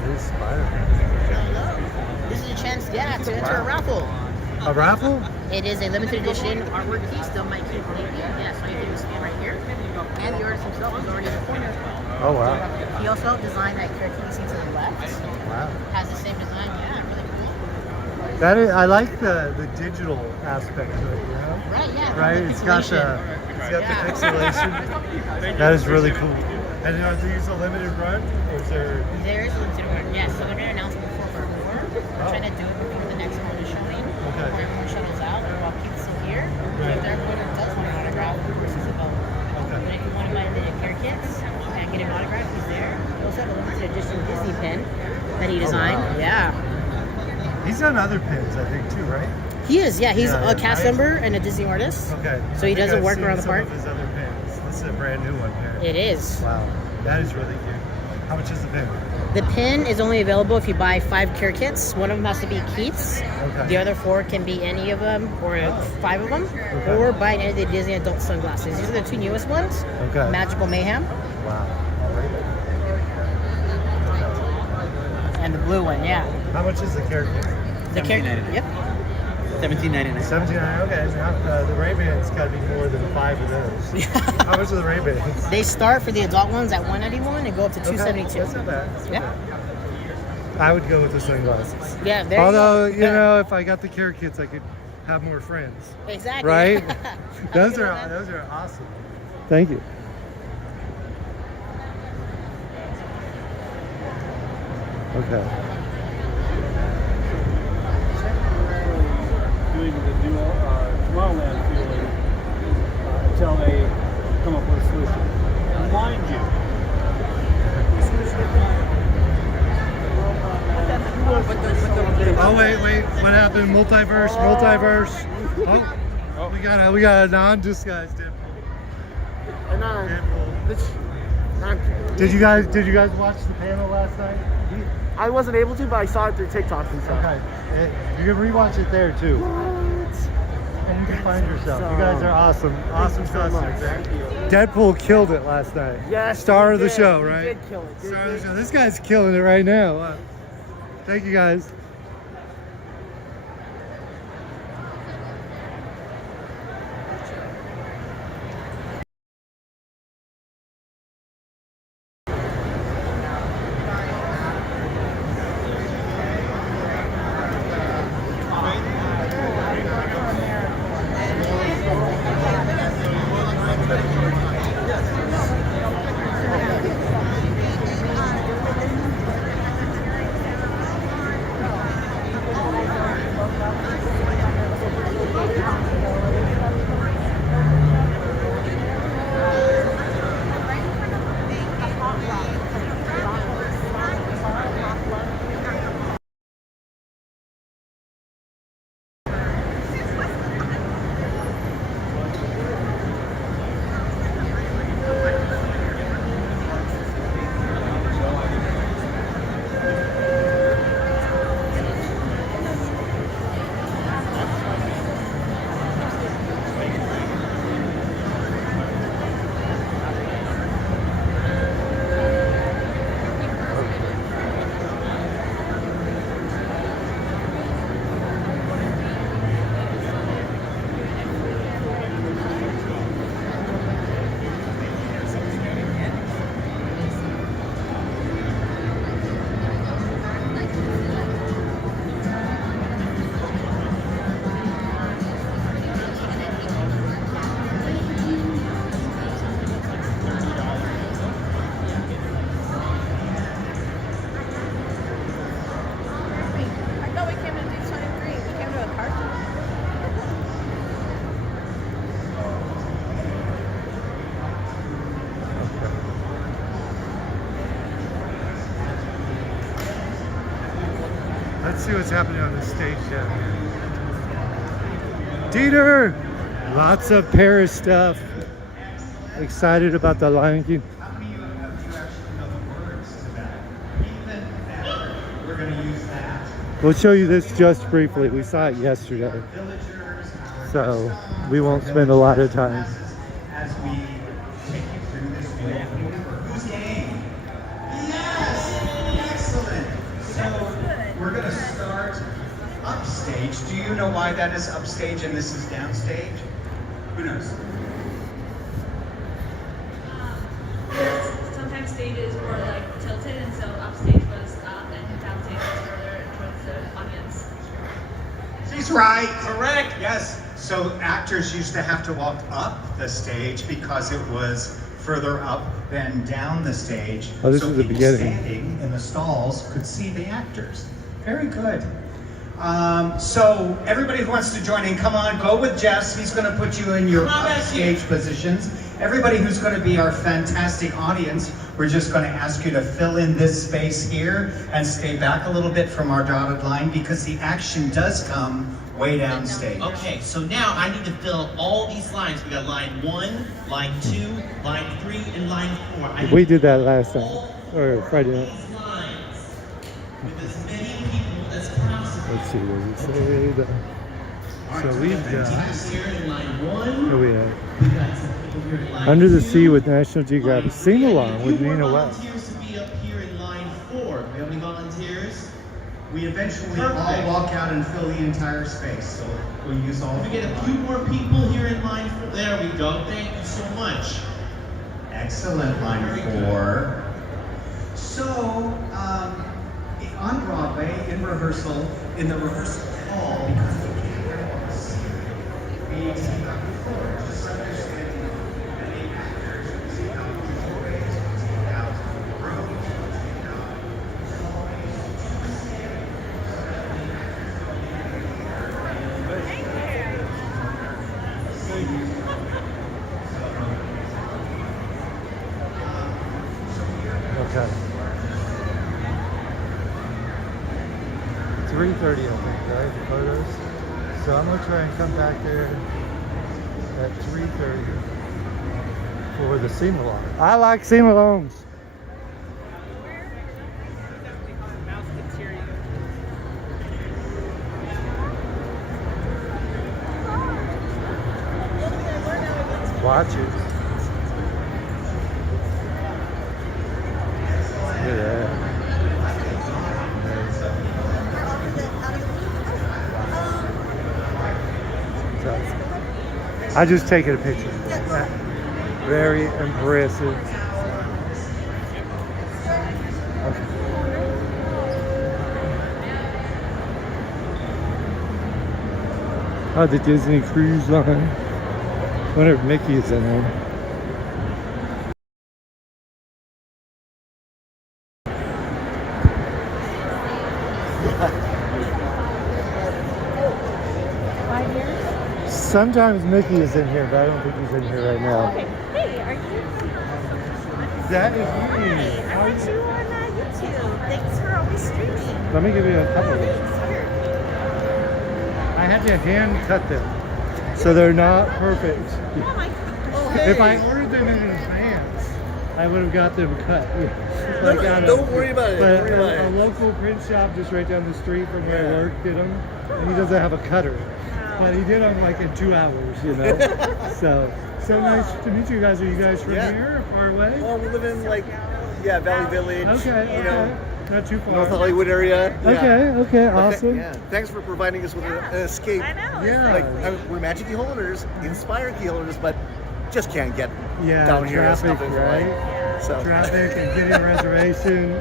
This is Spider-Man. This is a chance, yeah, to enter a raffle. A raffle? It is a limited edition artwork piece done by Keith Levy. Yeah, so you can scan right here. And the artist himself is already in the corner as well. Oh, wow. He also designed that character you see to the left. Wow. Has the same design, yeah, really cool. That is, I like the digital aspect to it, you know? Right, yeah. Right? It's got the pixelation. That is really cool. And are these a limited run? Or is there... There is a limited run, yes. So they're going to announce it before for more. We're trying to do it before the next one is showing. Okay. Before everyone shuttles out. We'll keep this in here. Right. If everyone does want an autograph, this is a vote. Okay. But if you want to buy the care kits and get an autograph, he's there. We also have a limited edition Disney pin that he designed. wow. Yeah. He's done other pins, I think, too, right? He is, yeah. He's Yeah, a cast member and a Disney artist. Okay. So he I think doesn't I've work seen around the some park. of his other pins. This is a brand new one here. It is. Wow. That is really cute. How much is the pin? The pin is only available if you buy 5 care kits. One of them has to be Keith's. Okay. The other 4 can be any of them, or 5 of them, or buy any of the Disney adult sunglasses. These are the 2 newest ones. Okay. Magical Mayhem. Wow. And the blue one, yeah. How much is the character? The character. Yep. $17.99. $17.99. Okay. Now, the Ray-Bans got to be more than 5 of those. How much are the Ray-Bans? They start for the adult ones at $191 and go up to $272. That's not bad. That's not Yeah. bad. I would go with the sunglasses. Yeah, there Although, you go. know, if I got the care kits, I could have more friends. Exactly. Right? those good are one, those are awesome. Thank you. Okay. Doing the dual Tomorrowland feeling until they come up with a solution. Mind you, Oh wait, what happened? Multiverse. Oh, we got a non-disguised Deadpool. Did you guys watch the panel last night? I wasn't able to, but I saw it through TikToks and stuff. Okay, you can rewatch it there too. And you can find yourself. You guys are awesome, awesome customers. Deadpool killed it last night. Yes, Star of the did. show, He right? did kill it. Star of the show. This guy's killing it right now. Thank you guys. see what's happening on the stage down here. Cedar! Lots of Paris stuff. Excited about the Lion King. We'll show you this just briefly. We saw it yesterday, so we won't spend a lot of time. As we take you through this who's game? Yes! Excellent! So we're going to start upstage. Do you know why that is upstage and this is downstage? Who knows? Sometimes stage is more like tilted, and so upstage was up and downstage was further towards the audience. She's right. Correct. Yes. So actors used to have to walk up the stage because it was further up than down the stage. Oh, this so is the people beginning. Standing in the stalls could see the actors. Very good. So everybody who wants to join in, come on, go with Jess. He's going to put you in your upstage positions. Everybody who's going to be our fantastic audience, we're just going to ask you to fill in this space here and stay back a little bit from our dotted line because the action does come way downstage. Okay, so now I need to fill all these lines. We got line 1, line 2, line 3, and line 4. We did that last time, or Friday night. With as many people as possible. Let's see, what does it say? So we've got, oh yeah, Under the Sea with National Geographic, sing along with Nina West. Volunteers to be up here in line 4. Do we have any volunteers? We eventually all walk out and fill the entire space, so we'll use all. We get a few more people here in line 4. There we go. Thank you so much. Excellent, line 4. So, on Broadway, in the rehearsal hall, because we can't hear all the scene, we see how before, just understanding many actors, we see how doorways, we see how rooms, we see how hallways, we see Okay. 3:30, I think, right? The photos. So I'm gonna try and come back there at 3:30 for the sing-along. I like sing-alongs. Watch it. Look at that. I just taken a picture. Very impressive. Okay. Oh, the Disney Cruise Line. Wonder if Mickey's in there. Sometimes Mickey is in here, but I don't think he's in here right now. Okay. Hey, are you? That is me. I want you on YouTube. Thanks for always streaming. Let me give you a couple of these. I had to hand cut them, so they're not perfect. Oh my God. If I ordered them in advance, I would have got them cut. Don't worry about it. But a local print shop just right down the street from where I work did them, and he doesn't have a cutter. But he did them like in 2 hours, you know. So nice to meet you guys. Are you guys from here or far away? Well, we live in Valley Village. Okay, you know, not too far. North Hollywood area. Yeah. Okay, awesome. Thanks for providing us with an escape. I know. Yeah. We're magic key holders, inspired key holders, but just can't get traffic, down here. right? So. Traffic and getting a reservation.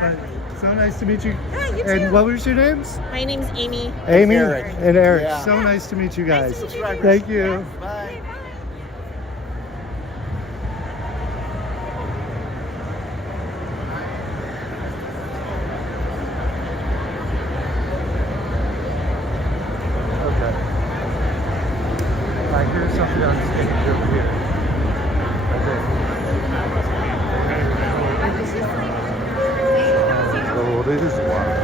But so nice to meet you. Yeah, you too. And what was your names? My name's Amy. Amy Eric. and Eric. Yeah. So nice to meet you guys. Nice to meet you. Thank you. Bye. Okay. I hear something on stage over here. Okay. Oh, this is wild.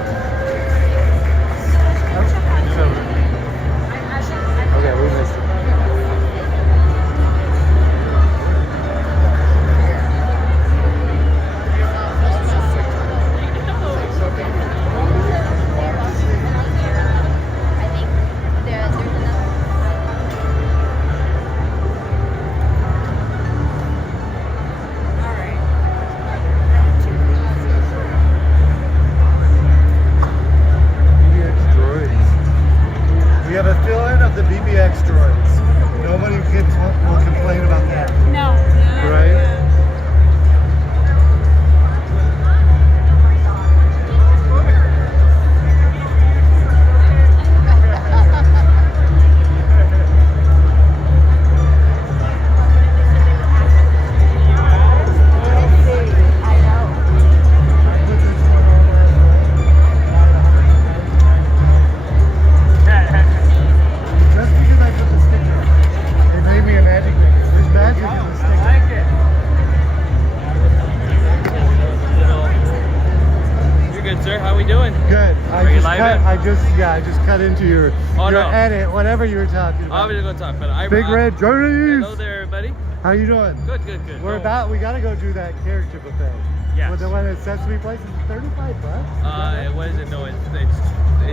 I just cut into your edit, whatever you were talking about. Obviously gonna talk, but Big Red Journeys. Hello there, everybody. How you doing? Good, good, good. We gotta go do that character buffet. Yes. With the one at Sesame Place is $35. What is it? No, is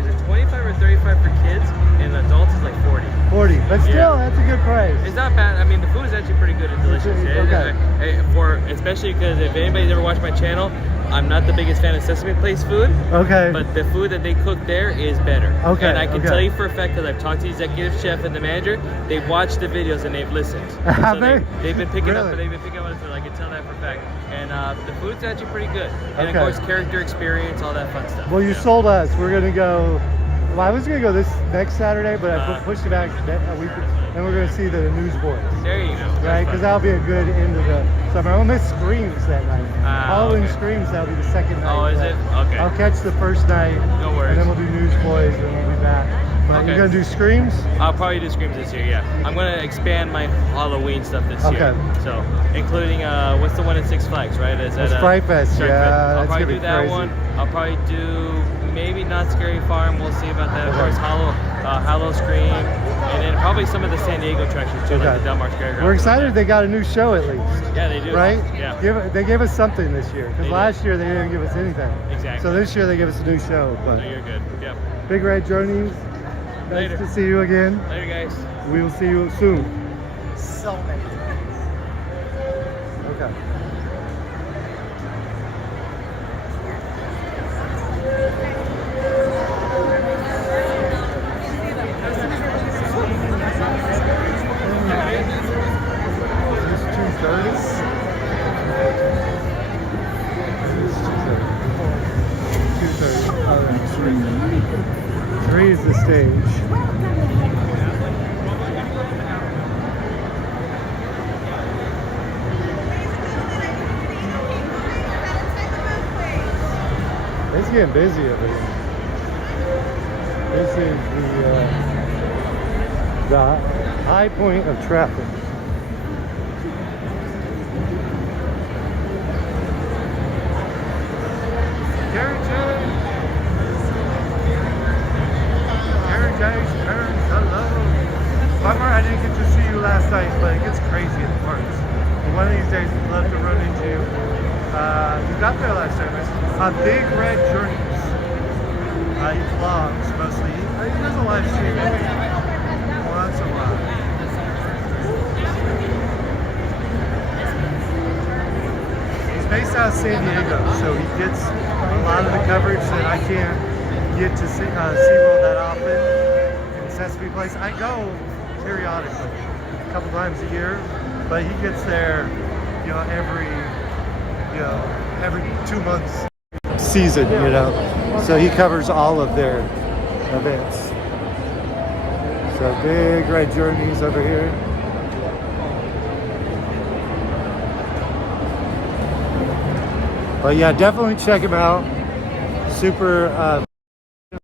it 25 or 35 for kids, and adults is like 40. 40, but still, that's a good price. It's not bad. I mean, the food is actually pretty good and delicious. Especially because if anybody's ever watched my channel, I'm not the biggest fan of Sesame Place food. Okay. But the food that they cook there is better. Okay. And I can tell you for a fact, because I've talked to the executive chef and the manager, they've watched the videos and they've listened. Have so they? They've been picking up, they've been picking up on it, so I can tell that for a fact. And the food's actually pretty good. And of course, character experience, all that fun stuff. Well, you sold us. We're gonna go. Well, I was gonna go this next Saturday, but I pushed it back a week. Then we're gonna see the Newsboys. There you go. Right, because that'll be a good end of the summer. I'll miss Screams that night. Halloween Screams, that'll be the second night. Oh, is it? Okay. I'll catch the first night. No worries. And then we'll do Newsboys, and we'll be back. But you're gonna do Screams? I'll probably do Screams this year, yeah. I'm gonna expand my Halloween stuff this year. So, including what's the one at Six Flags, right? Is that Fright Fest? Yeah, I'll that's probably gonna do be that crazy. one. I'll probably do maybe Not Scary Farm. We'll see about that. Of course, Hallow Scream, and then probably some of the San Diego attractions too, like the Del Mar Scarecrow. We're excited they got a new show at least. Yeah, they do. Right? Yeah. They gave us something this year. Because They last year they didn't give us anything. Exactly. So this year they gave us a new show. But No, you're good. Yeah. Big Red Journeys. Nice to see you again. Later, guys. We will see you soon. Soulmate. Okay. Three is the stage. It's getting busy over here. This is the high point of traffic. Hello. Bummer I didn't get to see you last night, but it gets crazy at the parks. And one of these days we'd love to run into you. You got there last service. Big Red Journeys. He vlogs mostly. He does a live stream every once in a while. He's based out of San Diego, so he gets a lot of the coverage that I can't get to see SeaWorld that often. Sesame Place. I go periodically, a couple times a year, but he gets there, every 2 months season, So he covers all of their events. So Big Red Journeys over here. But yeah, definitely check him out. Super,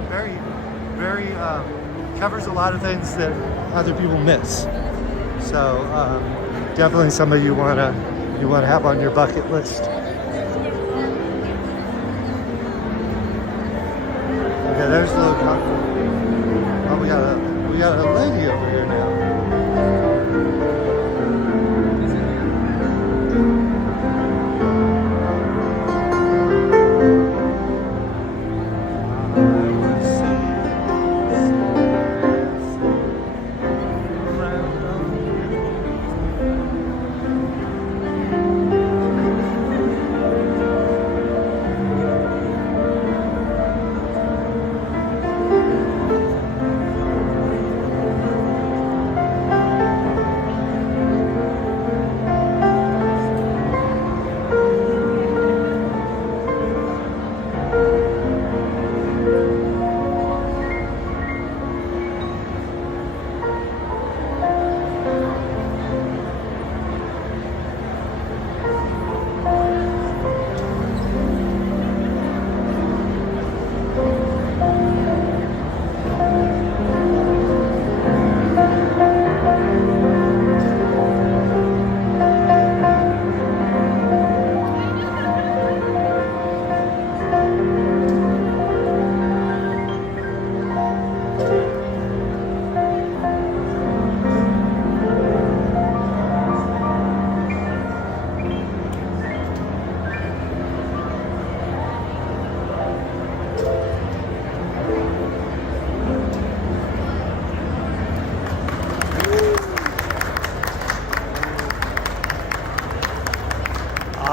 very covers a lot of things that other people miss. So definitely somebody you wanna have on your bucket list. Okay, there's the little couple. Oh, we got a lady over here now.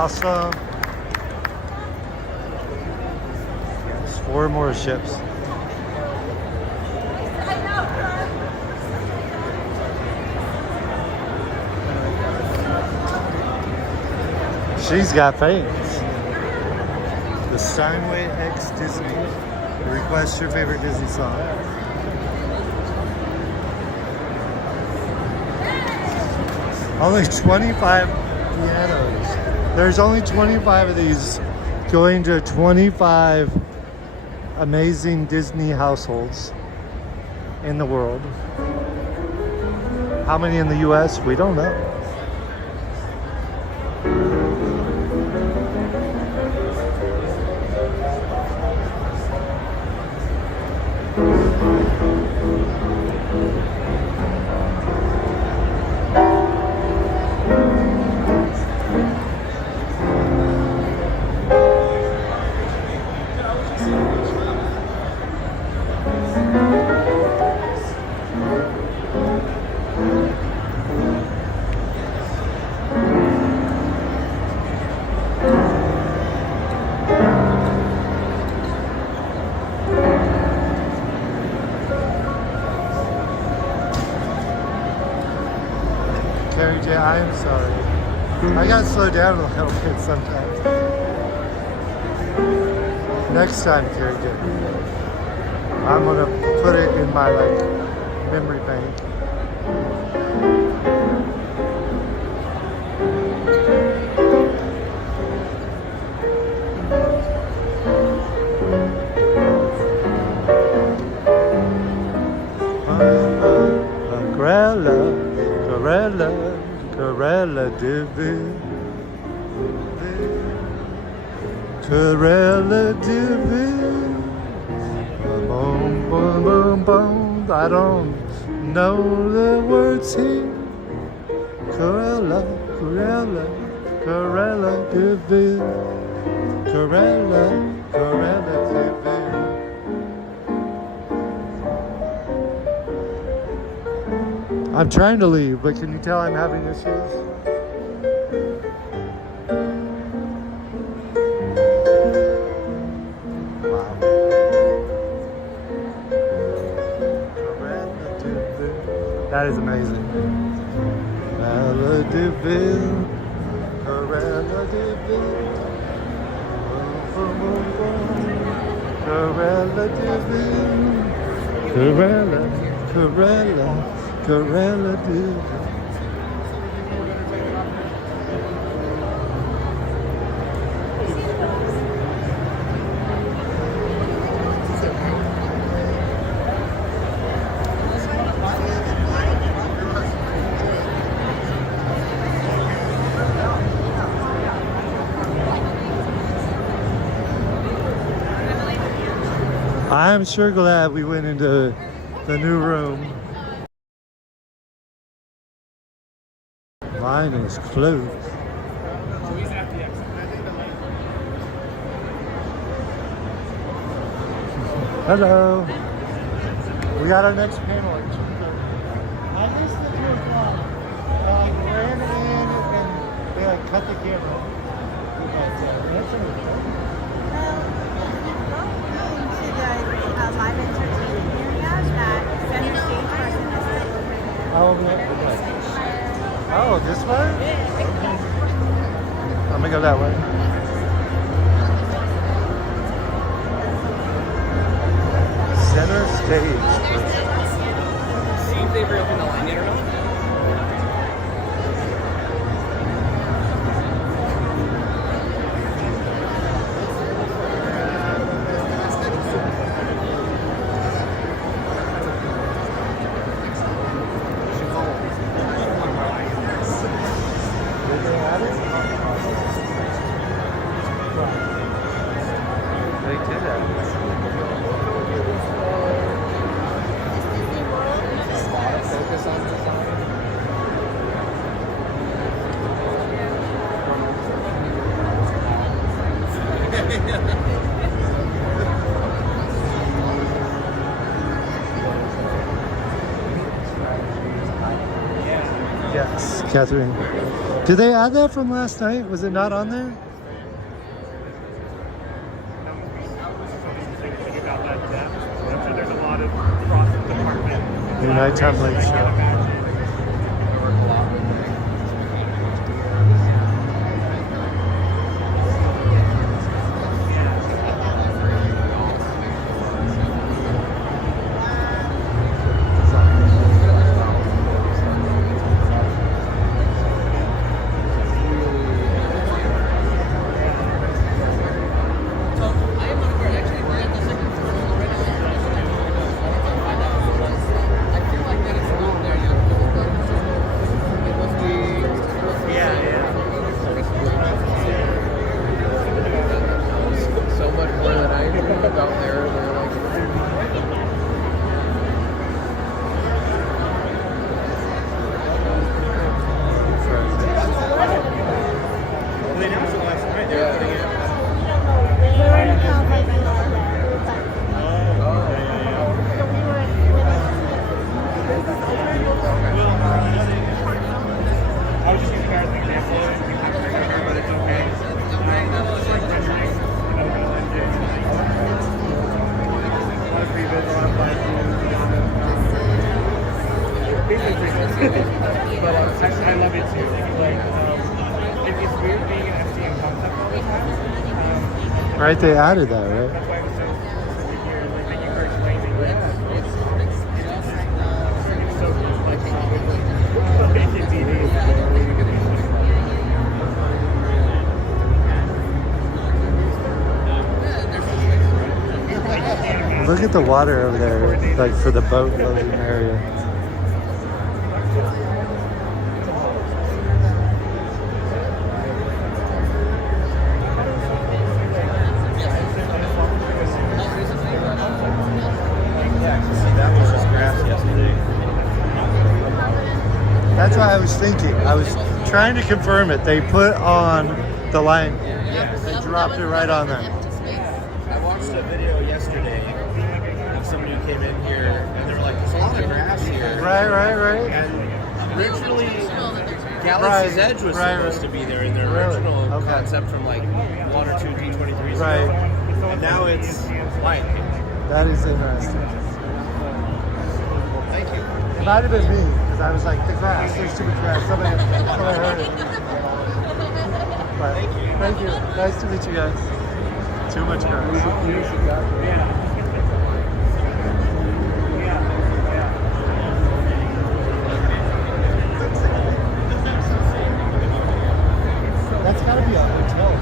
Awesome. There's 4 more ships. She's got fans. The Steinway X Disney. Request your favorite Disney song. Only 25 pianos. There's only 25 of these going to 25 amazing Disney households in the world. How many in the US? We don't know. I'm sorry. I gotta slow down a little bit sometimes. Next time, Carrie J. I'm gonna put it in my memory bank. Corella Deville, Corella Deville, boom, boom, boom, boom. I don't know the words here. Corella, Corella, Corella Deville, Corella, Corella Deville. I'm trying to leave, but can you tell I'm having issues? Wow. That is amazing. Corella Deville, Corella Deville, Corella Deville, Corella, Corella. Corella Deville. I'm sure glad we went into the new room. Mine is closed. Hello. We got our next panel at 2:30. I missed the 2 o'clock. I ran in and they cut the camera. That's it. Live entertainment area that center stage person is Oh, this way? I'm gonna go that way. Center stage. See if they've reopened the line yet or not. Yes, Catherine. Did they add that from last night? Was it not on there? Your nighttime light show. But I love it too. Like, it's weird being an FCM concept all the time. Right, they added that, right? That's why I was so specific here. Like, thank you for explaining this. It's so cool. Like, Look at the water over there, like for the boat loading area. That's what I was thinking. I was trying to confirm it. They put on the line. They dropped it right on there. I watched a video yesterday of somebody who came in here and they were like, there's a lot of grass here. Right. And originally, Galaxy's Edge was supposed to be there in their original concept from like 1 or 2 D23s ago. And now it's Lion King. That is interesting. Thank you. It might have been me, because I was like, the grass, there's too much grass. Somebody heard it. But, thank you. Nice to meet you guys. Too much grass. That's got to be a hotel.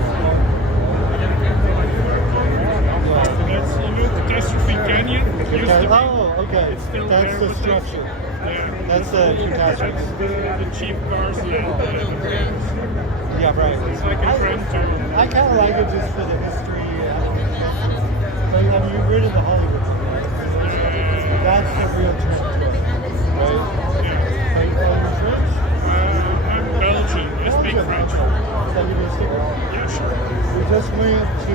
That's the Catastrophe Canyon. Oh, okay. That's the structure. That's the catastrophe. The cheap cars Yeah, right. It's like a trend to. I kind of like it just for the history. Like, I mean, you're rid of the Hollywood. That's the real trend. Right? Yeah. Are you French? I'm Belgian. I speak French. Yeah, sure. We just went to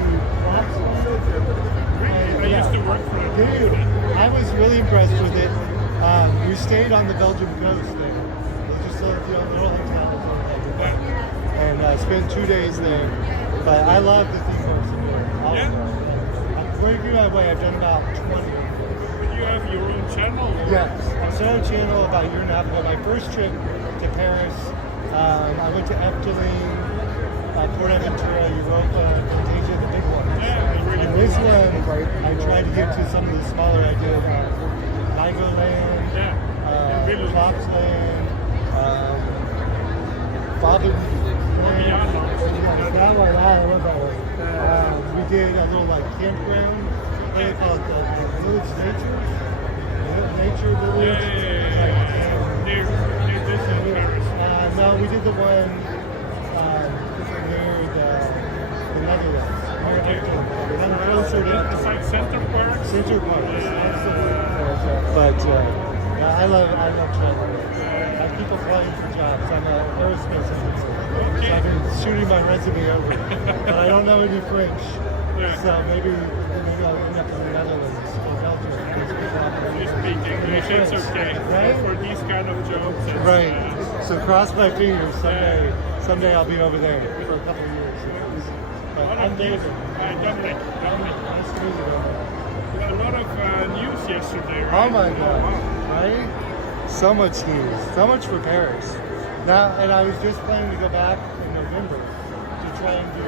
I used to work for it. Dude, I was really impressed with it. We stayed on the Belgian coast there. It's just a little hotel. And spent 2 days there. But I love the theme parks in Europe. I'm very good at way. I've done about 20. You have your own channel? Yes. I started a channel about a year and a half ago. My first trip to Paris, I went to Efteling, Portaventura, Europa, Fantasia, the big ones. And this one, I tried to get to some of the smaller. I did Legoland, Flopsland, Bobby. That one, I love that one. We did a little like campground. What do they call it? The Village Nature? Nature Village? No, we did the one near the Netherlands. It's like Center Park. Center Park. But I love traveling. I keep applying for jobs. I'm an aerospace engineer. So I've been shooting my resume over. But I don't know any French. So maybe I'll end up in the Netherlands or Belgium. You speak English, it's okay. Right? For these kind of jobs. Right. So cross my fingers someday someday I'll be over there for a couple of years. But I'm leaving. Dominic. Nice to meet you, Dominic. A lot of news yesterday, right? Oh my God, right? So much news, so much for Paris. Now, and I was just planning to go back in November to try and do a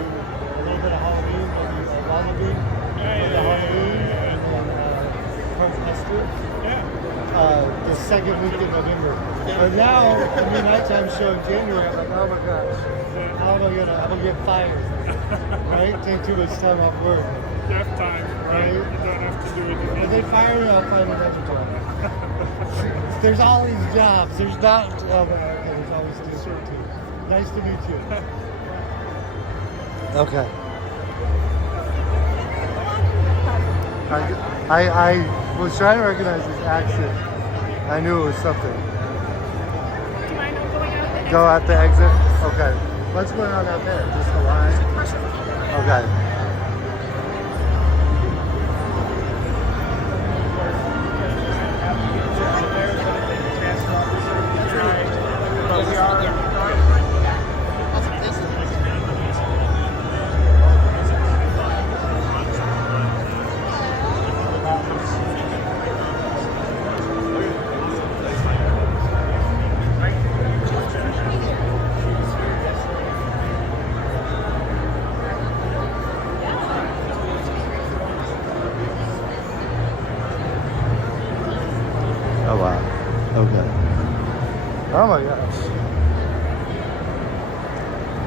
little bit of Halloween, maybe a lava bean, Halloween, and then Corpus Christi. The second week in November. But now, I mean, nighttime show in January, I'm like, oh my gosh, how am I gonna get fired? Right? Take too much time off work. Death time, right? You don't have to do it. If they fire me, I'll find another job. There's all these jobs. There's not. Oh, okay, there's always this too. Nice to meet you. Okay. I was trying to recognize his accent. I knew it was something. Do you mind going out the Go out the exit? Okay. What's going on out there? Just the line? Okay. Oh wow. Okay. Oh my gosh.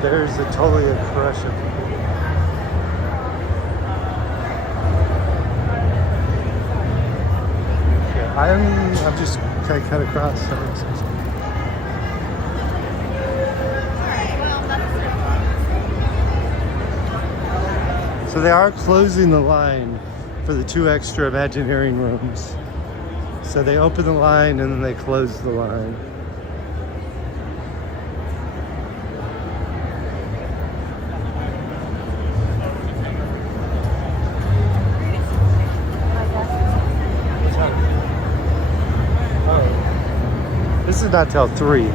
There's totally a crush of people. Yeah, I'm just kind of cut across. So they are closing the line for the 2 extra Imagineering rooms. So they open the line and then they close the line. Oh, this is not till 3.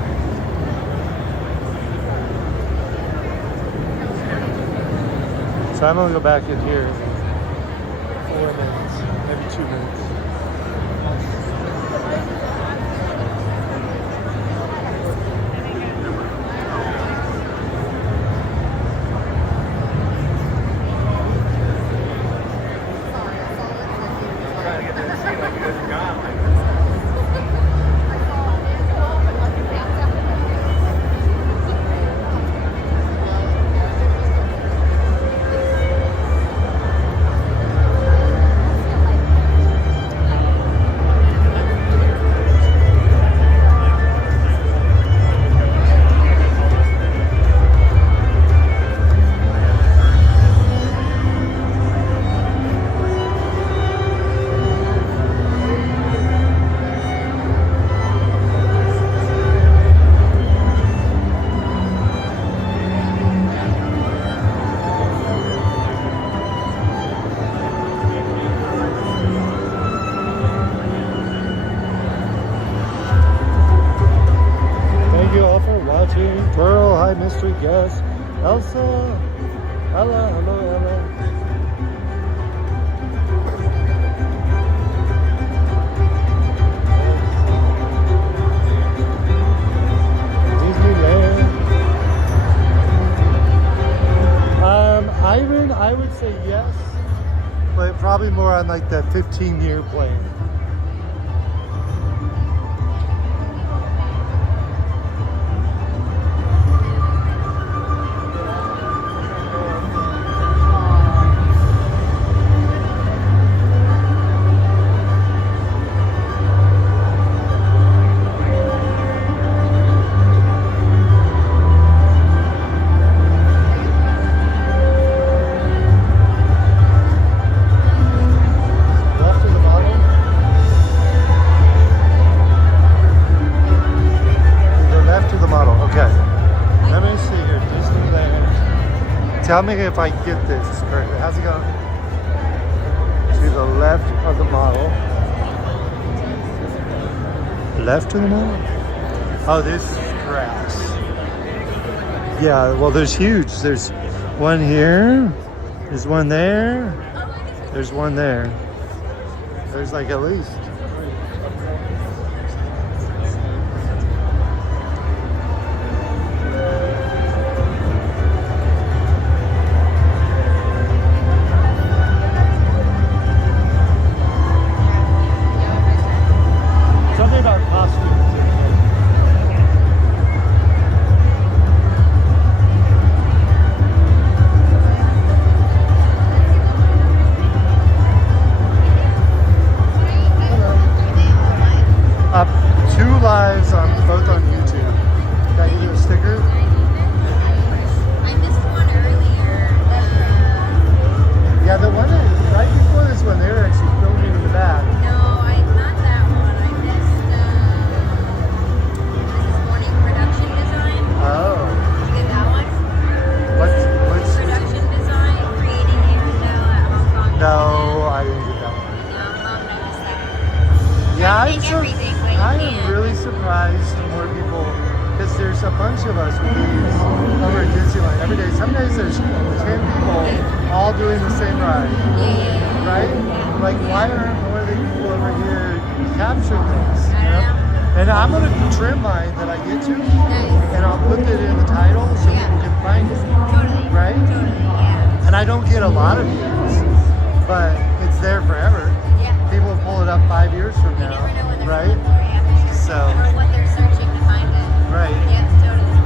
So I'm gonna go back in here 4 minutes, maybe 2 minutes. Pearl, hi mystery guest. Elsa, hello, hello, hello. Disneyland. Ivan, I would say yes, but probably more on like the 15-year plan. Tell me if I get this correctly. How's it going? To the left of the model. Left of the model? Oh, this is grass. Yeah, well, there's huge. There's one here. There's one there. There's one there. There's like at least. Something about costumes. Up 2 lives on both on YouTube. Got you a sticker? I missed one earlier. Yeah, the one right before this one, they were actually filming in the back. No, not that one. I missed this morning production design. Oh. Did you get that one? What's Production design, creating a hotel at Hong Kong. No, I didn't get that one. I missed that. Yeah, Trying to take everything, but you I am can't. really surprised more people, because there's a bunch of us with these over at Disneyland every day. Some days there's 10 people all doing the same ride. Yeah. Right? Like, why aren't more of the people over here capturing things? You know? And I'm going to trim mine that I get to, and I'll put it in the title so people can find it. Totally. Right? Totally, yeah. And I don't get a lot of views, but it's there forever. Yeah. People will pull it up 5 years from now. Right? So. Or what they're searching to find it. Right. Yep, totally.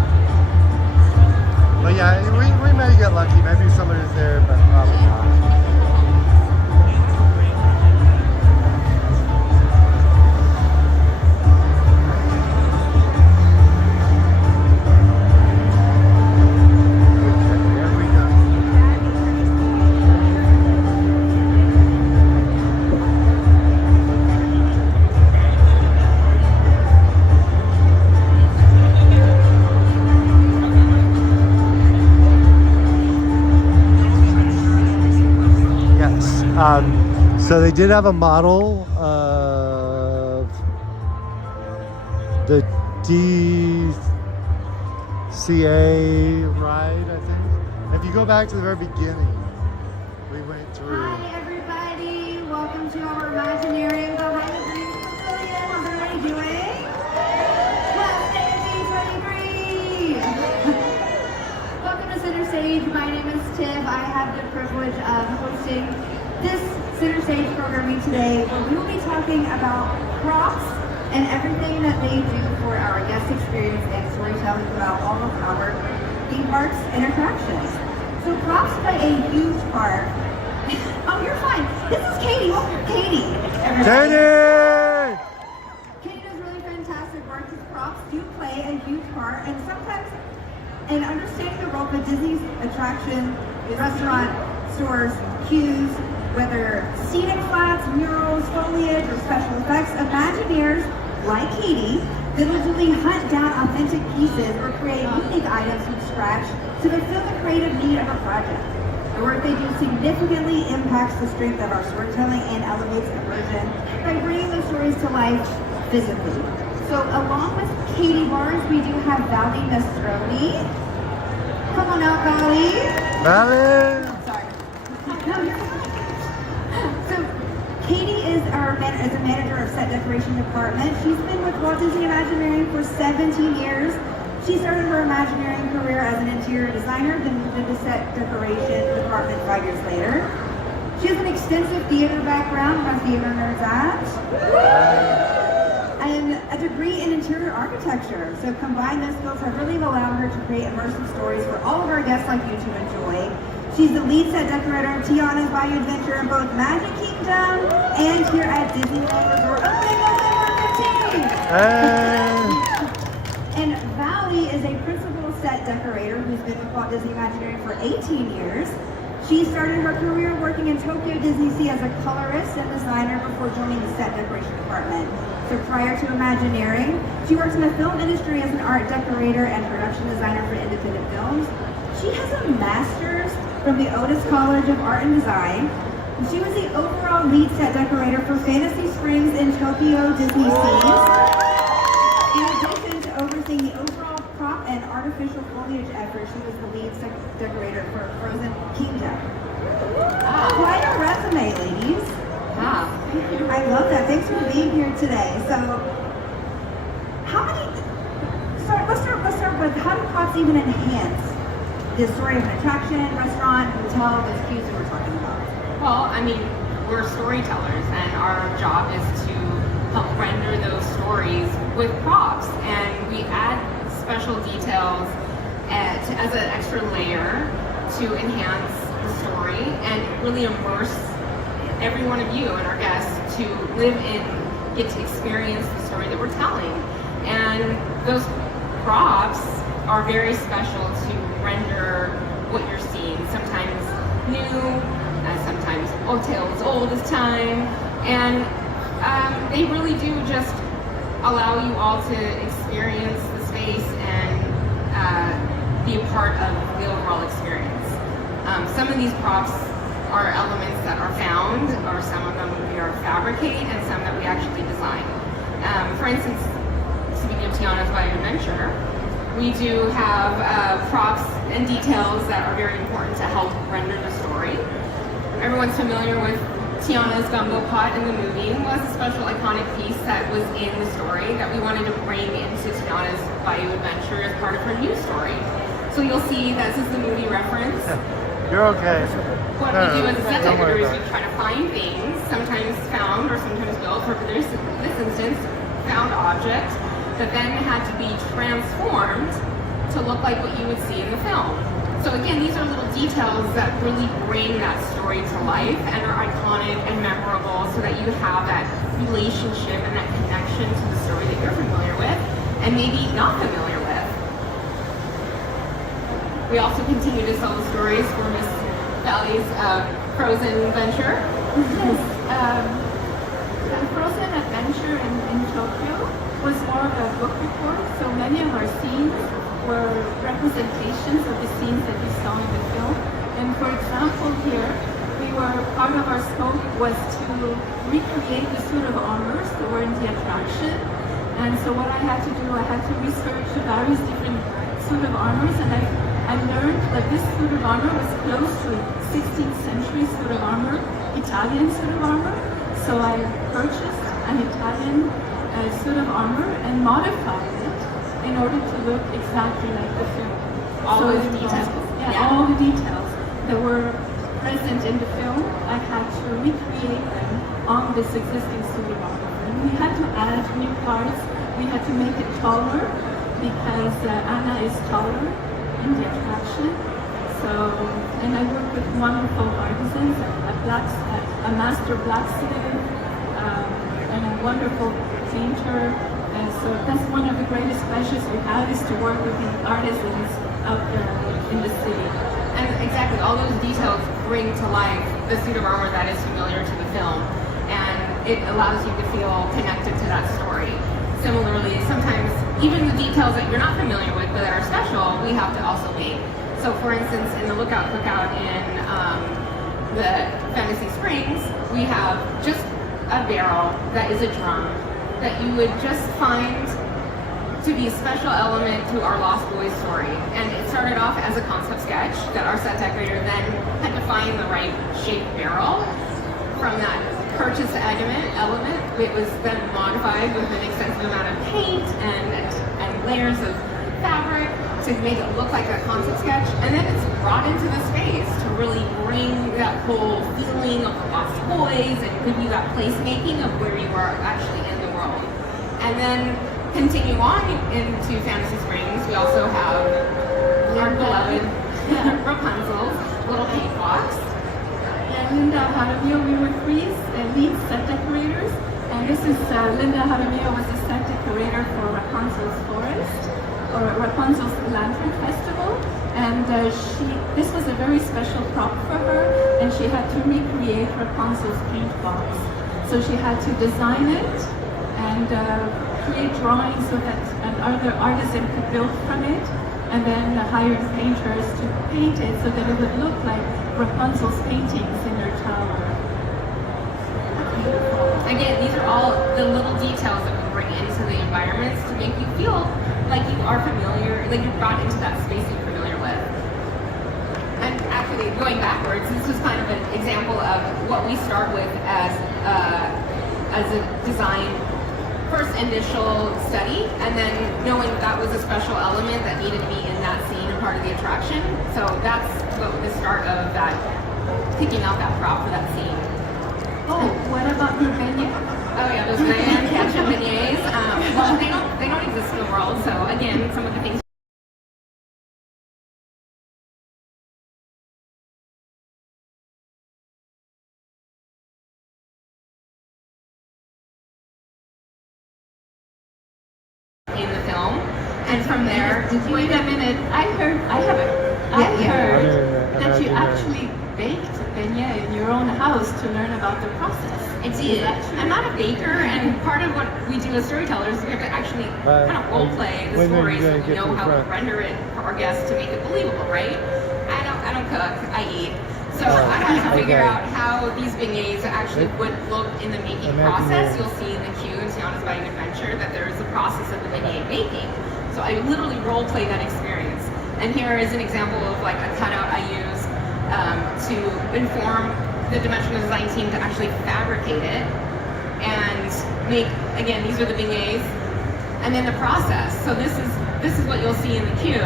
But yeah, we may get lucky. Maybe somebody's there, but probably not. So they did have a model of the DCA ride, I think. If you go back to the very beginning, we went through. Hi everybody, welcome to our Imagineering behind the Dreams Pavilion. How's everybody doing? Let's dance D23! Welcome to Center Stage. My name is Tiff. I have the privilege of hosting this Center Stage programming today, where we will be talking about props and everything that they do for our guest experience and storytelling about all of our theme parks and attractions. So props play a huge part. Oh, you're fine. This is Katie. Katie. Katie! Katie does really fantastic work. His props do play a huge part, and sometimes in understanding the role of a Disney attraction, restaurant, stores, queues, whether seating flats, murals, foliage, or special effects, Imagineers like Katie diligently hunt down authentic pieces or create unique items from scratch to fulfill the creative need of a project. The work they do significantly impacts the strength of our storytelling and elevates immersion by bringing those stories to life physically. So along with Katie Barnes, we do have Valley Mastroni. Come on out, Valley. Valley! Sorry. No, you're So Katie is a manager of set decoration department. She's been with Walt Disney Imagineering for 17 years. She started her Imagineering career as an interior designer, then moved into set decoration department 5 years later. She has an extensive theater background, my theater nerds at, and a degree in interior architecture. So combined, those skills have really allowed her to create immersive stories for all of our guests like you to enjoy. She's the lead set decorator of Tiana's Bayou Adventure in both Magic Kingdom and here at Disneyland Resort opening November 15th. And Valley is a principal set decorator who's been with Walt Disney Imagineering for 18 years. She started her career working in Tokyo Disney Sea as a colorist and designer before joining the set decoration department. So prior to Imagineering, she worked in the film industry as an art decorator and production designer for independent films. She has a master's from the Otis College of Art and Design. She was the overall lead set decorator for Fantasy Springs in Tokyo Disney Seas. In addition to overseeing the overall prop and art artificial foliage effort, she was the lead decorator for Frozen Kingdom. Quite a resume, ladies. Wow. I love that. Thanks for being here today. So, how many? Let's start with how do props even enhance the story of an attraction, restaurant, hotel, those cues that we're talking about? Well, I mean, we're storytellers, and our job is to help render those stories with props, and we add special details as an extra layer to enhance the story and really immerse every one of you and our guests to live in, get to experience the story that we're telling. And those props are very special to render what you're seeing. Sometimes new, sometimes tales old as time, and they really do just allow you all to experience the space and be a part of the overall experience. Some of these props are elements that are found, or some of them we are fabricate, and some that we actually design. For instance, speaking of Tiana's Bayou Adventure, we do have props and details that are very important to help render the story. Everyone's familiar with Tiana's gumbo pot in the movie. Was a special iconic piece that was in the story that we wanted to bring into Tiana's Bayou Adventure as part of her new story. So you'll see this is the movie reference. You're okay. What we do as a set decorator is we try to find things, sometimes found or sometimes built. For this instance, found objects that then had to be transformed to look like what you would see in the film. So again, these are little details that really bring that story to life and are iconic and memorable, so that you have that relationship and that connection to the story that you're familiar with and maybe not familiar with. We also continue to sell the stories for Miss Valley's Frozen Adventure. Yes, the Frozen Adventure in Tokyo was more of a book report, so many of our scenes were representations of the scenes that you saw in the film. And for example here, part of our scope was to recreate the suit of armors that were in the attraction. And so what I had to do, I had to research various different suit of armors, and I learned that this suit of armor was close to a 16th century suit of armor, Italian suit of armor. So I purchased an Italian suit of armor and modified it in order to look exactly like the film. All the details. Yeah, all the details that were present in the film, I had to recreate them on this existing suit of armor. And we had to add new parts. We had to make it taller because Anna is taller in the attraction. So, and I worked with wonderful artisans, a master blacksmith, and a wonderful painter. And so that's one of the greatest pleasures we have, is to work with the artisans out there in the city. And exactly, all those details bring to life the suit of armor that is familiar to the film, and it allows you to feel connected to that story. Similarly, sometimes even the details that you're not familiar with but that are special, we have to also make. So for instance, in the Lookout Cookout in the Fantasy Springs, we have just a barrel that is a drum that you would just find to be a special element to our Lost Boys story. And it started off as a concept sketch that our set decorator then had to find the right shaped barrel. From that purchased element, it was then modified with an extensive amount of paint and layers of fabric to make it look like a concept sketch. And then it's brought into the space to really bring that whole feeling of the Lost Boys and give you that placemaking of where you are actually in the world. And then continue on into Fantasy Springs, we also have our beloved Rapunzel's little cakewalks. And Linda Jaramillo, we were three lead set decorators, and this is Linda Jaramillo was the set decorator for Rapunzel's Forest, or Rapunzel's Lantern Festival, and this was a very special prop for her, and she had to recreate Rapunzel's paint box. So she had to design it and create drawings so that another artisan could build from it, and then hired painters to paint it so that it would look like Rapunzel's paintings in her tower. Again, these are all the little details that we bring into the environments to make you feel like you are familiar, like you're brought into that space that you're familiar with. And actually, going backwards, this was kind of an example of what we start with as a design first initial study, and then knowing that was a special element that needed to be in that scene and part of the attraction. So that's what the start of that, picking out that prop for that scene. Oh, what about the beignet? Oh yeah, those man ketchup beignets. Well, they don't exist in the world. So again, some of the things. In the film, and from there, Wait a minute. I heard that you actually baked beignet in your own house to learn about the process. I did. I'm not a baker, and part of what we do as storytellers is we have to actually kind of role play the story so we know how to render it for our guests to make it believable, right? I don't cook. I eat. So I had to figure out how these beignets actually would look in the making process. You'll see in the queue in Tiana's Biting Adventure that there's the process of the beignet making. So I literally role play that experience. And here is an example of like a cutout I use to inform the dimensional design team to actually fabricate it and make, again, these are the beignets, and then the process. So this is what you'll see in the queue.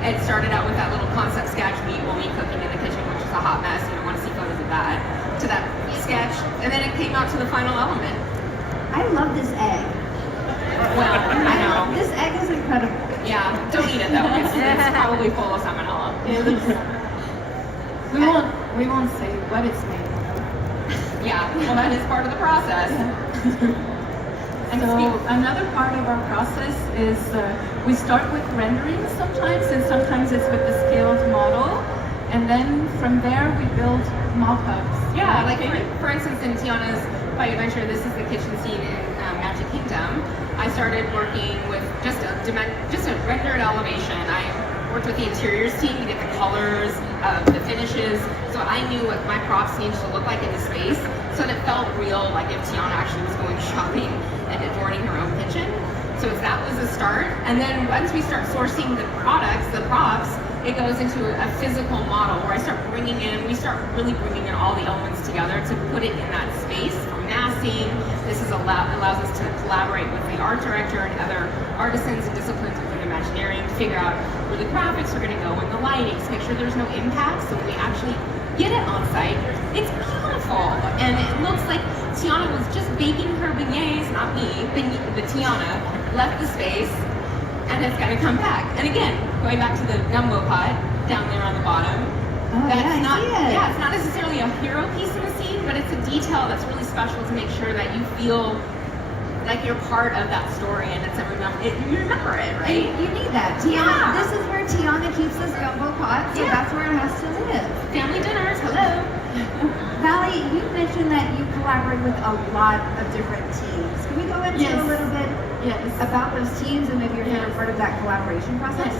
It started out with that little concept sketch, me cooking in the kitchen, which is a hot mess. You don't want to see photos of that. To that sketch, and then it came out to the final element. I love this egg. Well, I know. This egg is incredible. Yeah, don't eat it though. It's probably full of salmonella. We won't say what it's made of. Yeah, well that is part of the process. And so another part of our process is we start with rendering sometimes, and sometimes it's with the scaled model, and then from there we build mock-ups. Yeah, like for instance in Tiana's Biting Adventure, this is the kitchen scene in Magic Kingdom. I started working with just a rendered elevation. I worked with the interiors team to get the colors, the finishes, so I knew what my props needed to look like in the space, so that it felt real, like if Tiana actually was going shopping and adorning her own kitchen. So that was the start, and then once we start sourcing the products, the props, it goes into a physical model where we start really bringing in all the elements together to put it in that space. From massing, this allows us to collaborate with the art director and other artisans and disciplines within Imagineering to figure out where the graphics are going to go and the lighting, to make sure there's no impact, so when we actually get it on site, it's beautiful, and it looks like Tiana was just baking her beignets, not me, but Tiana left the space, and it's gonna come back. And again, going back to the gumbo pot down there on the bottom, it's not necessarily a hero piece in the scene, but it's a detail that's really special to make sure that you feel like you're part of that story, and you remember it, right? You need that. Tiana, this is where Tiana keeps this gumbo pot, so that's where it has to live. Family dinners, hello. Valley, you mentioned that you collaborate with a lot of different teams. Can we go into a little bit about those teams and maybe your favorite part of that collaboration process?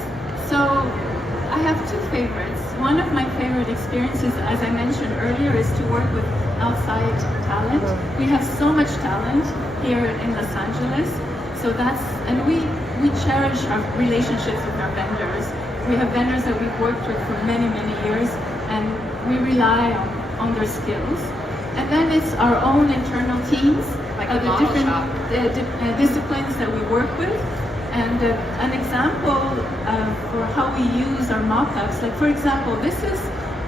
So I have two favorites. One of my favorite experiences, as I mentioned earlier, is to work with outside talent. We have so much talent here in Los Angeles. So we cherish our relationships with our vendors. We have vendors that we've worked with for many, many years, and we rely on their skills. And then it's our own internal teams, like the different disciplines that we work with. And an example for how we use our mock-ups, like for example, this is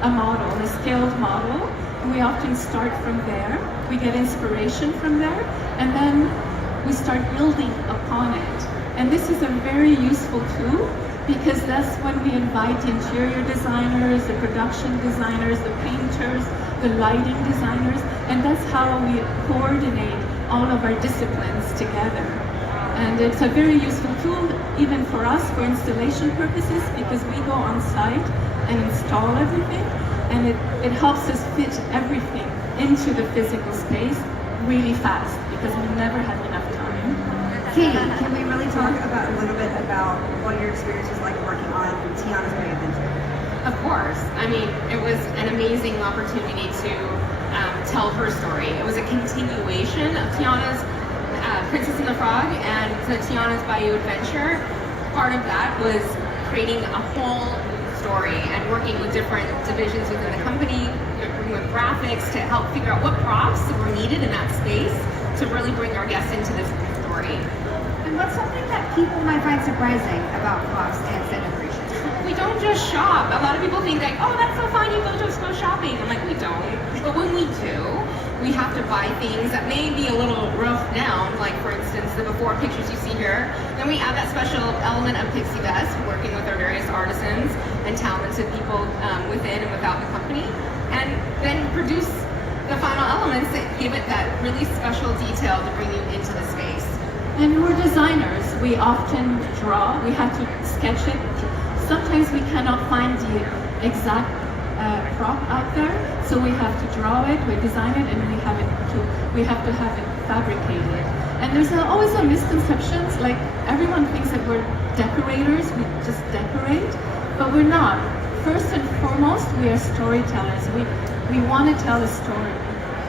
a model, a scaled model. We often start from there. We get inspiration from there, and then we start building upon it. And this is a very useful tool, because that's when we invite the interior designers, the production designers, the painters, the lighting designers, and that's how we coordinate all of our disciplines together. And it's a very useful tool even for us for installation purposes, because we go on site and install everything, and it helps us fit everything into the physical space really fast, because we never have enough time. Katie, can we really talk about a little bit about what your experience was like working on Tiana's Biting Adventure? Of course. I mean, it was an amazing opportunity to tell her story. It was a continuation of Tiana's Princess and the Frog and the Tiana's Bayou Adventure. part of that was creating a whole story and working with different divisions within the company, working with graphics to help figure out what props were needed in that space to really bring our guests into this story. And what's something that people might find surprising about props and set decorations? We don't just shop. A lot of people think like, oh, that's so fun, you just go shopping. I'm like, we don't. But when we do, we have to buy things that may be a little rough down, like for instance, the before pictures you see here. Then we add that special element of Pixie Dust, working with our various artisans and talented people within and without the company, and then produce the final elements that give it that really special detail to bring you into the space. And we're designers. We often draw. We have to sketch it. Sometimes we cannot find the exact prop out there, so we have to draw it, we design it, and we have to have it fabricated. And there's always a misconception, like everyone thinks that we're decorators, we just decorate, but we're not. First and foremost, we are storytellers. We want to tell a story,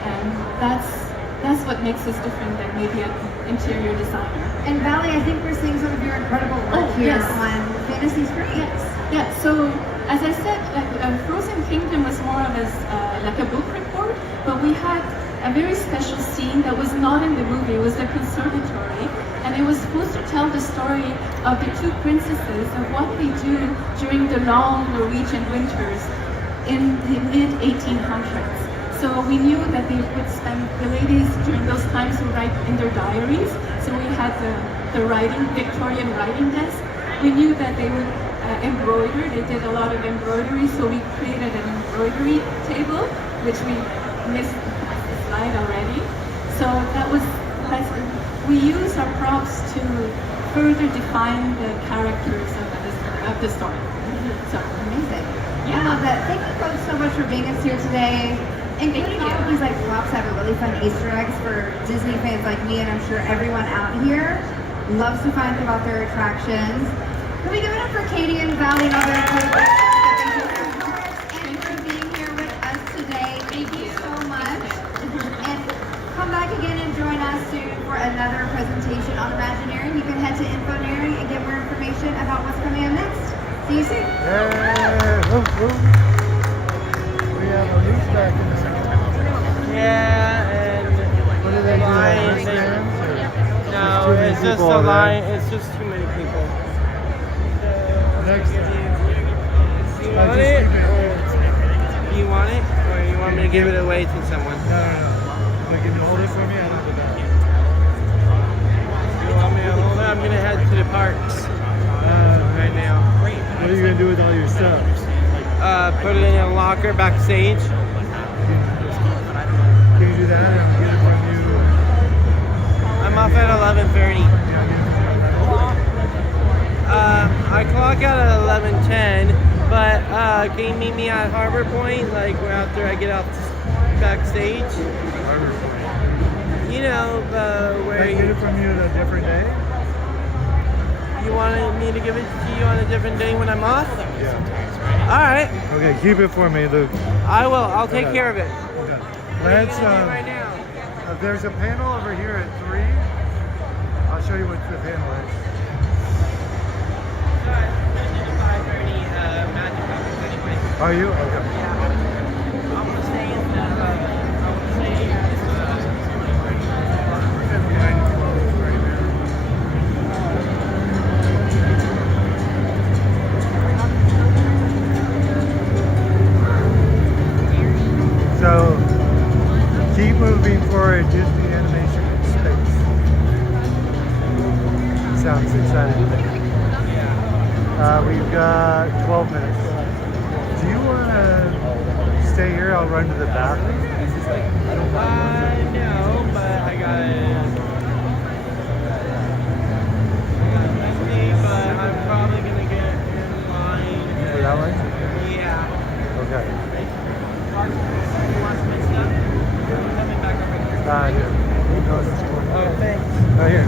and that's what makes us different than maybe an interior designer. And Valley, I think we're seeing some of your incredible work here on Fantasy Screen. Yeah, so as I said, Frozen Kingdom was more of like a book report, but we had a very special scene that was not in the movie. It was the conservatory, and it was supposed to tell the story of the two princesses and what they do during the long Norwegian winters in the mid-1800s. So we knew that they would spend, the ladies during those times would write in their diaries. So we had the Victorian writing desk. We knew that they would embroider. They did a lot of embroidery, so we created an embroidery table, which we missed the slide already. So we use our props to further define the characters of the story. So amazing. Yeah. I love that. Thank you both so much for being us here today. Including all of these props have a really fun Easter eggs for Disney fans like me, and I'm sure everyone out here loves to find out about their attractions. Can we give it up for Katie and Valley and all their incredible and for being here with us today. Thank you so much. And come back again and join us soon for another presentation on Imagineering. You can head to Infoneering and get more information about what's coming up next. See you soon. We have a leaf back in there. Yeah, and what are they doing? No, it's just a line. It's just too many people. Next. You want it? Or you want it? Or you want me to give it away to someone? No. Can you hold it for me? I don't do that. You want me to hold it? I'm going to head to the parks right now. What are you going to do with all your stuff? Put it in a locker backstage. Can you do that? I'm getting it from you. I'm off at 11:30. I clock out at 11:10, but can you meet me at Harbor Point, like after I get off backstage? Harbor Point. You know, where Can I get it from you on a different day? You wanted me to give it to you on a different day when I'm off? Yeah. All right. Okay, keep it for me, Luke. I will. I'll take care of it. Okay. Let's. Right now. There's a panel over here at 3. I'll show you what the panel is. Are you? Okay. I'm gonna stay in So keep moving forward, Disney animation in space. Sounds exciting to me. We've got 12 minutes. Do you want to stay here? I'll run to the bathroom. No, but I gotta see, but I'm probably gonna get in line. For that one? Yeah. Okay. You want some stuff? I'm coming back over here. Here. Oh, thanks. Right here.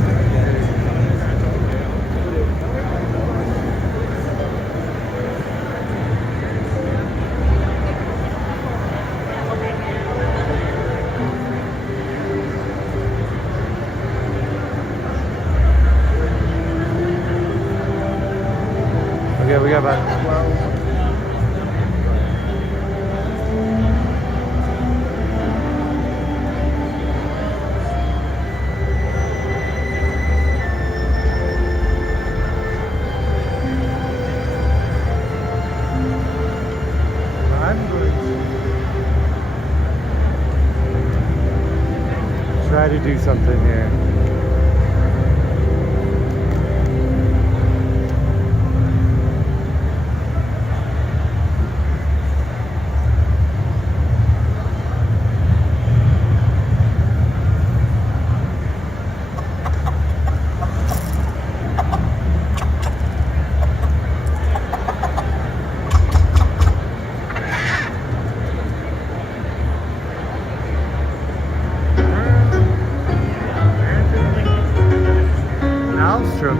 Okay, we got about 12. I'm going to try to do something here.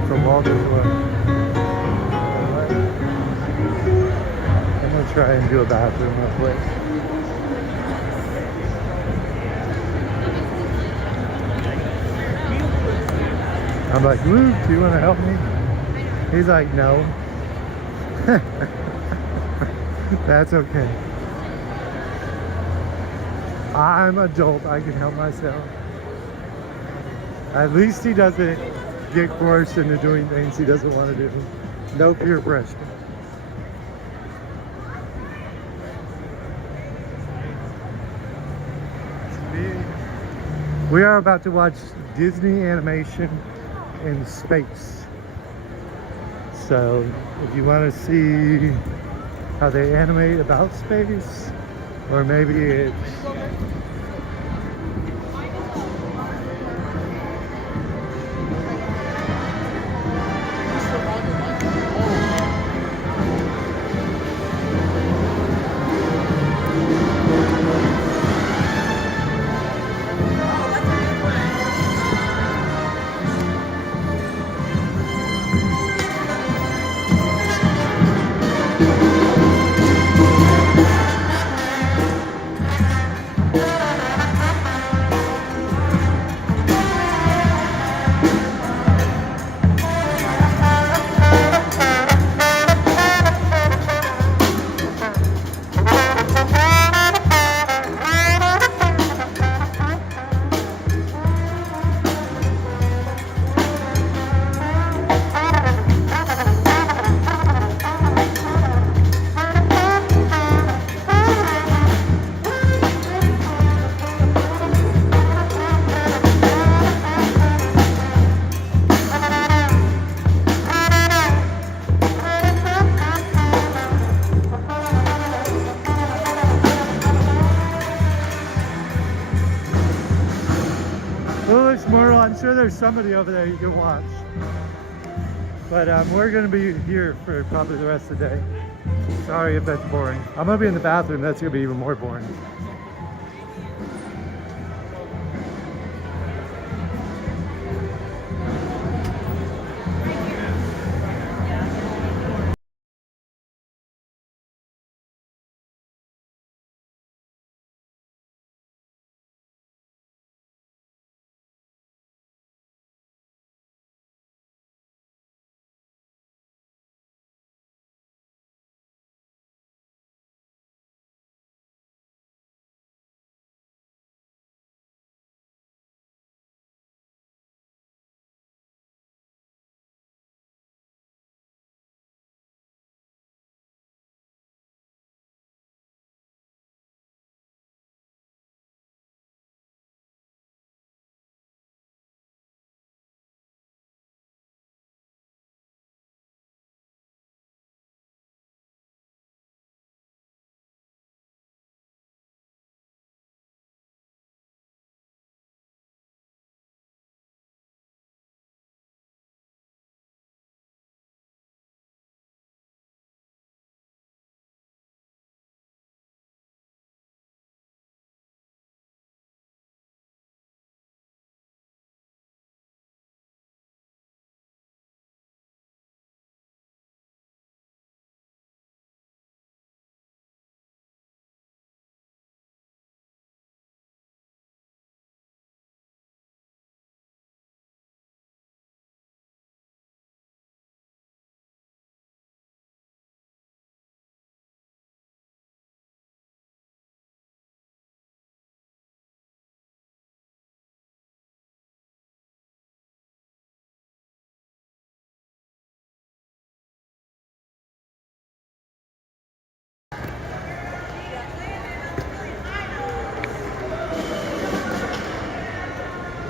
From Walt as well. I'm gonna try and do a bathroom real quick. I'm like, Luke, do you want to help me? He's like, no. That's okay. I'm adult, I can help myself. At least he doesn't get forced into doing things he doesn't want to do. No peer pressure. We are about to watch Disney animation in space. So if you want to see how they animate about space, or maybe it's I'm sure there's somebody over there you can watch. But we're going to be here for probably the rest of the day. Sorry if that's boring. I'm going to be in the bathroom. That's going to be even more boring.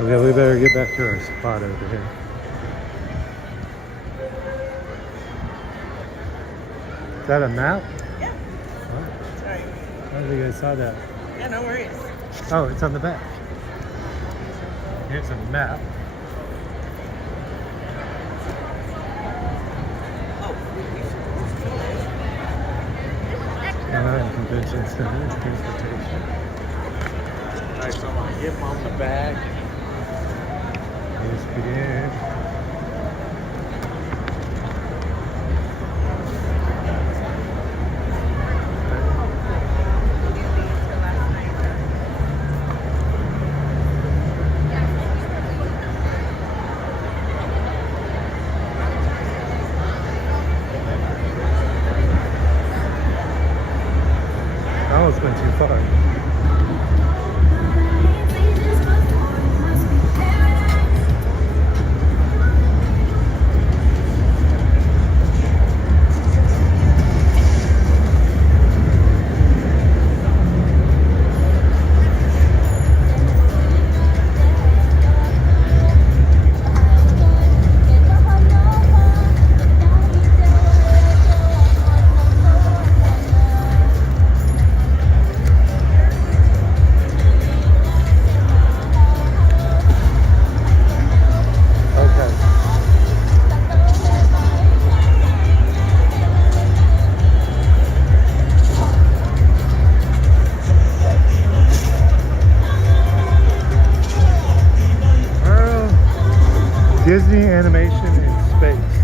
Okay, we better get back to our spot over here. Is that a map? Yeah. Oh. Sorry. I don't think I saw that. Yeah, no worries. Oh, it's on the back. Here's a map. Anaheim Convention Center, transportation. Alright, so I'm gonna get on the bag. Yes, we did. I almost went too far. Disney animation in space.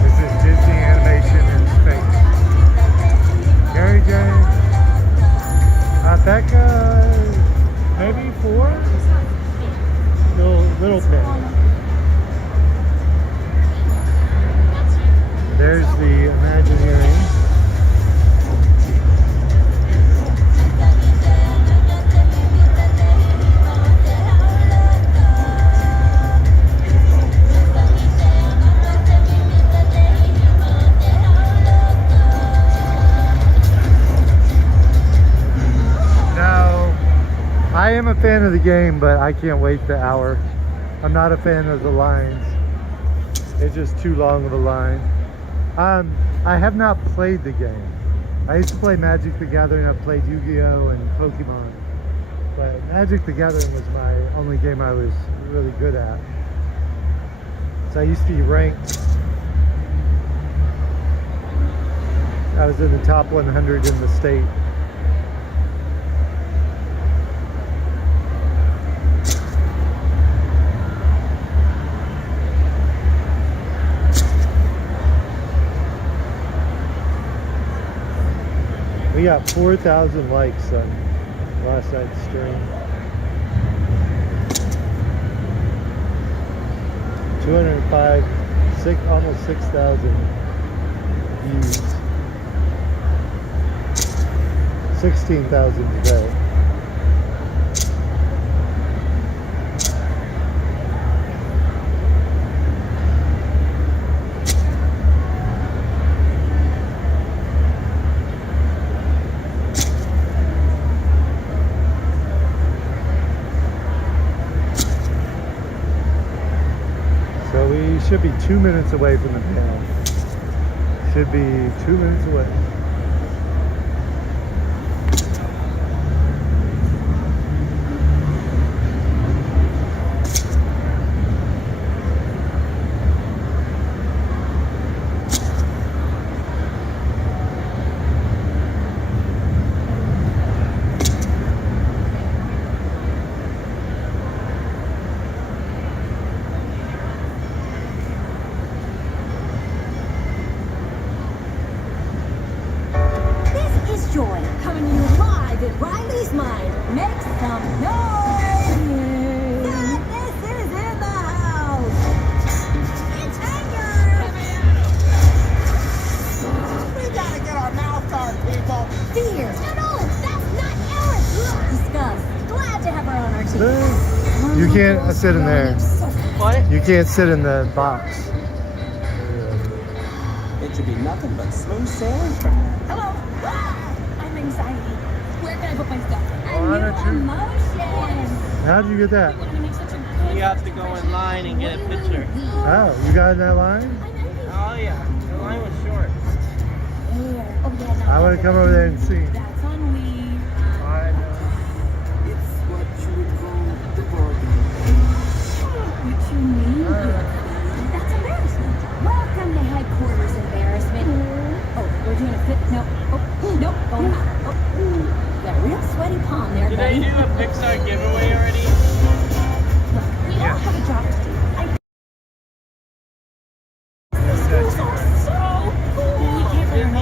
This is Disney animation in space. Gary Jane. Becca, maybe 4? Little bit. There's the Imagineering. Now, I am a fan of the game, but I can't wait the hour. I'm not a fan of the lines. It's just too long of a line. I have not played the game. I used to play Magic the Gathering. I played Yu-Gi-Oh! And Pokemon. But Magic the Gathering was my only game I was really good at. So I used to be ranked. I was in the top 100 in the state. We got 4,000 likes on last night's stream. 205, almost 6,000 views. 16,000 today. Should be 2 minutes away from the panel. Should be 2 minutes away. You can't sit in there. What? You can't sit in the box. to be nothing but smooth sailing. Hello. I'm anxiety. Where can I put my stuff? How'd you get that? You have to go in line and get a picture. Oh, you got in that line? Oh yeah, the line was short. I want to come over there and see. That's on me. It's what you would call the bargain. What you mean? That's embarrassment. Welcome to headquarters, embarrassment. Oh, we're doing a fit. No. Oh, nope. Going out. Oh, got a real sweaty palm there. Did they do a Pixar giveaway already? Look, we all have a job to do. Schools are so cool. We can't let her know.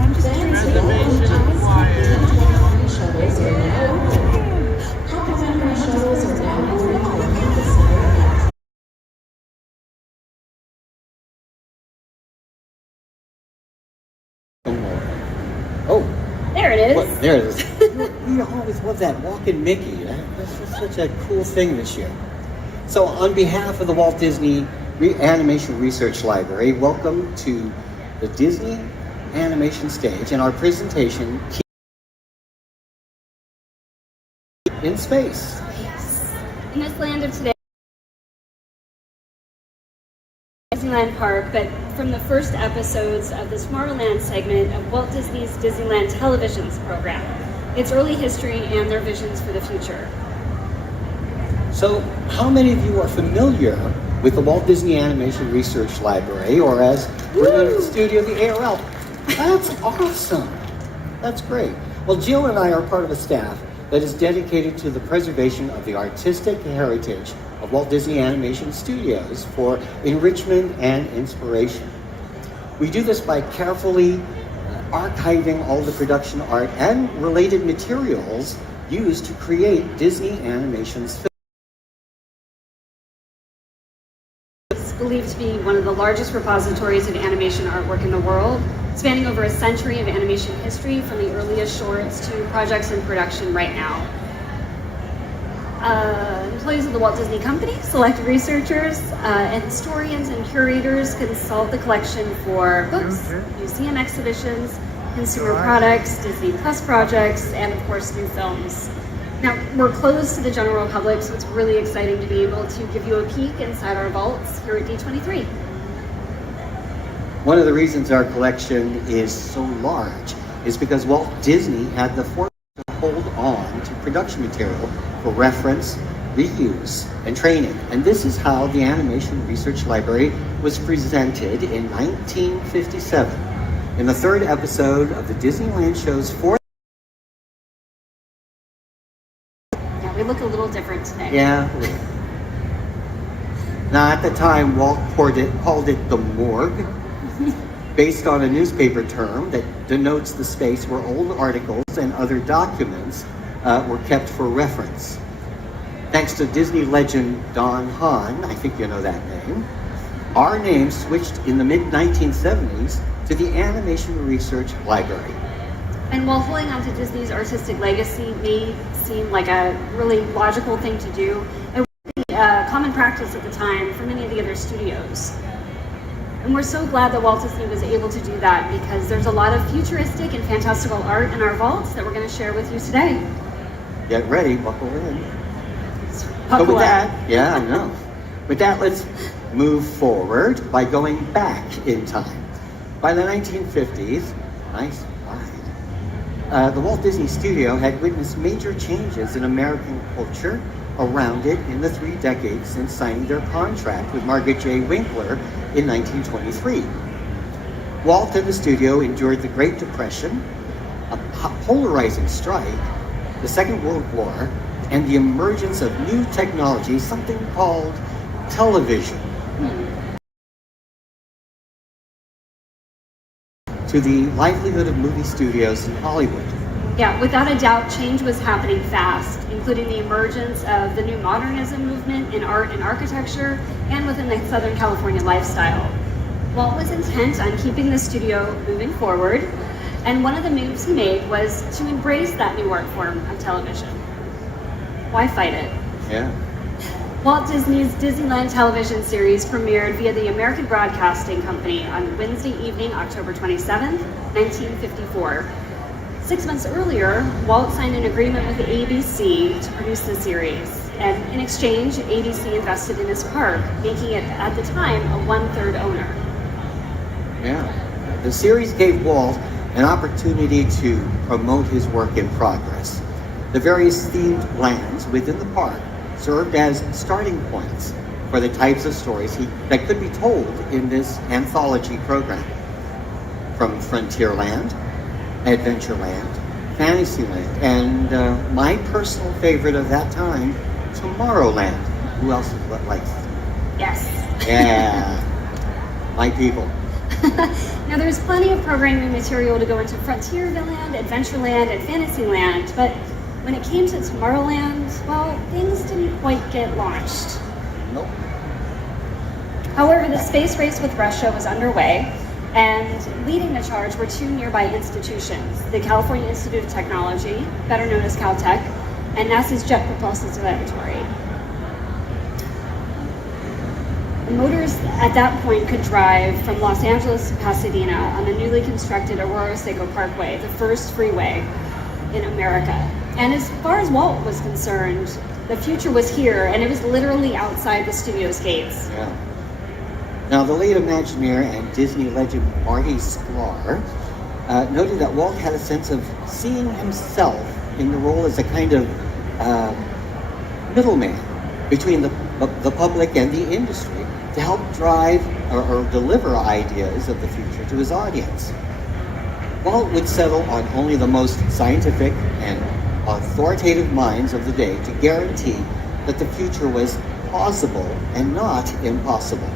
I'm just Reservation required. Oh, there it is. what, there it is. We always want that walking Mickey. That's just such a cool thing this year. So on behalf of the Walt Disney Animation Research Library, welcome to the Disney Animation Stage and our presentation, in Space. In this land of today, Disneyland Park, but from the first episodes of the Tomorrowland segment of Walt Disney's Disneyland Television's program, its early history and their visions for the future. So how many of you are familiar with the Walt Disney Animation Research Library, or as we're known at the studio, the ARL? That's awesome. That's great. Well, Jill and I are part of a staff that is dedicated to the preservation of the artistic heritage of Walt Disney Animation Studios for enrichment and inspiration. We do this by carefully archiving all the production art and related materials used to create Disney Animation's films. It's believed to be one of the largest repositories of animation artwork in the world, spanning over a century of animation history from the earliest shorts to projects in production right now. Employees of the Walt Disney Company, select researchers, and historians and curators consult the collection for books, museum exhibitions, consumer products, Disney Plus projects, and of course new films. Now, we're closed to the general public, so it's really exciting to be able to give you a peek inside our vaults here at D23. One of the reasons our collection is so large is because Walt Disney had the fortune to hold on to production material for reference, reuse, and training. And this is how the Animation Research Library was presented in 1957 in the third episode of the Disneyland show's fourth. Yeah, we look a little different today. Yeah. Now, at the time, Walt called it the morgue, based on a newspaper term that denotes the space where old articles and other documents were kept for reference. Thanks to Disney legend Don Hahn, I think you know that name, our name switched in the mid-1970s to the Animation Research Library. And while holding on to Disney's artistic legacy may seem like a really logical thing to do, it was common practice at the time for many of the other studios. And we're so glad that Walt Disney was able to do that because there's a lot of futuristic and fantastical art in our vaults that we're going to share with you today. Get ready, buckle in. Buckle So with up. that, yeah, I know. With that, let's move forward by going back in time. By the 1950s, nice ride, the Walt Disney Studio had witnessed major changes in American culture around it in the 3 decades since signing their contract with Margaret J. Winkler in 1923. Walt and the studio endured the Great Depression, a polarizing strike, the Second World War, and the emergence of new technology, something called television. To the livelihood of movie studios in Hollywood. Yeah, without a doubt, change was happening fast, including the emergence of the new modernism movement in art and architecture, and within the Southern California lifestyle. Walt was intent on keeping the studio moving forward, and one of the moves he made was to embrace that new art form of television. Why fight it? Yeah. Walt Disney's Disneyland television series premiered via the American Broadcasting Company on Wednesday evening, October 27, 1954. 6 months earlier, Walt signed an agreement with ABC to produce the series, and in exchange, ABC invested in his park, making it, at the time, a one-third owner. Yeah. The series gave Walt an opportunity to promote his work in progress. The various themed lands within the park served as starting points for the types of stories that could be told in this anthology program. From Frontierland, Adventureland, Fantasyland, and my personal favorite of that time, Tomorrowland. Who else likes it? Yes. Yeah, my people. Now there's plenty of programming material to go into Frontierland, Adventureland, and Fantasyland, but when it came to Tomorrowland, well, things didn't quite get launched. Nope. However, the space race with Russia was underway, and leading the charge were two nearby institutions, the California Institute of Technology, better known as Caltech, and NASA's Jet Propulsion Laboratory. The motors at that point could drive from Los Angeles to Pasadena on the newly constructed Aurora Seco Parkway, the first freeway in America. And as far as Walt was concerned, the future was here, and it was literally outside the studio's gates. Yeah. Now, the late Imagineer and Disney legend Marty Sklar noted that Walt had a sense of seeing himself in the role as a kind of middleman between the public and the industry to help drive or deliver ideas of the future to his audience. Walt would settle on only the most scientific and authoritative minds of the day to guarantee that the future was plausible and not impossible.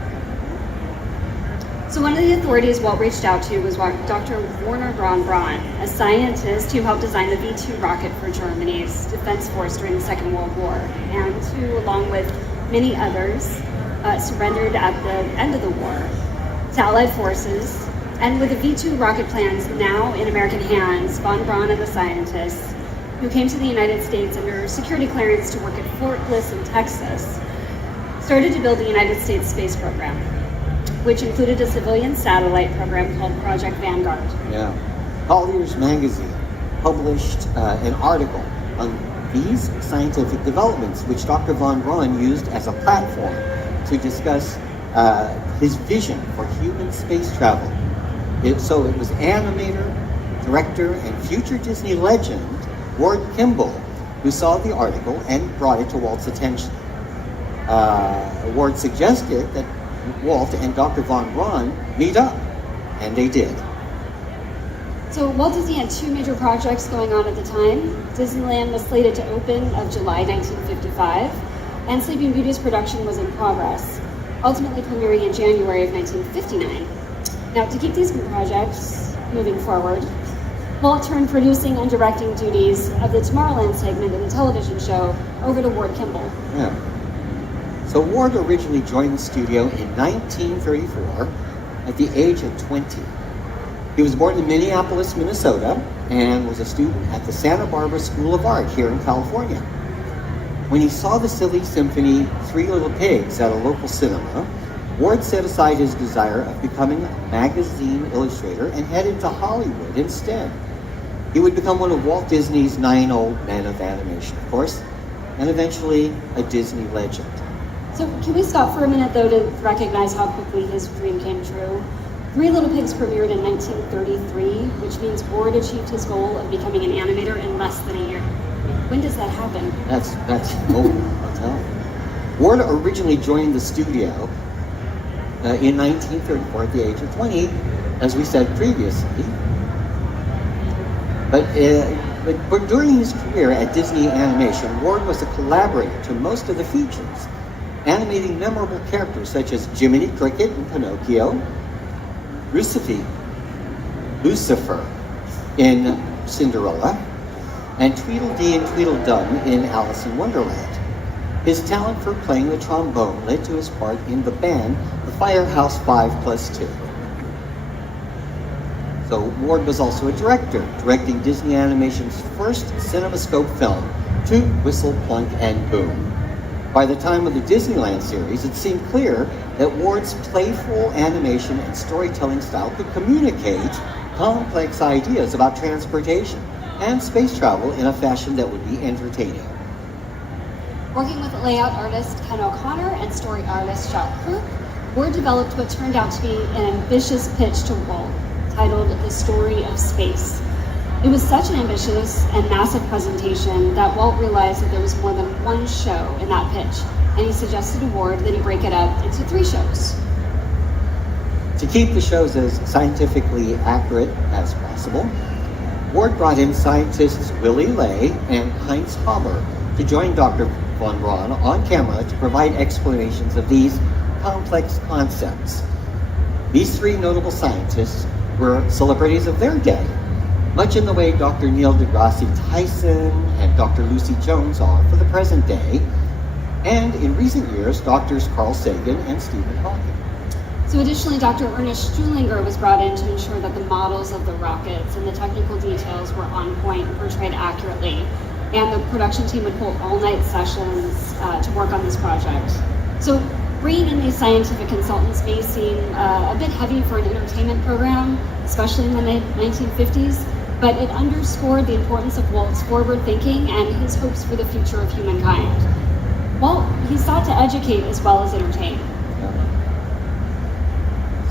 So one of the authorities Walt reached out to was Dr. Werner Braun, a scientist who helped design the V-2 rocket for Germany's defense force during the Second World War, and who, along with many others, surrendered at the end of the war to Allied forces. And with the V-2 rocket plans now in American hands, von Braun and the scientists, who came to the United States under security clearance to work at Fort Bliss in Texas, started to build the United States space program, which included a civilian satellite program called Project Vanguard. Yeah. Collier's magazine published an article on these scientific developments, which Dr. von Braun used as a platform to discuss his vision for human space travel. So it was animator, director, and future Disney legend Ward Kimball who saw the article and brought it to Walt's attention. Ward suggested that Walt and Dr. von Braun meet up, and they did. So Walt Disney had two major projects going on at the time. Disneyland was slated to open of July 1955, and Sleeping Beauty's production was in progress, ultimately premiering in January of 1959. Now, to keep these projects moving forward, Walt turned producing and directing duties of the Tomorrowland segment in the television show over to Ward Kimball. Yeah. So Ward originally joined the studio in 1934 at the age of 20. He was born in Minneapolis, Minnesota, and was a student at the Santa Barbara School of Art here in California. When he saw the silly symphony Three Little Pigs at a local cinema, Ward set aside his desire of becoming a magazine illustrator and headed to Hollywood instead. He would become one of Walt Disney's 9 old men of animation, of course, and eventually a Disney legend. So can we stop for a minute, though, to recognize how quickly his dream came true? Three Little Pigs premiered in 1933, which means Ward achieved his goal of becoming an animator in less than a year. When does that happen? That's I'll tell you. Ward originally joined the studio in 1934 at the age of 20, as we said previously. But during his career at Disney Animation, Ward was a collaborator to most of the features, animating memorable characters such as Jiminy Cricket in Pinocchio, Lucifer in Cinderella, and Tweedledee and Tweedledum in Alice in Wonderland. His talent for playing the trombone led to his part in the band The Firehouse 5+2. So Ward was also a director, directing Disney Animation's first CinemaScope film, To Whistle, Plunk, and Boom. By the time of the Disneyland series, it seemed clear that Ward's playful animation and storytelling style could communicate complex ideas about transportation and space travel in a fashion that would be entertaining. Working with layout artist Ken O'Connor and story artist Chuck Crook, Ward developed what turned out to be an ambitious pitch to Walt, titled The Story of Space. It was such an ambitious and massive presentation that Walt realized that there was more than one show in that pitch, and he suggested to Ward that he break it up into 3 shows. To keep the shows as scientifically accurate as possible, Ward brought in scientists Willie Ley and Heinz Hammer to join Dr. von Braun on camera to provide explanations of these complex concepts. These 3 notable scientists were celebrities of their day, much in the way Dr. Neil deGrasse Tyson and Dr. Lucy Jones are for the present day, and in recent years, Drs. Carl Sagan and Stephen Hawking. So additionally, Dr. Ernest Stuhlinger was brought in to ensure that the models of the rockets and the technical details were on point and portrayed accurately. And the production team would hold all-night sessions to work on this project. So bringing in these scientific consultants may seem a bit heavy for an entertainment program, especially in the mid-1950s, but it underscored the importance of Walt's forward thinking and his hopes for the future of humankind. Walt, he sought to educate as well as entertain.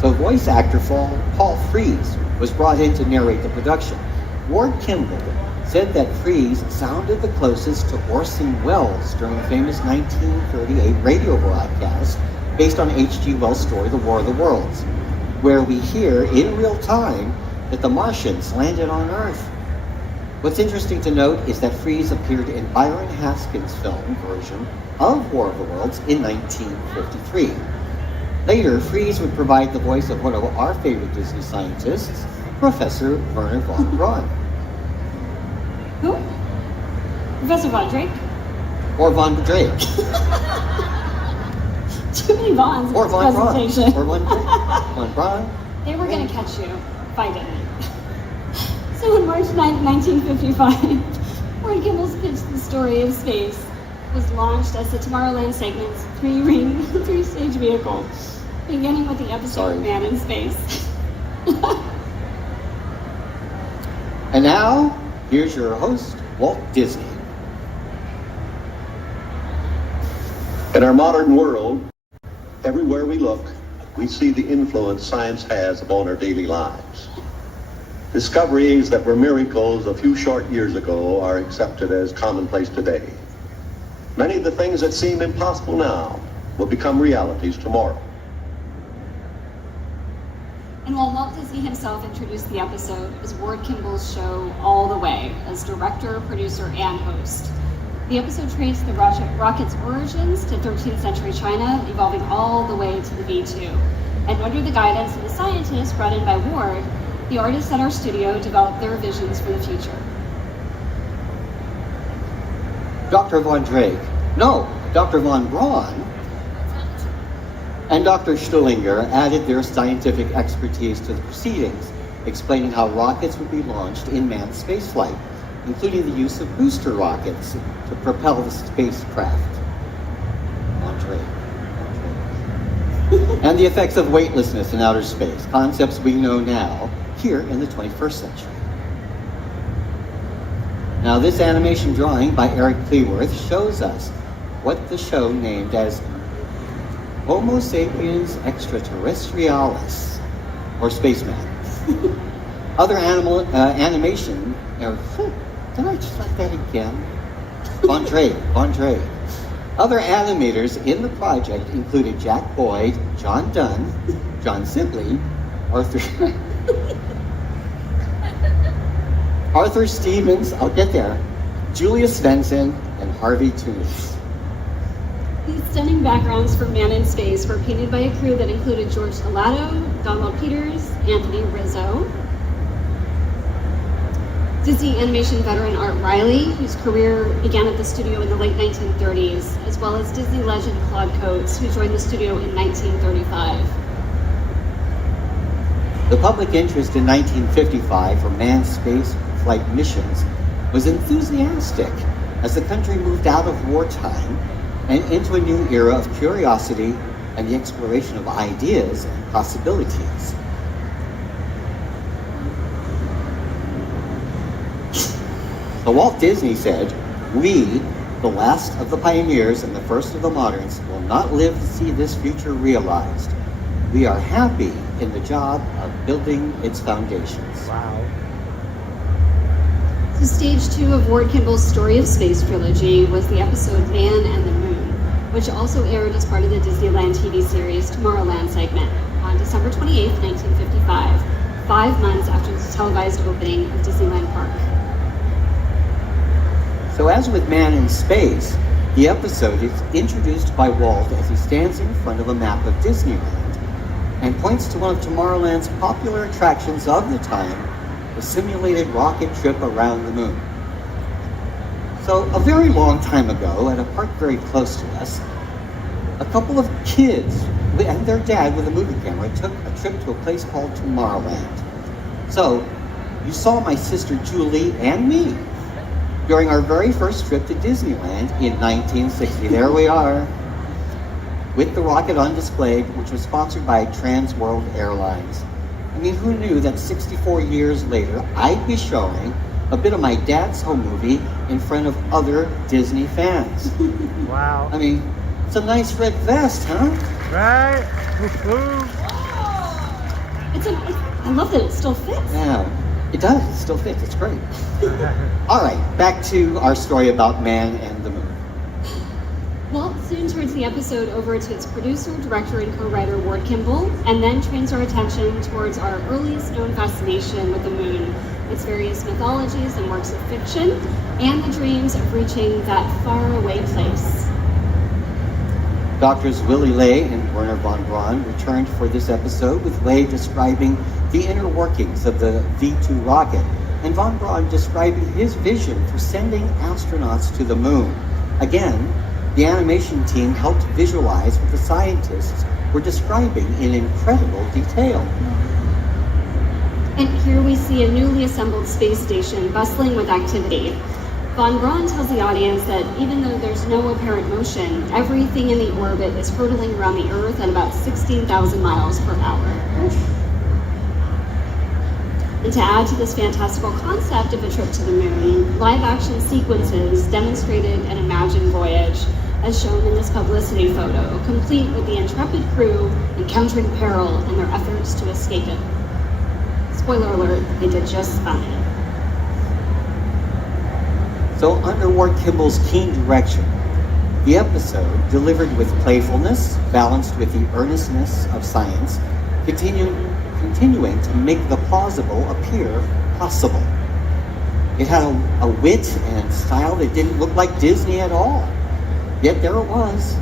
So voice actor Paul Frees was brought in to narrate the production. Ward Kimball said that Frees sounded the closest to Orson Welles during the famous 1938 radio broadcast based on H.G. Wells' story, The War of the Worlds, where we hear in real time that the Martians landed on Earth. What's interesting to note is that Frees appeared in Byron Haskins' film version of War of the Worlds in 1953. Later, Frees would provide the voice of one of our favorite Disney scientists, Professor Werner von Braun. Who? Professor Von Drake? Or Von Drake. Too many Vons or in this Von presentation. Braun. Or Von Drake. Von Braun. They were going to catch you if I didn't. So on March 9, 1955, Ward Kimball's pitch, The Story of Space, was launched as the Tomorrowland segment's 3-ring, 3-stage vehicle, beginning with the episode Man in Space. And now, here's your host, Walt Disney. In our modern world, everywhere we look, we see the influence science has upon our daily lives. Discoveries that were miracles a few short years ago are accepted as commonplace today. Many of the things that seem impossible now will become realities tomorrow. And while Walt Disney himself introduced the episode, it was Ward Kimball's show all the way as director, producer, and host. The episode traced the rocket's origins to 13th century China, evolving all the way to the V2. And under the guidance of the scientists brought in by Ward, the artists at our studio developed their visions for the future. Dr. Von Braun and Dr. Stuhlinger added their scientific expertise to the proceedings, explaining how rockets would be launched in manned spaceflight, including the use of booster rockets to propel the spacecraft. And the effects of weightlessness in outer space, concepts we know now, here in the 21st century. Now, this animation drawing by Eric Cleworth shows us what the show named as Homo sapiens extraterrestrialis, or spaceman. Other animation, did I just like that again? Von Drake. Other animators in the project included Jack Boyd, John Dunn, John Sibley, Arthur Stevens, I'll get there, Julia Svensson, and Harvey Tunis. These stunning backgrounds for Man in Space were painted by a crew that included George Alato, Donald Peters, Anthony Rizzo, Disney animation veteran Art Riley, whose career began at the studio in the late 1930s, as well as Disney legend Claude Coates, who joined the studio in 1935. The public interest in 1955 for manned space flight missions was enthusiastic as the country moved out of wartime and into a new era of curiosity and the exploration of ideas and possibilities. So Walt Disney said, "We, the last of the pioneers and the first of the moderns, will not live to see this future realized. We are happy in the job of building its foundations." Wow. So stage 2 of Ward Kimball's Story of Space trilogy was the episode Man and the Moon, which also aired as part of the Disneyland TV series Tomorrowland segment on December 28, 1955, 5 months after the televised opening of Disneyland Park. So as with Man in Space, the episode is introduced by Walt as he stands in front of a map of Disneyland and points to one of Tomorrowland's popular attractions of the time, the simulated rocket trip around the moon. So a very long time ago, at a park very close to us, a couple of kids and their dad with a movie camera took a trip to a place called Tomorrowland. So you saw my sister Julie and me during our very first trip to Disneyland in 1960. There we are, with the rocket on display, which was sponsored by Trans World Airlines. I mean, who knew that 64 years later, I'd be showing a bit of my dad's home movie in front of other Disney fans. Wow. I mean, it's a nice red vest, huh? Right? I love that it still fits. Yeah, it does. It still fits. It's great. All right, back to our story about Man and the Moon. Walt soon turns the episode over to its producer, director, and co-writer Ward Kimball, and then turns our attention towards our earliest known fascination with the moon, its various mythologies and works of fiction, and the dreams of reaching that faraway place. Doctors Willie Ley and Werner von Braun returned for this episode, with Ley describing the inner workings of the V2 rocket, and von Braun describing his vision for sending astronauts to the moon. Again, the animation team helped visualize what the scientists were describing in incredible detail. And here we see a newly assembled space station bustling with activity. Von Braun tells the audience that even though there's no apparent motion, everything in the orbit is hurtling around the Earth at about 16,000 miles per hour. And to add to this fantastical concept of a trip to the moon, live-action sequences demonstrated an imagined voyage, as shown in this publicity photo, complete with the intrepid crew encountering peril in their efforts to escape it. Spoiler alert, they did just fine. So under Ward Kimball's keen direction, the episode, delivered with playfulness, balanced with the earnestness of science, continuing to make the plausible appear possible. It had a wit and style that didn't look like Disney at all. Yet there it was.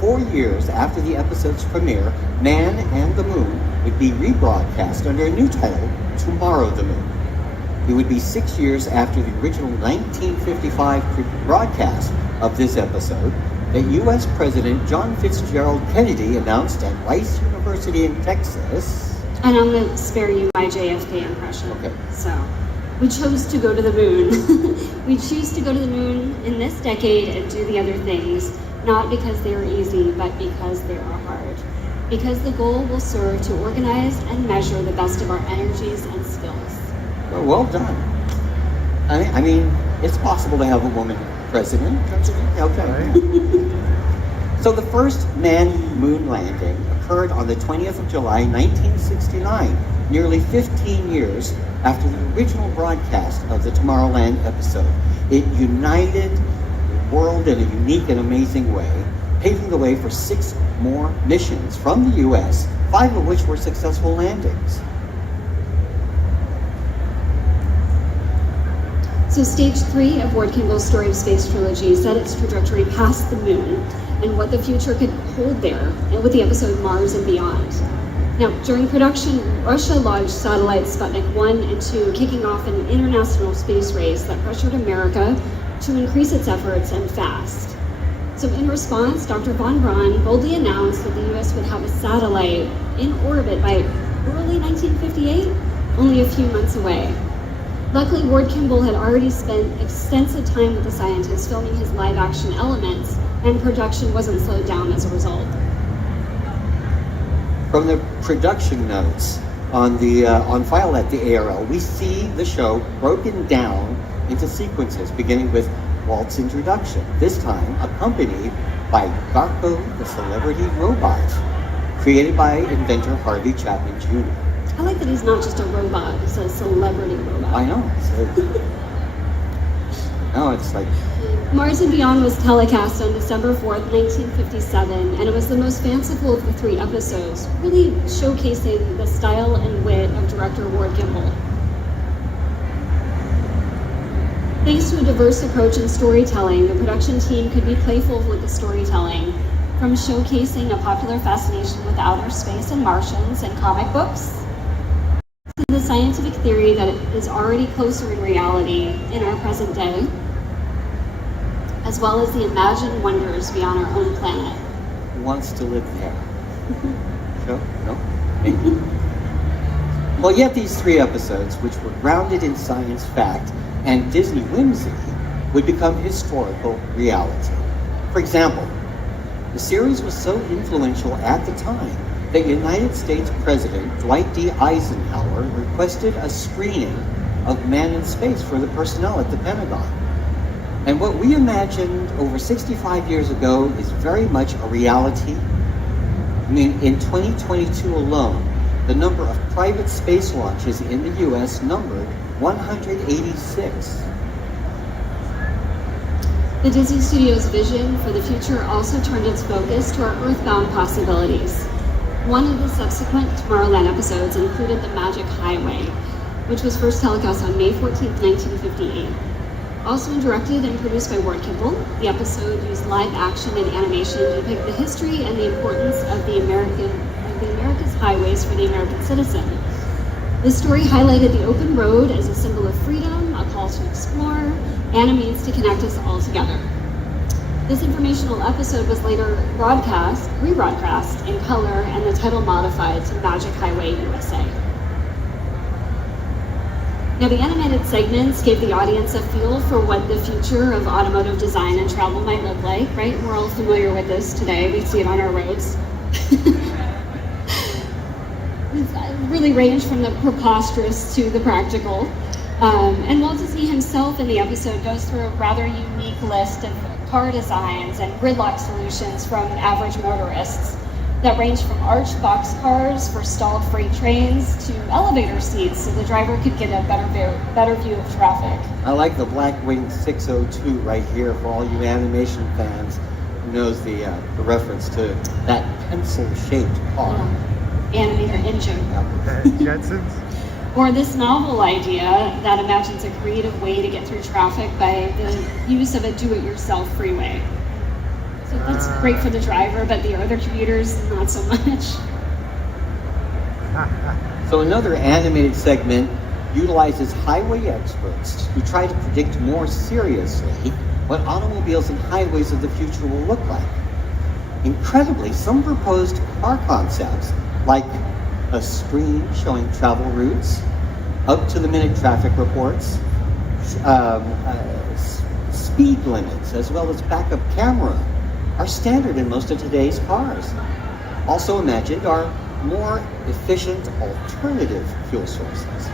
4 years after the episode's premiere, Man and the Moon would be rebroadcast under a new title, Tomorrow the Moon. It would be 6 years after the original 1955 broadcast of this episode that U.S. President John Fitzgerald Kennedy announced at Rice University in Texas. And I'm going to spare you my JFK impression. Okay. So, we chose to go to the moon. We choose to go to the moon in this decade and do the other things, not because they are easy, but because they are hard. Because the goal will serve to organize and measure the best of our energies and skills. Well done. I mean, it's possible to have a woman president. Okay. So the first manned moon landing occurred on the 20th of July, 1969, nearly 15 years after the original broadcast of the Tomorrowland episode. It united the world in a unique and amazing way, paving the way for 6 more missions from the U.S., 5 of which were successful landings. So stage 3 of Ward Kimball's Story of Space trilogy set its trajectory past the moon and what the future could hold there, and with the episode Mars and Beyond. Now, during production, Russia launched satellites Sputnik 1 and 2, kicking off an international space race that pressured America to increase its efforts and fast. So in response, Dr. von Braun boldly announced that the U.S. would have a satellite in orbit by early 1958, only a few months away. Luckily, Ward Kimball had already spent extensive time with the scientists filming his live-action elements and production wasn't slowed down as a result. From the production notes on file at the ARL, we see the show broken down into sequences, beginning with Walt's introduction, this time accompanied by Garpo the Celebrity Robot, created by inventor Harvey Chapman Jr. I like that he's not just a robot, he's a celebrity robot. I know. No, it's like... Mars and Beyond was telecast on December 4th, 1957, and it was the most fanciful of the 3 episodes, really showcasing the style and wit of director Ward Kimball. Thanks to a diverse approach in storytelling, the production team could be playful with the storytelling, from showcasing a popular fascination with outer space and Martians and comic books, to the scientific theory that it is already closer in reality in our present day, as well as the imagined wonders beyond our own planet. Who wants to live there? Sure? No? Maybe? Well, yet these 3 episodes, which were grounded in science fact and Disney whimsy, would become historical reality. For example, the series was so influential at the time that United States President Dwight D. Eisenhower requested a screening of Man in Space for the personnel at the Pentagon. And what we imagined over 65 years ago is very much a reality. I mean, in 2022 alone, the number of private space launches in the US numbered 186. The Disney Studios' vision for the future also turned its focus to our earthbound possibilities. One of the subsequent Tomorrowland episodes included the Magic Highway, which was first telecast on May 14, 1958. Also directed and produced by Ward Kimball, the episode used live action and animation to depict the history and the importance of the America's highways for the American citizen. The story highlighted the open road as a symbol of freedom, a call to explore, and a means to connect us all together. This informational episode was later rebroadcast in color, and the title modified to Magic Highway USA. Now, the animated segments gave the audience a feel for what the future of automotive design and travel might look like, right? We're all familiar with this today. We see it on our roads. It really ranged from the preposterous to the practical. And Walt Disney himself in the episode goes through a rather unique list of car designs and gridlock solutions from average motorists that range from arched boxcars for stalled freight trains to elevator seats so the driver could get a better view of traffic. I like the Blackwing 602 right here for all you animation fans who knows the reference to that pencil-shaped car. Animator engine. Jetsons? Or this novel idea that imagines a creative way to get through traffic by the use of a do-it-yourself freeway. So that's great for the driver, but the other commuters, not so much. So another animated segment utilizes highway experts who try to predict more seriously what automobiles and highways of the future will look like. Incredibly, some proposed car concepts, like a screen showing travel routes, up-to-the-minute traffic reports, speed limits, as well as backup camera, are standard in most of today's cars. Also imagined are more efficient alternative fuel sources.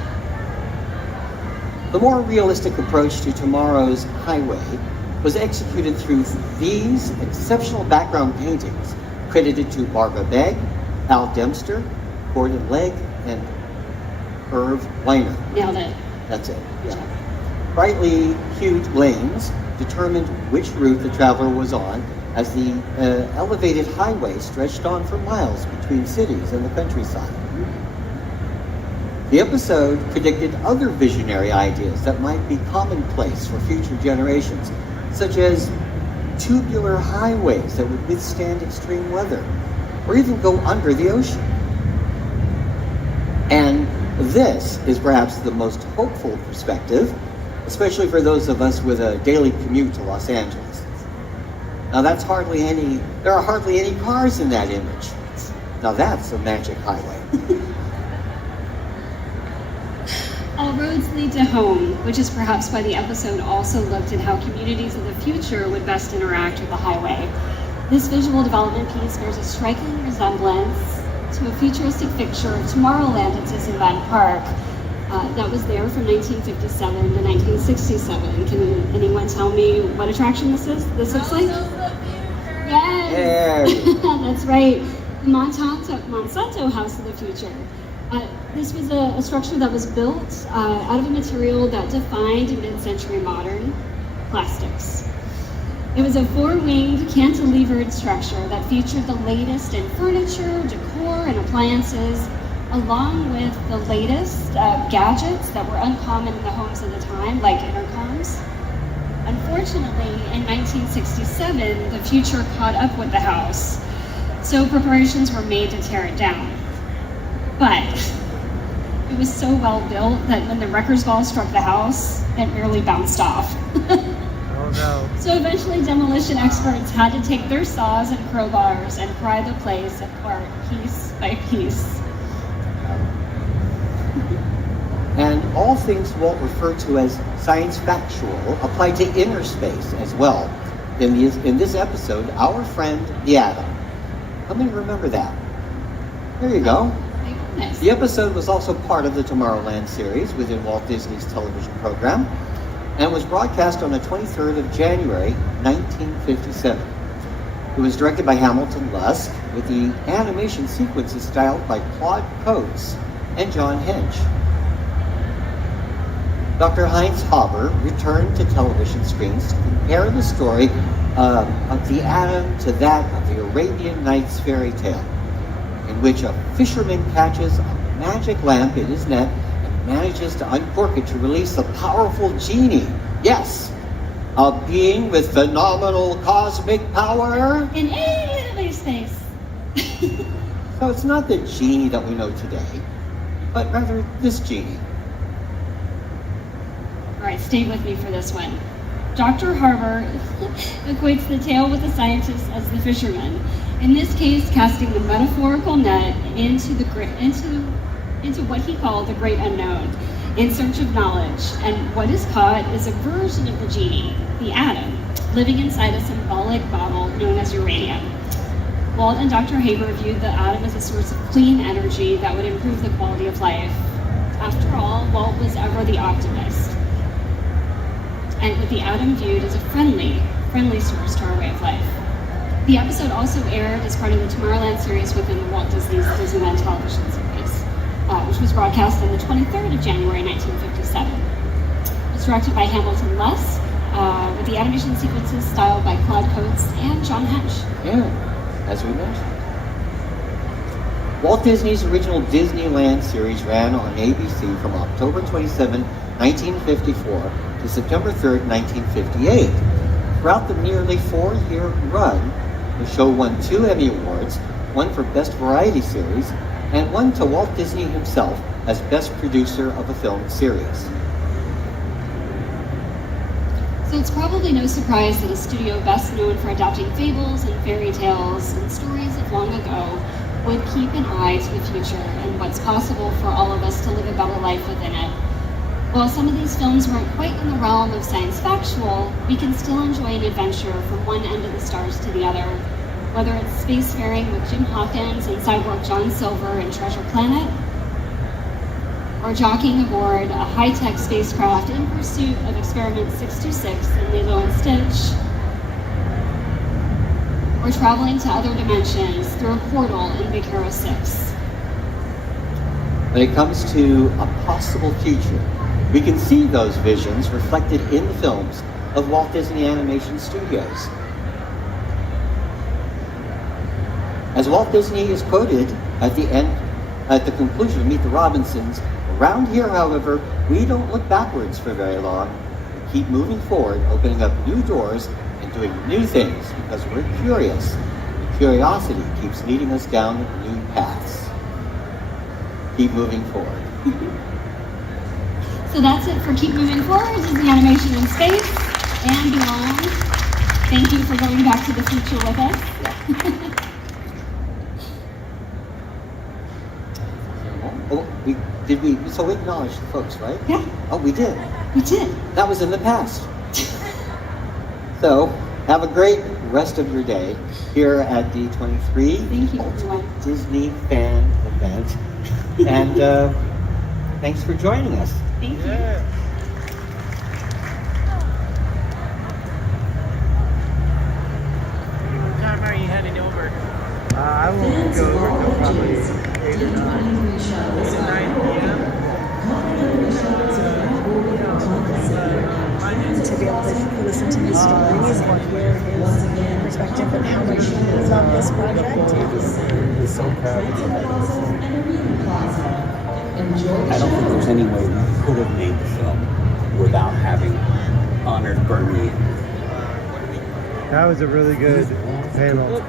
The more realistic approach to tomorrow's highway was executed through these exceptional background paintings credited to Barbara Begg, Al Dempster, Gordon Legg, and Irv Weiner. Nailed it. That's it, yeah. Brightly hued lanes determined which route the traveler was on, as the elevated highway stretched on for miles between cities and the countryside. The episode predicted other visionary ideas that might be commonplace for future generations, such as tubular highways that would withstand extreme weather, or even go under the ocean. And this is perhaps the most hopeful perspective, especially for those of us with a daily commute to Los Angeles. Now there are hardly any cars in that image. Now that's a magic highway. All roads lead to home, which is perhaps why the episode also looked at how communities of the future would best interact with the highway. This visual development piece bears a striking resemblance to a futuristic picture of Tomorrowland at Disneyland Park that was there from 1957 to 1967. Can anyone tell me what attraction this is? This looks like? Yes! That's right. The Monsanto House of the Future. This was a structure that was built out of a material that defined mid-century modern plastics. It was a four-winged cantilevered structure that featured the latest in furniture, decor, and appliances, along with the latest gadgets that were uncommon in the homes of the time, like intercoms. Unfortunately, in 1967, the future caught up with the house, so preparations were made to tear it down. But it was so well built that when the wrecker's ball struck the house, it merely bounced off. Oh no. So eventually demolition experts had to take their saws and crowbars and pry the place apart piece by piece. And all things Walt referred to as science factual apply to inner space as well. In this episode, our friend the atom. How many remember that? There you go. Nice. The episode was also part of the Tomorrowland series within Walt Disney's television program and was broadcast on the 23rd of January, 1957. It was directed by Hamilton Lusk, with the animation sequences styled by Claude Coates and John Hench. Dr. Heinz Haber returned to television screens to compare the story of the atom to that of the Arabian Nights fairy tale, in which a fisherman catches a magic lamp in his net and manages to uncork it to release a powerful genie. Yes, a being with phenomenal cosmic power. In alien space. So it's not the genie that we know today, but rather this genie. All right, stay with me for this one. Dr. Harbour equates the tale with the scientist as the fisherman. In this case, casting the metaphorical net into what he called the great unknown, in search of knowledge. And what is caught is a version of the genie, the atom, living inside a symbolic bottle known as uranium. Walt and Dr. Haber viewed the atom as a source of clean energy that would improve the quality of life. After all, Walt was ever the optimist, and with the atom viewed as a friendly source to our way of life. The episode also aired as part of the Tomorrowland series within the Walt Disney's Disneyland television series, which was broadcast on the 23rd of January, 1957. It was directed by Hamilton Lusk, with the animation sequences styled by Claude Coates and John Hench. Yeah, as we mentioned. Walt Disney's original Disneyland series ran on ABC from October 27, 1954 to September 3rd, 1958. Throughout the nearly 4-year run, the show won 2 Emmy Awards, one for Best Variety Series, and one to Walt Disney himself as Best Producer of a Film Series. So it's probably no surprise that a studio best known for adapting fables and fairy tales and stories of long ago would keep an eye to the future and what's possible for all of us to live a better life within it. While some of these films weren't quite in the realm of science factual, we can still enjoy an adventure from one end of the stars to the other. Whether it's spacefaring with Jim Hawkins and cyborg John Silver in Treasure Planet, or jockeying aboard a high-tech spacecraft in pursuit of Experiment 626 in Lilo and Stitch, or traveling to other dimensions through a portal in Big Hero 6. When it comes to a possible future, we can see those visions reflected in the films of Walt Disney Animation Studios. As Walt Disney is quoted at the conclusion of Meet the Robinsons, around here, however, we don't look backwards for very long. We keep moving forward, opening up new doors and doing new things because we're curious. And curiosity keeps leading us down new paths. Keep moving forward. So that's it for Keep Moving Forward, Disney Animation in Space and Beyond. Thank you for going back to the future with us. Oh, Did we? So we acknowledged the folks, right? Yeah. Oh, we did. We did. That was in the past. So have a great rest of your day here at D23. Thank you, everyone. Disney fan event. And thanks for joining us. Thank you. What time are you heading over? I won't go over until probably 8 or 9. 8 to 9 p.m. To be able to listen to his stories and hear his perspective and how much he loved this project. I don't think there's any way we could have made the film without having honored Bernie. That was a really good panel.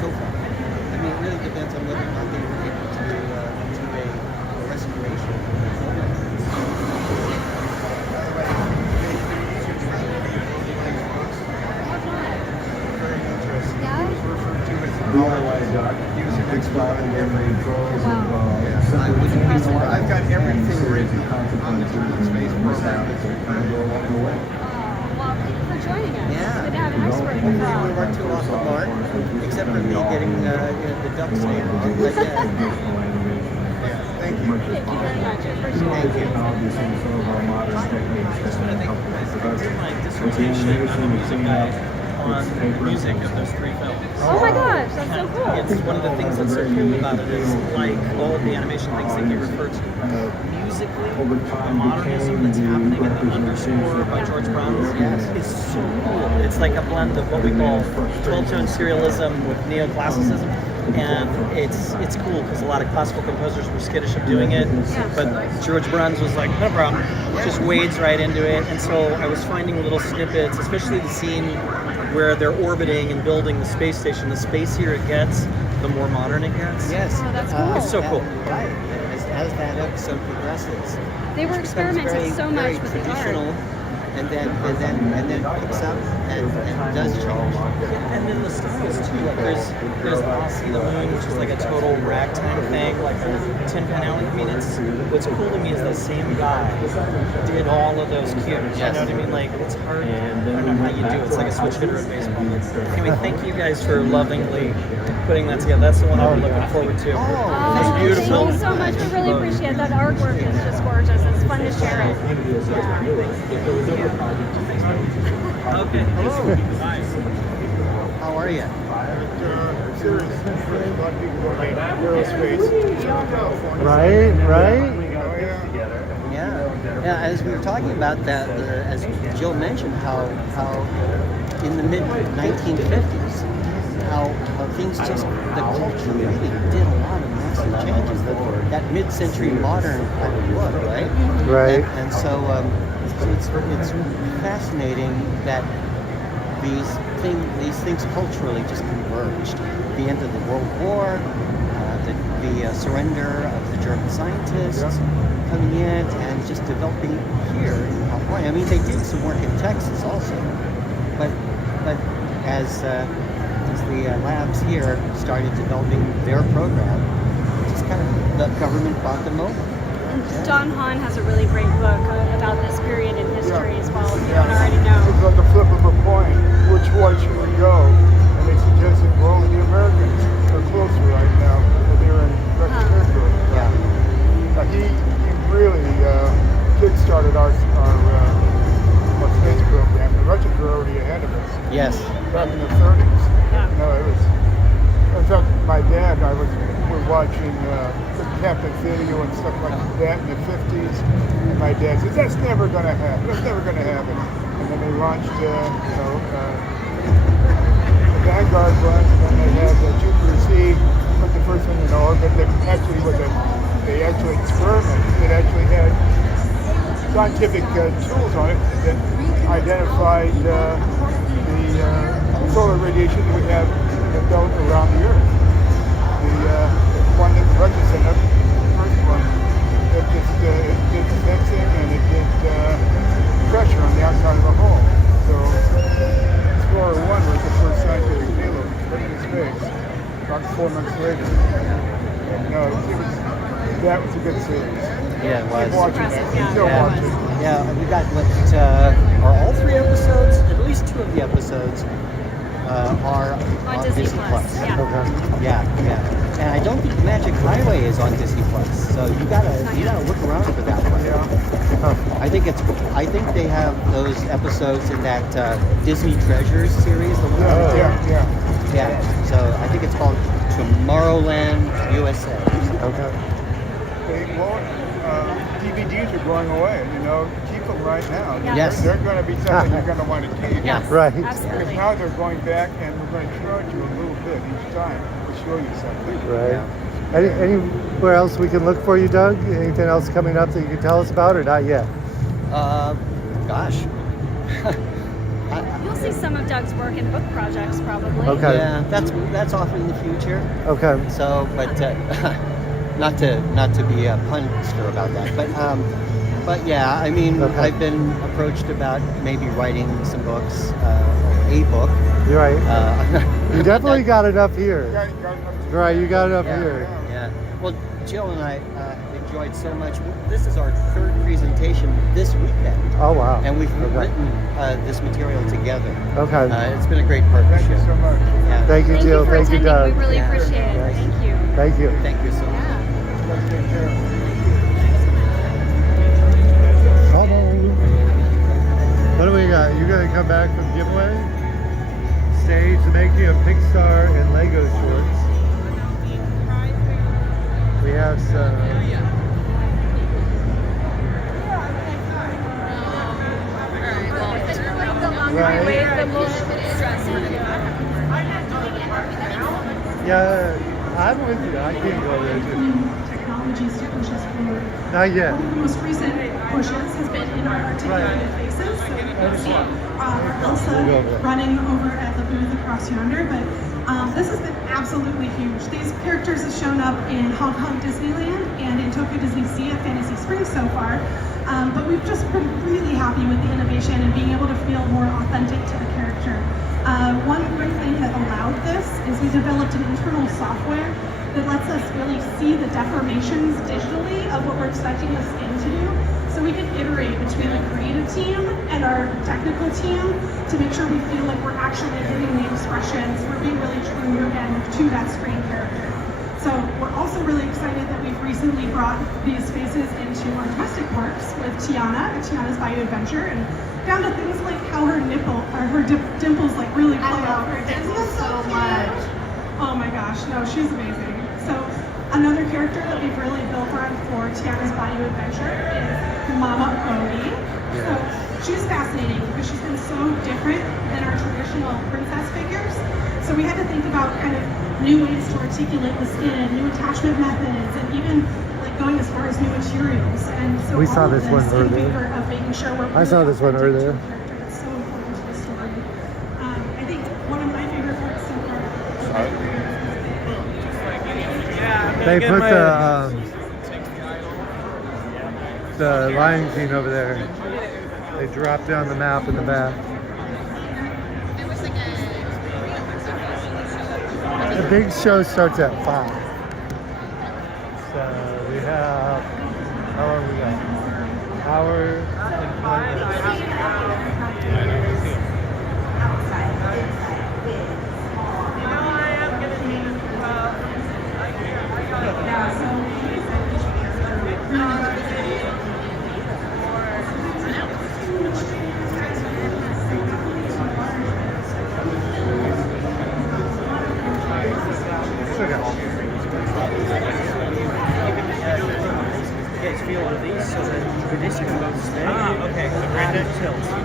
So far. I mean, it really depends on whether or not they were able to do a restoration. I've got everything written on the Tourism Space program that's kind of go along the way. Well, thank you for joining us. Yeah. Good to have an expert in the We crowd. weren't too off the mark, except for me getting the duck stain. But yeah. Thank you. Thank you very much. I appreciate it. My dissertation, I'm a music guy on the music of those 3 films. Oh my gosh, that's so cool. It's one of the things that's so cool about it is like all of the animation things that you referred to. Musically, the modernism that's happening in the underscore by George Bruns is so cool. It's like a blend of what we call 12-tone serialism with neoclassicism. And it's cool because a lot of classical composers were skittish of doing it, but George Bruns was like, no problem, just wades right into it. And so I was finding little snippets, especially the scene where they're orbiting and building the space station. The spacier it gets, the more modern it gets. Yes. Oh, that's cool. It's so cool. Right. As that episode progresses, They were it becomes experimenting so much very with the traditional, art. and then picks up and does change. And then the styles too. Like there's I'll See the Moon, which is like a total ragtime thing. Like Tin Pan Alley. I mean, what's cool to me is the same guy did all of those cues. You know what I mean? Like it's hard. I don't know how you do it. It's like a switch hitter in baseball. Anyway, thank you guys for lovingly putting that together. That's the one I've been looking forward to. It's beautiful. Thank you so much. We really appreciate that. Artwork is just gorgeous. It's fun to share it. Okay. Hello. Bye. How are you? Serious. A lot of people go like aerospace. Right? Yeah. As we were talking about that, as Jill mentioned, how in the mid 1950s, how things just the culture really did a lot of massive changes. That mid-century modern kind of look, right? Right. And so it's fascinating that these things culturally just converged. The end of the World War, the surrender of the German scientists coming in and just developing here in California. I mean, they did some work in Texas also, but as the labs here started developing their program, just kind of the government brought them over. And Don Hahn has a really great book about this period in history as well, if you don't already know. It's like a flip of a coin. Which way should we go? And they suggested, well, the Americans are closer right now. They're in Russian territory. He really kick-started our space program. The Russians were already ahead of us. Yes. Back in the 30s. No, it was. In fact, my dad, we're watching Captain Video and stuff like that in the 50s, and my dad says, that's never going to happen. That's never going to happen. And then they launched, the Vanguard one, and then they had the Jupiter C, put the first one in orbit. That actually was they actually experimented. It actually had scientific tools on it that identified the solar radiation that we have in the belt around the Earth. The one that Russia sent up, the first one, it did sensing and it did pressure on the outside of the hull. So that was a good series. Yeah, it was. Keep watching that. Still watching. Yeah, we got are all 3 episodes? At least 2 of the episodes are on Disney Plus. Yeah. Okay. Yeah. And I don't think Magic Highway is on Disney Plus, so you gotta look around for that one. Yeah. I think they have those episodes in that Disney Treasures series. The one Yeah. So I think it's called Tomorrowland USA. Okay. DVDs are going away. Keep them right now. Yes. They're going to be something you're going to want to keep. Yeah. Right. Because now they're going back and we're going to charge you a little bit each time to show you something. Right. Anywhere else we can look for you, Doug? Anything else coming up that you can tell us about, or not yet? Gosh. You'll see some of Doug's work in book projects, probably. Okay. Yeah, that's off in the future. Okay. So, but not to be a punster about that, but yeah, I mean, I've been approached about maybe writing some books, or a book. You're right. You definitely got enough here. Right, you got enough here. Yeah. Well, Jill and I enjoyed so much. This is our 3rd presentation this weekend. Oh, wow. And we've written this material together. Okay. It's been a great partnership. Thank you so much. Yeah. Thank you, Jill. Thank you, Doug. We really appreciate it. Yes. Thank you. Thank you. Thank you so much. What do we got? You gonna come back from giveaway? Stage the making of Pixar and Lego shorts. We have some. Right. Yeah, I'm with you. I can't go there too. Technologies to push us forward. Not yet. One of the most recent pushes has been in our articulated faces. So you can see Elsa running over at the booth across yonder. But this has been absolutely huge. These characters have shown up in Hong Kong Disneyland and in Tokyo Disney Sea at Fantasy Springs so far. But we've just been really happy with the innovation and being able to feel more authentic to the character. One great thing that allowed this is we developed an internal software that lets us really see the deformations digitally of what we're expecting the skin to do. So we can iterate between the creative team and our technical team to make sure we feel like we're actually hitting the expressions, we're being really true and to that screen character. So we're also really excited that we've recently brought these faces into our domestic parks with Tiana at Tiana's Bayou Adventure, and down to things like how her dimples like really play out. Her dimples so much. Oh my gosh, no, she's amazing. So another character that we've really built on for Tiana's Bayou Adventure is Mama Oogie. So she's fascinating because she's been so different than our traditional princess figures. So we had to think about kind of new ways to articulate the skin, new attachment methods, and even like going as far as new materials. And so we saw this one in earlier. favor of making sure we're I saw this one earlier. It's so important to the story. I think one of my favorite parts so far. They put the Lion King over there. They dropped down the map in the back. The big show starts at 5. So we have, how long we got? Hour and 20 minutes.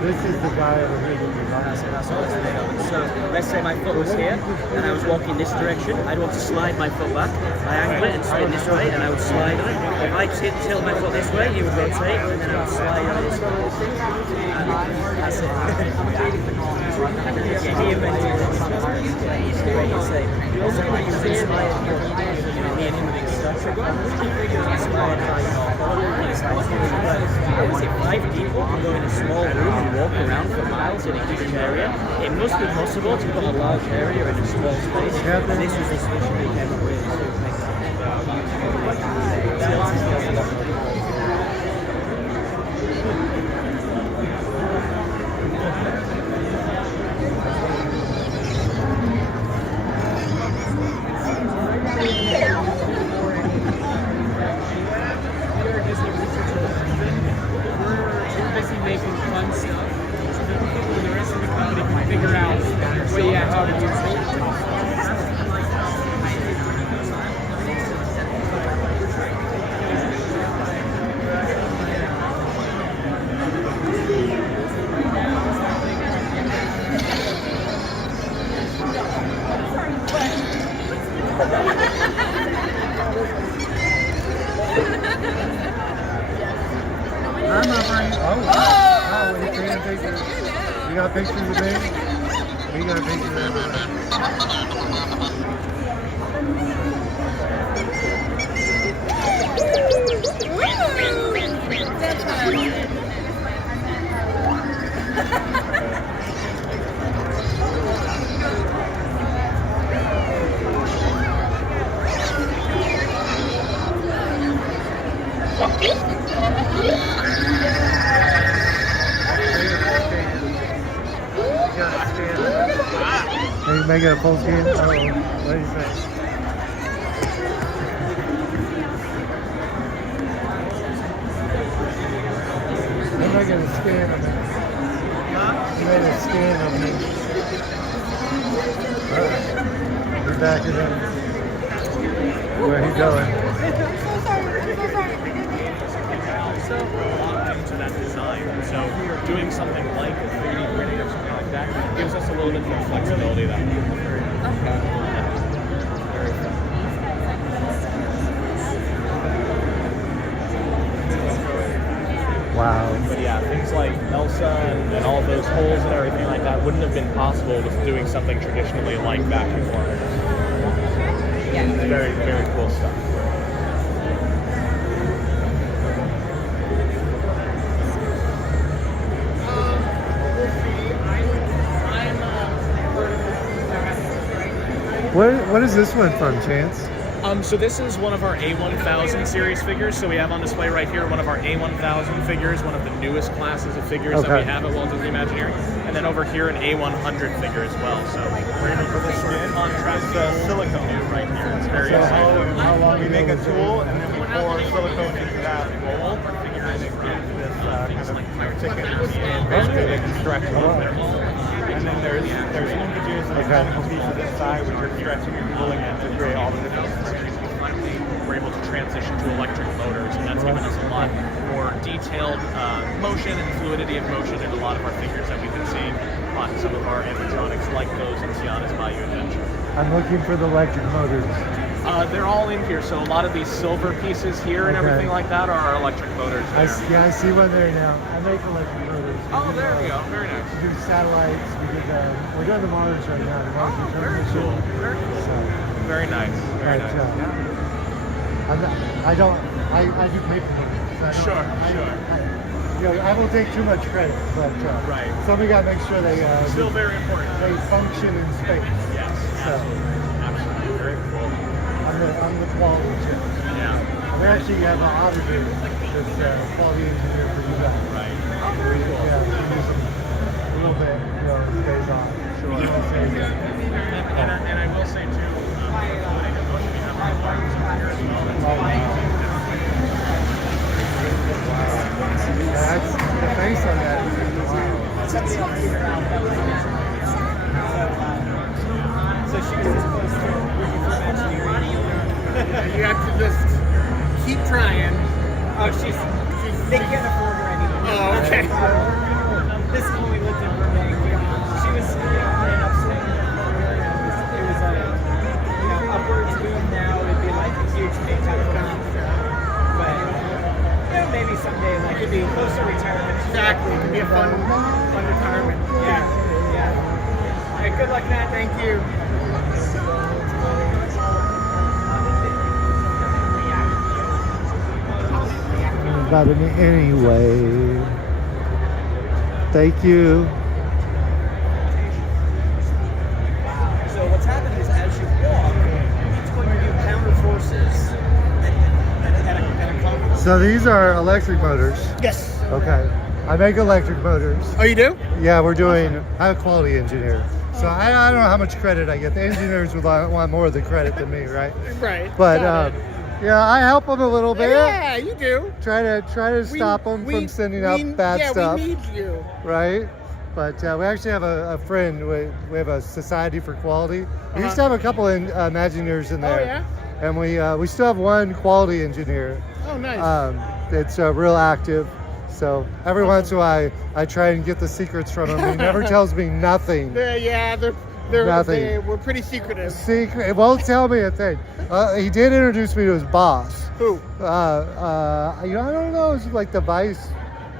This is the guy over here So let's say my foot was here and I was walking this direction. I'd want to slide my foot back. I angle it and spin this way and I would slide. If I tilt my foot this way, he would rotate and then I would slide on this way. And that's it. He invented this. He's great. He'd say, he was inspired me and him being such a inspired by I would say 5 people can go in a small room and walk around for miles in a huge area. It must be possible to put a large area in a small space. And this was the solution we came up with. Oh, you can't take it. You got pictures of me? We got pictures of everyone. Are you making a full scan? Oh, what do you say? I'm making a scan of it. You made a scan of me. Alright. We're back in him. Where he going? Into that design. So doing something like a 3D printing or something like that gives us a little bit more flexibility that Wow. But yeah, things like Elsa and all those holes and everything like that wouldn't have been possible with doing something traditionally like vacuum cleaners. Yeah. Very, very cool stuff. What is this one from, Chance? So this is one of our A1000 series figures. So we have on display right here one of our A1000 figures, one of the newest classes of figures that we have at Walt Disney Imagineering. And then over here an A100 figure as well. So we're able to this sort of contrast silicone right here. It's very exciting. How long we make a tool and then we pour silicone into that mold and it gives this kind of thickness and basically they can stretch a little bit. And then there's linkages and mechanical pieces inside which are stretching and pulling it to create all the different we're able to transition to electric motors, and that's given us a lot more detailed motion and fluidity of motion in a lot of our figures that we've been seeing on some of our animatronics like those in Tiana's Bayou Adventure. I'm looking for the electric motors. They're all in here, so a lot of these silver pieces here and everything like that are our electric motors there. I see one there now. I make electric motors. Oh, there we go. Very nice. We do satellites. We're doing the Mars right now. Oh, very cool. Very cool. So, very nice. Very nice. I do paper motors. Sure. I won't take too much credit, but somebody got to make sure they still very important. They function in space. Yes. So, absolutely. Very cool. I'm the quality check. Yeah. We actually have an auditor that's quality engineer for you guys. Right. Oh, very cool. Yeah, we do some a little bit, days off. Sure. And I will say too, that's the face on that. So she was this close to working for Imagineering. You have to just keep trying. Oh, they can't afford her anymore. Oh, okay. This is when we lived in Burbank. She was running upstairs. It was like, upwards boom now would be like a huge pay type of contract. But maybe someday, like it'd be close to retirement. Exactly, it'd be a fun retirement. Yeah. Hey, good luck, Matt. Thank you. About me anyway. Thank you. So what's happening is as you walk, each one of you counter forces at a conference. So these are electric motors. Yes. Okay. I make electric motors. Oh, you do? Yeah, I'm a quality engineer. So I don't know how much credit I get. The engineers would want more of the credit than me, right? Right. But yeah, I help them a little bit. Yeah, you do. Try to stop them from sending out bad stuff. Yeah, we need you. Right? But we actually have a friend. We have a Society for Quality. We used to have a couple of Imagineers in there. Oh, yeah? And we still have one quality engineer. Oh, nice. It's real active. So every once in a while, I try and get the secrets from him. He never tells me nothing. We're pretty secretive. It won't tell me a thing. He did introduce me to his boss. Who? I don't know. It's like the vice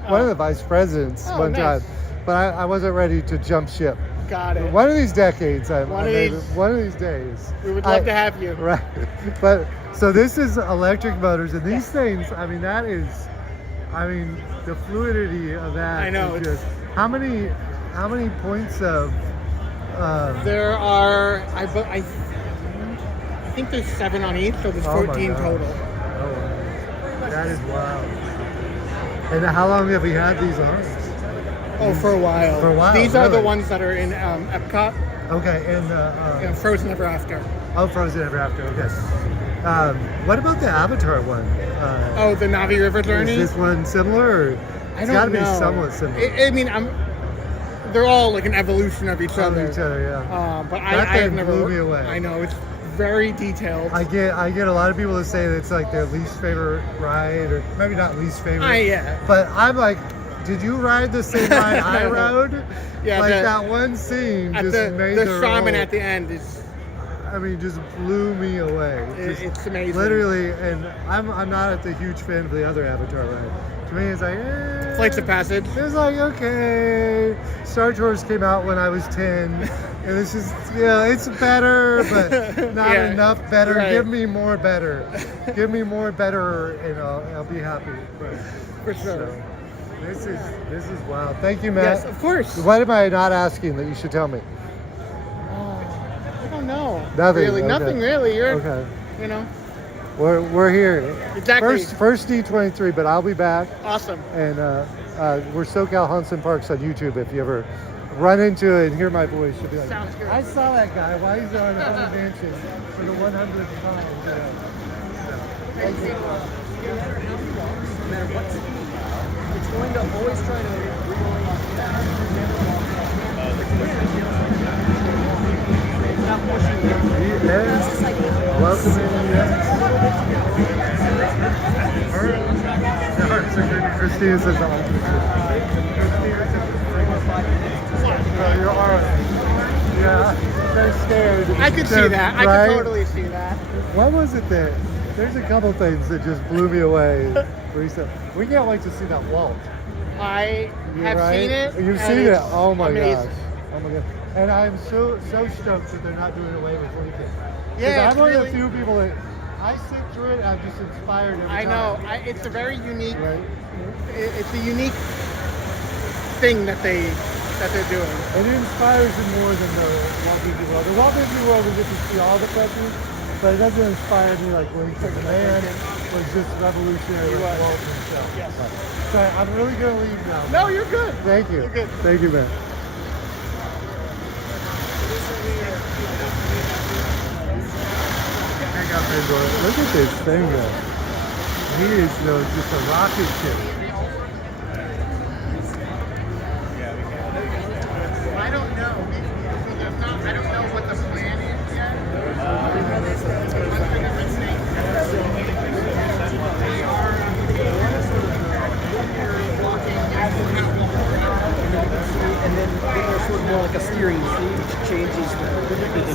one of the vice presidents one nice. time, but I wasn't ready to jump ship. Got it. One of these decades, One of these days. We would love to have you. Right. But so this is electric motors, and these things, I mean, the fluidity of that. I know. Is just, how many points of? There are, I think there's 7 on each, so there's 14 total. Oh, wow. That is wild. And how long have we had these on? Oh, for a while. For a while. These are the really? ones that are in Epcot. Okay, and Frozen Ever After. Oh, Frozen Ever After. Okay. What about the Avatar one? The Navi River Journey. Is this one similar? Or I it's don't got to know. be somewhat similar. I mean, they're all like an evolution of each other. Yeah. But that I have thing never. blew me away. I know, it's very detailed. I get a lot of people that say that it's like their least favorite ride, or maybe not least favorite. Yeah. But I'm like, did you ride the same ride I rode? Yeah. Like that one scene just made the shaman at the end is. I mean, just blew me away. It's amazing. Literally, and I'm not a huge fan of the other Avatar ride. To me, it's like, Flights of Passage. It was like, okay. Star Tours came out when I was 10, and it's just, it's better, but not enough better. Right. Give me more better. Give me more better, and I'll be happy. But, for sure. So, this is wild. Thank you, Matt. Yes, of course. What am I not asking that you should tell me? I don't know. Nothing. Really, okay. nothing really. You're, okay. You know. We're here. Exactly. First D23, but I'll be back. Awesome. And we're SoCal Hunts and Parks on YouTube. If you ever run into it and hear my voice, you'll be like, sounds good. I saw that guy. Why is he on a mansion for the 100th time? Thank you. No matter what to do, it's going to always try to not pushing you. Yes. Welcome in. Christine says you're all right. Yeah, they're scared. I could see that. I could totally see that. What was it that? There's a couple things that just blew me away. We can't wait to see that Walt. I have seen it. You've seen it? Oh my amazing. gosh. Oh my god. And I'm so stoked that they're not doing away with Lincoln. Yeah, I'm one of the few people that I sit through it. I'm just inspired every time. I know. It's a very unique. Right. It's a unique thing that they're doing. It inspires me more than the Walt Disney World. The Walt Disney World, we get to see all the countries, but it doesn't inspire me like Lincoln. The man was just revolutionary like Walt himself. Yes. So I'm really gonna leave now. No, you're good. Thank you. You're good. Thank you, man. Look at this thing though. He is just a rocket ship. I don't know. I don't know what the plan is yet. And then there's sort of more like a steering wheel which changes the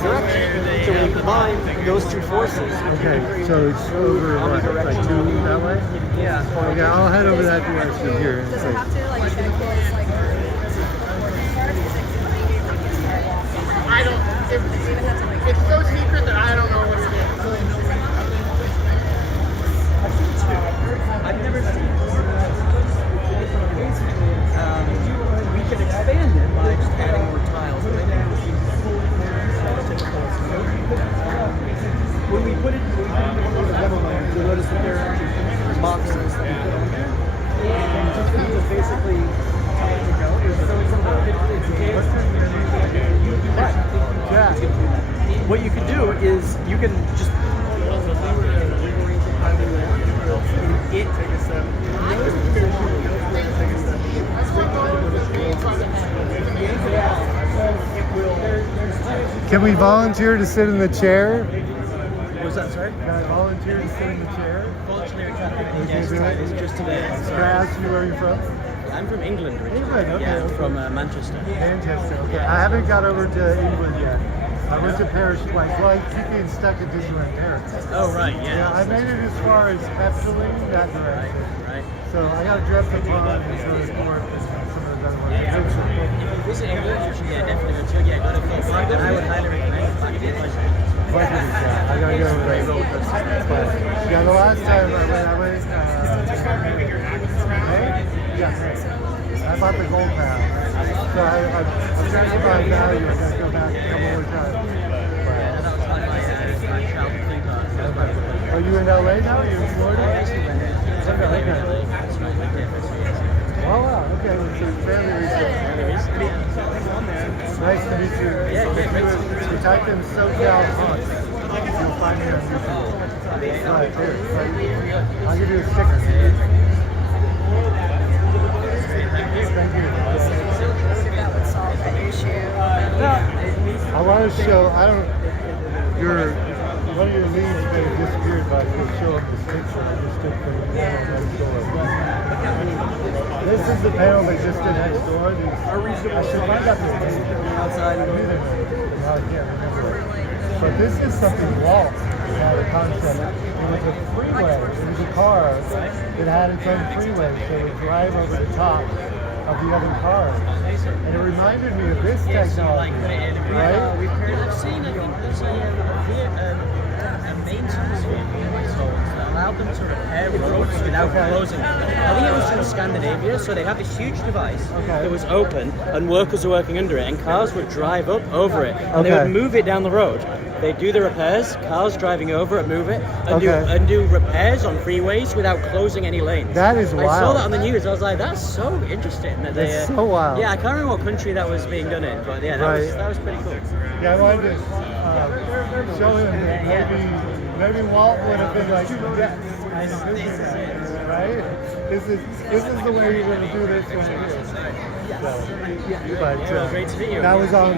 direction. So when you combine those two forces, okay, so it's over what, like 2 that way? Yeah. Okay, I'll head over that direction here. And Does it have to like check his like? I don't. It's so secret that I don't know what it is. I've never seen it. We can expand it by just adding more tiles. But I think when we put it into the demo land, you'll notice that there are boxes that we put on there. And just these are basically how it would go. So it's a little bit, yeah. What you could do is you can just it take a step. Can we volunteer to sit in the chair? What's that, sorry? Can I volunteer to sit in the chair? Voluntary traffic. Yes, it's just today. Can I ask you where you're from? I'm from England originally. England, okay. Yeah, Okay. from Manchester. Manchester, okay. I haven't got over to England yet. I went to Paris twice. Well, I keep being stuck in Disneyland Paris. Oh, right, yeah. I made it as far as Epcot, that direction. Right. So I got to dress the pond and go to Court and some of the other ones. If you visit England, you should definitely go to it. Yeah, go to Pixar. And I would highly recommend Black Beach. I gotta go over there. But, yeah, the last time I went, I bought the gold pass. So I'm trying to find value. I gotta go back a couple more times. Yeah, that was like my childhood theme park. Are you in LA now? Are you in Florida? Oh wow, okay. So family research. Nice to meet you. Yeah, if you type in SoCal Hunt, you'll find me on YouTube. Right, here. I'll give you a sticker. Thank you. That would solve that issue. I want to show, one of your leads may have disappeared, but I can show them this picture I just took from next door. This is the panel they just did next door. I should find out the outside. I can't remember. But this is something Walt had a concept. It was a freeway. It was a car that had its own freeway, so it would drive over the top of the other cars. And it reminded me of this technology, right? We've seen, I think there's a maintenance vehicle installed that allowed them to repair roads without closing. I think it was from Scandinavia, so they have this huge device that was open and workers are working under it and cars would drive up over it and they would move it down the road. They do the repairs, cars driving over it move it, and do repairs on freeways without closing any lanes. That is wild. I saw that on the news. I was like, that's so interesting. That That's so wild. Yeah, I can't remember what country that was being done in, but yeah, that was pretty cool. Yeah, I wanted to show him that maybe Walt would have been like, yes, right? This is the way you're going to do this right here. So, but Great to meet you. that was on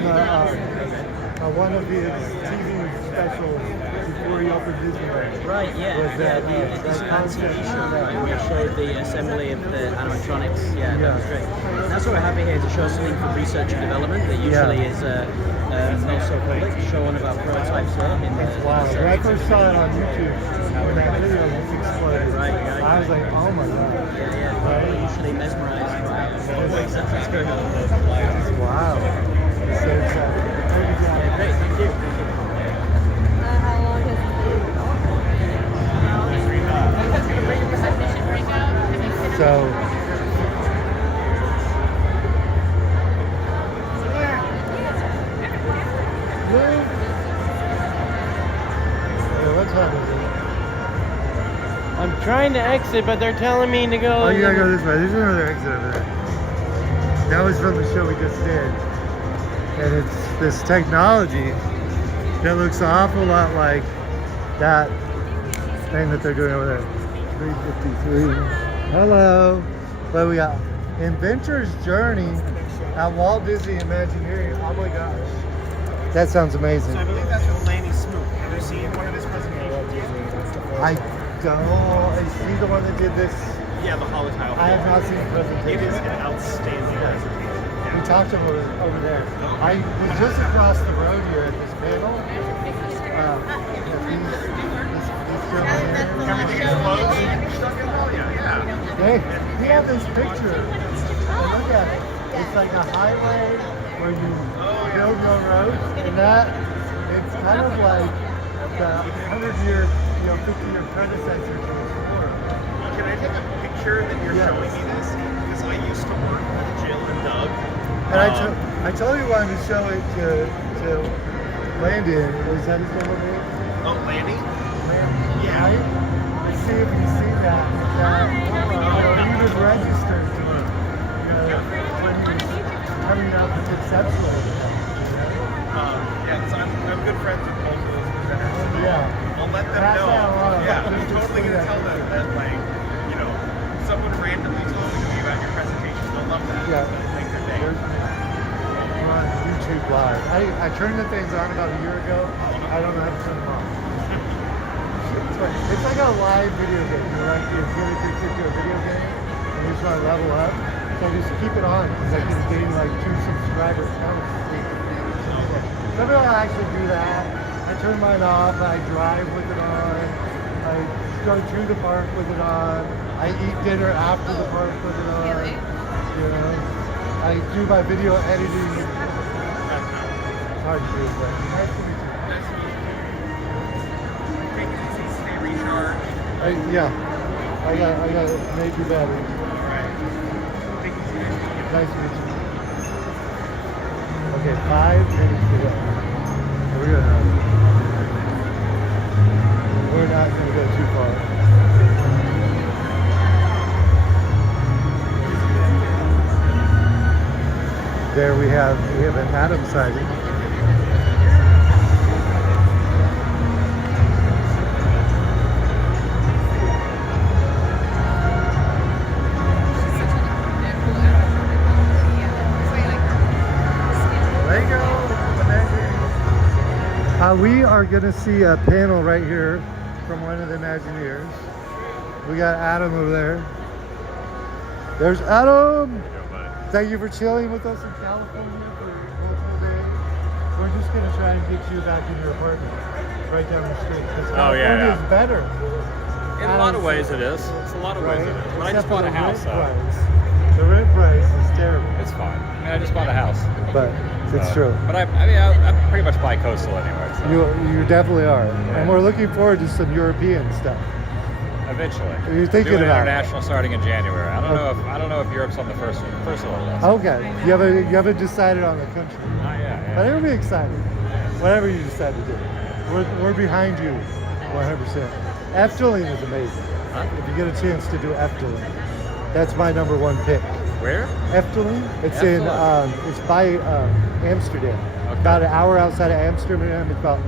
one of his TV specials before he opened Disneyland. Right, yeah. Was that, This TV show, right, where we showed the assembly of the animatronics. Yeah, that was great. That's why we're happy here to show something for research and development that usually is not so public. Show one of our prototypes here. Wow, when I first saw it on YouTube, when that video was exploded, I was like, oh my god. Yeah. We're usually mesmerized by that's good. Wow. So excited. Yeah, great, thank you. How long has it been? So, what's happening? I'm trying to exit, but they're telling me to go. Oh, you gotta go this way. There's another exit over there. That was from the show we just did. And it's this technology that looks an awful lot like that thing that they're doing over there. 353. Hello. What we got? Inventor's Journey at Walt Disney Imagineering. Oh my gosh. That sounds amazing. So I believe that's with Lanny Smoot. Have you seen one of his presentations? I don't. Is he the one that did this? Yeah, the holotile. I have not seen the presentation. It is an outstanding presentation. We talked to him over there. I was just across the road here at this panel. He had this picture. Look at it. It's like a highway where you build your roads, and that it's kind of like the 100-year, 50-year predecessor to this sport. Can I take a picture that you're showing me this? Because I used to work with Jill and Doug. And I told you I wanted to show it to Landon. Is that his middle name? Oh, Lanny? Yeah. Right? See if you see that. He was registered to it. When he was coming up conceptually. Yeah, so I'm good friends with both of those presenters. Yeah. I'll let them know. Yeah, I'm totally going to tell them that, like, someone randomly told me about your presentation. They'll love that. Yeah. Make their day. We're on YouTube Live. I turned the things on about a year ago. I don't know how to turn them off. It's like a live video game. You get addicted to a video game and you just want to level up. So I just keep it on because I can gain like 2 subscribers. Sometimes I actually do that. I turn mine off, I drive with it on, I go through the park with it on, I eat dinner after the park with it on. You know, I do my video editing. It's hard to do, but nice to meet you. Yeah, I got major battery. Nice to meet you. Okay, 5 minutes to go. We're not going to go too far. There we have an Adam sighting. We are going to see a panel right here from one of the Imagineers. We got Adam over there. There's Adam! Thank you for chilling with us in California for multiple days. We're just going to try and get you back in your apartment right down the street. Because California is better. In a lot of ways it is. It's a lot of ways it is. But I just bought a house. The rent price is terrible. It's fine. I mean, I just bought a house. But it's true. But I pretty much buy coastal anyway. So. You definitely are. Yeah. And we're looking forward to some European stuff. Eventually. You're thinking about international starting in January. I don't know if Europe's on the first of the list. Okay. You haven't decided on the country. Yeah. But it'll be exciting. Whatever you decide to do. We're behind you 100%. Efteling is amazing. Huh? If you get a chance to do Efteling. That's my #1 pick. Where? Efteling. It's it's by Amsterdam. Okay. About an hour outside of Amsterdam. It's about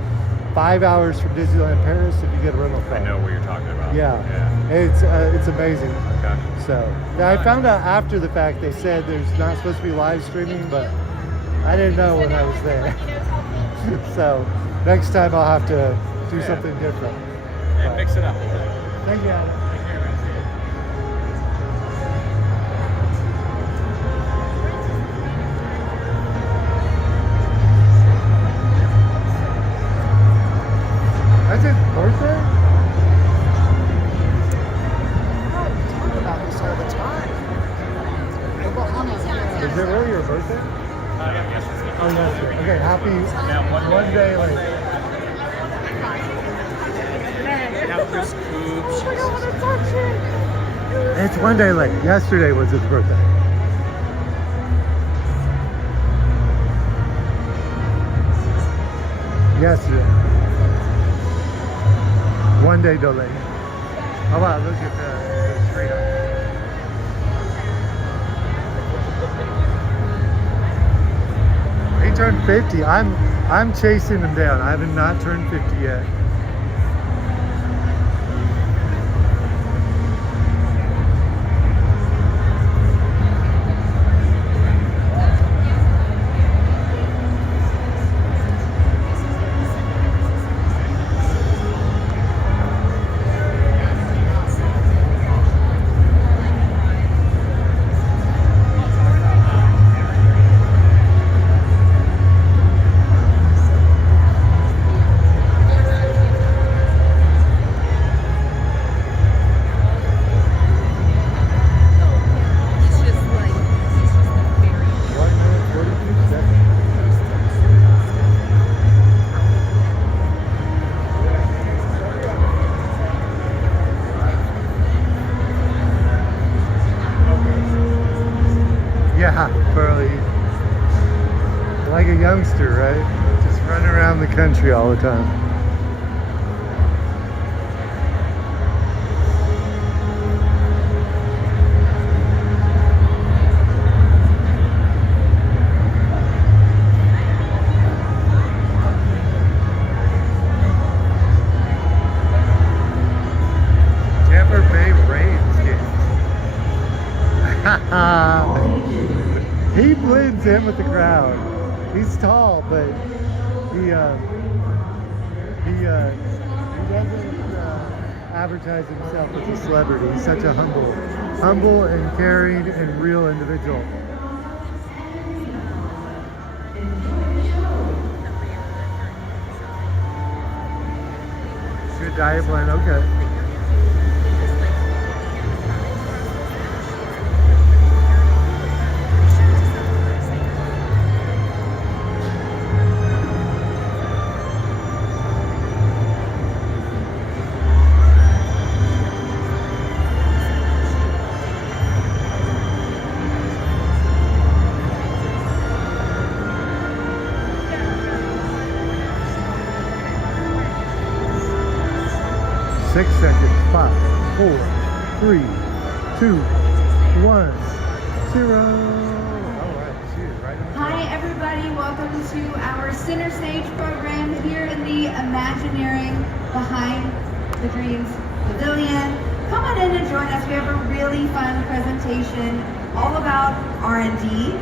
5 hours from Disneyland Paris if you get a rental car. I know what you're talking about. Yeah. It's amazing. Okay. So now I found out after the fact they said there's not supposed to be live streaming, but I didn't know when I was there. So next time I'll have to do something different. Yeah, mix it up. Thank you, Adam. That's his birthday? Talk about this all the time. Is it really your birthday? Oh, yes. Okay, happy one day late. It's one day late. Yesterday was his birthday. Yesterday. One day delayed. Oh wow, look at the tree. He turned 50. I'm chasing him down. I have not turned 50 yet. Like a youngster, right? Just running around the country all the time. Tampa Bay Rays game. He blends in with the crowd. He's tall, but he doesn't advertise himself as a celebrity. He's such a humble and caring and real individual. Good diet plan, okay. 6 seconds. 5, 4, 3, 2, 1, 0. Hi everybody, welcome to our center stage program here in the Imagineering Behind the Dreams Pavilion. Come on in and join us. We have a really fun presentation all about R&D.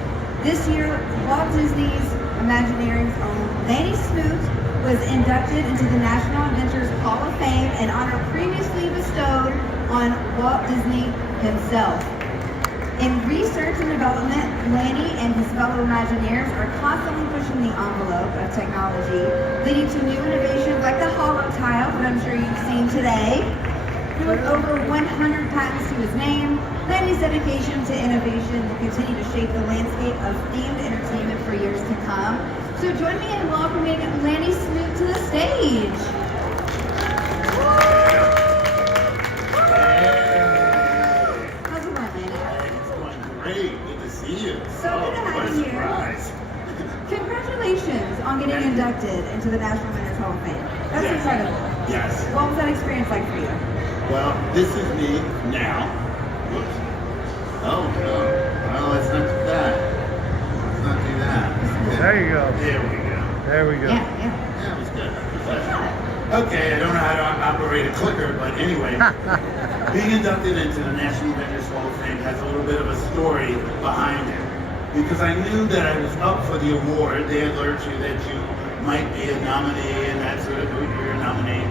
This year, Walt Disney's Imagineering's own Lanny Smoot was inducted into the National Inventors Hall of Fame, an honor previously bestowed on Walt Disney himself. In research and development, Lanny and his fellow Imagineers are constantly pushing the envelope of technology, leading to new innovations like the hollow tile that I'm sure you've seen today. With over 100 patents to his name, Lanny's dedication to innovation will continue to shape the landscape of themed entertainment for years to come. So join me in welcoming Lanny Smoot to the stage. How's it going, Lanny? It's going great. Good to see you. So good to have you here. Surprise. Congratulations on getting inducted into the National Inventors Hall of Fame. That's incredible. Yes. What was that experience like for you? Well, this is me now. Whoops. Oh, no. Well, let's not do that. Let's not do that. There you go. There we go. There we go. Yeah, that was good. Okay, I don't know how to operate a clicker, but anyway, being inducted into the National Inventors Hall of Fame has a little bit of a story behind it. Because I knew that I was up for the award. They alert you that you might be a nominee and that sort of thing, you're a nominee.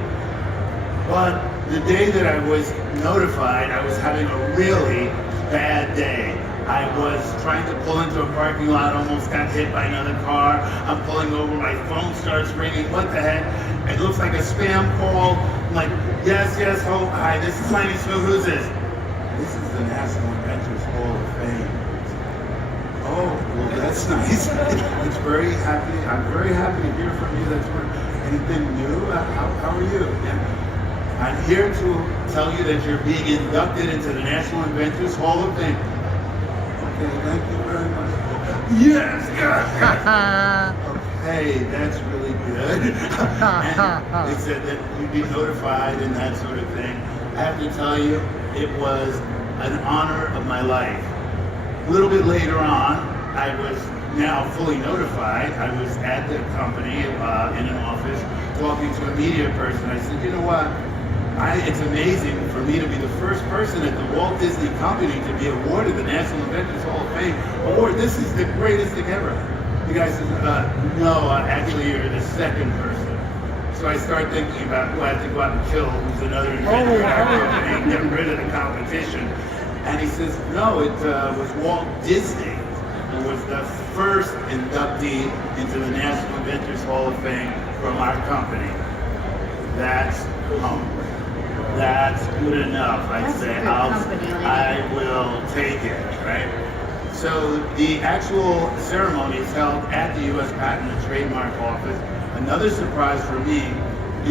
But the day that I was notified, I was having a really bad day. I was trying to pull into a parking lot, almost got hit by another car. I'm pulling over, my phone starts ringing. What the heck? It looks like a spam call. I'm like, yes, oh, hi, this is Lanny Smoot. Who's this? This is the National Inventors Hall of Fame. Oh, well, that's nice. It's very happy. I'm very happy to hear from you. That's anything new? How are you? Yeah. I'm here to tell you that you're being inducted into the National Inventors Hall of Fame. Okay, thank you very much. Yes! Okay, that's really good. And they said that you'd be notified and that sort of thing. I have to tell you, it was an honor of my life. A little bit later on, I was now fully notified. I was at the company in an office talking to a media person. I said, you know what? It's amazing for me to be the first person at the Walt Disney Company to be awarded the National Inventors Hall of Fame award. This is the greatest thing ever. The guy says, no, actually you're the second person. So I start thinking about who I have to go out and kill, who's another inventor in our company, and get rid of the competition. And he says, no, it was Walt Disney who was the first inductee into the National Inventors Hall of Fame from our company. That's humble. That's good enough. I'd say I will take it, right? So the actual ceremony is held at the U.S. Patent and Trademark Office. Another surprise for me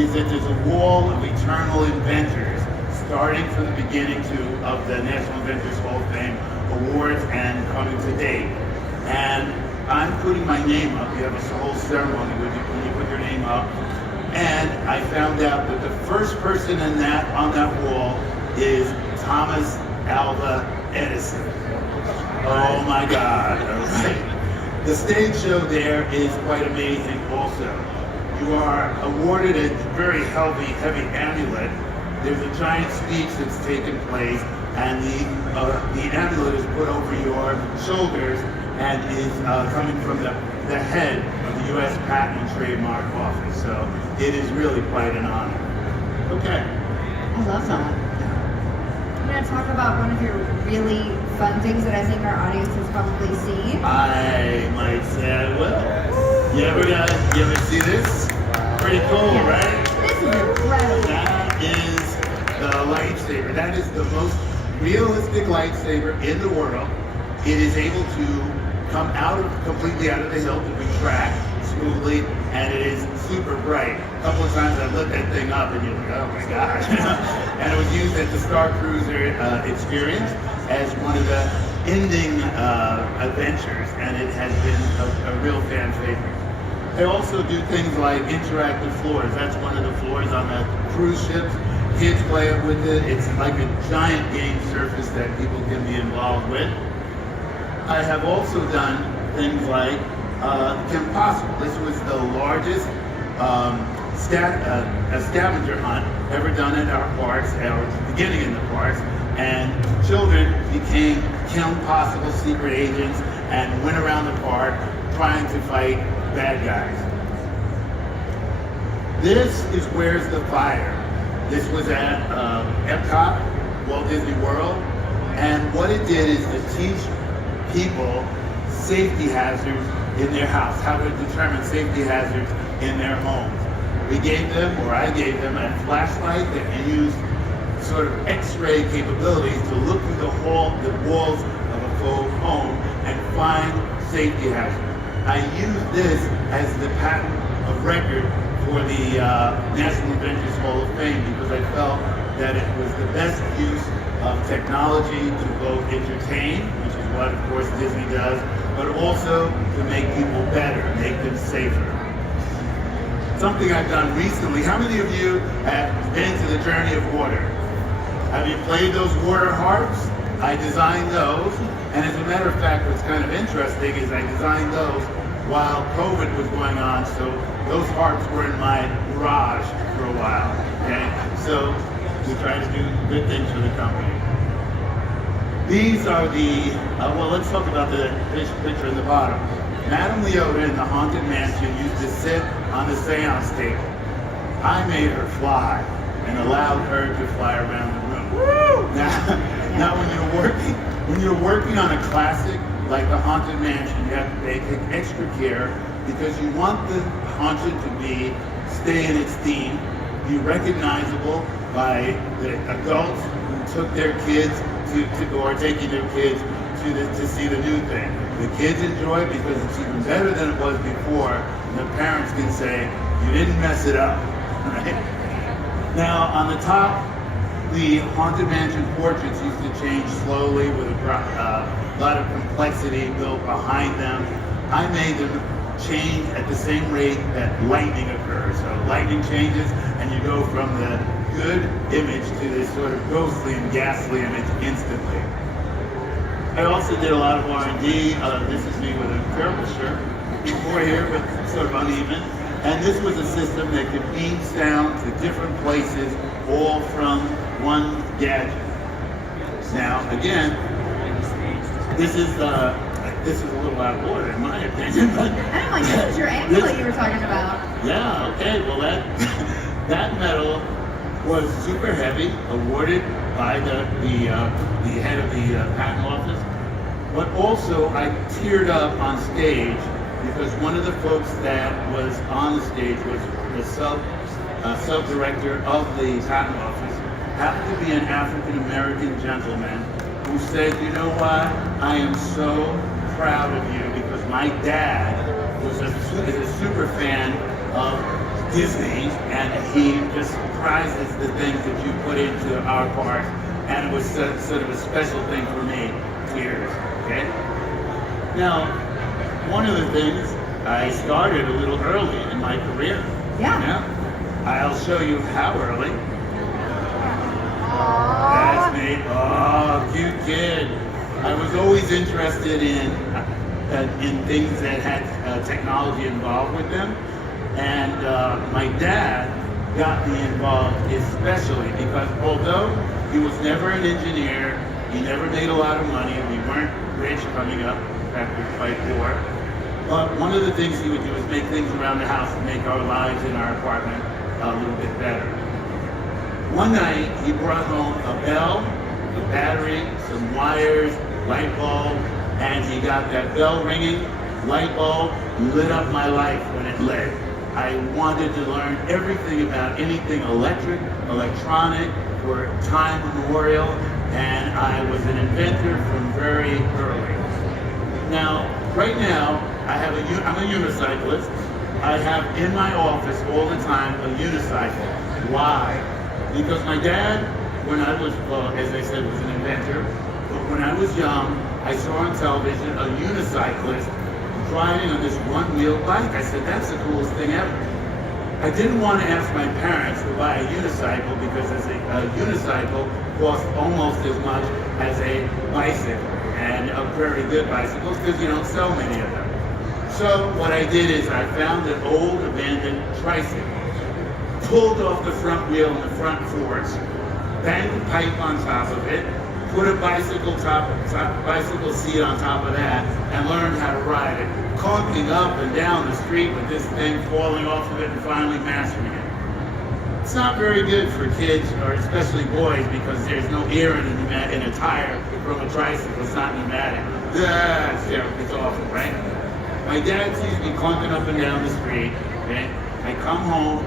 is that there's a wall of eternal inventors, starting from the beginning of the National Inventors Hall of Fame awards and coming to date. And I'm putting my name up. You have a whole ceremony when you put your name up. And I found out that the first person on that wall is Thomas Alva Edison. Oh my God, okay. The stage show there is quite amazing also. You are awarded a very heavy amulet. There's a giant speech that's taken place, and the amulet is put over your shoulders and is coming from the head of the U.S. Patent and Trademark Office. So it is really quite an honor. Okay. I love that. I'm going to talk about one of your really fun things that I think our audience has probably seen. I might say I will. You ever see this? Pretty cool, right? This is incredible. That is the lightsaber. That is the most realistic lightsaber in the world. It is able to come completely out of the hilt to retract smoothly, and it is super bright. A couple of times I lit that thing up and you're like, oh my gosh. And it was used at the Star Cruiser experience as one of the ending adventures, and it has been a real fan favorite. They also do things like interactive floors. That's one of the floors on the cruise ships. Kids play with it. It's like a giant game surface that people can be involved with. I have also done things like Kim Possible. This was the largest scavenger hunt ever done at our parks, or beginning in the parks, and children became Kim Possible secret agents and went around the park trying to fight bad guys. This is Where's the Fire? This was at Epcot, Walt Disney World, and what it did is to teach people safety hazards in their house, how to determine safety hazards in their homes. We gave them, or I gave them, a flashlight that used sort of X-ray capabilities to look through the walls of a faux home and find safety hazards. I used this as the patent of record for the National Adventures Hall of Fame because I felt that it was the best use of technology to both entertain, which is what, of course, Disney does, but also to make people better, make them safer. Something I've done recently, how many of you have been to the Journey of Water? Have you played those water harps? I designed those, and as a matter of fact, what's kind of interesting is I designed those while COVID was going on, so those harps were in my garage for a while, okay? So we try to do good things for the company. These are the, well, let's talk about the picture in the bottom. Madame Leota in the Haunted Mansion used to sit on the seance table. I made her fly and allowed her to fly around the room. Woo! Now when you're working on a classic like the Haunted Mansion, you have to take extra care because you want the haunted to stay in its theme, be recognizable by the adults who took their kids or are taking their kids to see the new thing. The kids enjoy it because it's even better than it was before, and the parents can say, you didn't mess it up, right? Now, on the top, the Haunted Mansion portraits used to change slowly with a lot of complexity built behind them. I made them change at the same rate that lightning occurs. So lightning changes, and you go from the good image to this sort of ghostly and ghastly image instantly. I also did a lot of R&D. This is me with a terrible shirt before here, but sort of uneven. And this was a system that could beam sound to different places, all from one gadget. Now, again, this is a little out of order in my opinion. But I'm like, this is your anklet you were talking about. Yeah, okay, well that medal was super heavy, awarded by the head of the patent office. But also I teared up on stage because one of the folks that was on the stage was the sub-director of the patent office, happened to be an African-American gentleman who said, you know what, I am so proud of you because my dad is a super fan of Disney, and he just prizes the things that you put into our park, and it was sort of a special thing for me. Tears, okay? Now, one of the things, I started a little early in my career. Yeah. I'll show you how early. That's me. Oh, cute kid. I was always interested in things that had technology involved with them. And my dad got me involved especially because although he was never an engineer, he never made a lot of money, we weren't rich coming up, in fact we were quite poor. But one of the things he would do is make things around the house to make our lives in our apartment a little bit better. One night, he brought home a bell, a battery, some wires, light bulb, and he got that bell ringing, light bulb, lit up my life when it lit. I wanted to learn everything about anything electric, electronic, for time immemorial, and I was an inventor from very early. Now, right now, I'm a unicyclist. I have in my office all the time a unicycle. Why? Because my dad, when I was, well, as I said, was an inventor, but when I was young, I saw on television a unicyclist riding on this one-wheel bike. I said, that's the coolest thing ever. I didn't want to ask my parents to buy a unicycle because a unicycle costs almost as much as a bicycle, and a very good bicycles because you don't sell many of them. So what I did is I found an old abandoned tricycle, pulled off the front wheel and the front forks, banged the pipe on top of it, put a bicycle seat on top of that, and learned how to ride it, conking up and down the street with this thing, falling off of it and finally mastering it. It's not very good for kids, or especially boys, because there's no air in a tire from a tricycle. It's not pneumatic. It's terrible. It's awful, right? My dad sees me clunking up and down the street, okay? I come home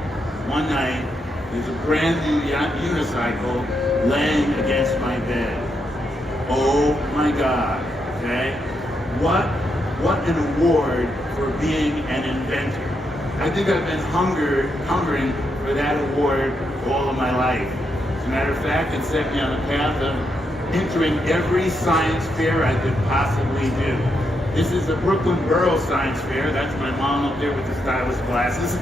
one night, there's a brand new unicycle laying against my bed. Oh my God, okay? What an award for being an inventor. I think I've been hungering for that award all of my life. As a matter of fact, it set me on the path of entering every science fair I could possibly do. This is the Brooklyn Borough Science Fair. That's my mom up there with the stylish glasses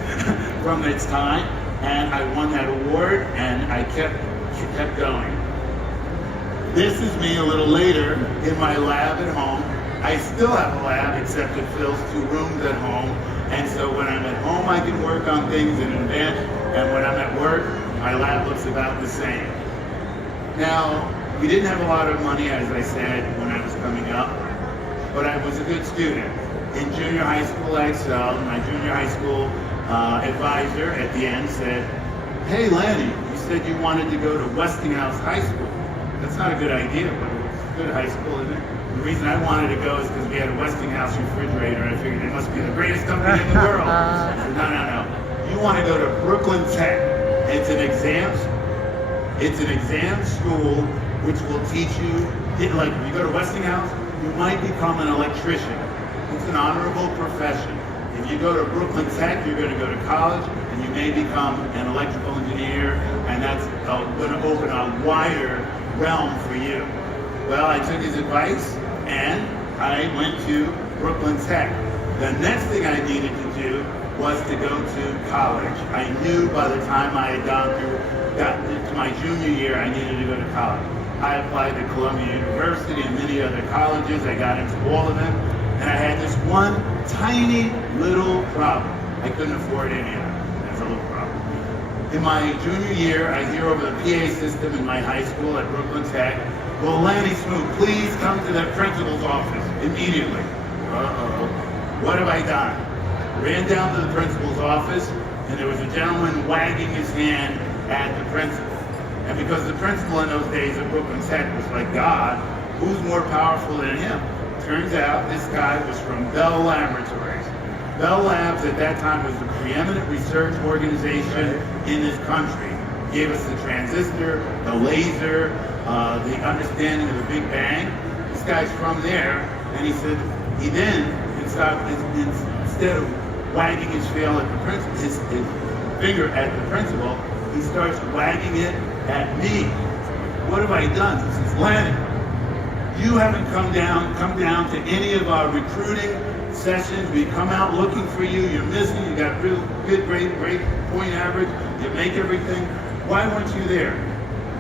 from its time. And I won that award, and I kept going. This is me a little later in my lab at home. I still have a lab, except it fills 2 rooms at home. And so when I'm at home, I can work on things and invent. And when I'm at work, my lab looks about the same. Now, we didn't have a lot of money, as I said, when I was coming up. But I was a good student. In junior high school, I excelled. My junior high school advisor at the end said, "Hey, Lanny, you said you wanted to go to Westinghouse High School. That's not a good idea, but it's a good high school, isn't it?" The reason I wanted to go is because we had a Westinghouse refrigerator. I figured it must be the greatest company in the world. I said, no. You want to go to Brooklyn Tech. It's an exam school which will teach you, like if you go to Westinghouse, you might become an electrician. It's an honorable profession. If you go to Brooklyn Tech, you're going to go to college, and you may become an electrical engineer, and that's going to open a wider realm for you. Well, I took his advice, and I went to Brooklyn Tech. The next thing I needed to do was to go to college. I knew by the time I had got to my junior year, I needed to go to college. I applied to Columbia University and many other colleges. I got into all of them, and I had this one tiny little problem. I couldn't afford any of them. That's a little problem. In my junior year, I hear over the PA system in my high school at Brooklyn Tech, "Will Lanny Smoot please come to the principal's office immediately?" Uh-oh. What have I done? Ran down to the principal's office, and there was a gentleman wagging his hand at the principal. And because the principal in those days at Brooklyn Tech was like God, who's more powerful than him? Turns out this guy was from Bell Laboratories. Bell Labs at that time was the preeminent research organization in this country. Gave us the transistor, the laser, the understanding of the Big Bang. This guy's from there, and he said he then instead of wagging his finger at the principal, he starts wagging it at me. What have I done? He says, "Lanny, you haven't come down to any of our recruiting sessions. We come out looking for you. You're missing. You got real good, great point average. You make everything. Why weren't you there?"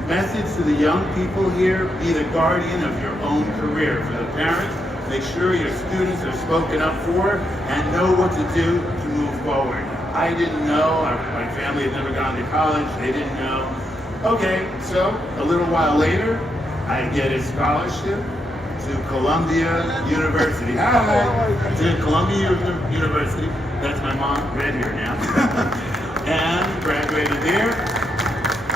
Message to the young people here: be the guardian of your own career. For the parents, make sure your students are spoken up for and know what to do to move forward. I didn't know. My family had never gone to college. They didn't know. Okay, so a little while later, I get a scholarship to Columbia University. Hi! To Columbia University. That's my mom, red here now. And graduated there.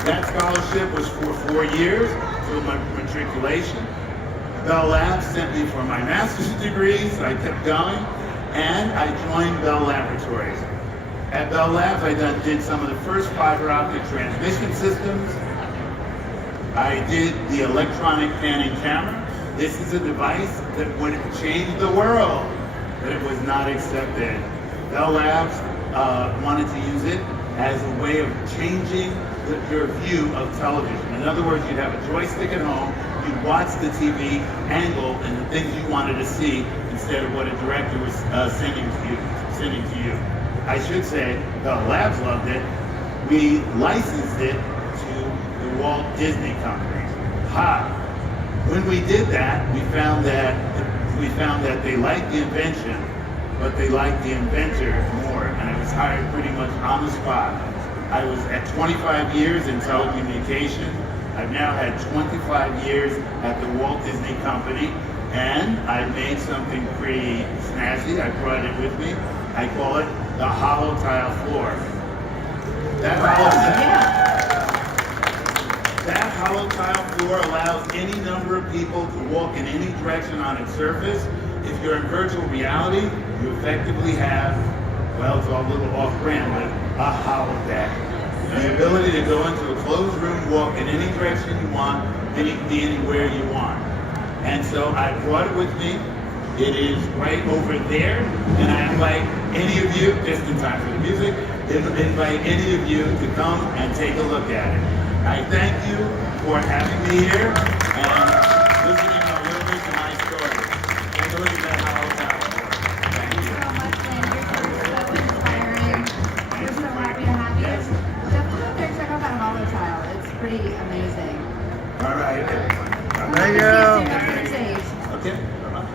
That scholarship was for 4 years, through my matriculation. Bell Labs sent me for my master's degree, so I kept going, and I joined Bell Laboratories. At Bell Labs, I did some of the first fiber optic transmission systems. I did the electronic panning camera. This is a device that would change the world, but it was not accepted. Bell Labs wanted to use it as a way of changing your view of television. In other words, you'd have a joystick at home, you'd watch the TV angle and the things you wanted to see instead of what a director was sending to you. I should say, Bell Labs loved it. We licensed it to the Walt Disney Company. When we did that, we found that they liked the invention, but they liked the inventor more, and I was hired pretty much on the spot. I was at 25 years in telecommunications. I've now had 25 years at the Walt Disney Company, and I made something pretty snazzy. I brought it with me. I call it the hollow tile floor. That hollow tile floor allows any number of people to walk in any direction on its surface. If you're in virtual reality, you effectively have, well, it's all a little off-brand, but a holodeck. The ability to go into a closed room, walk in any direction you want, and you can be anywhere you want. And so I brought it with me. It is right over there, and I invite any of you, just in time for the music, invite any of you to come and take a look at it. I thank you for having me here and listening a little bit to my story. Take a look at that hollow tile. Thank you. So much, Lynn. Your story is so inspiring. We're so happy to have you. Definitely go there and check out that hollow tile. It's pretty amazing. All right. Thank you. Okay. Bye-bye.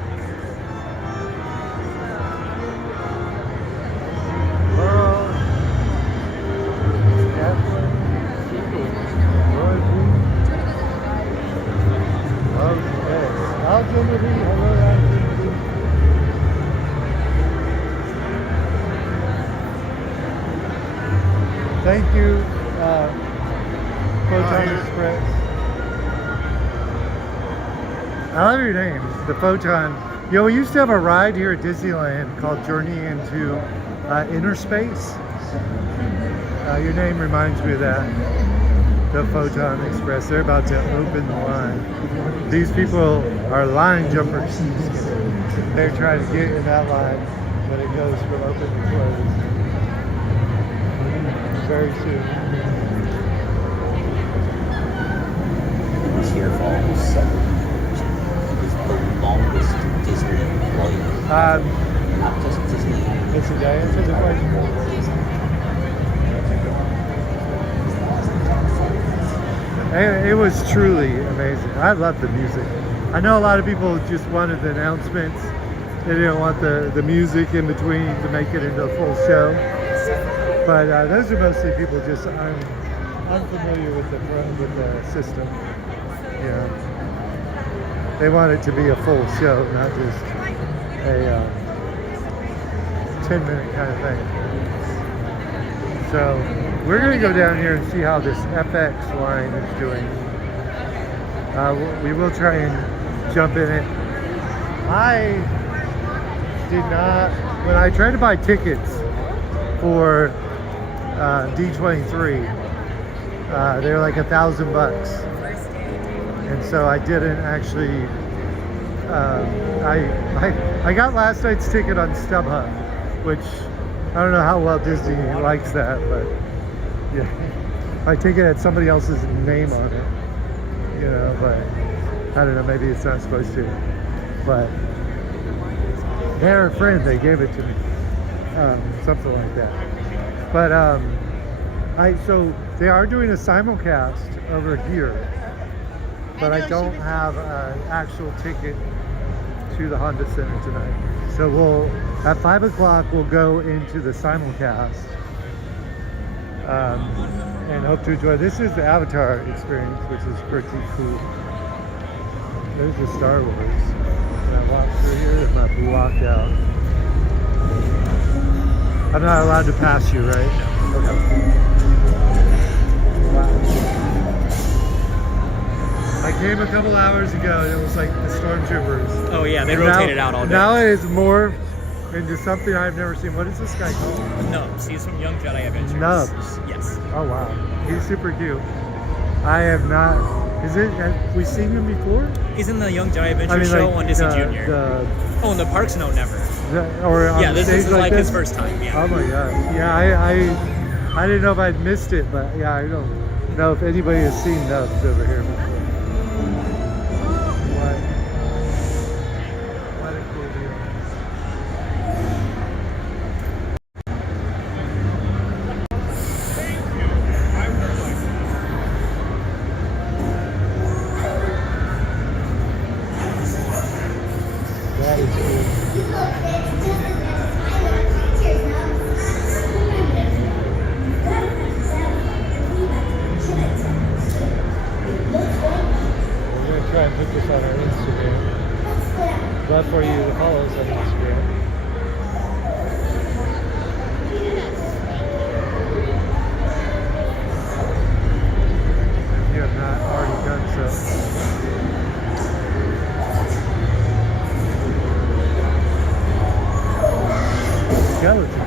Thank you, Photon Express. I love your name, the Photon. You know, we used to have a ride here at Disneyland called Journey into Inner Space. Your name reminds me of that, the Photon Express. They're about to open the line. These people are line jumpers. They're trying to get in that line, but it goes from open to closed. Very soon. He was here for almost 7 years. He was the longest Disney employee. Not just Disney. It's a day into the place. It was truly amazing. I love the music. I know a lot of people just wanted the announcements. They didn't want the music in between to make it into a full show. But those are mostly people just unfamiliar with the system. Yeah, they want it to be a full show, not just a 10-minute kind of thing. So we're going to go down here and see how this FX line is doing. We will try and jump in it. I did not, when I tried to buy tickets for D23, they were like $1,000, and so I didn't actually. I got last night's ticket on StubHub, which I don't know how well Disney likes that, but yeah, my ticket had somebody else's name on it, you know. But I don't know, maybe it's not supposed to. But they're a friend; they gave it to me, something like that. But so they are doing a simulcast over here, but I don't have an actual ticket to the Honda Center tonight. So we'll, at 5 o'clock, we'll go into the simulcast and hope to enjoy. This is the Avatar experience, which is pretty cool. There's the Star Wars. Can I walk through here? It's not blocked out. I'm not allowed to pass you, right? Okay. Wow. came a couple hours ago and it was like the stormtroopers. Oh yeah, they And rotated out all day. Now it is morphed into something I've never seen. What is this guy called? Nubs. He's from Young Jedi Adventures. Nubs. Yes. Oh wow, he's super cute. I have not. Is it? Have we seen him before? He's in the Young Jedi Adventures show on Disney Junior. Oh, in the parks? No, never. Or on this stage is like this? his first time. Yeah. Oh my gosh. Yeah, I didn't know if I'd missed it, but yeah, I don't know if anybody has seen Nubs over here before. What a cool deal. That is cool. Try and put this on our Instagram. Love for you to follow us on Instagram. If you have not already done so. Skeleton.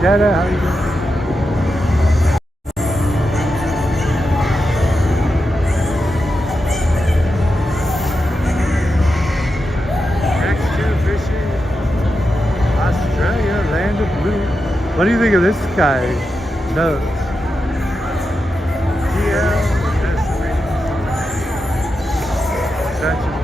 Dada, how you doing? Next to fishing, Australia, land of blue. What do you think of this guy? Nubs. DL, such an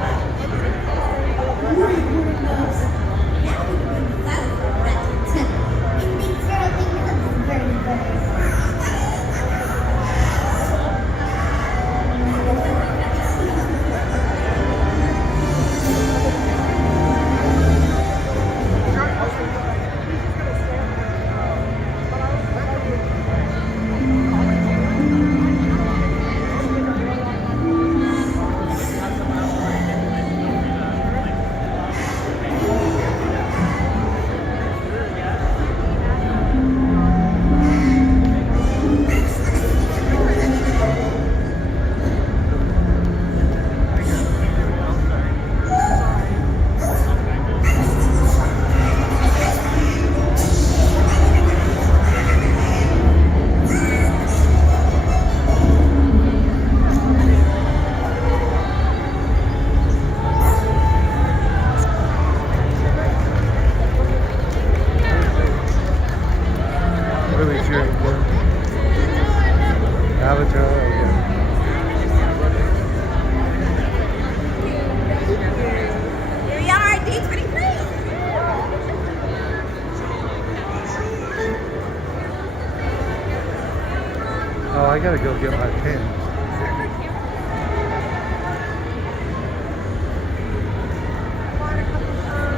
I gotta go get my pen.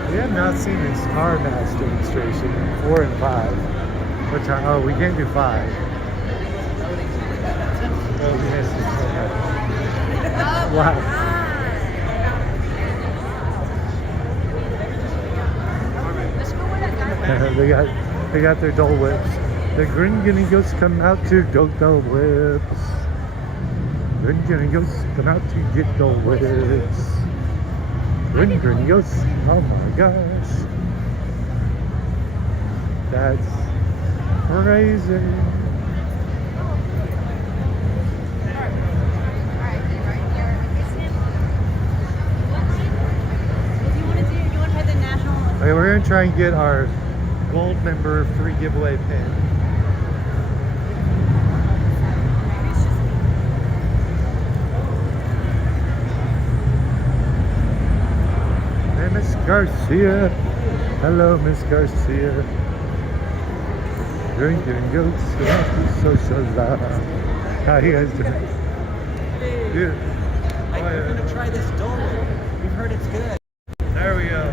We have not seen this car mass demonstration in 4 and 5. Which are, oh, we can't do 5. Oh, we missed it so much. Wow. they got their Dole Whips. The Gringos come out to go Dole Whips. Gringos come out to get Dole Whips. Gringos, oh my gosh. Crazy. Okay, we're gonna try and get our gold member free giveaway pin. Hey, Miss Garcia. Hello, Miss Garcia. Drinking goats, social love. How you guys doing? Dude, we're gonna try this Dole Whip. We've heard it's good. There we go.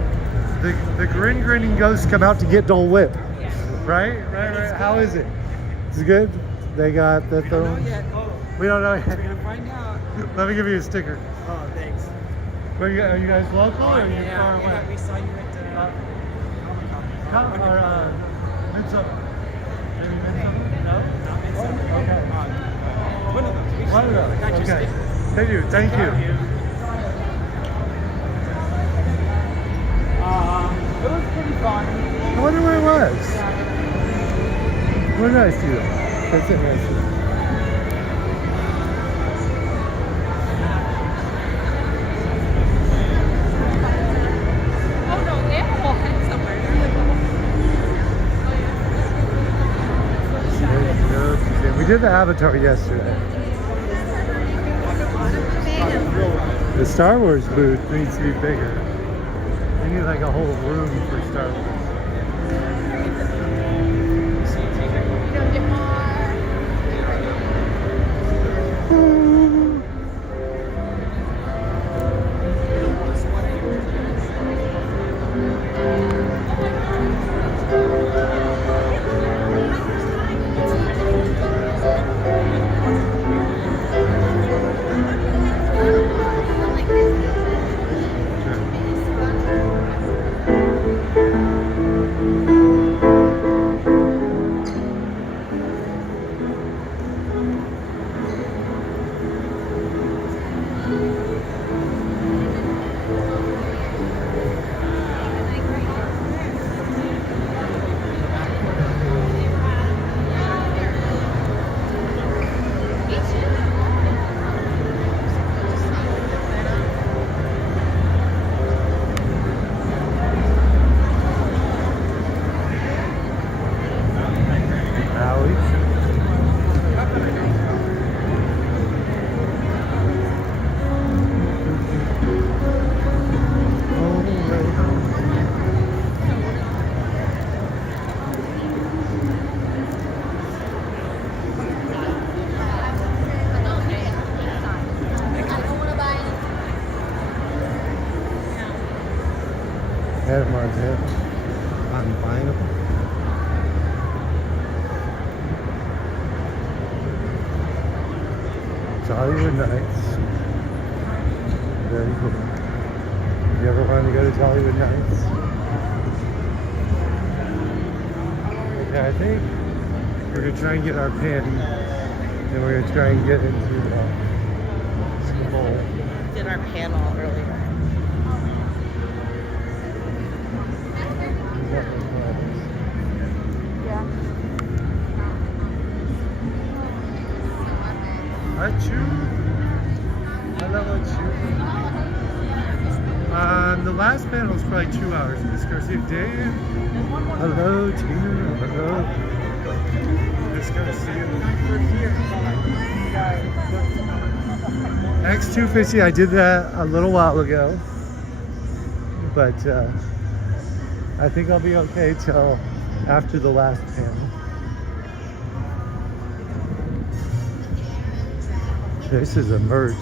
The grinning ghosts come out to get Dole Whip. Right? How is it? Is it good? They got the throw. We don't know yet. We're gonna find out. Let me give you a sticker. Oh, thanks. Are you guys local or are you far away? Yeah, we saw you at Midsummer. Maybe Midsummer? No? Not Midsummer. Okay. One of those. One of those. I got your Okay. sticker. Thank you. It was pretty fun. I wonder where it was. Where did I see that? That's interesting. Oh no, they have a whole head somewhere. We did the Avatar yesterday. The Star Wars booth needs to be bigger. We need like a whole room for Star Wars. Dollywood Nights. Very cool. You ever wanted to go to Dollywood Nights? Okay, I think we're going to try and get our pin, and we're going to try and get into some bowl. Did our panel earlier. Achoo. Hello, Achoo. The last panel was probably 2 hours. Miss Garcia, Dave. Hello, Tina. Hello. Miss Garcia. X250, I did that a little while ago. But I think I'll be okay till after the last panel. This is a merch.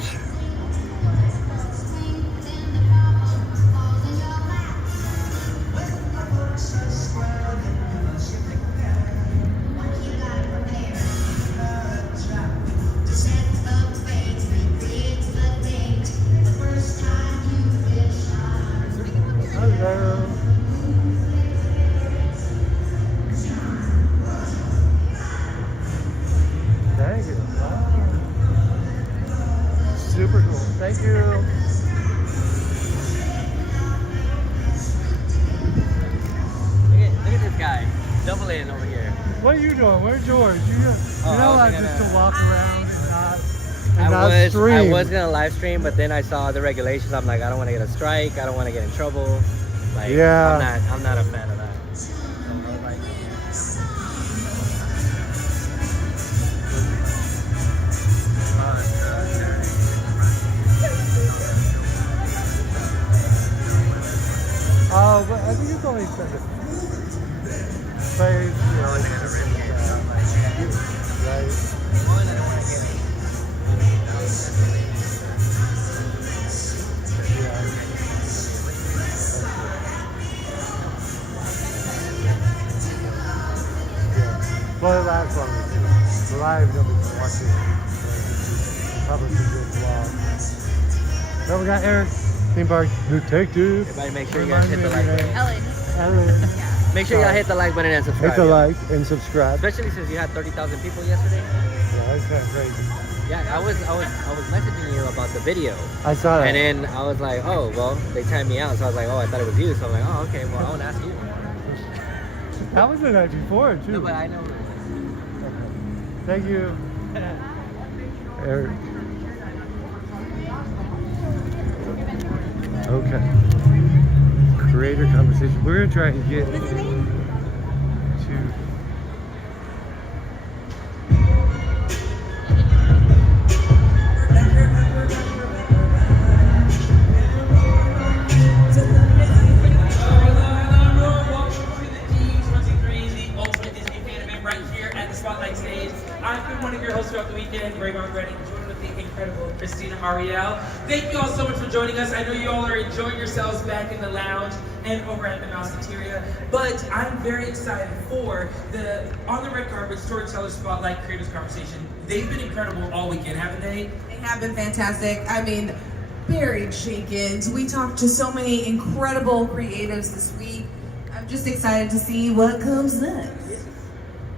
Hello. Thank you. Super cool. Thank you. What are you doing? Where's George? You're not allowed just to walk around and not I stream. was gonna live stream, but then I saw the regulations. I'm like, I don't want to get a strike. I don't want to get in trouble. Like, yeah. I'm not a fan of that. Oh, but I think it's only expensive. Right. Well, it lasts longer too. Live, nobody's watching. Probably some good vlog. Then we got Eric, theme park detective. Everybody make sure you guys hit the like button. Ellen. Make sure y'all hit the like button and subscribe. Hit the like and subscribe. Especially since you had 30,000 people yesterday. Yeah, that's kind of crazy. Yeah, I was messaging you about the video. I saw that. And then I was like, oh, well, they timed me out. So I was like, oh, I thought it was you. So I'm like, oh, okay, well, I want to ask you. That was the night before, too. No, but I know. Thank you. Eric. Okay. Creator conversation. We're going to try and get to... Throughout the weekend, Ray Margaret, joined with the incredible Ariel. Thank you all so much for joining us. I know you all are enjoying yourselves back in the lounge and over at the Mouseketeria, but I'm very excited for the On the Red Carpet Storyteller Spotlight Creators Conversation. They've been incredible all weekend, haven't they? They have been fantastic. I mean, buried shake-ins. We talked to so many incredible creatives this week. I'm just excited to see what comes next.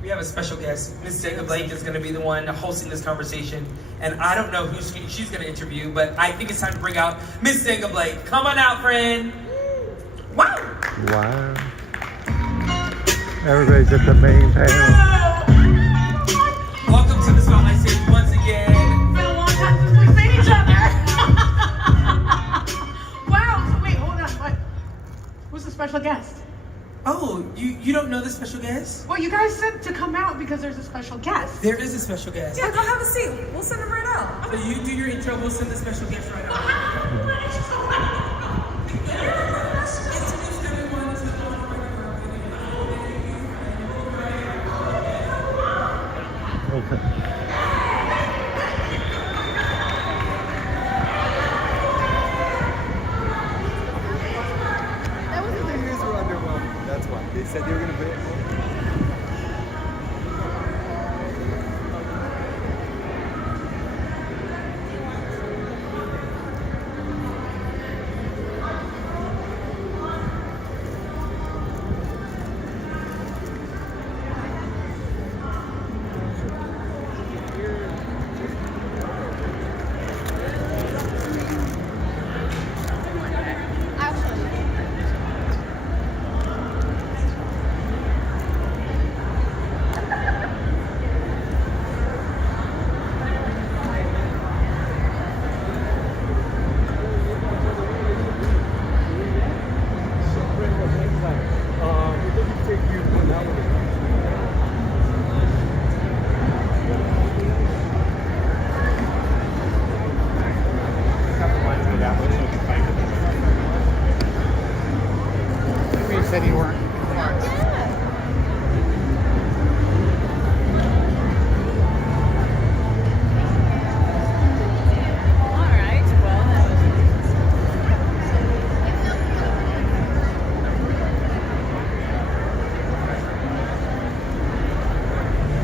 We have a special guest. Miss Jacob Blake is going to be the one hosting this conversation. And I don't know who she's going to interview, but I think it's time to bring out Miss Jacob Blake. Come on out, friend. Wow. Wow. Everybody's at the main panel. Welcome to the Spotlight Stage once again. It's been a long time since we've seen each other. Wow. So wait, hold on. What? Who's the special guest? Oh, you don't know the special guest? Well, you guys said to come out because there's a special guest. There is a special guest. Yeah, go have a seat. We'll send him right out. So you do your intro, we'll send the special guest right out. Okay. That's why. They said they were going to bring it home. Said you weren't